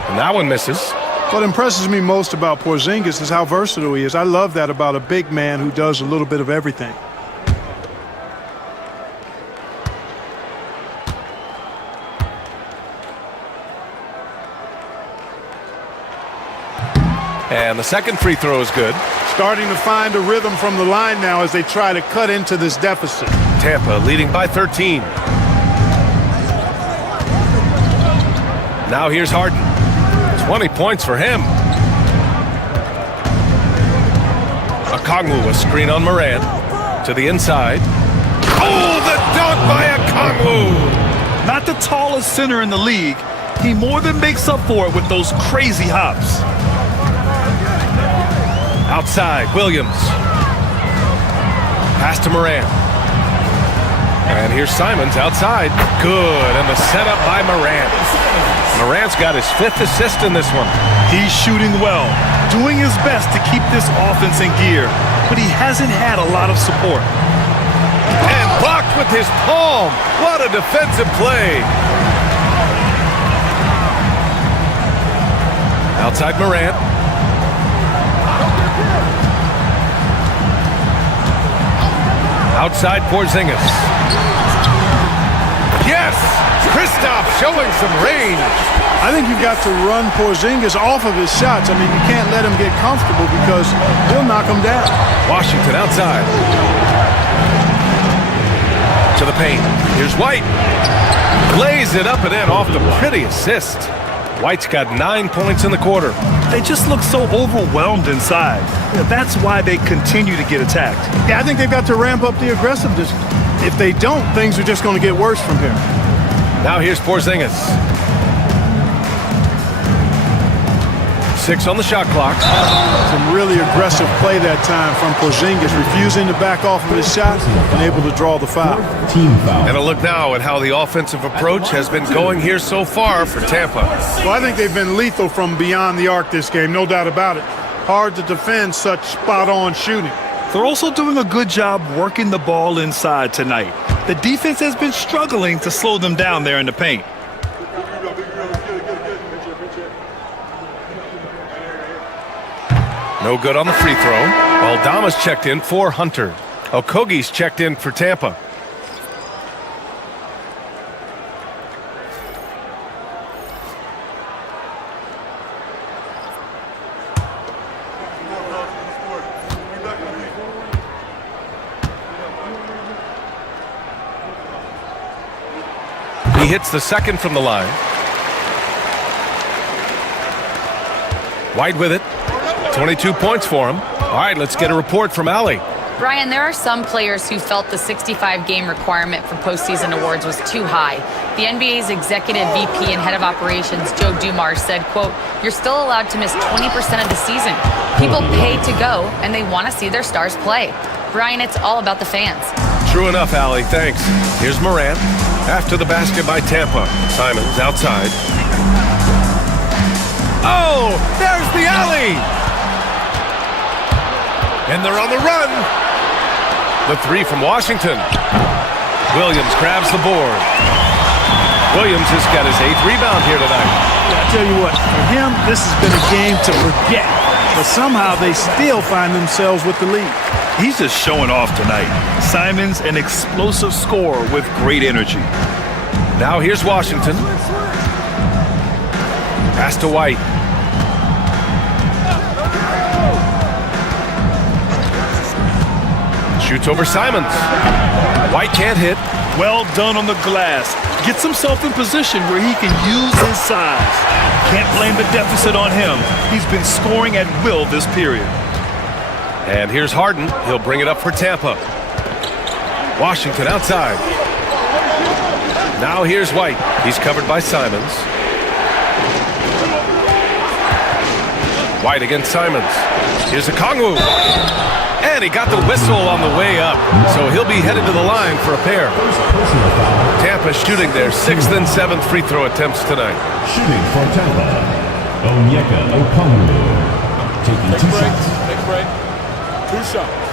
And that one misses. What impresses me most about Porzingis is how versatile he is. I love that about a big man who does a little bit of everything. And the second free throw is good. Starting to find a rhythm from the line now as they try to cut into this deficit. Tampa leading by 13. Now here's Harden. 20 points for him. Okongwu, a screen on Morant. To the inside. Oh, the dunk by Okongwu! Not the tallest center in the league. He more than makes up for it with those crazy hops. Outside, Williams. Pass to Morant. And here's Simons outside. Good, and the setup by Morant. Morant's got his 5th assist in this one. He's shooting well, doing his best to keep this offense in gear, but he hasn't had a lot of support. And blocked with his palm. What a defensive play. Outside Morant. Outside Porzingis. Yes! Kristaps showing some range. I think you've got to run Porzingis off of his shots. I mean, you can't let him get comfortable because he'll knock him down. Washington outside. To the paint. Here's White. Lays it up and in off the pretty assist. White's got 9 points in the quarter. They just look so overwhelmed inside. That's why they continue to get attacked. Yeah, I think they've got to ramp up the aggressiveness. If they don't, things are just going to get worse from here. Now here's Porzingis. 6 on the shot clock. Some really aggressive play that time from Porzingis, refusing to back off of his shot and able to draw the foul. Team foul. And a look now at how the offensive approach has been going here so far for Tampa. Well, I think they've been lethal from beyond the arc this game, no doubt about it. Hard to defend such spot-on shooting. They're also doing a good job working the ball inside tonight. The defense has been struggling to slow them down there in the paint. No good on the free throw. Aldama's checked in for Hunter. Okogie's checked in for Tampa. He hits the second from the line. White with it. 22 points for him. All right, let's get a report from Allie. Brian, there are some players who felt the 65-game requirement for postseason awards was too high. The NBA's executive VP and head of operations, Joe Dumars, said, quote, "You're still allowed to miss 20% of the season. People pay to go, and they want to see their stars play." Brian, it's all about the fans. True enough, Allie. Thanks. Here's Morant. After the basket by Tampa. Simons outside. Oh, there's the alley! And they're on the run. The three from Washington. Williams grabs the board. Williams has got his 8th rebound here tonight. I tell you what, for him, this has been a game to forget. But somehow they still find themselves with the lead. He's just showing off tonight. Simons, an explosive scorer with great energy. Now here's Washington. Pass to White. Shoots over Simons. White can't hit. Well done on the glass. Gets himself in position where he can use his size. Can't blame the deficit on him. He's been scoring at will this period. And here's Harden. He'll bring it up for Tampa. Washington outside. Now here's White. He's covered by Simons. White against Simons. Here's Okongwu. And he got the whistle on the way up. So he'll be headed to the line for a pair. Tampa shooting their 6th and 7th free throw attempts tonight. Shooting for Tampa, Onyeka Okongwu. Taking 2 shots. Take a break. 2 shots.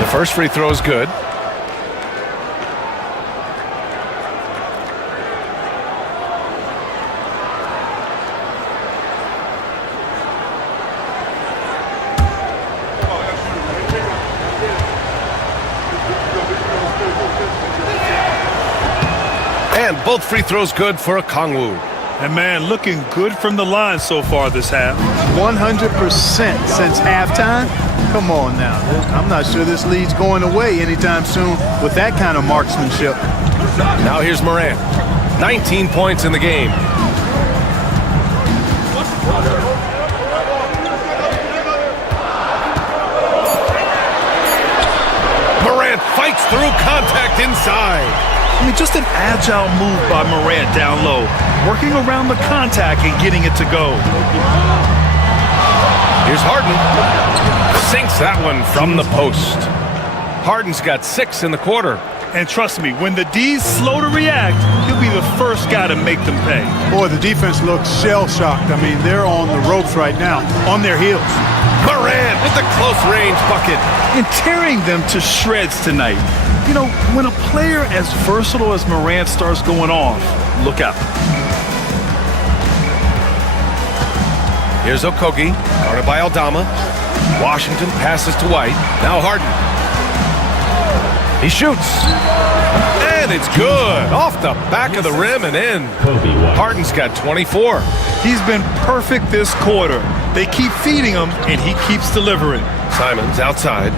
The first free throw is good. And both free throws good for Okongwu. And man, looking good from the line so far this half. 100% since halftime. Come on now. I'm not sure this lead's going away anytime soon with that kind of marksmanship. Now here's Morant. 19 points in the game. Morant fights through contact inside. I mean, just an agile move by Morant down low, working around the contact and getting it to go. Here's Harden. Sinks that one from the post. Harden's got 6 in the quarter. And trust me, when the D's slow to react, he'll be the first guy to make them pay. Boy, the defense looks shell-shocked. I mean, they're on the ropes right now, on their heels. Morant with the close-range bucket. And tearing them to shreds tonight. You know, when a player as versatile as Morant starts going off, look out. Here's Okogie, guarded by Aldama. Washington passes to White. Now Harden. He shoots. And it's good. Off the back of the rim and in. Harden's got 24. He's been perfect this quarter. They keep feeding him, and he keeps delivering. Simons outside.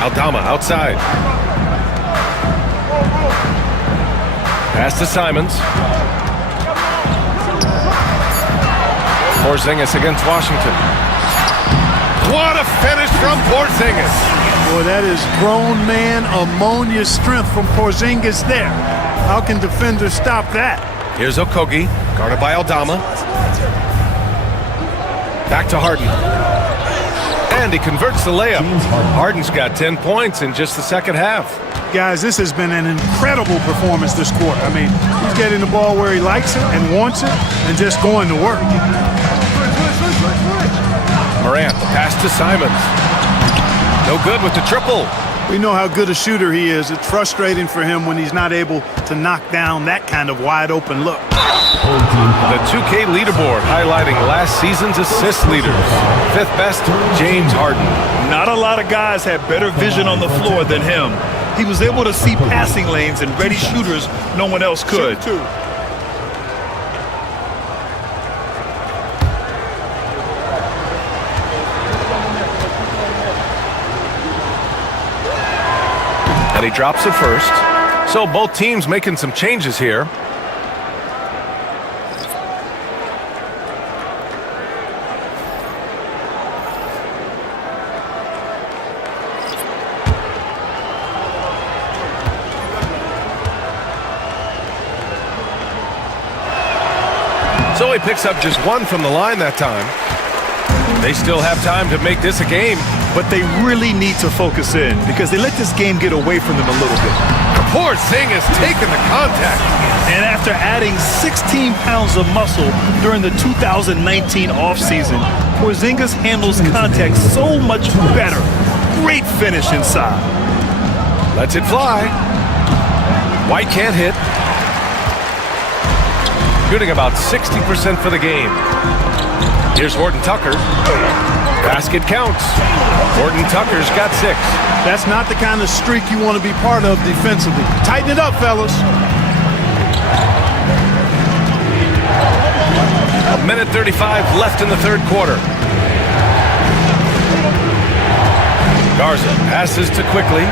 Aldama outside. Pass to Simons. Porzingis against Washington. What a finish from Porzingis. Boy, that is grown man ammonia strength from Porzingis there. How can defenders stop that? Here's Okogie, guarded by Aldama. Back to Harden. And he converts the layup. Harden's got 10 points in just the second half. Guys, this has been an incredible performance this quarter. I mean, he's getting the ball where he likes it and wants it and just going to work. Morant, the pass to Simons. No good with the triple. We know how good a shooter he is. It's frustrating for him when he's not able to knock down that kind of wide-open look. The 2K leaderboard highlighting last season's assist leaders. 5th best, James Harden. Not a lot of guys had better vision on the floor than him. He was able to see passing lanes and ready shooters no one else could. And he drops it first. So both teams making some changes here. So he picks up just 1 from the line that time. They still have time to make this a game. But they really need to focus in because they let this game get away from them a little bit. Porzingis taking the contact. And after adding 16 pounds of muscle during the 2019 offseason, Porzingis handles contact so much better. Great finish inside. Lets it fly. White can't hit. Shooting about 60% for the game. Here's Horton Tucker. Basket counts. Horton Tucker's got 6. That's not the kind of streak you want to be part of defensively. Tighten it up, fellas. 1:35 left in the third quarter. Garza passes to Quickly.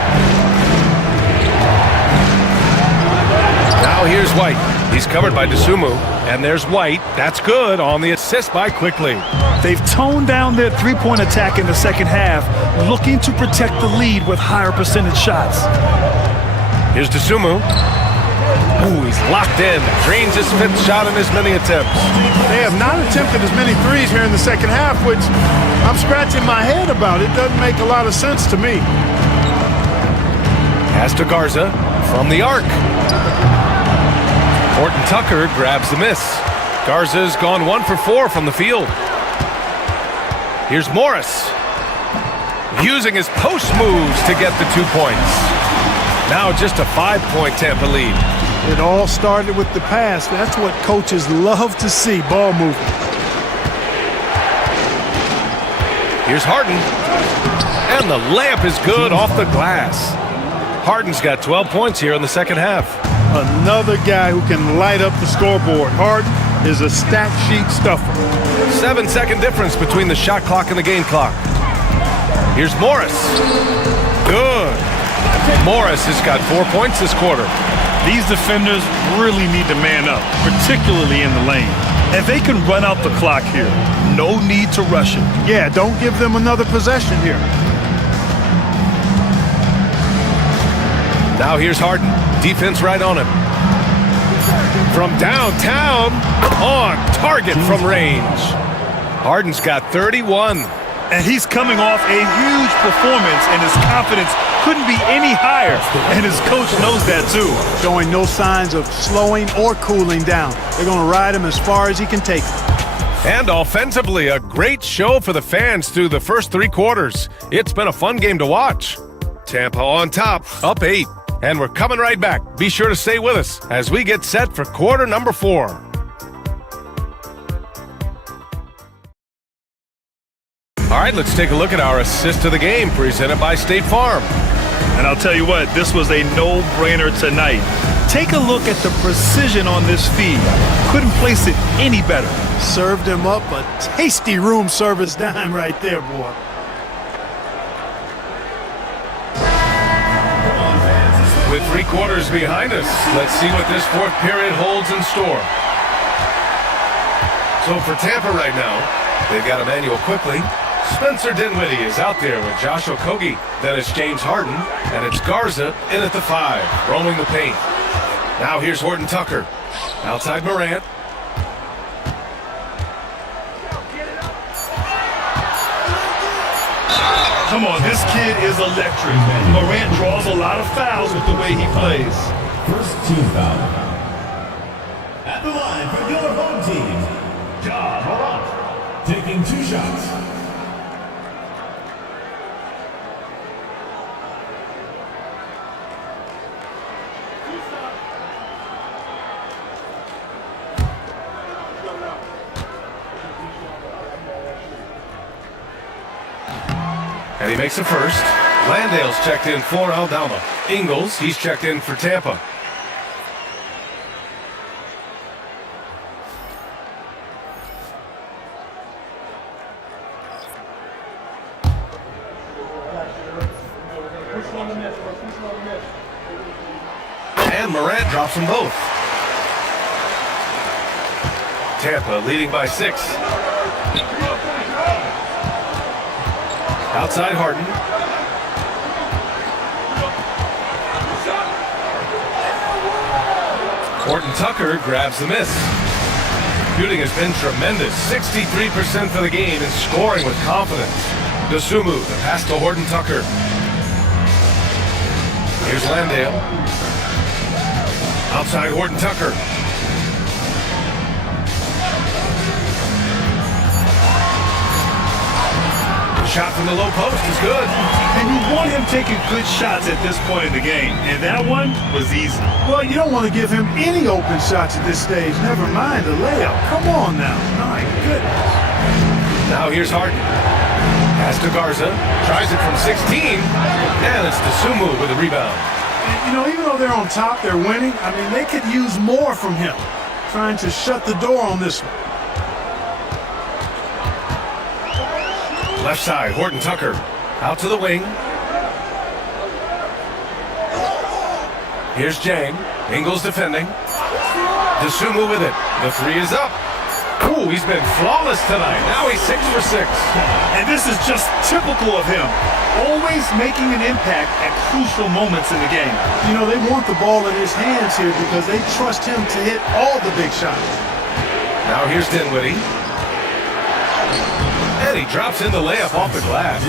Now here's White. He's covered by Dosunmu. And there's White. That's good on the assist by Quickly. They've toned down their three-point attack in the second half, looking to protect the lead with higher percentage shots. Here's Dosunmu. Ooh, he's locked in. Drains his 5th shot in as many attempts. They have not attempted as many threes here in the second half, which I'm scratching my head about. It doesn't make a lot of sense to me. Pass to Garza from the arc. Horton Tucker grabs the miss. Garza's gone 1 for 4 from the field. Here's Morris. Using his post moves to get the 2 points. Now just a 5-point Tampa lead. It all started with the pass. That's what coaches love to see, ball movement. Here's Harden. And the layup is good off the glass. Harden's got 12 points here in the second half. Another guy who can light up the scoreboard. Harden is a stat sheet stuffer. 7-second difference between the shot clock and the game clock. Here's Morris. Good. Morris has got 4 points this quarter. These defenders really need to man up, particularly in the lane. And they can run out the clock here. No need to rush it. Yeah, don't give them another possession here. Now here's Harden. Defense right on him. From downtown, on target from range. Harden's got 31. And he's coming off a huge performance, and his confidence couldn't be any higher. And his coach knows that too. Showing no signs of slowing or cooling down. They're going to ride him as far as he can take him. And offensively, a great show for the fans through the first 3 quarters. It's been a fun game to watch. Tampa on top, up 8. And we're coming right back. Be sure to stay with us as we get set for quarter number 4. All right, let's take a look at our assist of the game presented by State Farm. And I'll tell you what, this was a no-brainer tonight. Take a look at the precision on this feed. Couldn't place it any better. Served him up a tasty room service dime right there, boy. With 3 quarters behind us, let's see what this 4th period holds in store. So for Tampa right now, they've got Emmanuel quickly. Spencer Dinwiddie is out there with Josh Okogie. Then it's James Harden, and it's Garza in at the 5, rolling the paint. Now here's Horton Tucker. Outside Morant. Come on, this kid is electric. Morant draws a lot of fouls with the way he plays. First team foul. At the line for your home team, Ja Morant, taking 2 shots. And he makes the first. Landale's checked in for Aldama. Ingles, he's checked in for Tampa. And Morant drops them both. Tampa leading by 6. Outside Harden. Horton Tucker grabs the miss. Shooting has been tremendous. 63% for the game and scoring with confidence. Dosunmu, the pass to Horton Tucker. Here's Landale. Outside Horton Tucker. Shot from the low post is good. And you want him taking good shots at this point in the game. And that one was easy. Well, you don't want to give him any open shots at this stage. Never mind a layup. Come on now. My goodness. Now here's Harden. Pass to Garza. Tries it from 16. And it's Dosunmu with a rebound. You know, even though they're on top, they're winning. I mean, they could use more from him. Trying to shut the door on this one. Left side, Horton Tucker. Out to the wing. Here's Jang. Ingles defending. Dosunmu with it. The 3 is up. Ooh, he's been flawless tonight. Now he's 6 for 6. And this is just typical of him. Always making an impact at crucial moments in the game. You know, they want the ball in his hands here because they trust him to hit all the big shots. Now here's Dinwiddie. And he drops in the layup off the glass.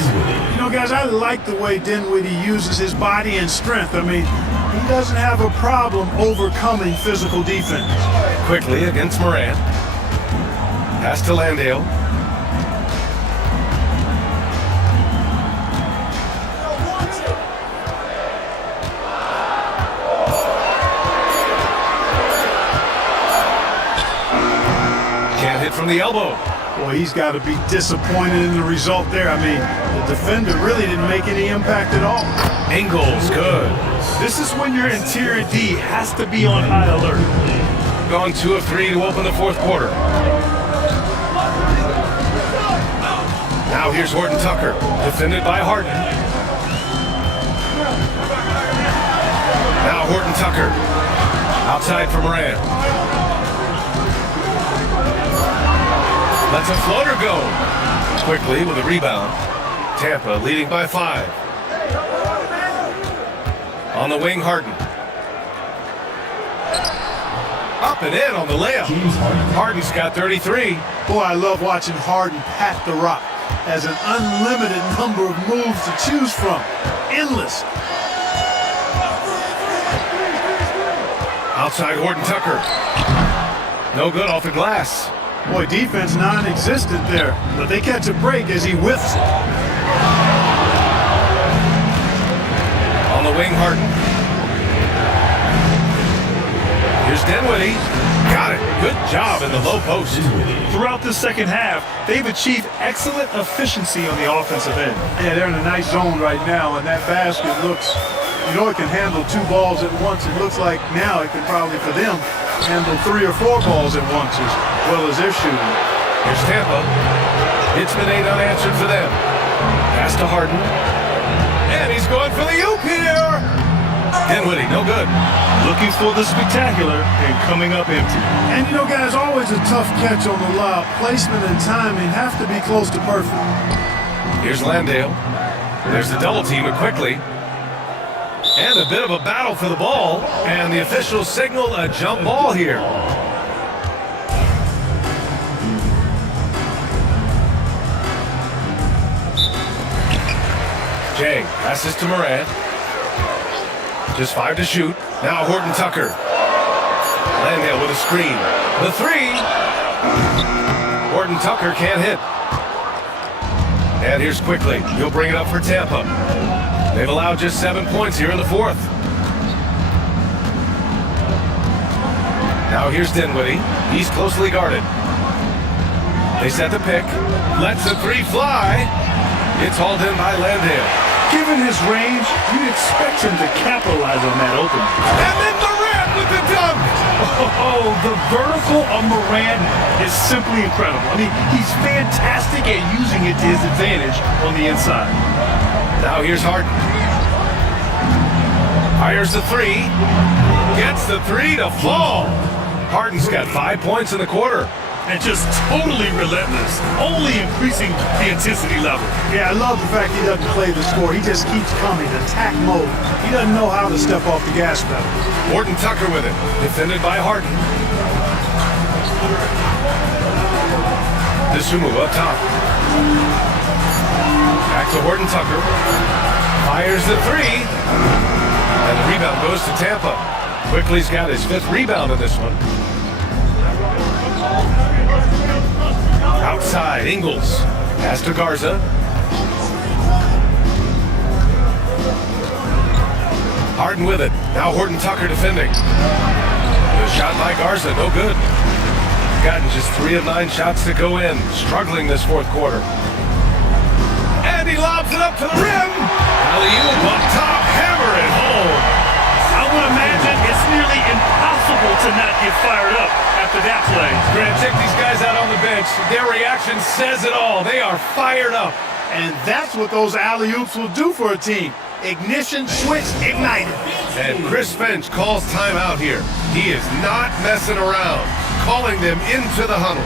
You know, guys, I like the way Dinwiddie uses his body and strength. I mean, he doesn't have a problem overcoming physical defense. Quickly against Morant. Pass to Landale. Can't hit from the elbow. Boy, he's got to be disappointed in the result there. I mean, the defender really didn't make any impact at all. Ingles, good. This is when your interior D has to be on high alert. Gone 2 of 3 to open the fourth quarter. Now here's Horton Tucker, defended by Harden. Now Horton Tucker, outside for Moran. Lets a floater go. Quickly with a rebound. Tampa leading by 5. On the wing, Harden. Up and in on the layup. Harden's got 33. Boy, I love watching Harden pat the rock. Has an unlimited number of moves to choose from. Endless. Outside Horton Tucker. No good off the glass. Boy, defense non-existent there, but they catch a break as he whiffs it. On the wing, Harden. Here's Dinwiddie. Got it. Good job in the low post. Throughout the second half, they've achieved excellent efficiency on the offensive end. Yeah, they're in a nice zone right now, and that basket looks, it can handle 2 balls at once. It looks like now it can probably, for them, handle 3 or 4 balls at once as well as they're shooting. Here's Tampa. It's been 8 unanswered for them. Pass to Harden. And he's going for the oop here. Dinwiddie, no good. Looking for the spectacular and coming up empty. And guys, always a tough catch on the lob. Placement and timing have to be close to perfect. Here's Landale. There's the double team quickly. And a bit of a battle for the ball. And the officials signal a jump ball here. Jay passes to Morant. Just 5 to shoot. Now Horton Tucker. Landale with a screen. The 3. Horton Tucker can't hit. And here's Quickly. He'll bring it up for Tampa. They've allowed just 7 points here in the fourth. Now here's Dinwiddie. He's closely guarded. They set the pick. Lets the 3 fly. It's hauled in by Landale. Given his range, you'd expect him to capitalize on that opening. And then Morant with the dunk! Oh, the vertical of Morant is simply incredible. I mean, he's fantastic at using it to his advantage on the inside. Now here's Harden. Fires the 3. Gets the 3 to fall. Harden's got 5 points in the quarter. And just totally relentless, only increasing the intensity level. Yeah, I love the fact he doesn't play the score. He just keeps coming, attack mode. He doesn't know how to step off the gas pedal. Horton Tucker with it, defended by Harden. Dosunmu up top. Back to Horton Tucker. Fires the 3. And the rebound goes to Tampa. Quickly's got his 5th rebound in this one. Outside, Ingles. Pass to Garza. Harden with it. Now Horton Tucker defending. The shot by Garza, no good. Gotten just 3 of 9 shots to go in. Struggling this fourth quarter. And he lobs it up to the rim. Alley-oop up top, hammer it home. I would imagine it's nearly impossible to not get fired up after that play. Grant, check these guys out on the bench. Their reaction says it all. They are fired up. And that's what those alley-oops will do for a team. Ignition switch ignited. And Chris Finch calls timeout here. He is not messing around, calling them into the huddle.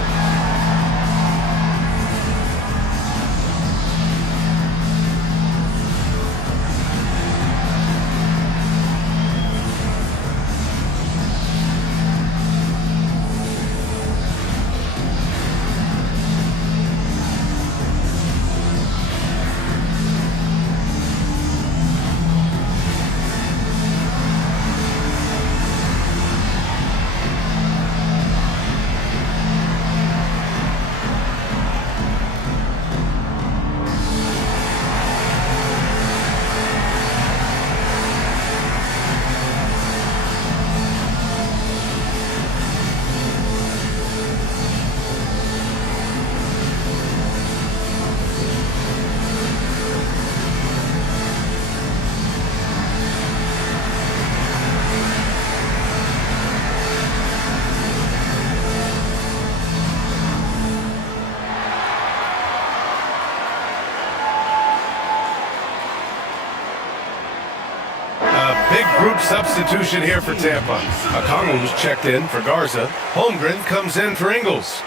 big group substitution here for Tampa. Okongwu's checked in for Garza. Holmgren comes in for Ingles.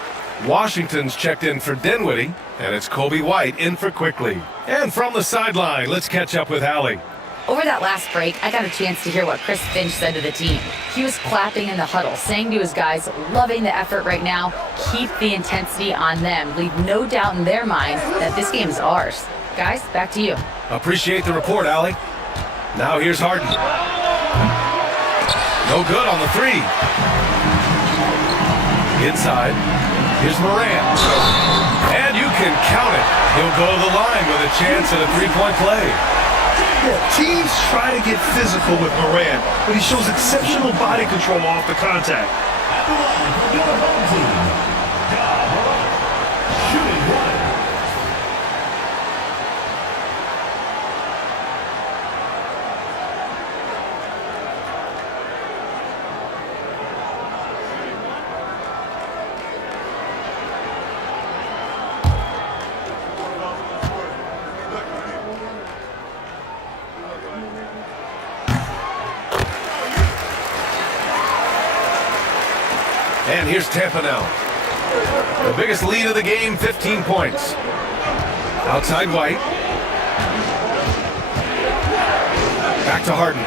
Washington's checked in for Dinwiddie. And it's Kobe White in for Quickly. And from the sideline, let's catch up with Allie. Over that last break, I got a chance to hear what Chris Finch said to the team. He was clapping in the huddle, saying to his guys, loving the effort right now, keep the intensity on them, leave no doubt in their minds that this game is ours. Guys, back to you. Appreciate the report, Allie. Now here's Harden. No good on the three. Inside, here's Moran. And you can count it. He'll go to the line with a chance at a three-point play. Yeah, teams try to get physical with Moran, but he shows exceptional body control off the contact. At the line for your home team, shooting one. And here's Tampa now. The biggest lead of the game, 15 points. Outside White. Back to Harden.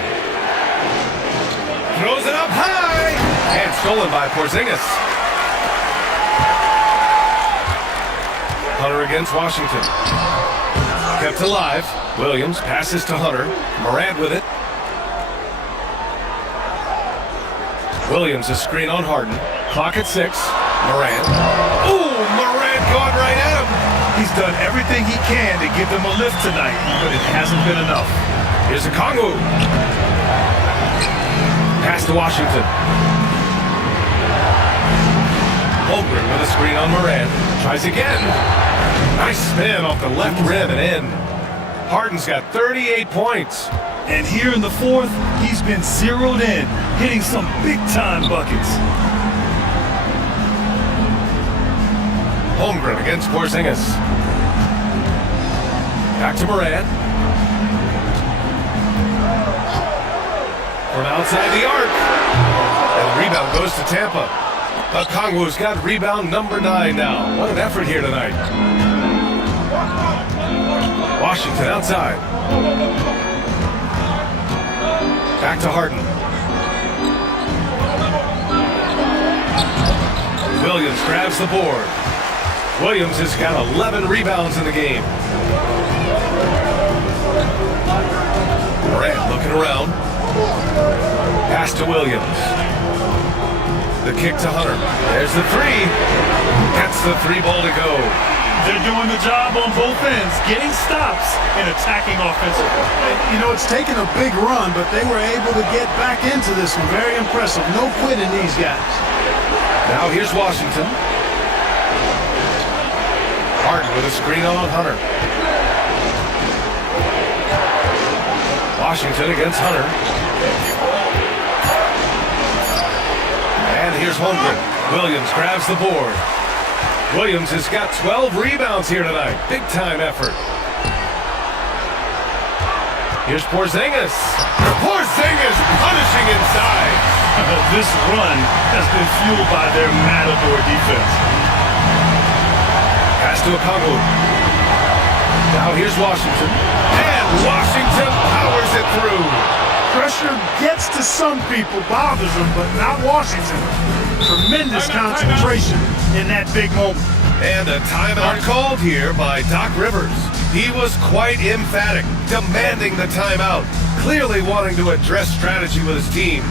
Throws it up high. And stolen by Porzingis. Hunter against Washington. Kept alive. Williams passes to Hunter. Morant with it. Williams a screen on Harden. Clock at 6. Morant. Ooh, Morant going right at him. He's done everything he can to give them a lift tonight, but it hasn't been enough. Here's Okongwu. Pass to Washington. Holmgren with a screen on Morant. Tries again. Nice spin off the left rim and in. Harden's got 38 points. And here in the fourth, he's been zeroed in, hitting some big-time buckets. Holmgren against Porzingis. Back to Morant. From outside the arc. And the rebound goes to Tampa. Okongwu's got rebound number 9 now. What an effort here tonight. Washington outside. Back to Harden. Williams grabs the board. Williams has got 11 rebounds in the game. Morant looking around. Pass to Williams. The kick to Hunter. There's the three. That's the three ball to go. They're doing the job on both ends, getting stops and attacking offensively. You know, it's taken a big run, but they were able to get back into this one. Very impressive. No quitting these guys. Now here's Washington. Harden with a screen on Hunter. Washington against Hunter. And here's Holmgren. Williams grabs the board. Williams has got 12 rebounds here tonight. Big time effort. Here's Porzingis. Porzingis punishing inside. This run has been fueled by their matador defense. Pass to Okongwu. Now here's Washington. And Washington powers it through. Pressure gets to some people, bothers them, but not Washington. Tremendous concentration in that big moment. And a timeout called here by Doc Rivers. He was quite emphatic, demanding the timeout, clearly wanting to address strategy with his team.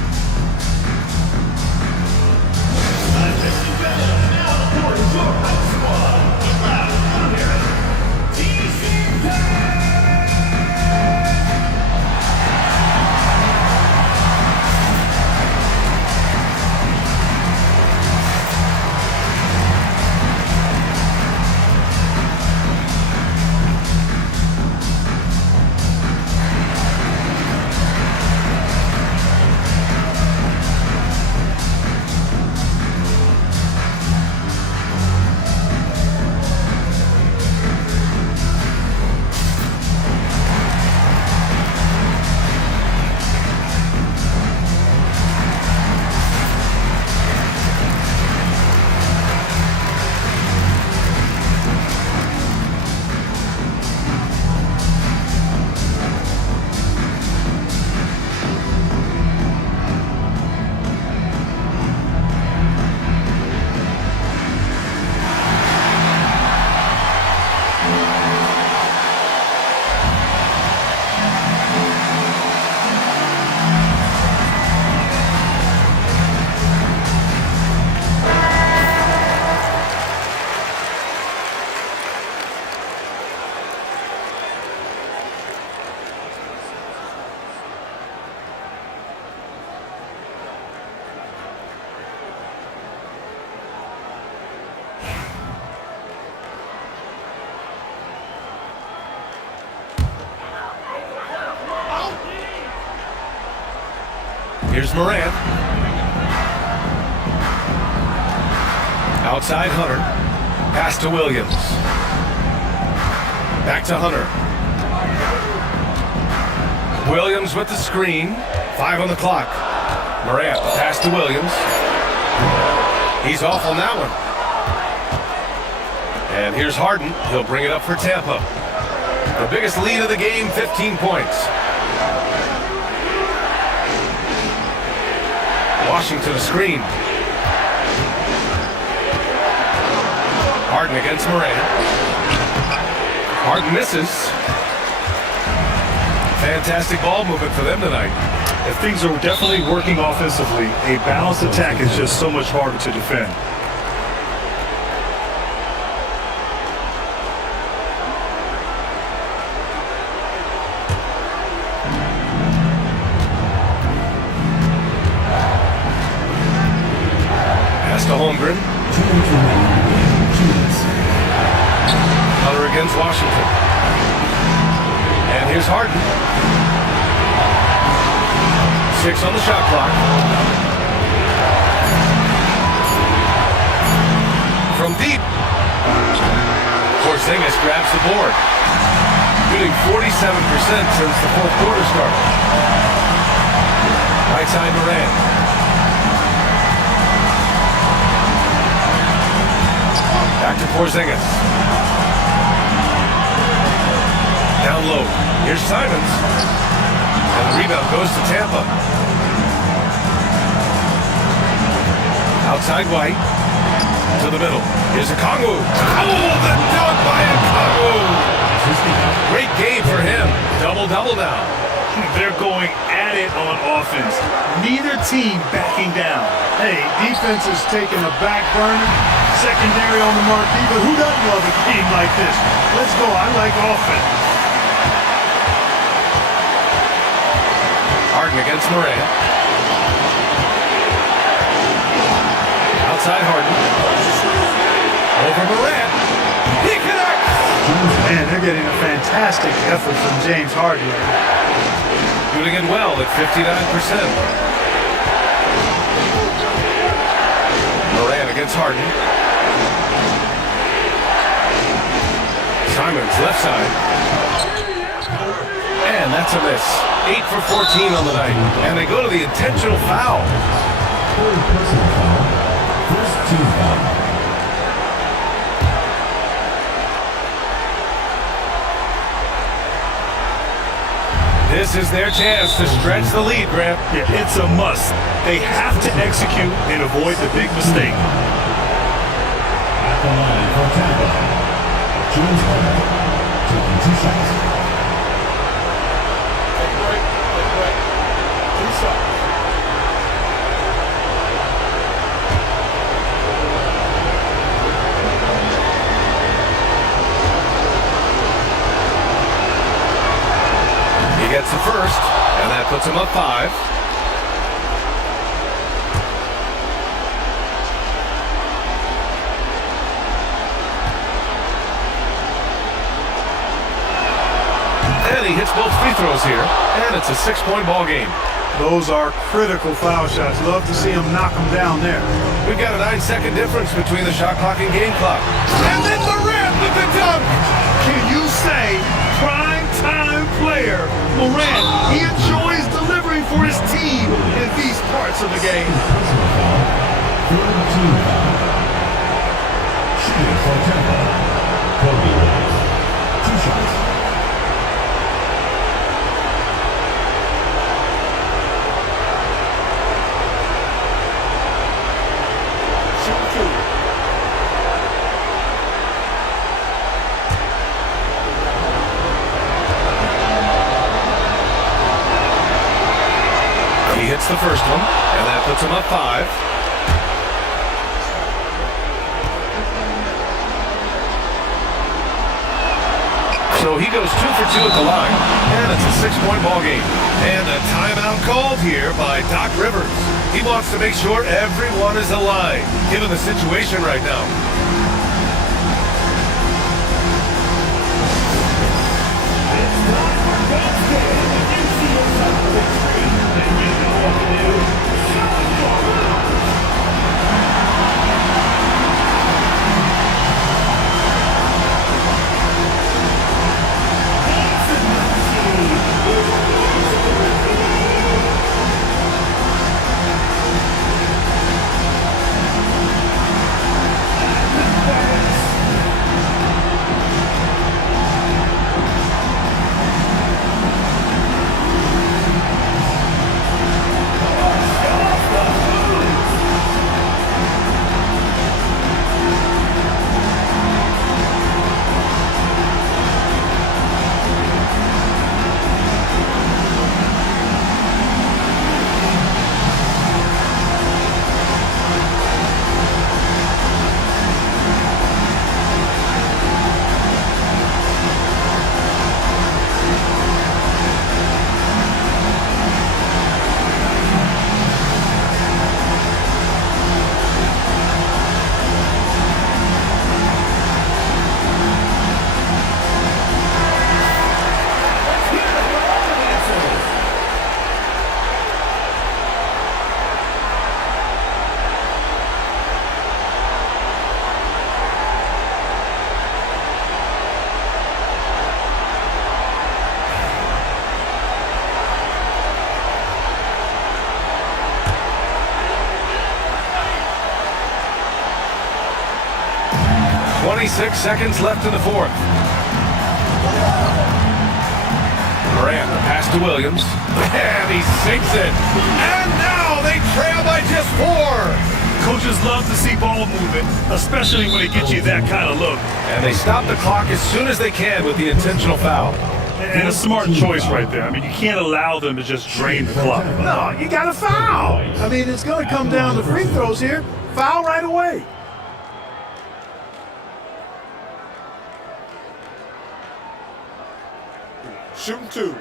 Here's Morant. Outside Hunter. Pass to Williams. Back to Hunter. Williams with the screen. 5 on the clock. Morant, pass to Williams. He's off on that one. And here's Harden. He'll bring it up for Tampa. The biggest lead of the game, 15 points. Washington a screen. Harden against Morant. Harden misses. Fantastic ball movement for them tonight. If things are definitely working offensively, a balanced attack is just so much harder to defend. Pass to Holmgren. Hunter against Washington. And here's Harden. 6 on the shot clock. From deep. Porzingis grabs the board. Shooting 47% since the fourth quarter started. Right side Morant. Back to Porzingis. Down low. Here's Simons. And the rebound goes to Tampa. Outside White. To the middle. Here's Okongwu. Oh, the dunk by Okongwu. Great game for him. Double-double now. They're going at it on offense. Neither team backing down. Hey, defense is taking a back burner, secondary on the marquee, but who doesn't love a game like this? Let's go. I like offense. Harden against Morant. Outside Harden. Over Morant. He connects! Man, they're getting a fantastic effort from James Harden. Shooting it well at 59%. Morant against Harden. Simons left side. And that's a miss. 8 for 14 on the night. And they go to the intentional foul. Third personal foul. First team foul. This is their chance to stretch the lead, Grant. Yeah, it's a must. They have to execute and avoid the big mistake. At the line for Tampa, James Harden, taking 2 shots. Take a break. Take a break. 2 shots. He gets the first, and that puts him up 5. And he hits both free throws here, and it's a 6-point ball game. Those are critical foul shots. Love to see him knock them down there. We've got a 9-second difference between the shot clock and game clock. And then Morant with the dunk! Can you say prime time player Morant? He enjoys delivering for his team in these parts of the game. Third team foul. Shooting for Tampa, GODBLESS. 2 shots. He hits the first one, and that puts him up 5. So he goes 2 for 2 at the line, and it's a 6-point ball game. And a timeout called here by Doc Rivers. He wants to make sure everyone is aligned, given the situation right now. It's time for God's game. If you see yourself on the screen, then you know .26 seconds left in the fourth. Morant, the pass to Williams. And he sinks it. And now they trail by just 4. Coaches love to see ball movement, especially when it gets you that kind of look. And they stop the clock as soon as they can with the intentional foul. And a smart choice right there. I mean, you can't allow them to just drain the clock. No, you got to foul. I mean, it's going to come down to free throws here. Foul right away. Shooting 2.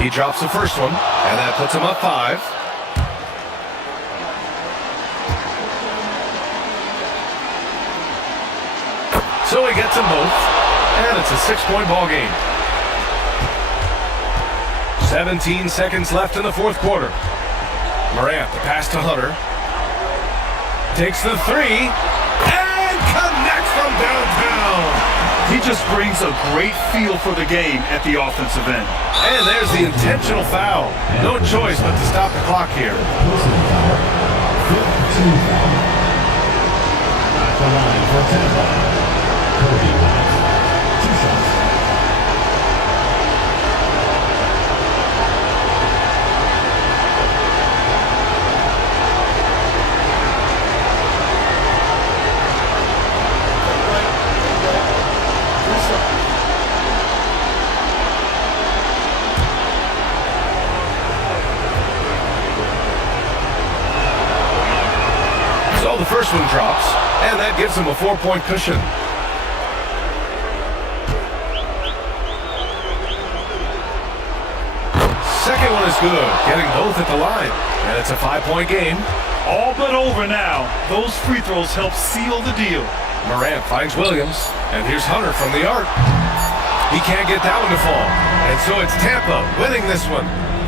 He drops the first one, and that puts him up 5. So he gets them both, and it's a 6-point ball game. 17 seconds left in the fourth quarter. Morant, the pass to Hunter. Takes the 3, and connects from downtown. He just brings a great feel for the game at the offensive end. And there's the intentional foul. No choice but to stop the clock here. So the first one drops, and that gives him a 4-point cushion. Second one is good, getting both at the line, and it's a 5-point game. All but over now. Those free throws help seal the deal. Morant finds Williams, and here's Hunter from the arc. He can't get that one to fall, and so it's Tampa winning this one.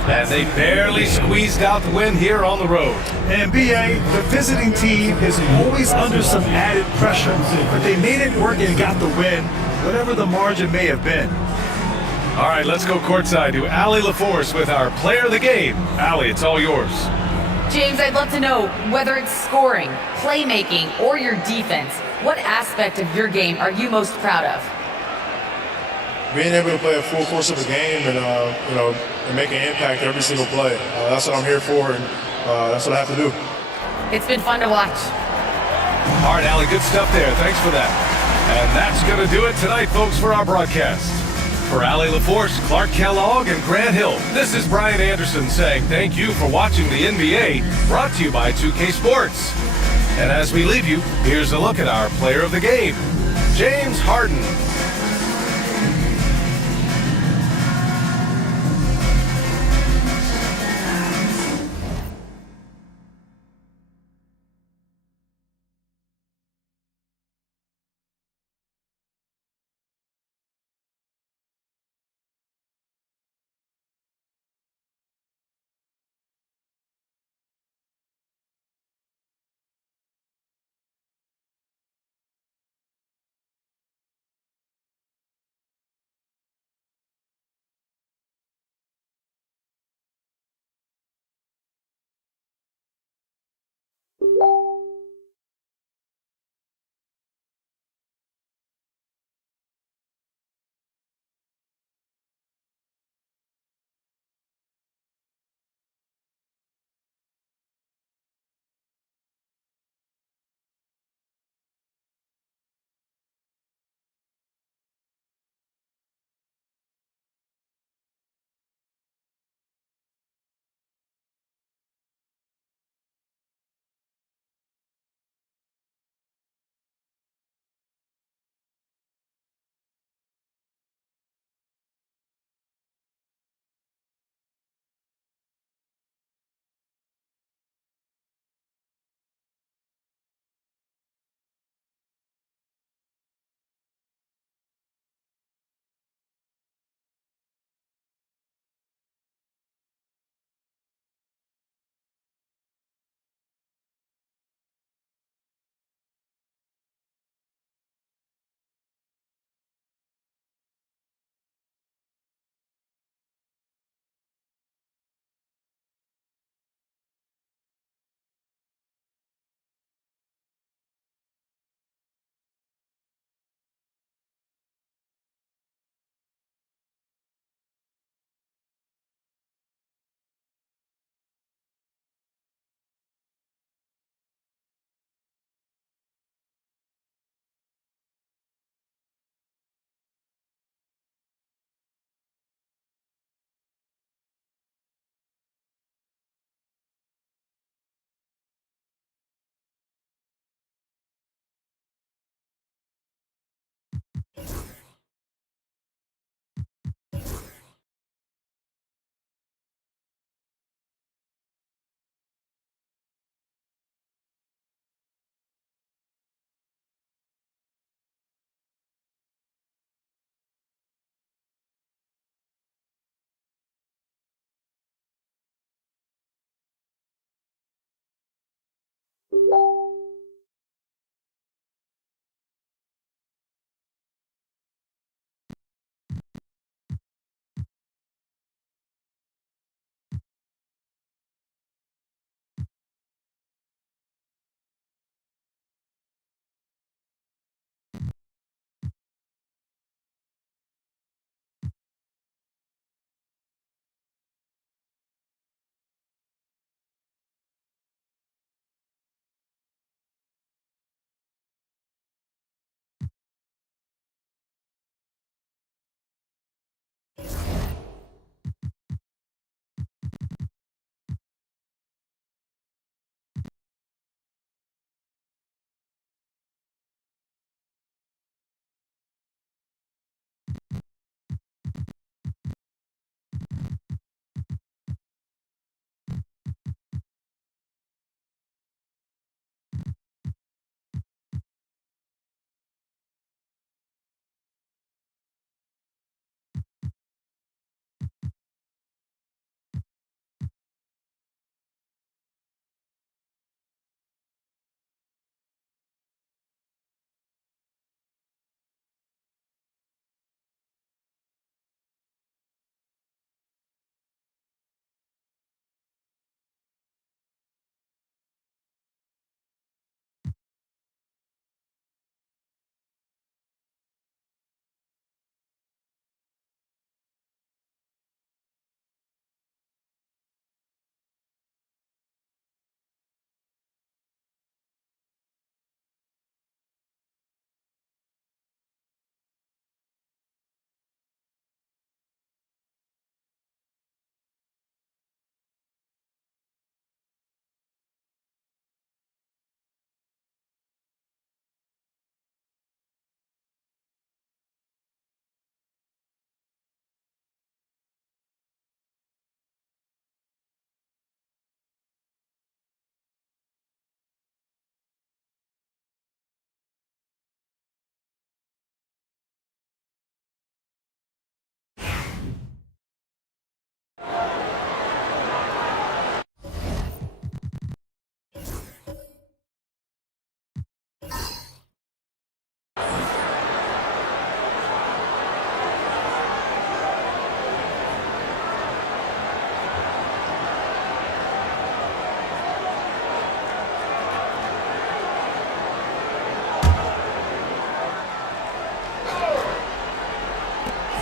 And they barely squeezed out the win here on the road. And BA, the visiting team is always under some added pressure, but they made it work and got the win, whatever the margin may have been. All right, let's go courtside to Allie LaForce with our player of the game. Allie, it's all yours. James, I'd love to know whether it's scoring, playmaking, or your defense. What aspect of your game are you most proud of? Being able to play a full course of a game and and make an impact every single play. That's what I'm here for, and that's what I have to do. It's been fun to watch. All right, Allie, good stuff there. Thanks for that. And that's going to do it tonight, folks, for our broadcast. For Allie LaForce, Clark Kellogg, and Grant Hill, this is Brian Anderson saying thank you for watching the NBA, brought to you by 2K Sports. And as we leave you, here's a look at our player of the game, James Harden.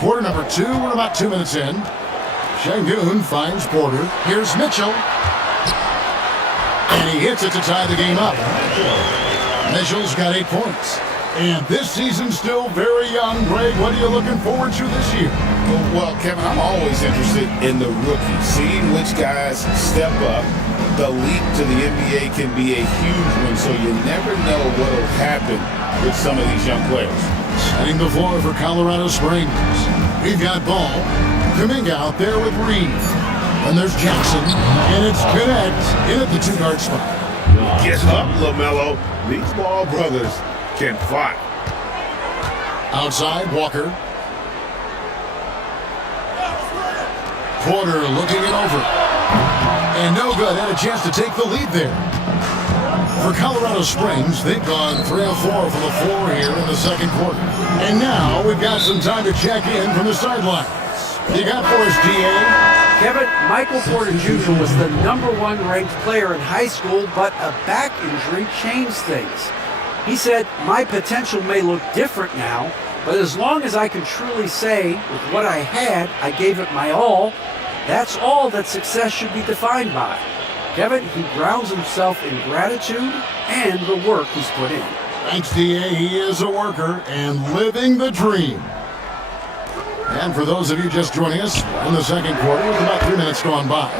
Quarter number 2, we're about 2 minutes in. Şengün finds Porter. Here's Mitchell. And he hits it to tie the game up. Mitchell's got 8 points. And this season's still very young. Greg, what are you looking forward to this year? Well, Kevin, I'm always interested in the rookies, seeing which guys step up. The leap to the NBA can be a huge one, so you never know what will happen with some of these young players. Setting the floor for Colorado Springs. We've got Ball. Kuminga out there with Reed. And there's Jackson. And it's Connect in at the 2-guard spot. Get up, LaMelo. These Ball brothers can fight. Outside, Walker. Porter looking it over. And no good. Had a chance to take the lead there. For Colorado Springs, they've gone 3 of 4 from the floor here in the second quarter. And now we've got some time to check in from the sidelines. You got for us, DA? Kevin, Michael Porter Jr. was the #1 ranked player in high school, but a back injury changed things. He said, "My potential may look different now, but as long as I can truly say, with what I had, I gave it my all, that's all that success should be defined by." Kevin, he grounds himself in gratitude and the work he's put in. Thanks, DA. He is a worker and living the dream. And for those of you just joining us, in the second quarter, with about 3 minutes gone by,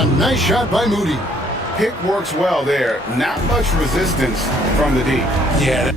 a nice shot by Moody. Pick works well there. Not much resistance from the D. Yeah.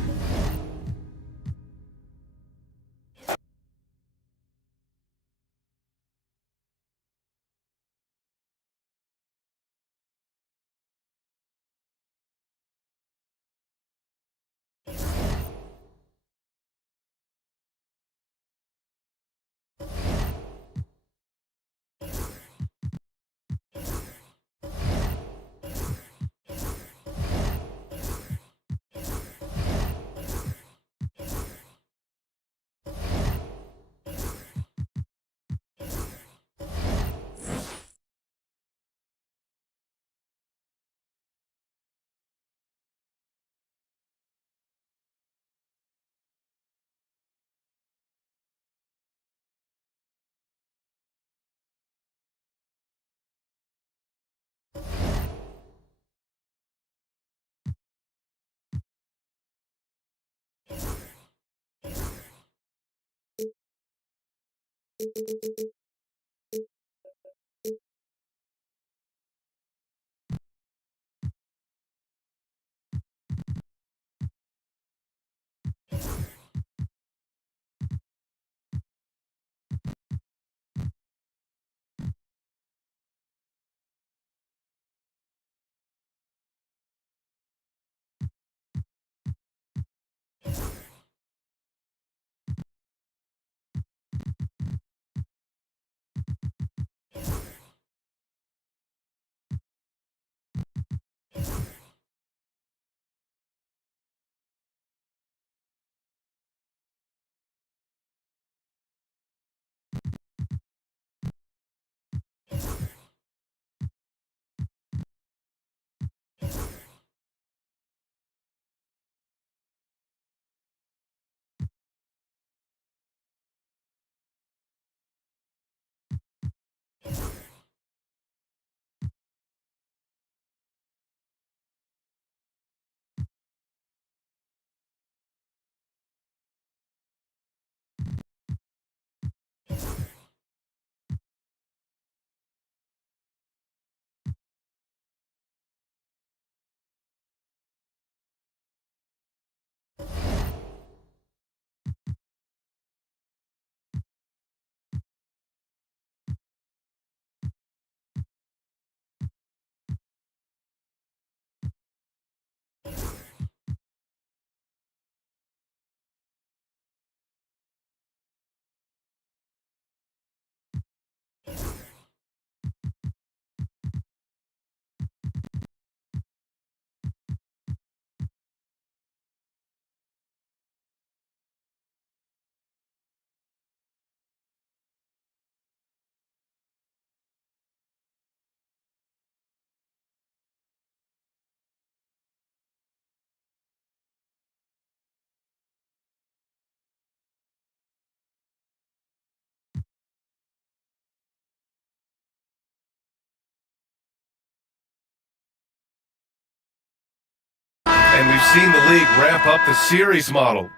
we've seen the league ramp up the series model.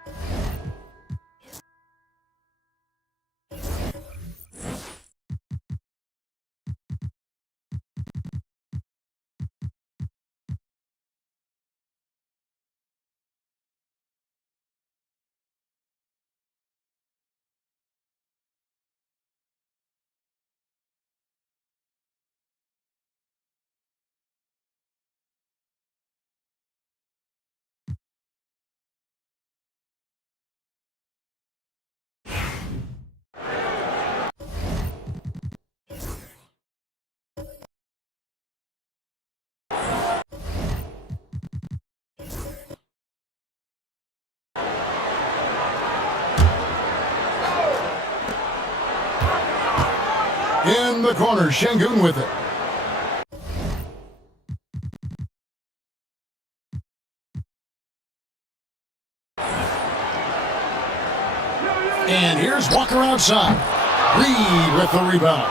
In the corner, Şengün with it. And here's Walker outside. Reed with the rebound.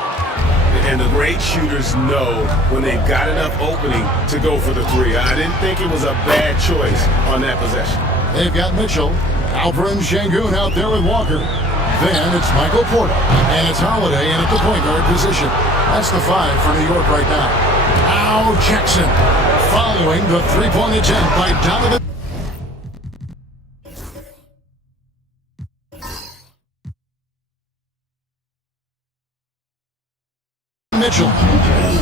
And the great shooters know when they've got enough opening to go for the three. I didn't think it was a bad choice on that possession. They've got Mitchell, Alperen Şengün out there with Walker. Then it's Michael Porter, and it's Holiday in at the point guard position. That's the 5 for New York right now. Now Jackson, following the three-point attempt by Donovan Mitchell.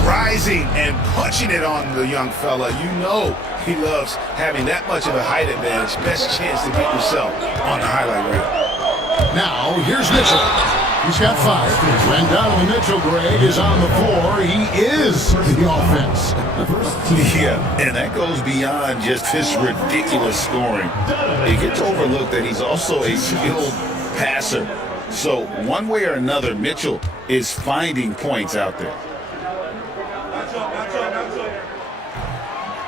Rising and punching it on the young fella. You know he loves having that much of a height advantage. Best chance to get yourself on the highlight reel. Now, here's Mitchell. He's got 5. When Donovan Mitchell, Greg, is on the floor, he is the offense. Yeah, and that goes beyond just his ridiculous scoring. It gets overlooked that he's also a skilled passer. So one way or another, Mitchell is finding points out there.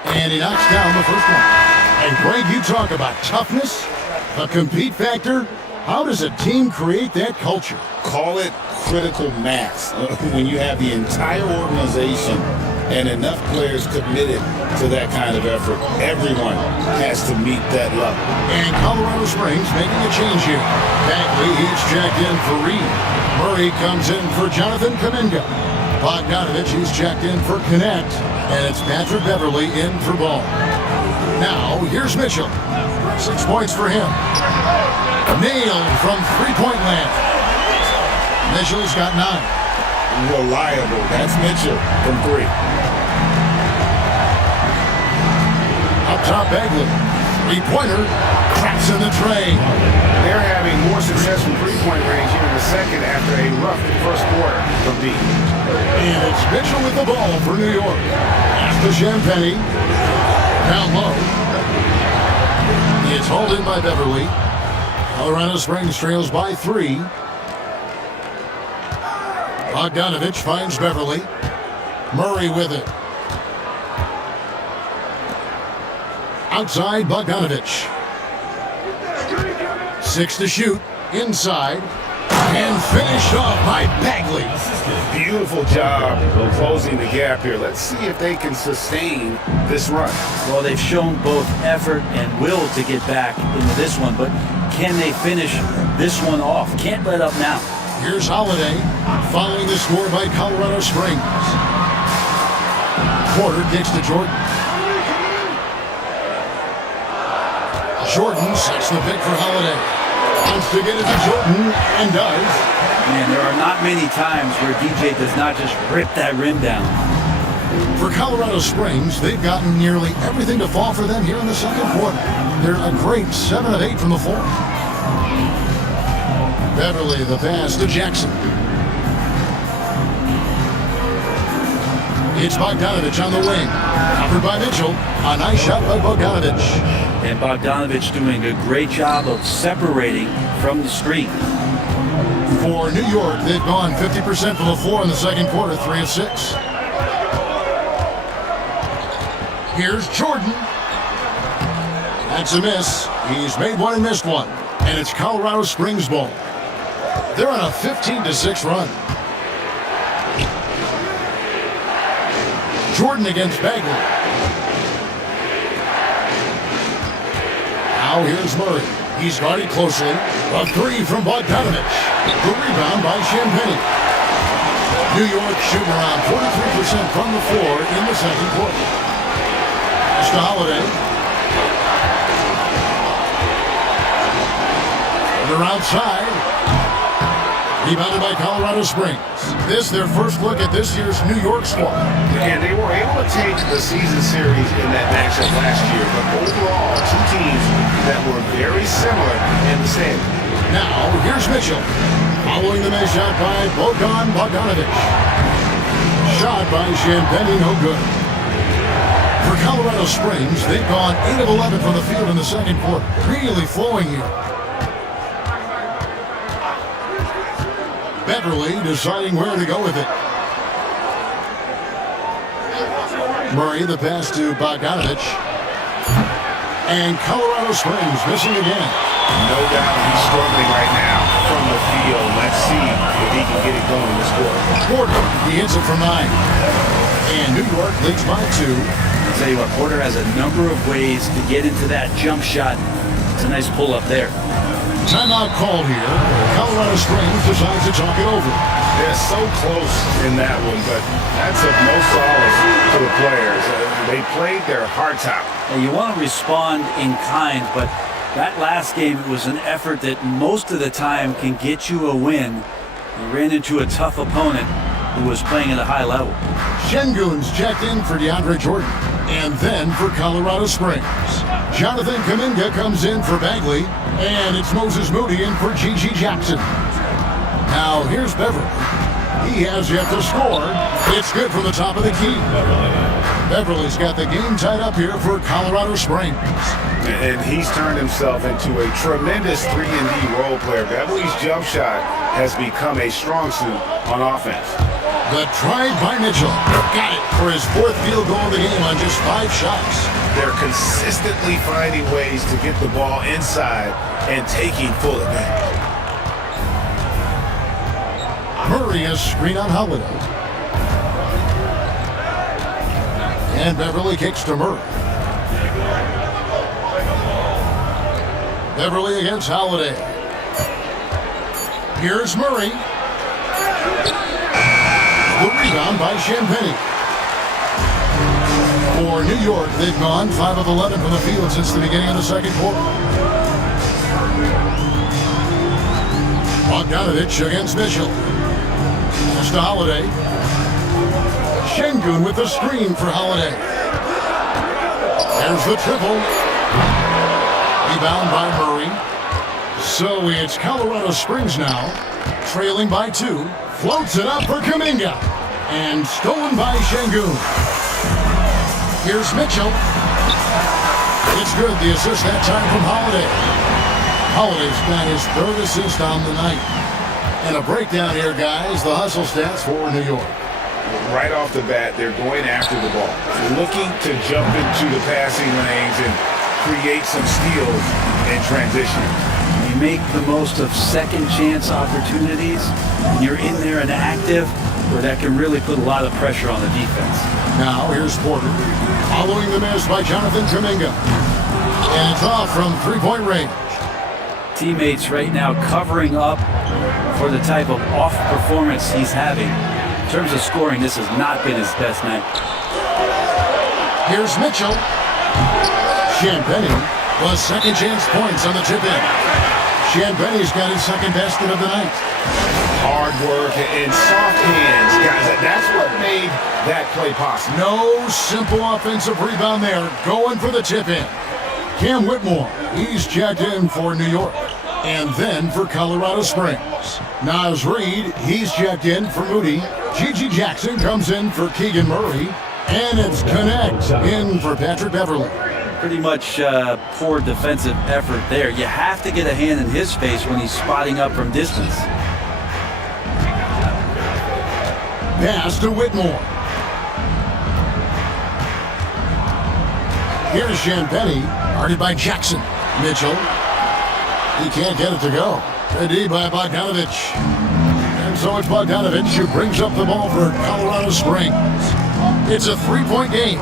And he knocks down the first one. And Greg, you talk about toughness, the compete factor. How does a team create that culture? Call it critical mass. When you have the entire organization and enough players committed to that kind of effort, everyone has to meet that level. And Colorado Springs making a change here. Bagley, he's checked in for Reed. Murray comes in for Jonathan Kuminga. Bogdanovich, he's checked in for Connect. And it's Patrick Beverly in for Ball. Now, here's Mitchell. 6 points for him. Nailed from three-point land. Mitchell's got 9. Reliable. That's Mitchell from 3. Up top, Bagley. Three-pointer. Cracks in the tray. They're having more success from three-point range here in the second after a rough first quarter from deep. And it's Mitchell with the ball for New York. After Champagny. Down low. It's hauled in by Beverly. Colorado Springs trails by 3. Bogdanovich finds Beverly. Murray with it. Outside, Bogdanovich. 6 to shoot. Inside. And finished off by Bagley. Beautiful job closing the gap here. Let's see if they can sustain this run. Well, they've shown both effort and will to get back into this one, but can they finish this one off? Can't let up now. Here's Holiday, following the score by Colorado Springs. Porter kicks to Jordan. Jordan sets the pick for Holiday. Wants to get it to Jordan, and does. Man, there are not many times where DJ does not just rip that rim down. For Colorado Springs, they've gotten nearly everything to fall for them here in the second quarter. They're a great 7 of 8 from the floor. Beverly, the pass to Jackson. It's Bogdanovich on the wing. Covered by Mitchell. A nice shot by Bogdanovich. And Bogdanovich doing a great job of separating from the screen. For New York, they've gone 50% from the floor in the second quarter, 3 of 6. Here's Jordan. That's a miss. He's made one and missed one. And it's Colorado Springs ball. They're on a 15-6 run. Jordan against Bagley. Now here's Murray. He's guarded closely. A three from Bogdanovich. The rebound by Champagnie. New York shooting around 43% from the floor in the second quarter. Pass to Holiday. They're outside. Rebounded by Colorado Springs. This their first look at this year's New York squad. And they were able to take the season series in that matchup last year, but overall, two teams that were very similar in the standing. Now, here's Mitchell. Following the made shot by Bogdanovich. Shot by Champagnie, no good. For Colorado Springs, they've gone 8 of 11 from the field in the second quarter. Really flowing here. Beverly deciding where to go with it. Murray, the pass to Bogdanovich. And Colorado Springs missing again. No doubt he's struggling right now from the field. Let's see if he can get it going this quarter. Porter, he hits it from 9. And New York leads by 2. I'll tell you what, Porter has a number of ways to get into that jump shot. It's a nice pull up there. Timeout called here. Colorado Springs decides to talk it over. They're so close in that one, but that's of no solace to the players. They played their hearts out. And you want to respond in kind, but that last game, it was an effort that most of the time can get you a win. You ran into a tough opponent who was playing at a high level. Şengün's checked in for DeAndre Jordan. And then for Colorado Springs, Jonathan Kuminga comes in for Bagley, and it's Moses Moody in for G.G. Jackson. Now here's Beverly. He has yet to score. It's good from the top of the key. Beverly's got the game tied up here for Colorado Springs. And he's turned himself into a tremendous 3-and-D role player. Beverly's jump shot has become a strong suit on offense. The try by Mitchell. Got it for his 4th field goal of the game on just 5 shots. They're consistently finding ways to get the ball inside and taking full advantage. Murray has screen on Holiday. And Beverly kicks to Murray. Beverly against Holiday. Here's Murray. The rebound by Champagnie. For New York, they've gone 5 of 11 from the field since the beginning of the second quarter. Bogdanovich against Mitchell. Pass to Holiday. Şengün with the screen for Holiday. There's the triple. Rebound by Murray. So it's Colorado Springs now, trailing by 2. Floats it up for Kuminga. And stolen by Şengün. Here's Mitchell. It's good. The assist that time from Holiday. Holiday's got his 3rd assist on the night. And a breakdown here, guys. The hustle stats for New York. Right off the bat, they're going after the ball, looking to jump into the passing lanes and create some steals in transition. You make the most of second chance opportunities. You're in there and active, where that can really put a lot of pressure on the defense. Now here's Porter, following the miss by Jonathan Kuminga. And it's off from 3-point range. Teammates right now covering up for the type of off performance he's having. In terms of scoring, this has not been his best night. Here's Mitchell. Champagnie was second chance points on the tip-in. Champagnie's got his second basket of the night. Hard work and soft hands, guys. That's what made that play possible. No simple offensive rebound there. Going for the tip-in. Cam Whitmore, he's checked in for New York. And then for Colorado Springs. Naz Reid, he's checked in for Moody. G.G. Jackson comes in for Keegan Murray. And it's Connect in for Patrick Beverly. Pretty much poor defensive effort there. You have to get a hand in his face when he's spotting up from distance. Pass to Whitmore. Here's Champagnie, guarded by Jackson. Mitchell. He can't get it to go. Good D by Bogdanovich. And so it's Bogdanovich who brings up the ball for Colorado Springs. It's a 3-point game.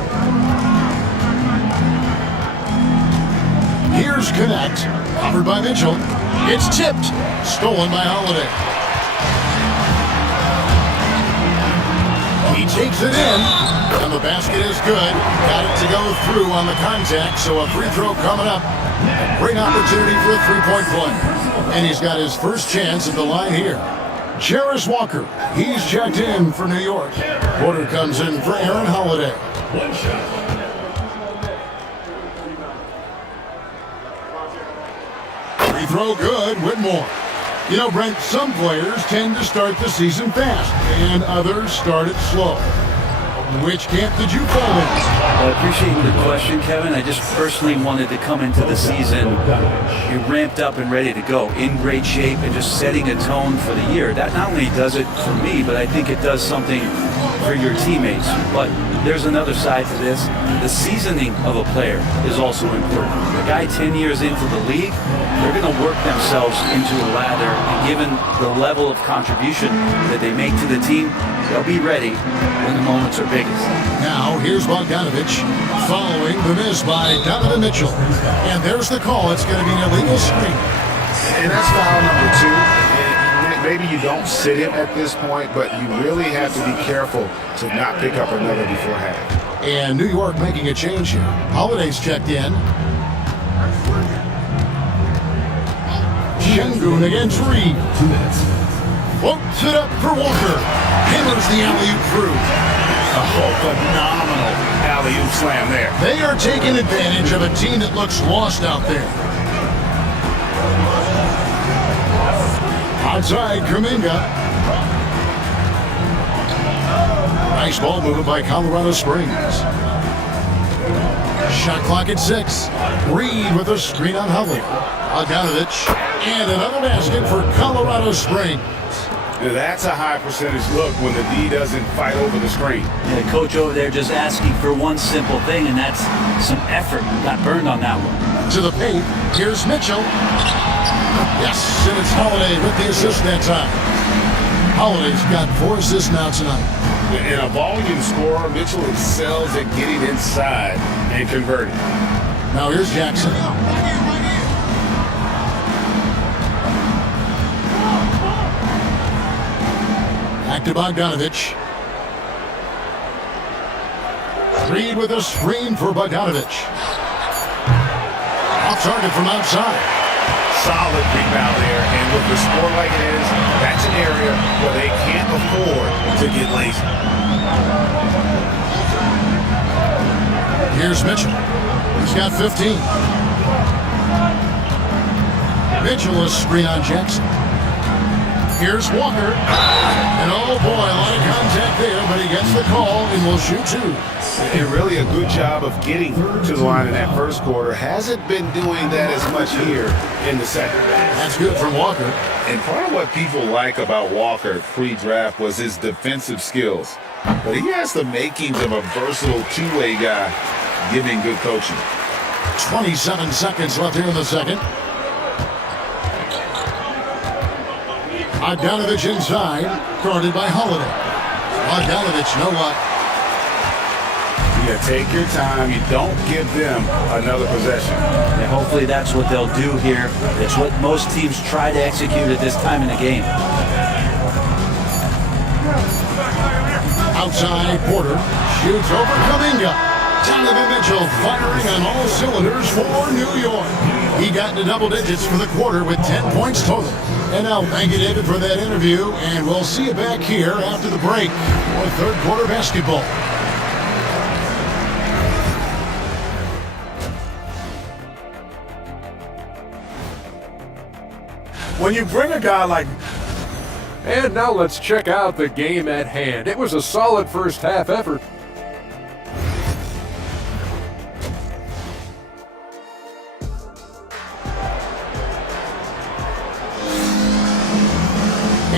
Here's Connect, covered by Mitchell. It's tipped, stolen by Holiday. He takes it in, and the basket is good. Got it to go through on the contact, so a free throw coming up. A great opportunity for a three-point play. And he's got his first chance at the line here. Jarris Walker, he's checked in for New York. Porter comes in for Aaron Holiday. One shot. Free throw good, Whitmore. You know, Brent, some players tend to start the season fast, and others start it slow. Which camp did you fall in? I appreciate the question, Kevin. I just personally wanted to come into the season you're ramped up and ready to go, in great shape, and just setting a tone for the year. That not only does it for me, but I think it does something for your teammates. But there's another side to this. The seasoning of a player is also important. A guy 10 years into the league, they're going to work themselves into a ladder, and given the level of contribution that they make to the team, they'll be ready when the moments are biggest. Now, here's Bogdanovich following the miss by Donovan Mitchell. And there's the call. It's going to be an illegal screen. And that's foul number 2. And maybe you don't sit him at this point, but you really have to be careful to not pick up another before half. And New York making a change here. Holiday's checked in. Şengün against Reed. Floats it up for Walker. Hammers the alley-oop through. Oh, phenomenal alley-oop slam there. They are taking advantage of a team that looks lost out there. Outside, Kuminga. Nice ball movement by Colorado Springs. Shot clock at 6. Reed with a screen on Hovey. Bogdanovich. And another basket for Colorado Springs. That's a high percentage look when the D doesn't fight over the screen. The coach over there just asking for one simple thing, and that's some effort. Got burned on that one. To the paint, here's Mitchell. Yes, and it's Holiday with the assist that time. Holiday's got 4 assists now tonight. In a volume scorer, Mitchell excels at getting inside and converting. Now here's Jackson. Back to Bogdanovich. Reed with a screen for Bogdanovich. Off target from outside. Solid rebound there, and with the score like it is, that's an area where they can't afford to get lazy. Here's Mitchell. He's got 15. Mitchell a screen on Jackson. Here's Walker. And oh boy, a lot of contact there, but he gets the call and will shoot 2. And really a good job of getting to the line in that first quarter. Hasn't been doing that as much here in the second. That's good from Walker. And part of what people like about Walker pre-draft was his defensive skills. But he has the makings of a versatile two-way guy giving good coaching. 27 seconds left here in the second. Bogdanovich inside, guarded by Holiday. Bogdanovich, know what? Yeah, take your time. You don't give them another possession. And hopefully that's what they'll do here. It's what most teams try to execute at this time in the game. Outside, Porter shoots over Kuminga. Donovan Mitchell firing on all cylinders for New York. He got into double digits for the quarter with 10 points total. And now thank you, David, for that interview. And we'll see you back here after the break for third quarter basketball. When you bring a guy like... And now let's check out the game at hand. It was a solid first half effort.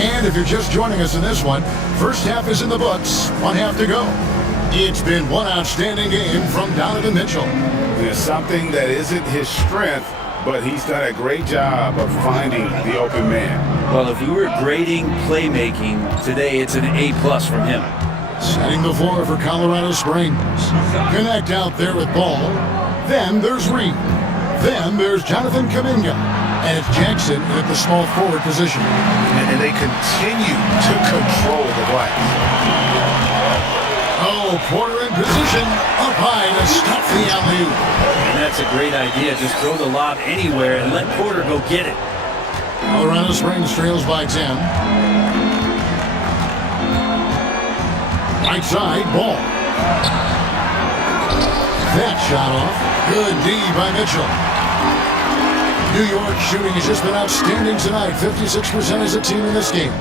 And if you're just joining us in this one, first half is in the books, 1 half to go. It's been one outstanding game from Donovan Mitchell. There's something that isn't his strength, but he's done a great job of finding the open man. Well, if you were grading playmaking today, it's an A+ from him. Setting the floor for Colorado Springs. Connect out there with ball. Then there's Reed. Then there's Jonathan Kuminga. And it's Jackson at the small forward position. And they continue to control the glass. Oh, Porter in position. Up high to stop the alley-oop. And that's a great idea. Just throw the lob anywhere and let Porter go get it. Colorado Springs trails by 10. Right side, Ball. That shot off. Good D by Mitchell. New York shooting has just been outstanding tonight. 56% as a team in this game.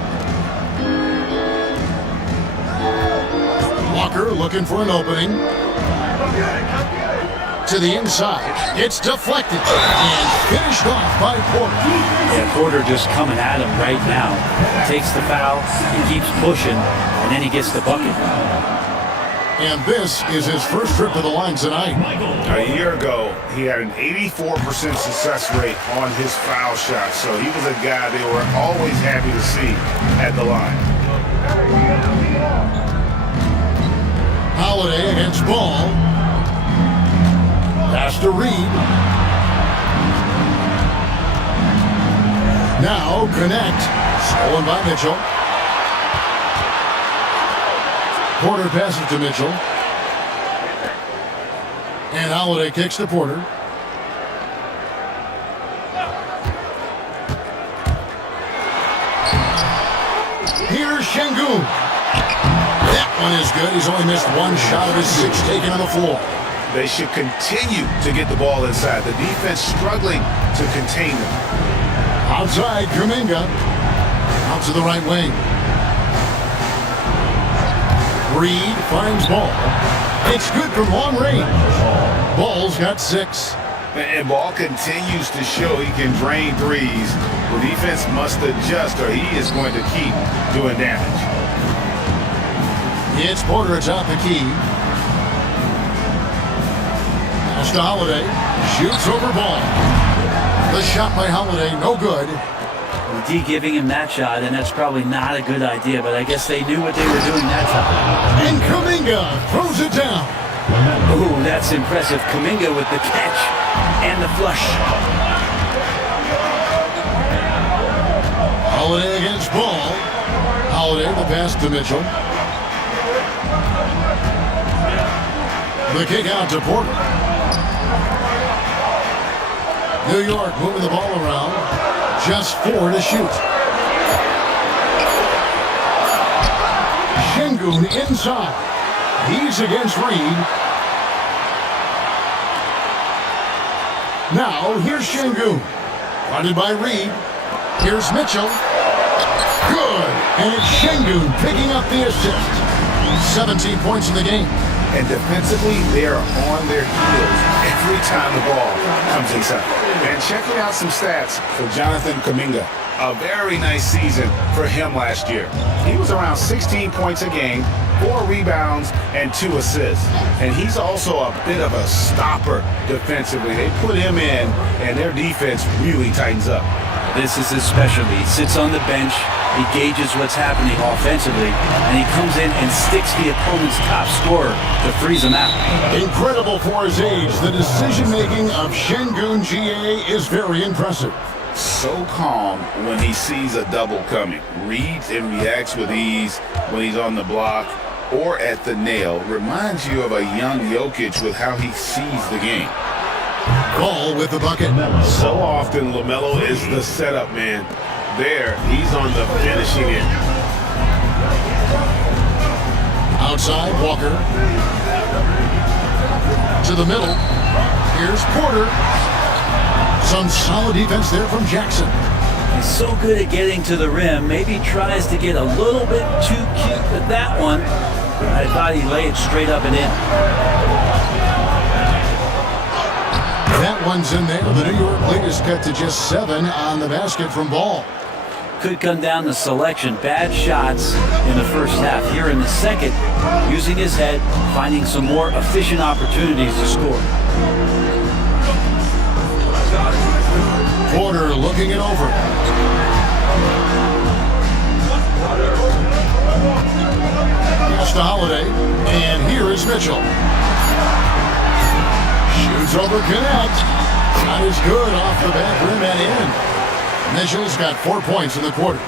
Walker looking for an opening. To the inside. It's deflected and finished off by Porter. Yeah, Porter just coming at him right now. Takes the foul, he keeps pushing, and then he gets the bucket. And this is his first trip to the line tonight. A year ago, he had an 84% success rate on his foul shot, so he was a guy they were always happy to see at the line. Holiday against Ball. Pass to Reed. Now connect. Stolen by Mitchell. Porter passes to Mitchell. And Holiday kicks to Porter. Here's Şengün. That one is good. He's only missed one shot of his 6 taken on the floor. They should continue to get the ball inside. The defense struggling to contain them. Outside, Kuminga. Out to the right wing. Reed finds Ball. It's good from long range. Ball's got 6. And Ball continues to show he can drain threes. The defense must adjust or he is going to keep doing damage. It's Porter atop the key. Pass to Holiday. Shoots over Ball. The shot by Holiday, no good. The D giving him that shot, and that's probably not a good idea, but I guess they knew what they were doing that time. And Kuminga throws it down. Ooh, that's impressive. Kuminga with the catch and the flush. Holiday against Ball. Holiday the pass to Mitchell. The kick out to Porter. New York moving the ball around. Just 4 to shoot. Şengün inside. He's against Reed. Now here's Şengün. Guarded by Reed. Here's Mitchell. Good. And it's Şengün picking up the assist. 17 points in the game. And defensively, they are on their heels every time the ball comes inside. And checking out some stats for Jonathan Kuminga. A very nice season for him last year. He was around 16 points a game, 4 rebounds, and 2 assists. And he's also a bit of a stopper defensively. They put him in, and their defense really tightens up. This is his specialty. He sits on the bench, he gauges what's happening offensively, and he comes in and sticks the opponent's top scorer to freeze him out. Incredible for his age. The decision-making of Şengün GA is very impressive. So calm when he sees a double coming. Reads and reacts with ease when he's on the block or at the nail. Reminds you of a young Jokic with how he sees the game. Ball with the bucket. So often LaMelo is the setup man. There, he's on the finishing end. Outside, Walker. To the middle. Here's Porter. Some solid defense there from Jackson. He's so good at getting to the rim. Maybe tries to get a little bit too cute with that one. I thought he laid it straight up and in. That one's in there. The New York lead is cut to just 7 on the basket from Ball. Could come down to selection. Bad shots in the first half. Here in the second, using his head, finding some more efficient opportunities to score. Porter looking it over. Pass to Holiday. And here is Mitchell. Shoots over Connect. Shot is good off the back rim and in. Mitchell's got 4 points in the quarter.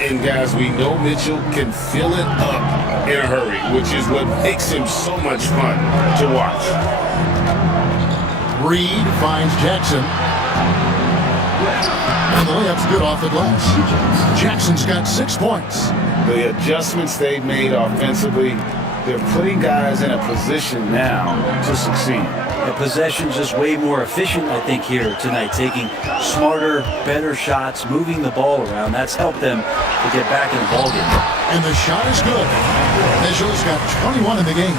And guys, we know Mitchell can fill it up in a hurry, which is what makes him so much fun to watch. Reed finds Jackson. And the layup's good off the glass. Jackson's got 6 points. The adjustments they've made offensively, they're putting guys in a position now to succeed. The possession's just way more efficient, I think, here tonight, taking smarter, better shots, moving the ball around. That's helped them to get back in the ballgame. And the shot is good. Mitchell's got 21 in the game.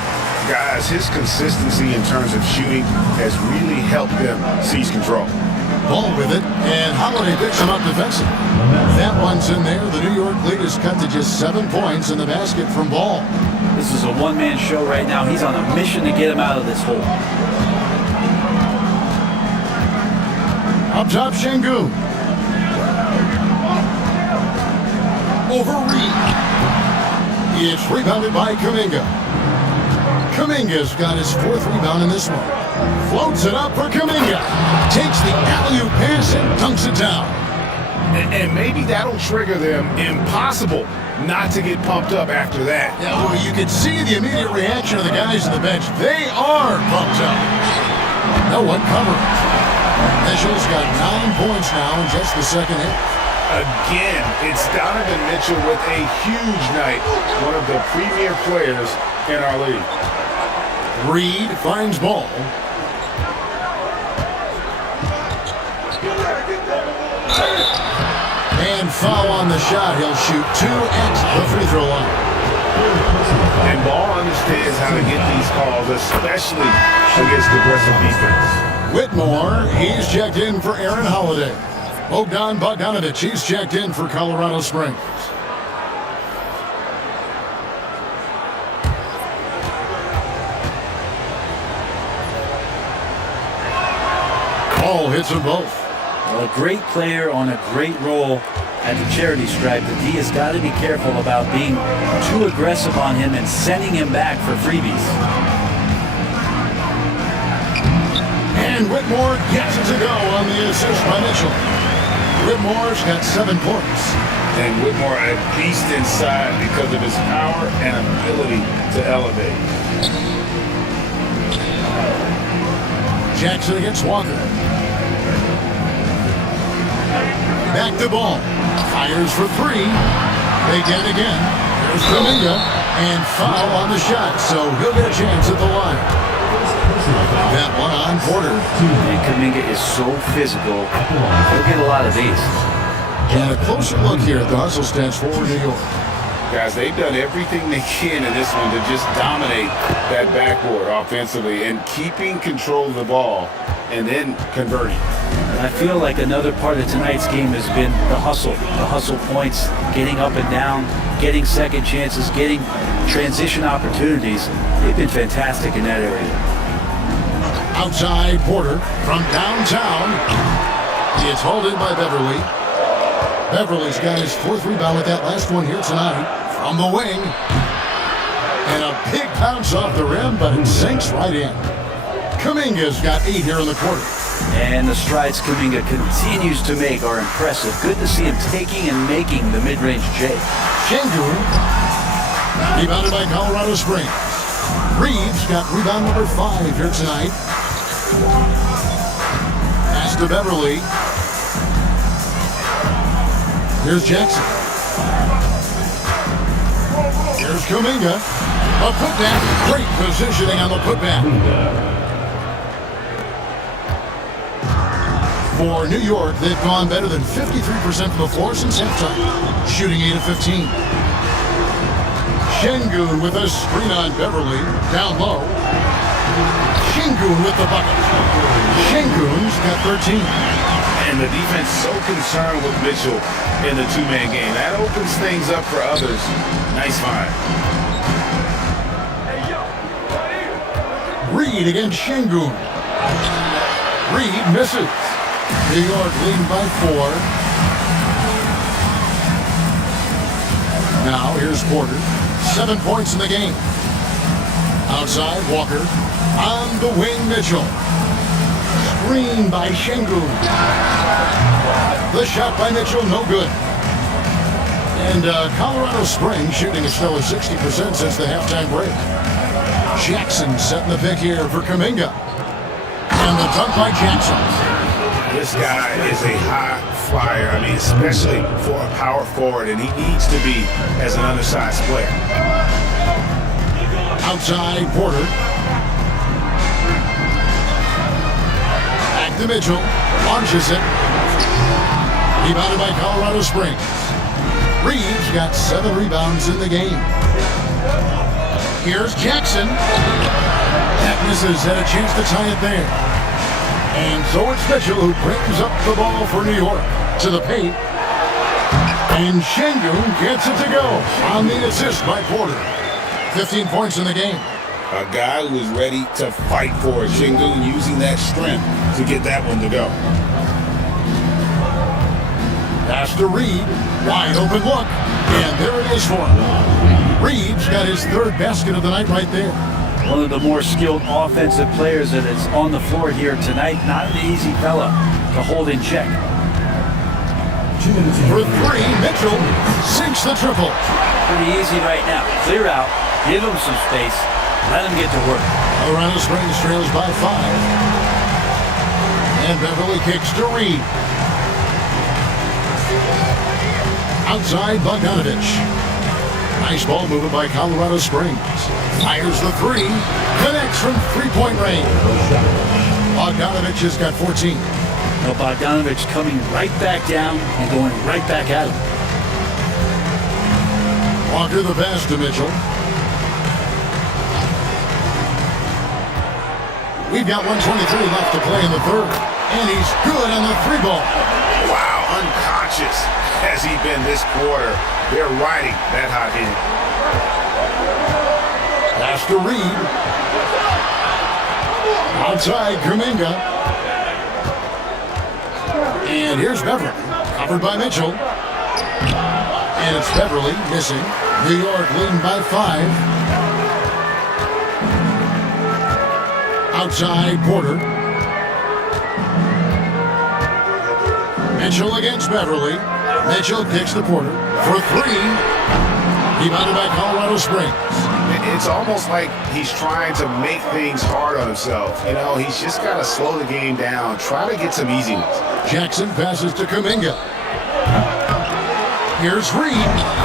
Guys, his consistency in terms of shooting has really helped them seize control. Ball with it, and Holiday picks him up defensively. That one's in there. The New York lead is cut to just 7 points in the basket from Ball. This is a one-man show right now. He's on a mission to get him out of this hole. Up top, Şengün. Over Reed. It's rebounded by Kuminga. Kuminga's got his 4th rebound in this one. Floats it up for Kuminga. Takes the alley-oop pass and dunks it down. And maybe that'll trigger them. Impossible not to get pumped up after that. Yeah, well, you can see the immediate reaction of the guys on the bench. They are pumped up. No one covers. Mitchell's got 9 points now in just the second half. Again, it's Donovan Mitchell with a huge night. One of the premier players in our league. Reed finds Ball. And foul on the shot. He'll shoot 2 at the free throw line. And Ball understands how to get these calls, especially against aggressive defense. Whitmore, he's checked in for Aaron Holiday. Bogdan Bogdanovic, he's checked in for Colorado Springs. Ball hits them both. Well, a great player on a great role at the charity stripe. The D has got to be careful about being too aggressive on him and sending him back for freebies. And Whitmore gets it to go on the assist by Mitchell. Whitmore's got 7 points. And Whitmore a beast inside because of his power and ability to elevate. Jackson against Walker. Back to Ball. Fires for 3. They get it again. There's Kuminga. And foul on the shot, so he'll get a chance at the line. That one on Porter. And Kuminga is so physical. He'll get a lot of these. And a closer look here at the hustle stats for New York. Guys, they've done everything they can in this one to just dominate that backboard offensively and keeping control of the ball and then converting. And I feel like another part of tonight's game has been the hustle points, getting up and down, getting second chances, getting transition opportunities. They've been fantastic in that area. Outside Porter from downtown. It's holded by Beverly. Beverly's got his 4th rebound with that last one here tonight from the wing. And a big bounce off the rim, but it sinks right in. Kuminga's got 8 here in the quarter. And the strides Kuminga continues to make are impressive. Good to see him taking and making the mid-range J. Şengün, rebounded by Colorado Springs. Reeves got rebound number 5 here tonight. Pass to Beverly. Here's Jackson. Here's Kuminga. A putback. Great positioning on the putback. For New York, they've gone better than 53% from the floor since halftime, shooting 8 of 15. Şengün with a screen on Beverly, down low. Şengün with the bucket. Şengün's got 13. And the defense so concerned with Mitchell in the 2-man game. That opens things up for others. Nice find. Reed against Şengün. Reed misses. New York leading by 4. Now here's Porter. 7 points in the game. Outside Walker. On the wing Mitchell. Screen by Şengün. The shot by Mitchell, no good. And Colorado Springs shooting a stellar 60% since the halftime break. Jackson setting the pick here for Kuminga. And the dunk by Jackson. This guy is a high flyer. I mean, especially for a power forward, and he needs to be as an undersized player. Outside Porter. Back to Mitchell. Launches it. Rebounded by Colorado Springs. Reeves got 7 rebounds in the game. Here's Jackson. That misses, had a chance to tie it there. And so it's Mitchell who brings up the ball for New York to the paint. And Şengün gets it to go on the assist by Porter. 15 points in the game. A guy who is ready to fight for it. Şengün using that strength to get that one to go. Pass to Reed. Wide open look. And there it is for him. Reed's got his 3rd basket of the night right there. One of the more skilled offensive players that is on the floor here tonight. Not an easy fella to hold in check. For 3, Mitchell sinks the triple. Pretty easy right now. Clear out, give him some space, let him get to work. Colorado Springs trails by 5. And Beverly kicks to Reed. Outside Bogdanovich. Nice ball movement by Colorado Springs. Fires the 3. Connects from 3-point range. Bogdanovich has got 14. Now Bogdanovich coming right back down and going right back at him. Walker the pass to Mitchell. We've got 1:23 left to play in the 3rd. And he's good on the 3 ball. Wow, unconscious has he been this quarter. They're riding that hot hand. Pass to Reed. Outside Kuminga. And here's Beverly. Covered by Mitchell. And it's Beverly missing. New York leading by 5. Outside Porter. Mitchell against Beverly. Mitchell kicks to Porter for 3. Rebounded by Colorado Springs. It's almost like he's trying to make things hard on himself. You know, he's just got to slow the game down, try to get some easiness. Jackson passes to Kuminga. Here's Reed.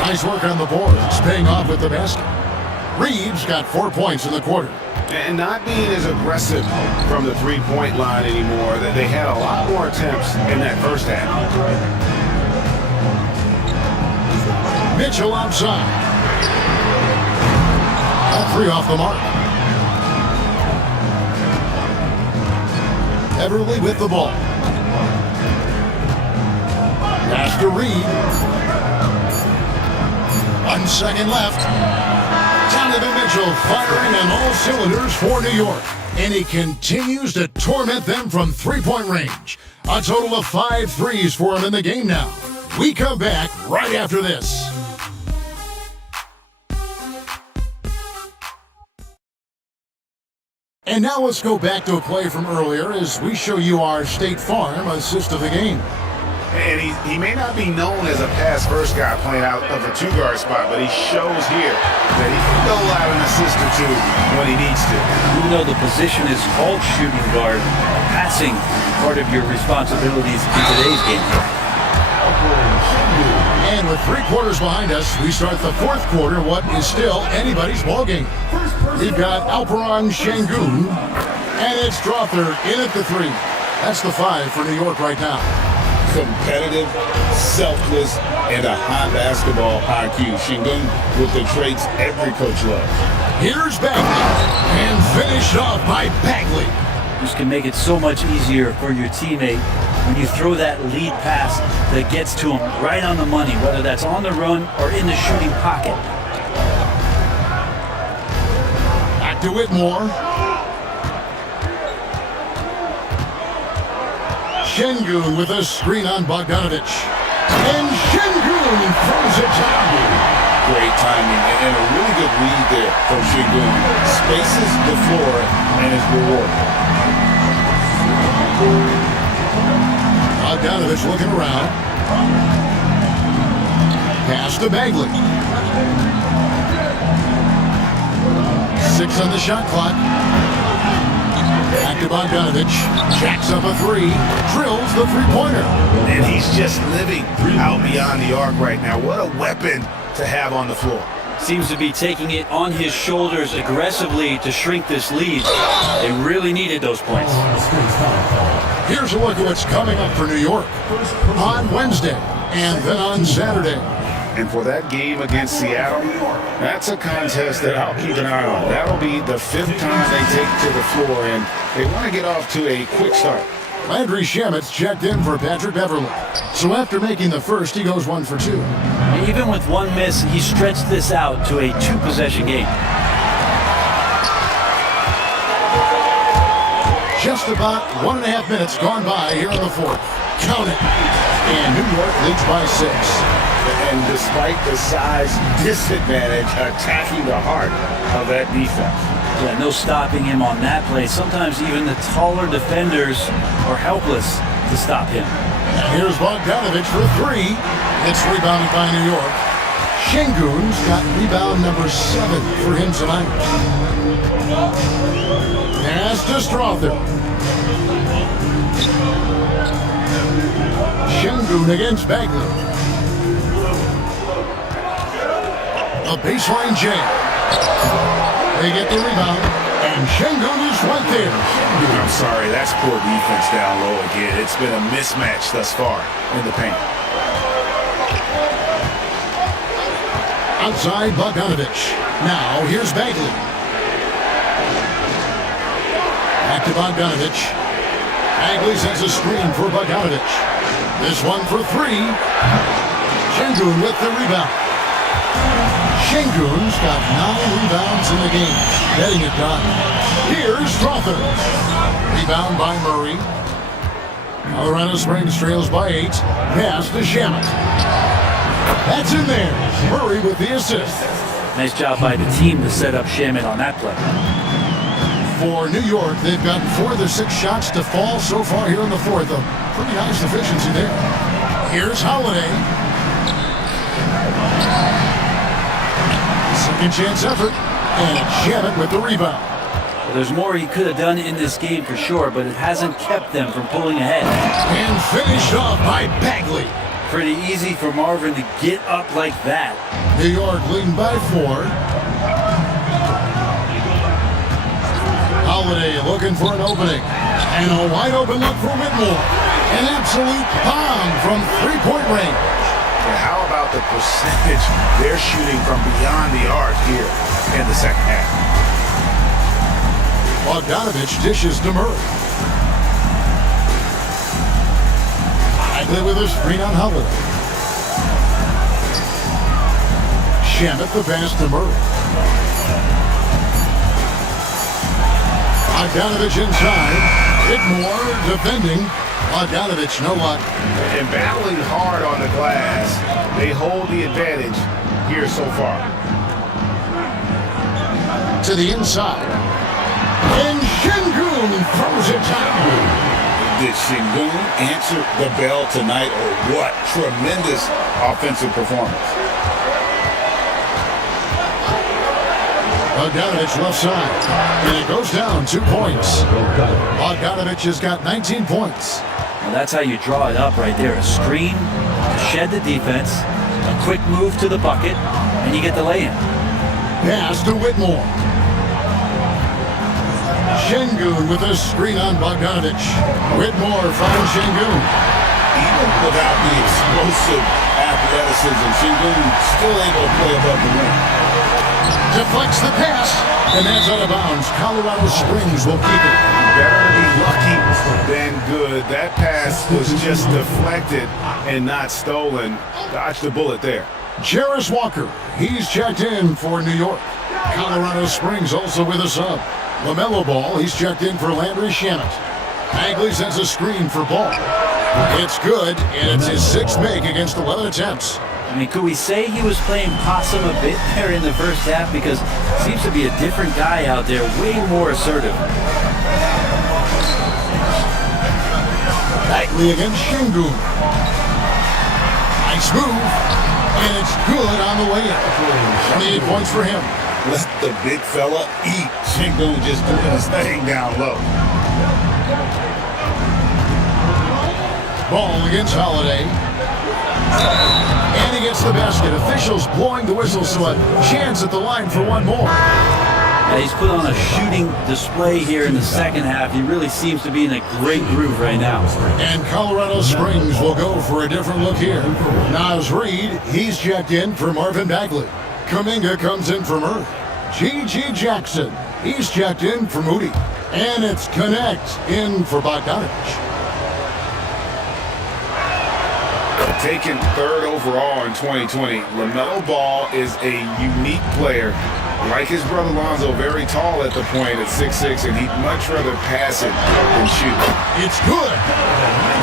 Nice work on the boards, paying off with the basket. Reed's got 4 points in the quarter. And not being as aggressive from the 3-point line anymore. They had a lot more attempts in that first half. Mitchell outside. All 3 off the mark. Beverly with the ball. Pass to Reed. 1 second left. Donovan Mitchell firing on all cylinders for New York. And he continues to torment them from 3-point range. A total of 5 threes for him in the game now. We come back right after this. And now let's go back to a play from earlier as we show you our State Farm assist of the game. And he may not be known as a pass-first guy playing out of the 2-guard spot, but he shows here that he can go out an assist or 2 when he needs to. Even though the position is called shooting guard, passing part of your responsibilities in today's game. And with 3 quarters behind us, we start the 4th quarter, what is still anybody's ballgame. We've got Alperen Şengün, and it's Drawther in at the 3. That's the 5 for New York right now. Competitive, selfless, and a high basketball IQ. Şengün with the traits every coach loves. Here's Bagley, and finished off by Bagley. This can make it so much easier for your teammate when you throw that lead pass that gets to him right on the money, whether that's on the run or in the shooting pocket. Back to Whitmore. Şengün with a screen on Bogdanovich. And Şengün throws it down. Great timing and a really good read there from Şengün. Spaces the floor and is rewarded. Bogdanovich looking around. Pass to Bagley. 6 on the shot clock. Back to Bogdanovich. Jacks up a 3. Drills the three-pointer. And he's just living out beyond the arc right now. What a weapon to have on the floor. Seems to be taking it on his shoulders aggressively to shrink this lead. They really needed those points. Here's a look at what's coming up for New York on Wednesday and then on Saturday. And for that game against Seattle, that's a contest that I'll keep an eye on. That'll be the 5th time they take to the floor, and they want to get off to a quick start. Landry Shamet's checked in for Patrick Beverly. So after making the first, he goes 1 for 2. Even with one miss, he stretched this out to a 2-possession game. Just about 1.5 minutes gone by here in the 4th. Count it. And New York leads by 6. And despite the size disadvantage, attacking the heart of that defense. Yeah, no stopping him on that play. Sometimes even the taller defenders are helpless to stop him. And here's Bogdanovich for 3. It's rebounded by New York. Şengün's got rebound number 7 for him tonight. Pass to Strother. Şengün against Bagley. A baseline jam. They get the rebound, and Şengün is right there. I'm sorry, that's poor defense down low again. It's been a mismatch thus far in the paint. Outside Bogdanovich. Now here's Bagley. Back to Bogdanovich. Bagley sends a screen for Bogdanovich. This one for 3. Şengün with the rebound. Şengün's got 9 rebounds in the game, getting it done. Here's Strother. Rebound by Murray. Colorado Springs trails by 8. Pass to Shamet. That's in there. Murray with the assist. Nice job by the team to set up Shamet on that play. For New York, they've gotten 4 of their 6 shots to fall so far here in the 4th. A pretty nice efficiency there. Here's Holiday. Second chance effort. And Shamet with the rebound. Well, there's more he could have done in this game for sure, but it hasn't kept them from pulling ahead. And finished off by Bagley. Pretty easy for Marvin to get up like that. New York leading by 4. Holiday looking for an opening. And a wide open look for Whitmore. An absolute bomb from 3-point range. And how about the percentage they're shooting from beyond the arc here in the second half? Bogdanovich dishes to Murray. Bagley with a screen on Holiday. Shamet the pass to Murray. Bogdanovich inside. Whitmore defending. Bogdanovich, no luck. And battling hard on the glass, they hold the advantage here so far. To the inside. And Şengün throws it down. Did Şengün answer the bell tonight, or what? Tremendous offensive performance. Bogdanovich left side. And it goes down 2 points. Bogdanovich has got 19 points. Well, that's how you draw it up right there. A screen, to shed the defense, a quick move to the bucket, and you get the lay-in. Pass to Whitmore. Şengün with a screen on Bogdanovich. Whitmore finds Şengün. Even without the explosive athleticism, Şengün still able to play above the rim. Deflects the pass, and that's out of bounds. Colorado Springs will keep it. Better to be lucky than good. That pass was just deflected and not stolen. Dodged a bullet there. Jarris Walker, he's checked in for New York. Colorado Springs also with a sub. LaMelo Ball, he's checked in for Landry Shamet. Bagley sends a screen for Ball. It's good, and it's his 6th make against 11 attempts. I mean, could we say he was playing possum a bit there in the first half? Because seems to be a different guy out there, way more assertive. Bagley against Şengün. Nice move, and it's good on the way in. 28 points for him. Let the big fella eat. Şengün just doing his thing down low. Ball against Holiday. And he gets the basket. Officials blowing the whistle, so a chance at the line for one more. Yeah, he's put on a shooting display here in the second half. He really seems to be in a great groove right now. And Colorado Springs will go for a different look here. Naz Reid, he's checked in for Marvin Bagley. Kuminga comes in for Murray. G.G. Jackson, he's checked in for Moody. And it's Connect in for Bogdanovich. Taken third overall in 2020, LaMelo Ball is a unique player. Like his brother Lonzo, very tall at the point at 6'6", and he'd much rather pass it than shoot. It's good.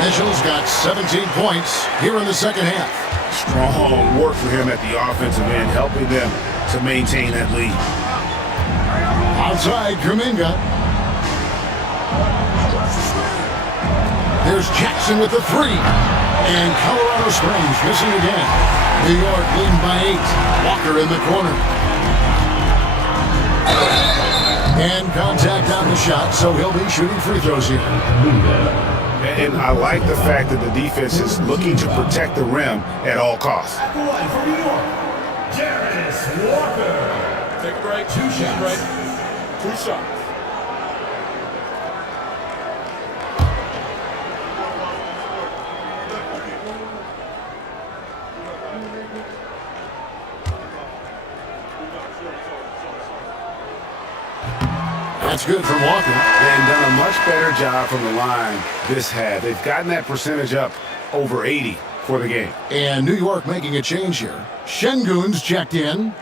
Mitchell's got 17 points here in the second half. Strong work for him at the offensive end, helping them to maintain that lead. Outside, Kuminga. There's Jackson with the three. And Colorado Springs missing again. New York leading by 8. Walker in the corner. And contact on the shot, so he'll be shooting free throws here. And I like the fact that the defense is looking to protect the rim at all costs. At the line for New York, Jarris Walker. Take a break. Two shots. That's good from Walker. And done a much better job from the line this half. They've gotten that percentage up over 80 for the game. And New York making a change here. Şengün's checked in.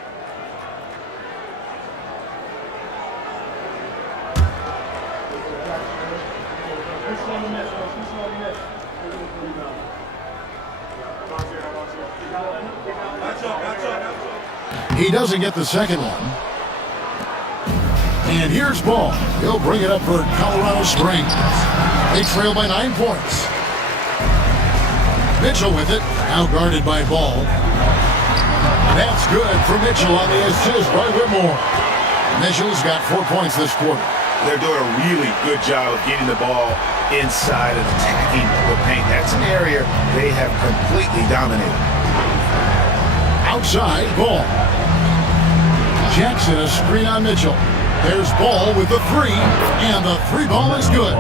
He doesn't get the second one. And here's Ball. He'll bring it up for Colorado Springs. They trail by 9 points. Mitchell with it. Now guarded by Ball. That's good for Mitchell on the assist by Whitmore. Mitchell's got 4 points this quarter. They're doing a really good job of getting the ball inside and attacking the paint. That's an area they have completely dominated. Outside, Ball. Jackson, a screen on Mitchell. There's Ball with the three, and the three ball is good.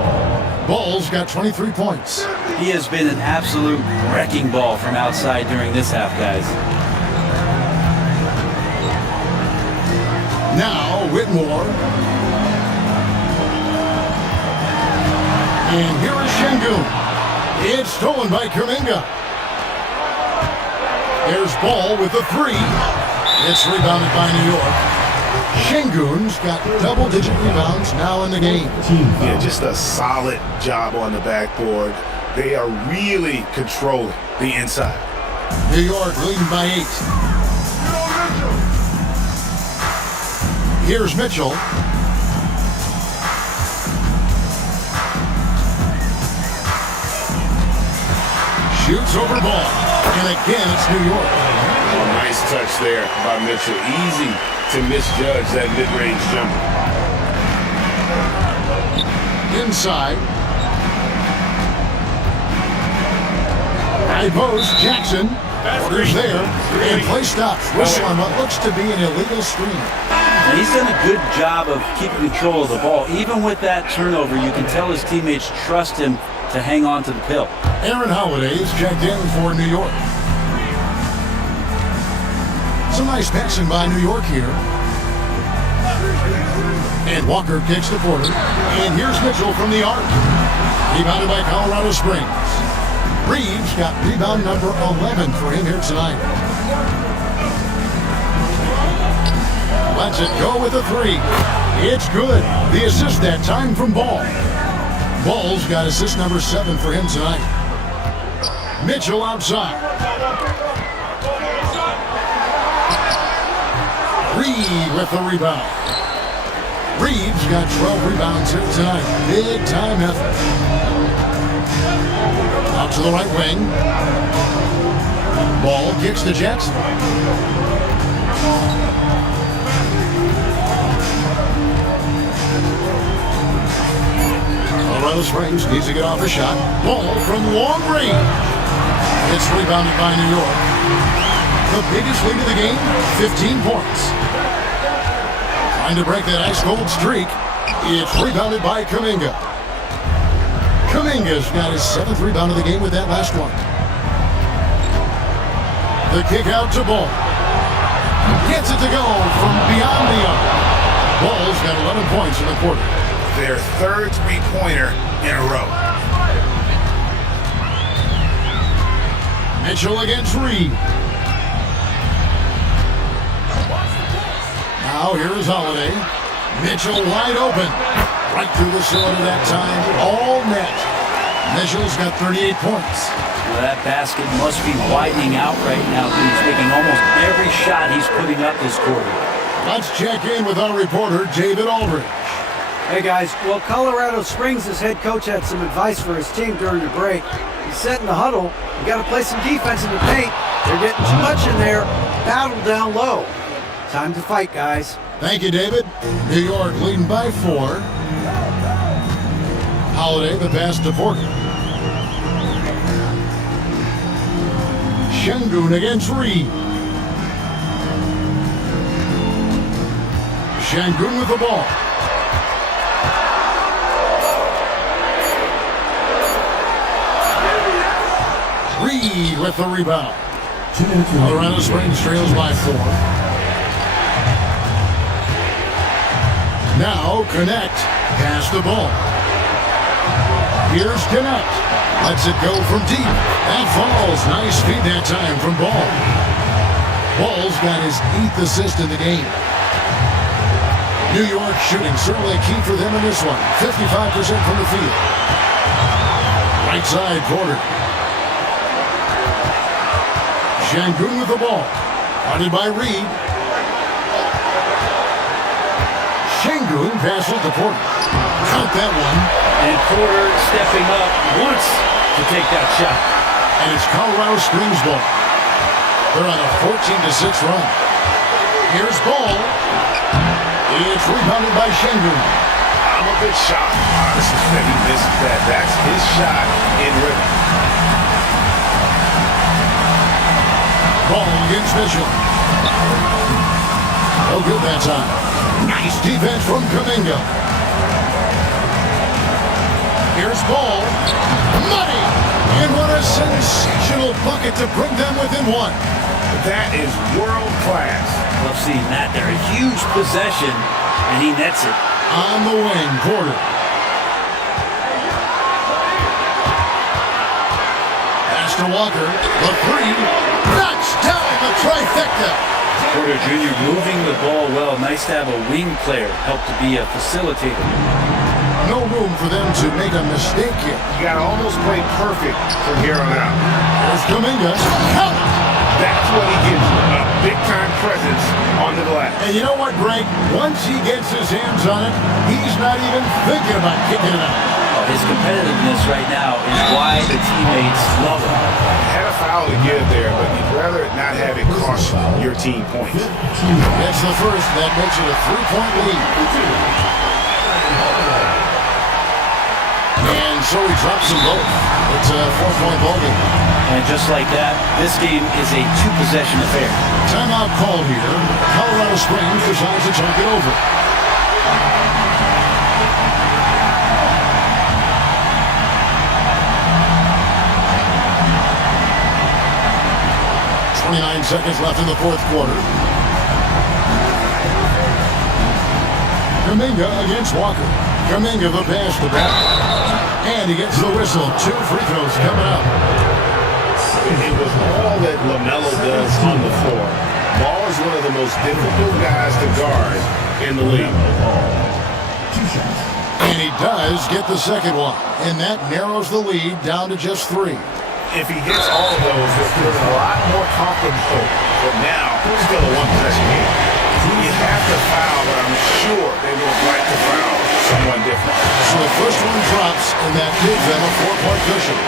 Ball's got 23 points. He has been an absolute wrecking ball from outside during this half, guys. Now, Whitmore. And here is Şengün. It's stolen by Kuminga. There's Ball with the three. It's rebounded by New York. Şengün's got double-digit rebounds now in the game. Yeah, just a solid job on the backboard. They are really controlling the inside. New York leading by 8. Here's Mitchell. Shoots over Ball. And again, it's New York. Oh, nice touch there by Mitchell. Easy to misjudge that mid-range jumper. Inside. High post, Jackson. Orders there. And play stops. Whistle on what looks to be an illegal screen. And he's done a good job of keeping control of the ball. Even with that turnover, you can tell his teammates trust him to hang on to the pill. Aaron Holiday is checked in for New York. Some nice passing by New York here. And Walker kicks the quarter. And here's Mitchell from the arc. Rebounded by Colorado Springs. Reeves got rebound number 11 for him here tonight. Lets it go with a three. It's good. The assist that time from Ball. Ball's got assist number 7 for him tonight. Mitchell outside. Reed with the rebound. Reed's got 12 rebounds here tonight. Big time effort. Out to the right wing. Ball kicks to Jackson. Colorado Springs needs to get off a shot. Ball from long range. It's rebounded by New York. The biggest lead of the game, 15 points. Trying to break that ice-cold streak. It's rebounded by Kuminga. Kuminga's got his 7th rebound of the game with that last one. The kick out to Ball. Gets it to go from beyond the arc. Ball's got 11 points in the quarter. Their 3rd three-pointer in a row. Mitchell against Reed. Now here is Holiday. Mitchell wide open. Right through the cylinder that time. All net. Mitchell's got 38 points. Well, that basket must be widening out right now because he's making almost every shot he's putting up this quarter. Let's check in with our reporter, David Aldridge. Hey guys, well, Colorado Springs' head coach had some advice for his team during the break. He said in the huddle, you got to play some defense in the paint. They're getting too much in there. Battle down low. Time to fight, guys. Thank you, David. New York leading by 4. Holiday, the pass to Porter. Şengün against Reed. Şengün with the ball. Reed with the rebound. Colorado Springs trails by 4. Now Connect pass the ball. Here's Connect. Lets it go from deep. That falls. Nice feed that time from Ball. Ball's got his 8th assist in the game. New York shooting certainly key for them in this one. 55% from the field. Right side Porter. Şengün with the ball. Guarded by Reed. Şengün passes to Porter. Count that one. And Porter stepping up once to take that shot. And it's Colorado Springs ball. They're on a 14-6 run. Here's Ball. It's rebounded by Şengün. I'm a bit shocked, honestly, that he missed that. That's his shot in rhythm. Ball against Mitchell. No good that time. Nice defense from Kuminga. Here's Ball. Money! And what a sensational bucket to bring them within 1. That is world class. Love seeing that there. A huge possession, and he nets it. On the wing, Porter. Pass to Walker. The 3. Knocks down the trifecta. Porter Jr. moving the ball well. Nice to have a wing player help to be a facilitator. No room for them to make a mistake here. You got to almost play perfect from here on out. There's Kuminga. That's what he gets, a big-time presence on the glass. And you know what, Greg? Once he gets his hands on it, he's not even thinking about kicking it out. His competitiveness right now is why the teammates love him. Had a foul to give there, but you'd rather not have it cost your team points. That's the first. That makes it a 3-point lead. And so he drops them both. It's a 4-point ball game. And just like that, this game is a 2-possession affair. Timeout called here. Colorado Springs decides to talk it over. .29 seconds left in the 4th quarter. Kuminga against Walker. Kuminga the pass to back. And he gets the whistle. 2 free throws coming up. It was all that LaMelo does on the floor. Ball is one of the most difficult guys to guard in the league. And he does get the second one. And that narrows the lead down to just 3. If he hits all of those, they're feeling a lot more comfortable. But now, it's still a 1-possession game. You have to foul, but I'm sure they would like to foul someone different. So the first one drops, and that gives them a 4-point cushion.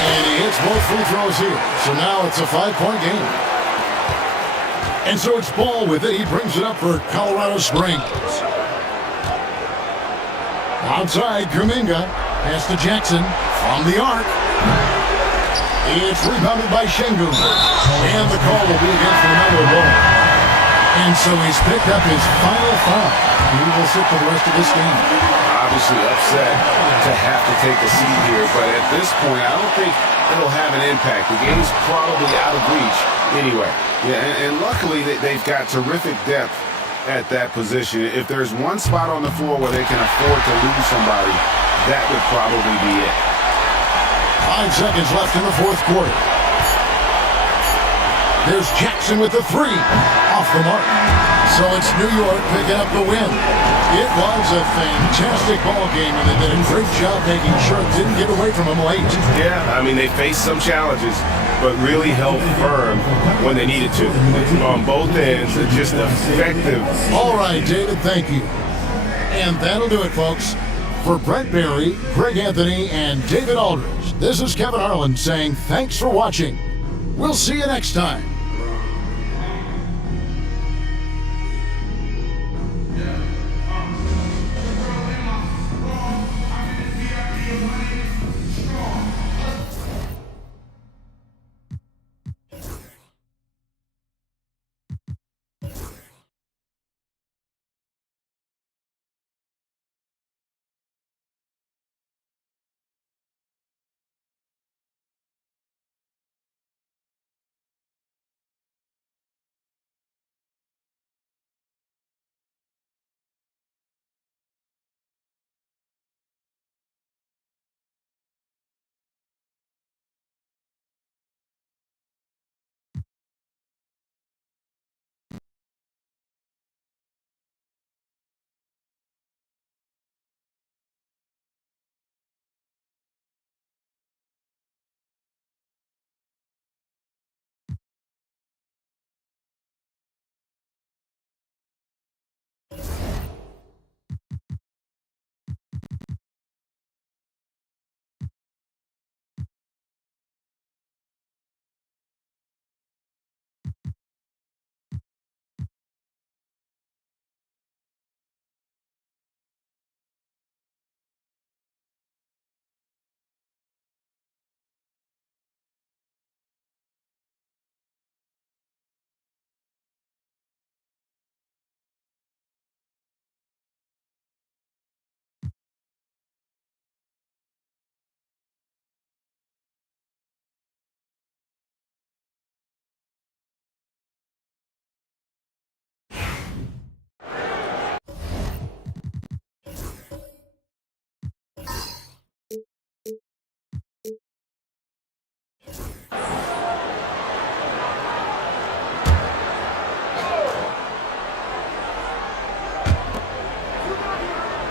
And he hits both free throws here. So now it's a 5-point game. And so it's Ball with it. He brings it up for Colorado Springs. Outside, Kuminga. Pass to Jackson from the arc. It's rebounded by Şengün. And the call will be against LaMelo Ball. And so he's picked up his final foul. He will sit for the rest of this game. Obviously upset to have to take a seat here, but at this point, I don't think it'll have an impact. The game's probably out of reach anyway. Yeah, and luckily they've got terrific depth at that position. If there's one spot on the floor where they can afford to lose somebody, that would probably be it. 5 seconds left in the fourth quarter. There's Jackson with the three. Off the mark. So it's New York picking up the win. It was a fantastic ball game, and they did a great job making sure it didn't get away from them late. Yeah, I mean, they faced some challenges, but really held firm when they needed to. On both ends, just effective. All right, David, thank you. And that'll do it, folks. For Brent Barry, Greg Anthony, and David Aldridge, this is Kevin Harlan saying thanks for watching. We'll see you next time.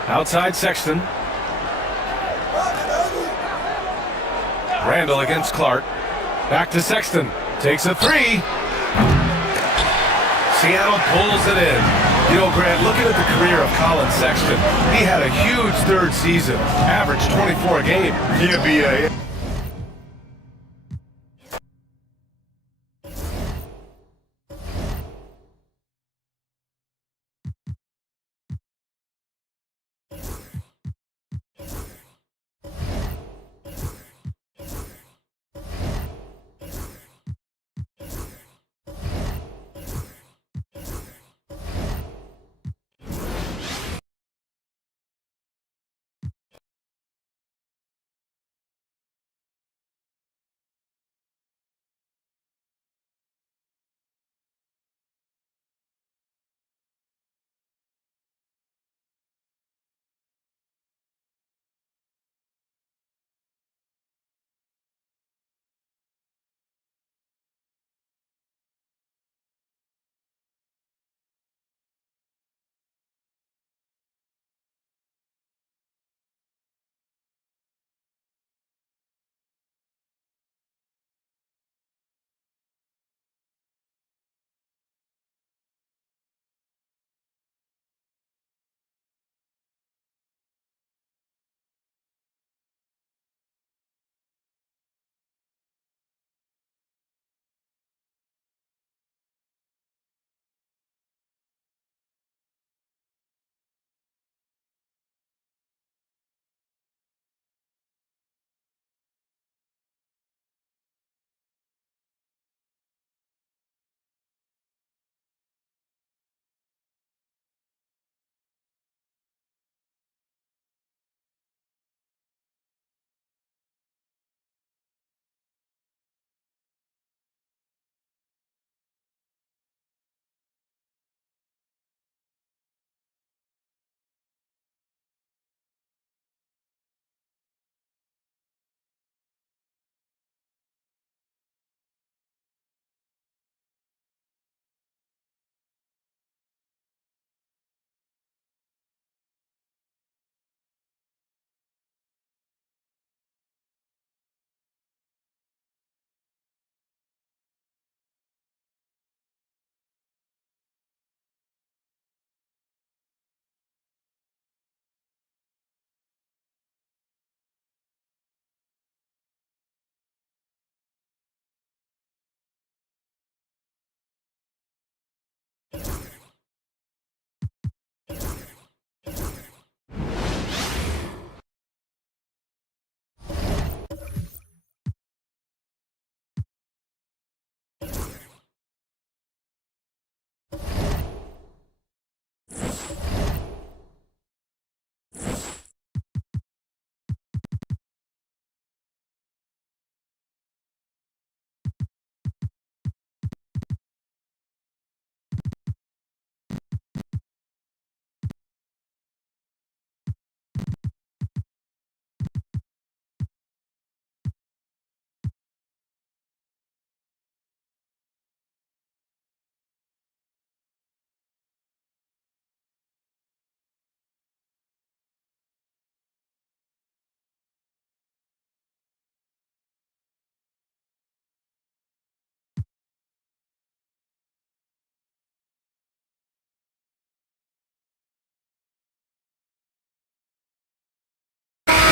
Outside Sexton. Randall against Clark. Back to Sexton. Takes a three. Seattle pulls it in. You know, Grant, looking at the career of Colin Sexton, he had a huge third season. Averaged 24 a game. Yeah, B.A.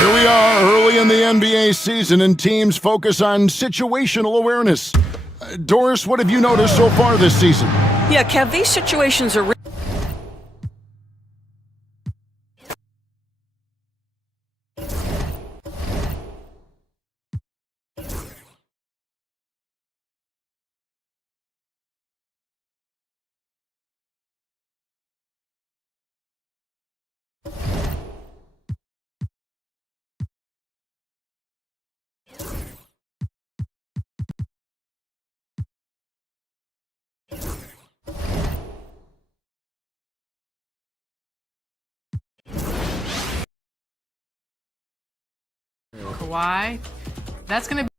Here we are early in the NBA season, and teams focus on situational awareness. Doris, what have you noticed so far this season? Yeah, Kev, these situations are Kawhi, that's going to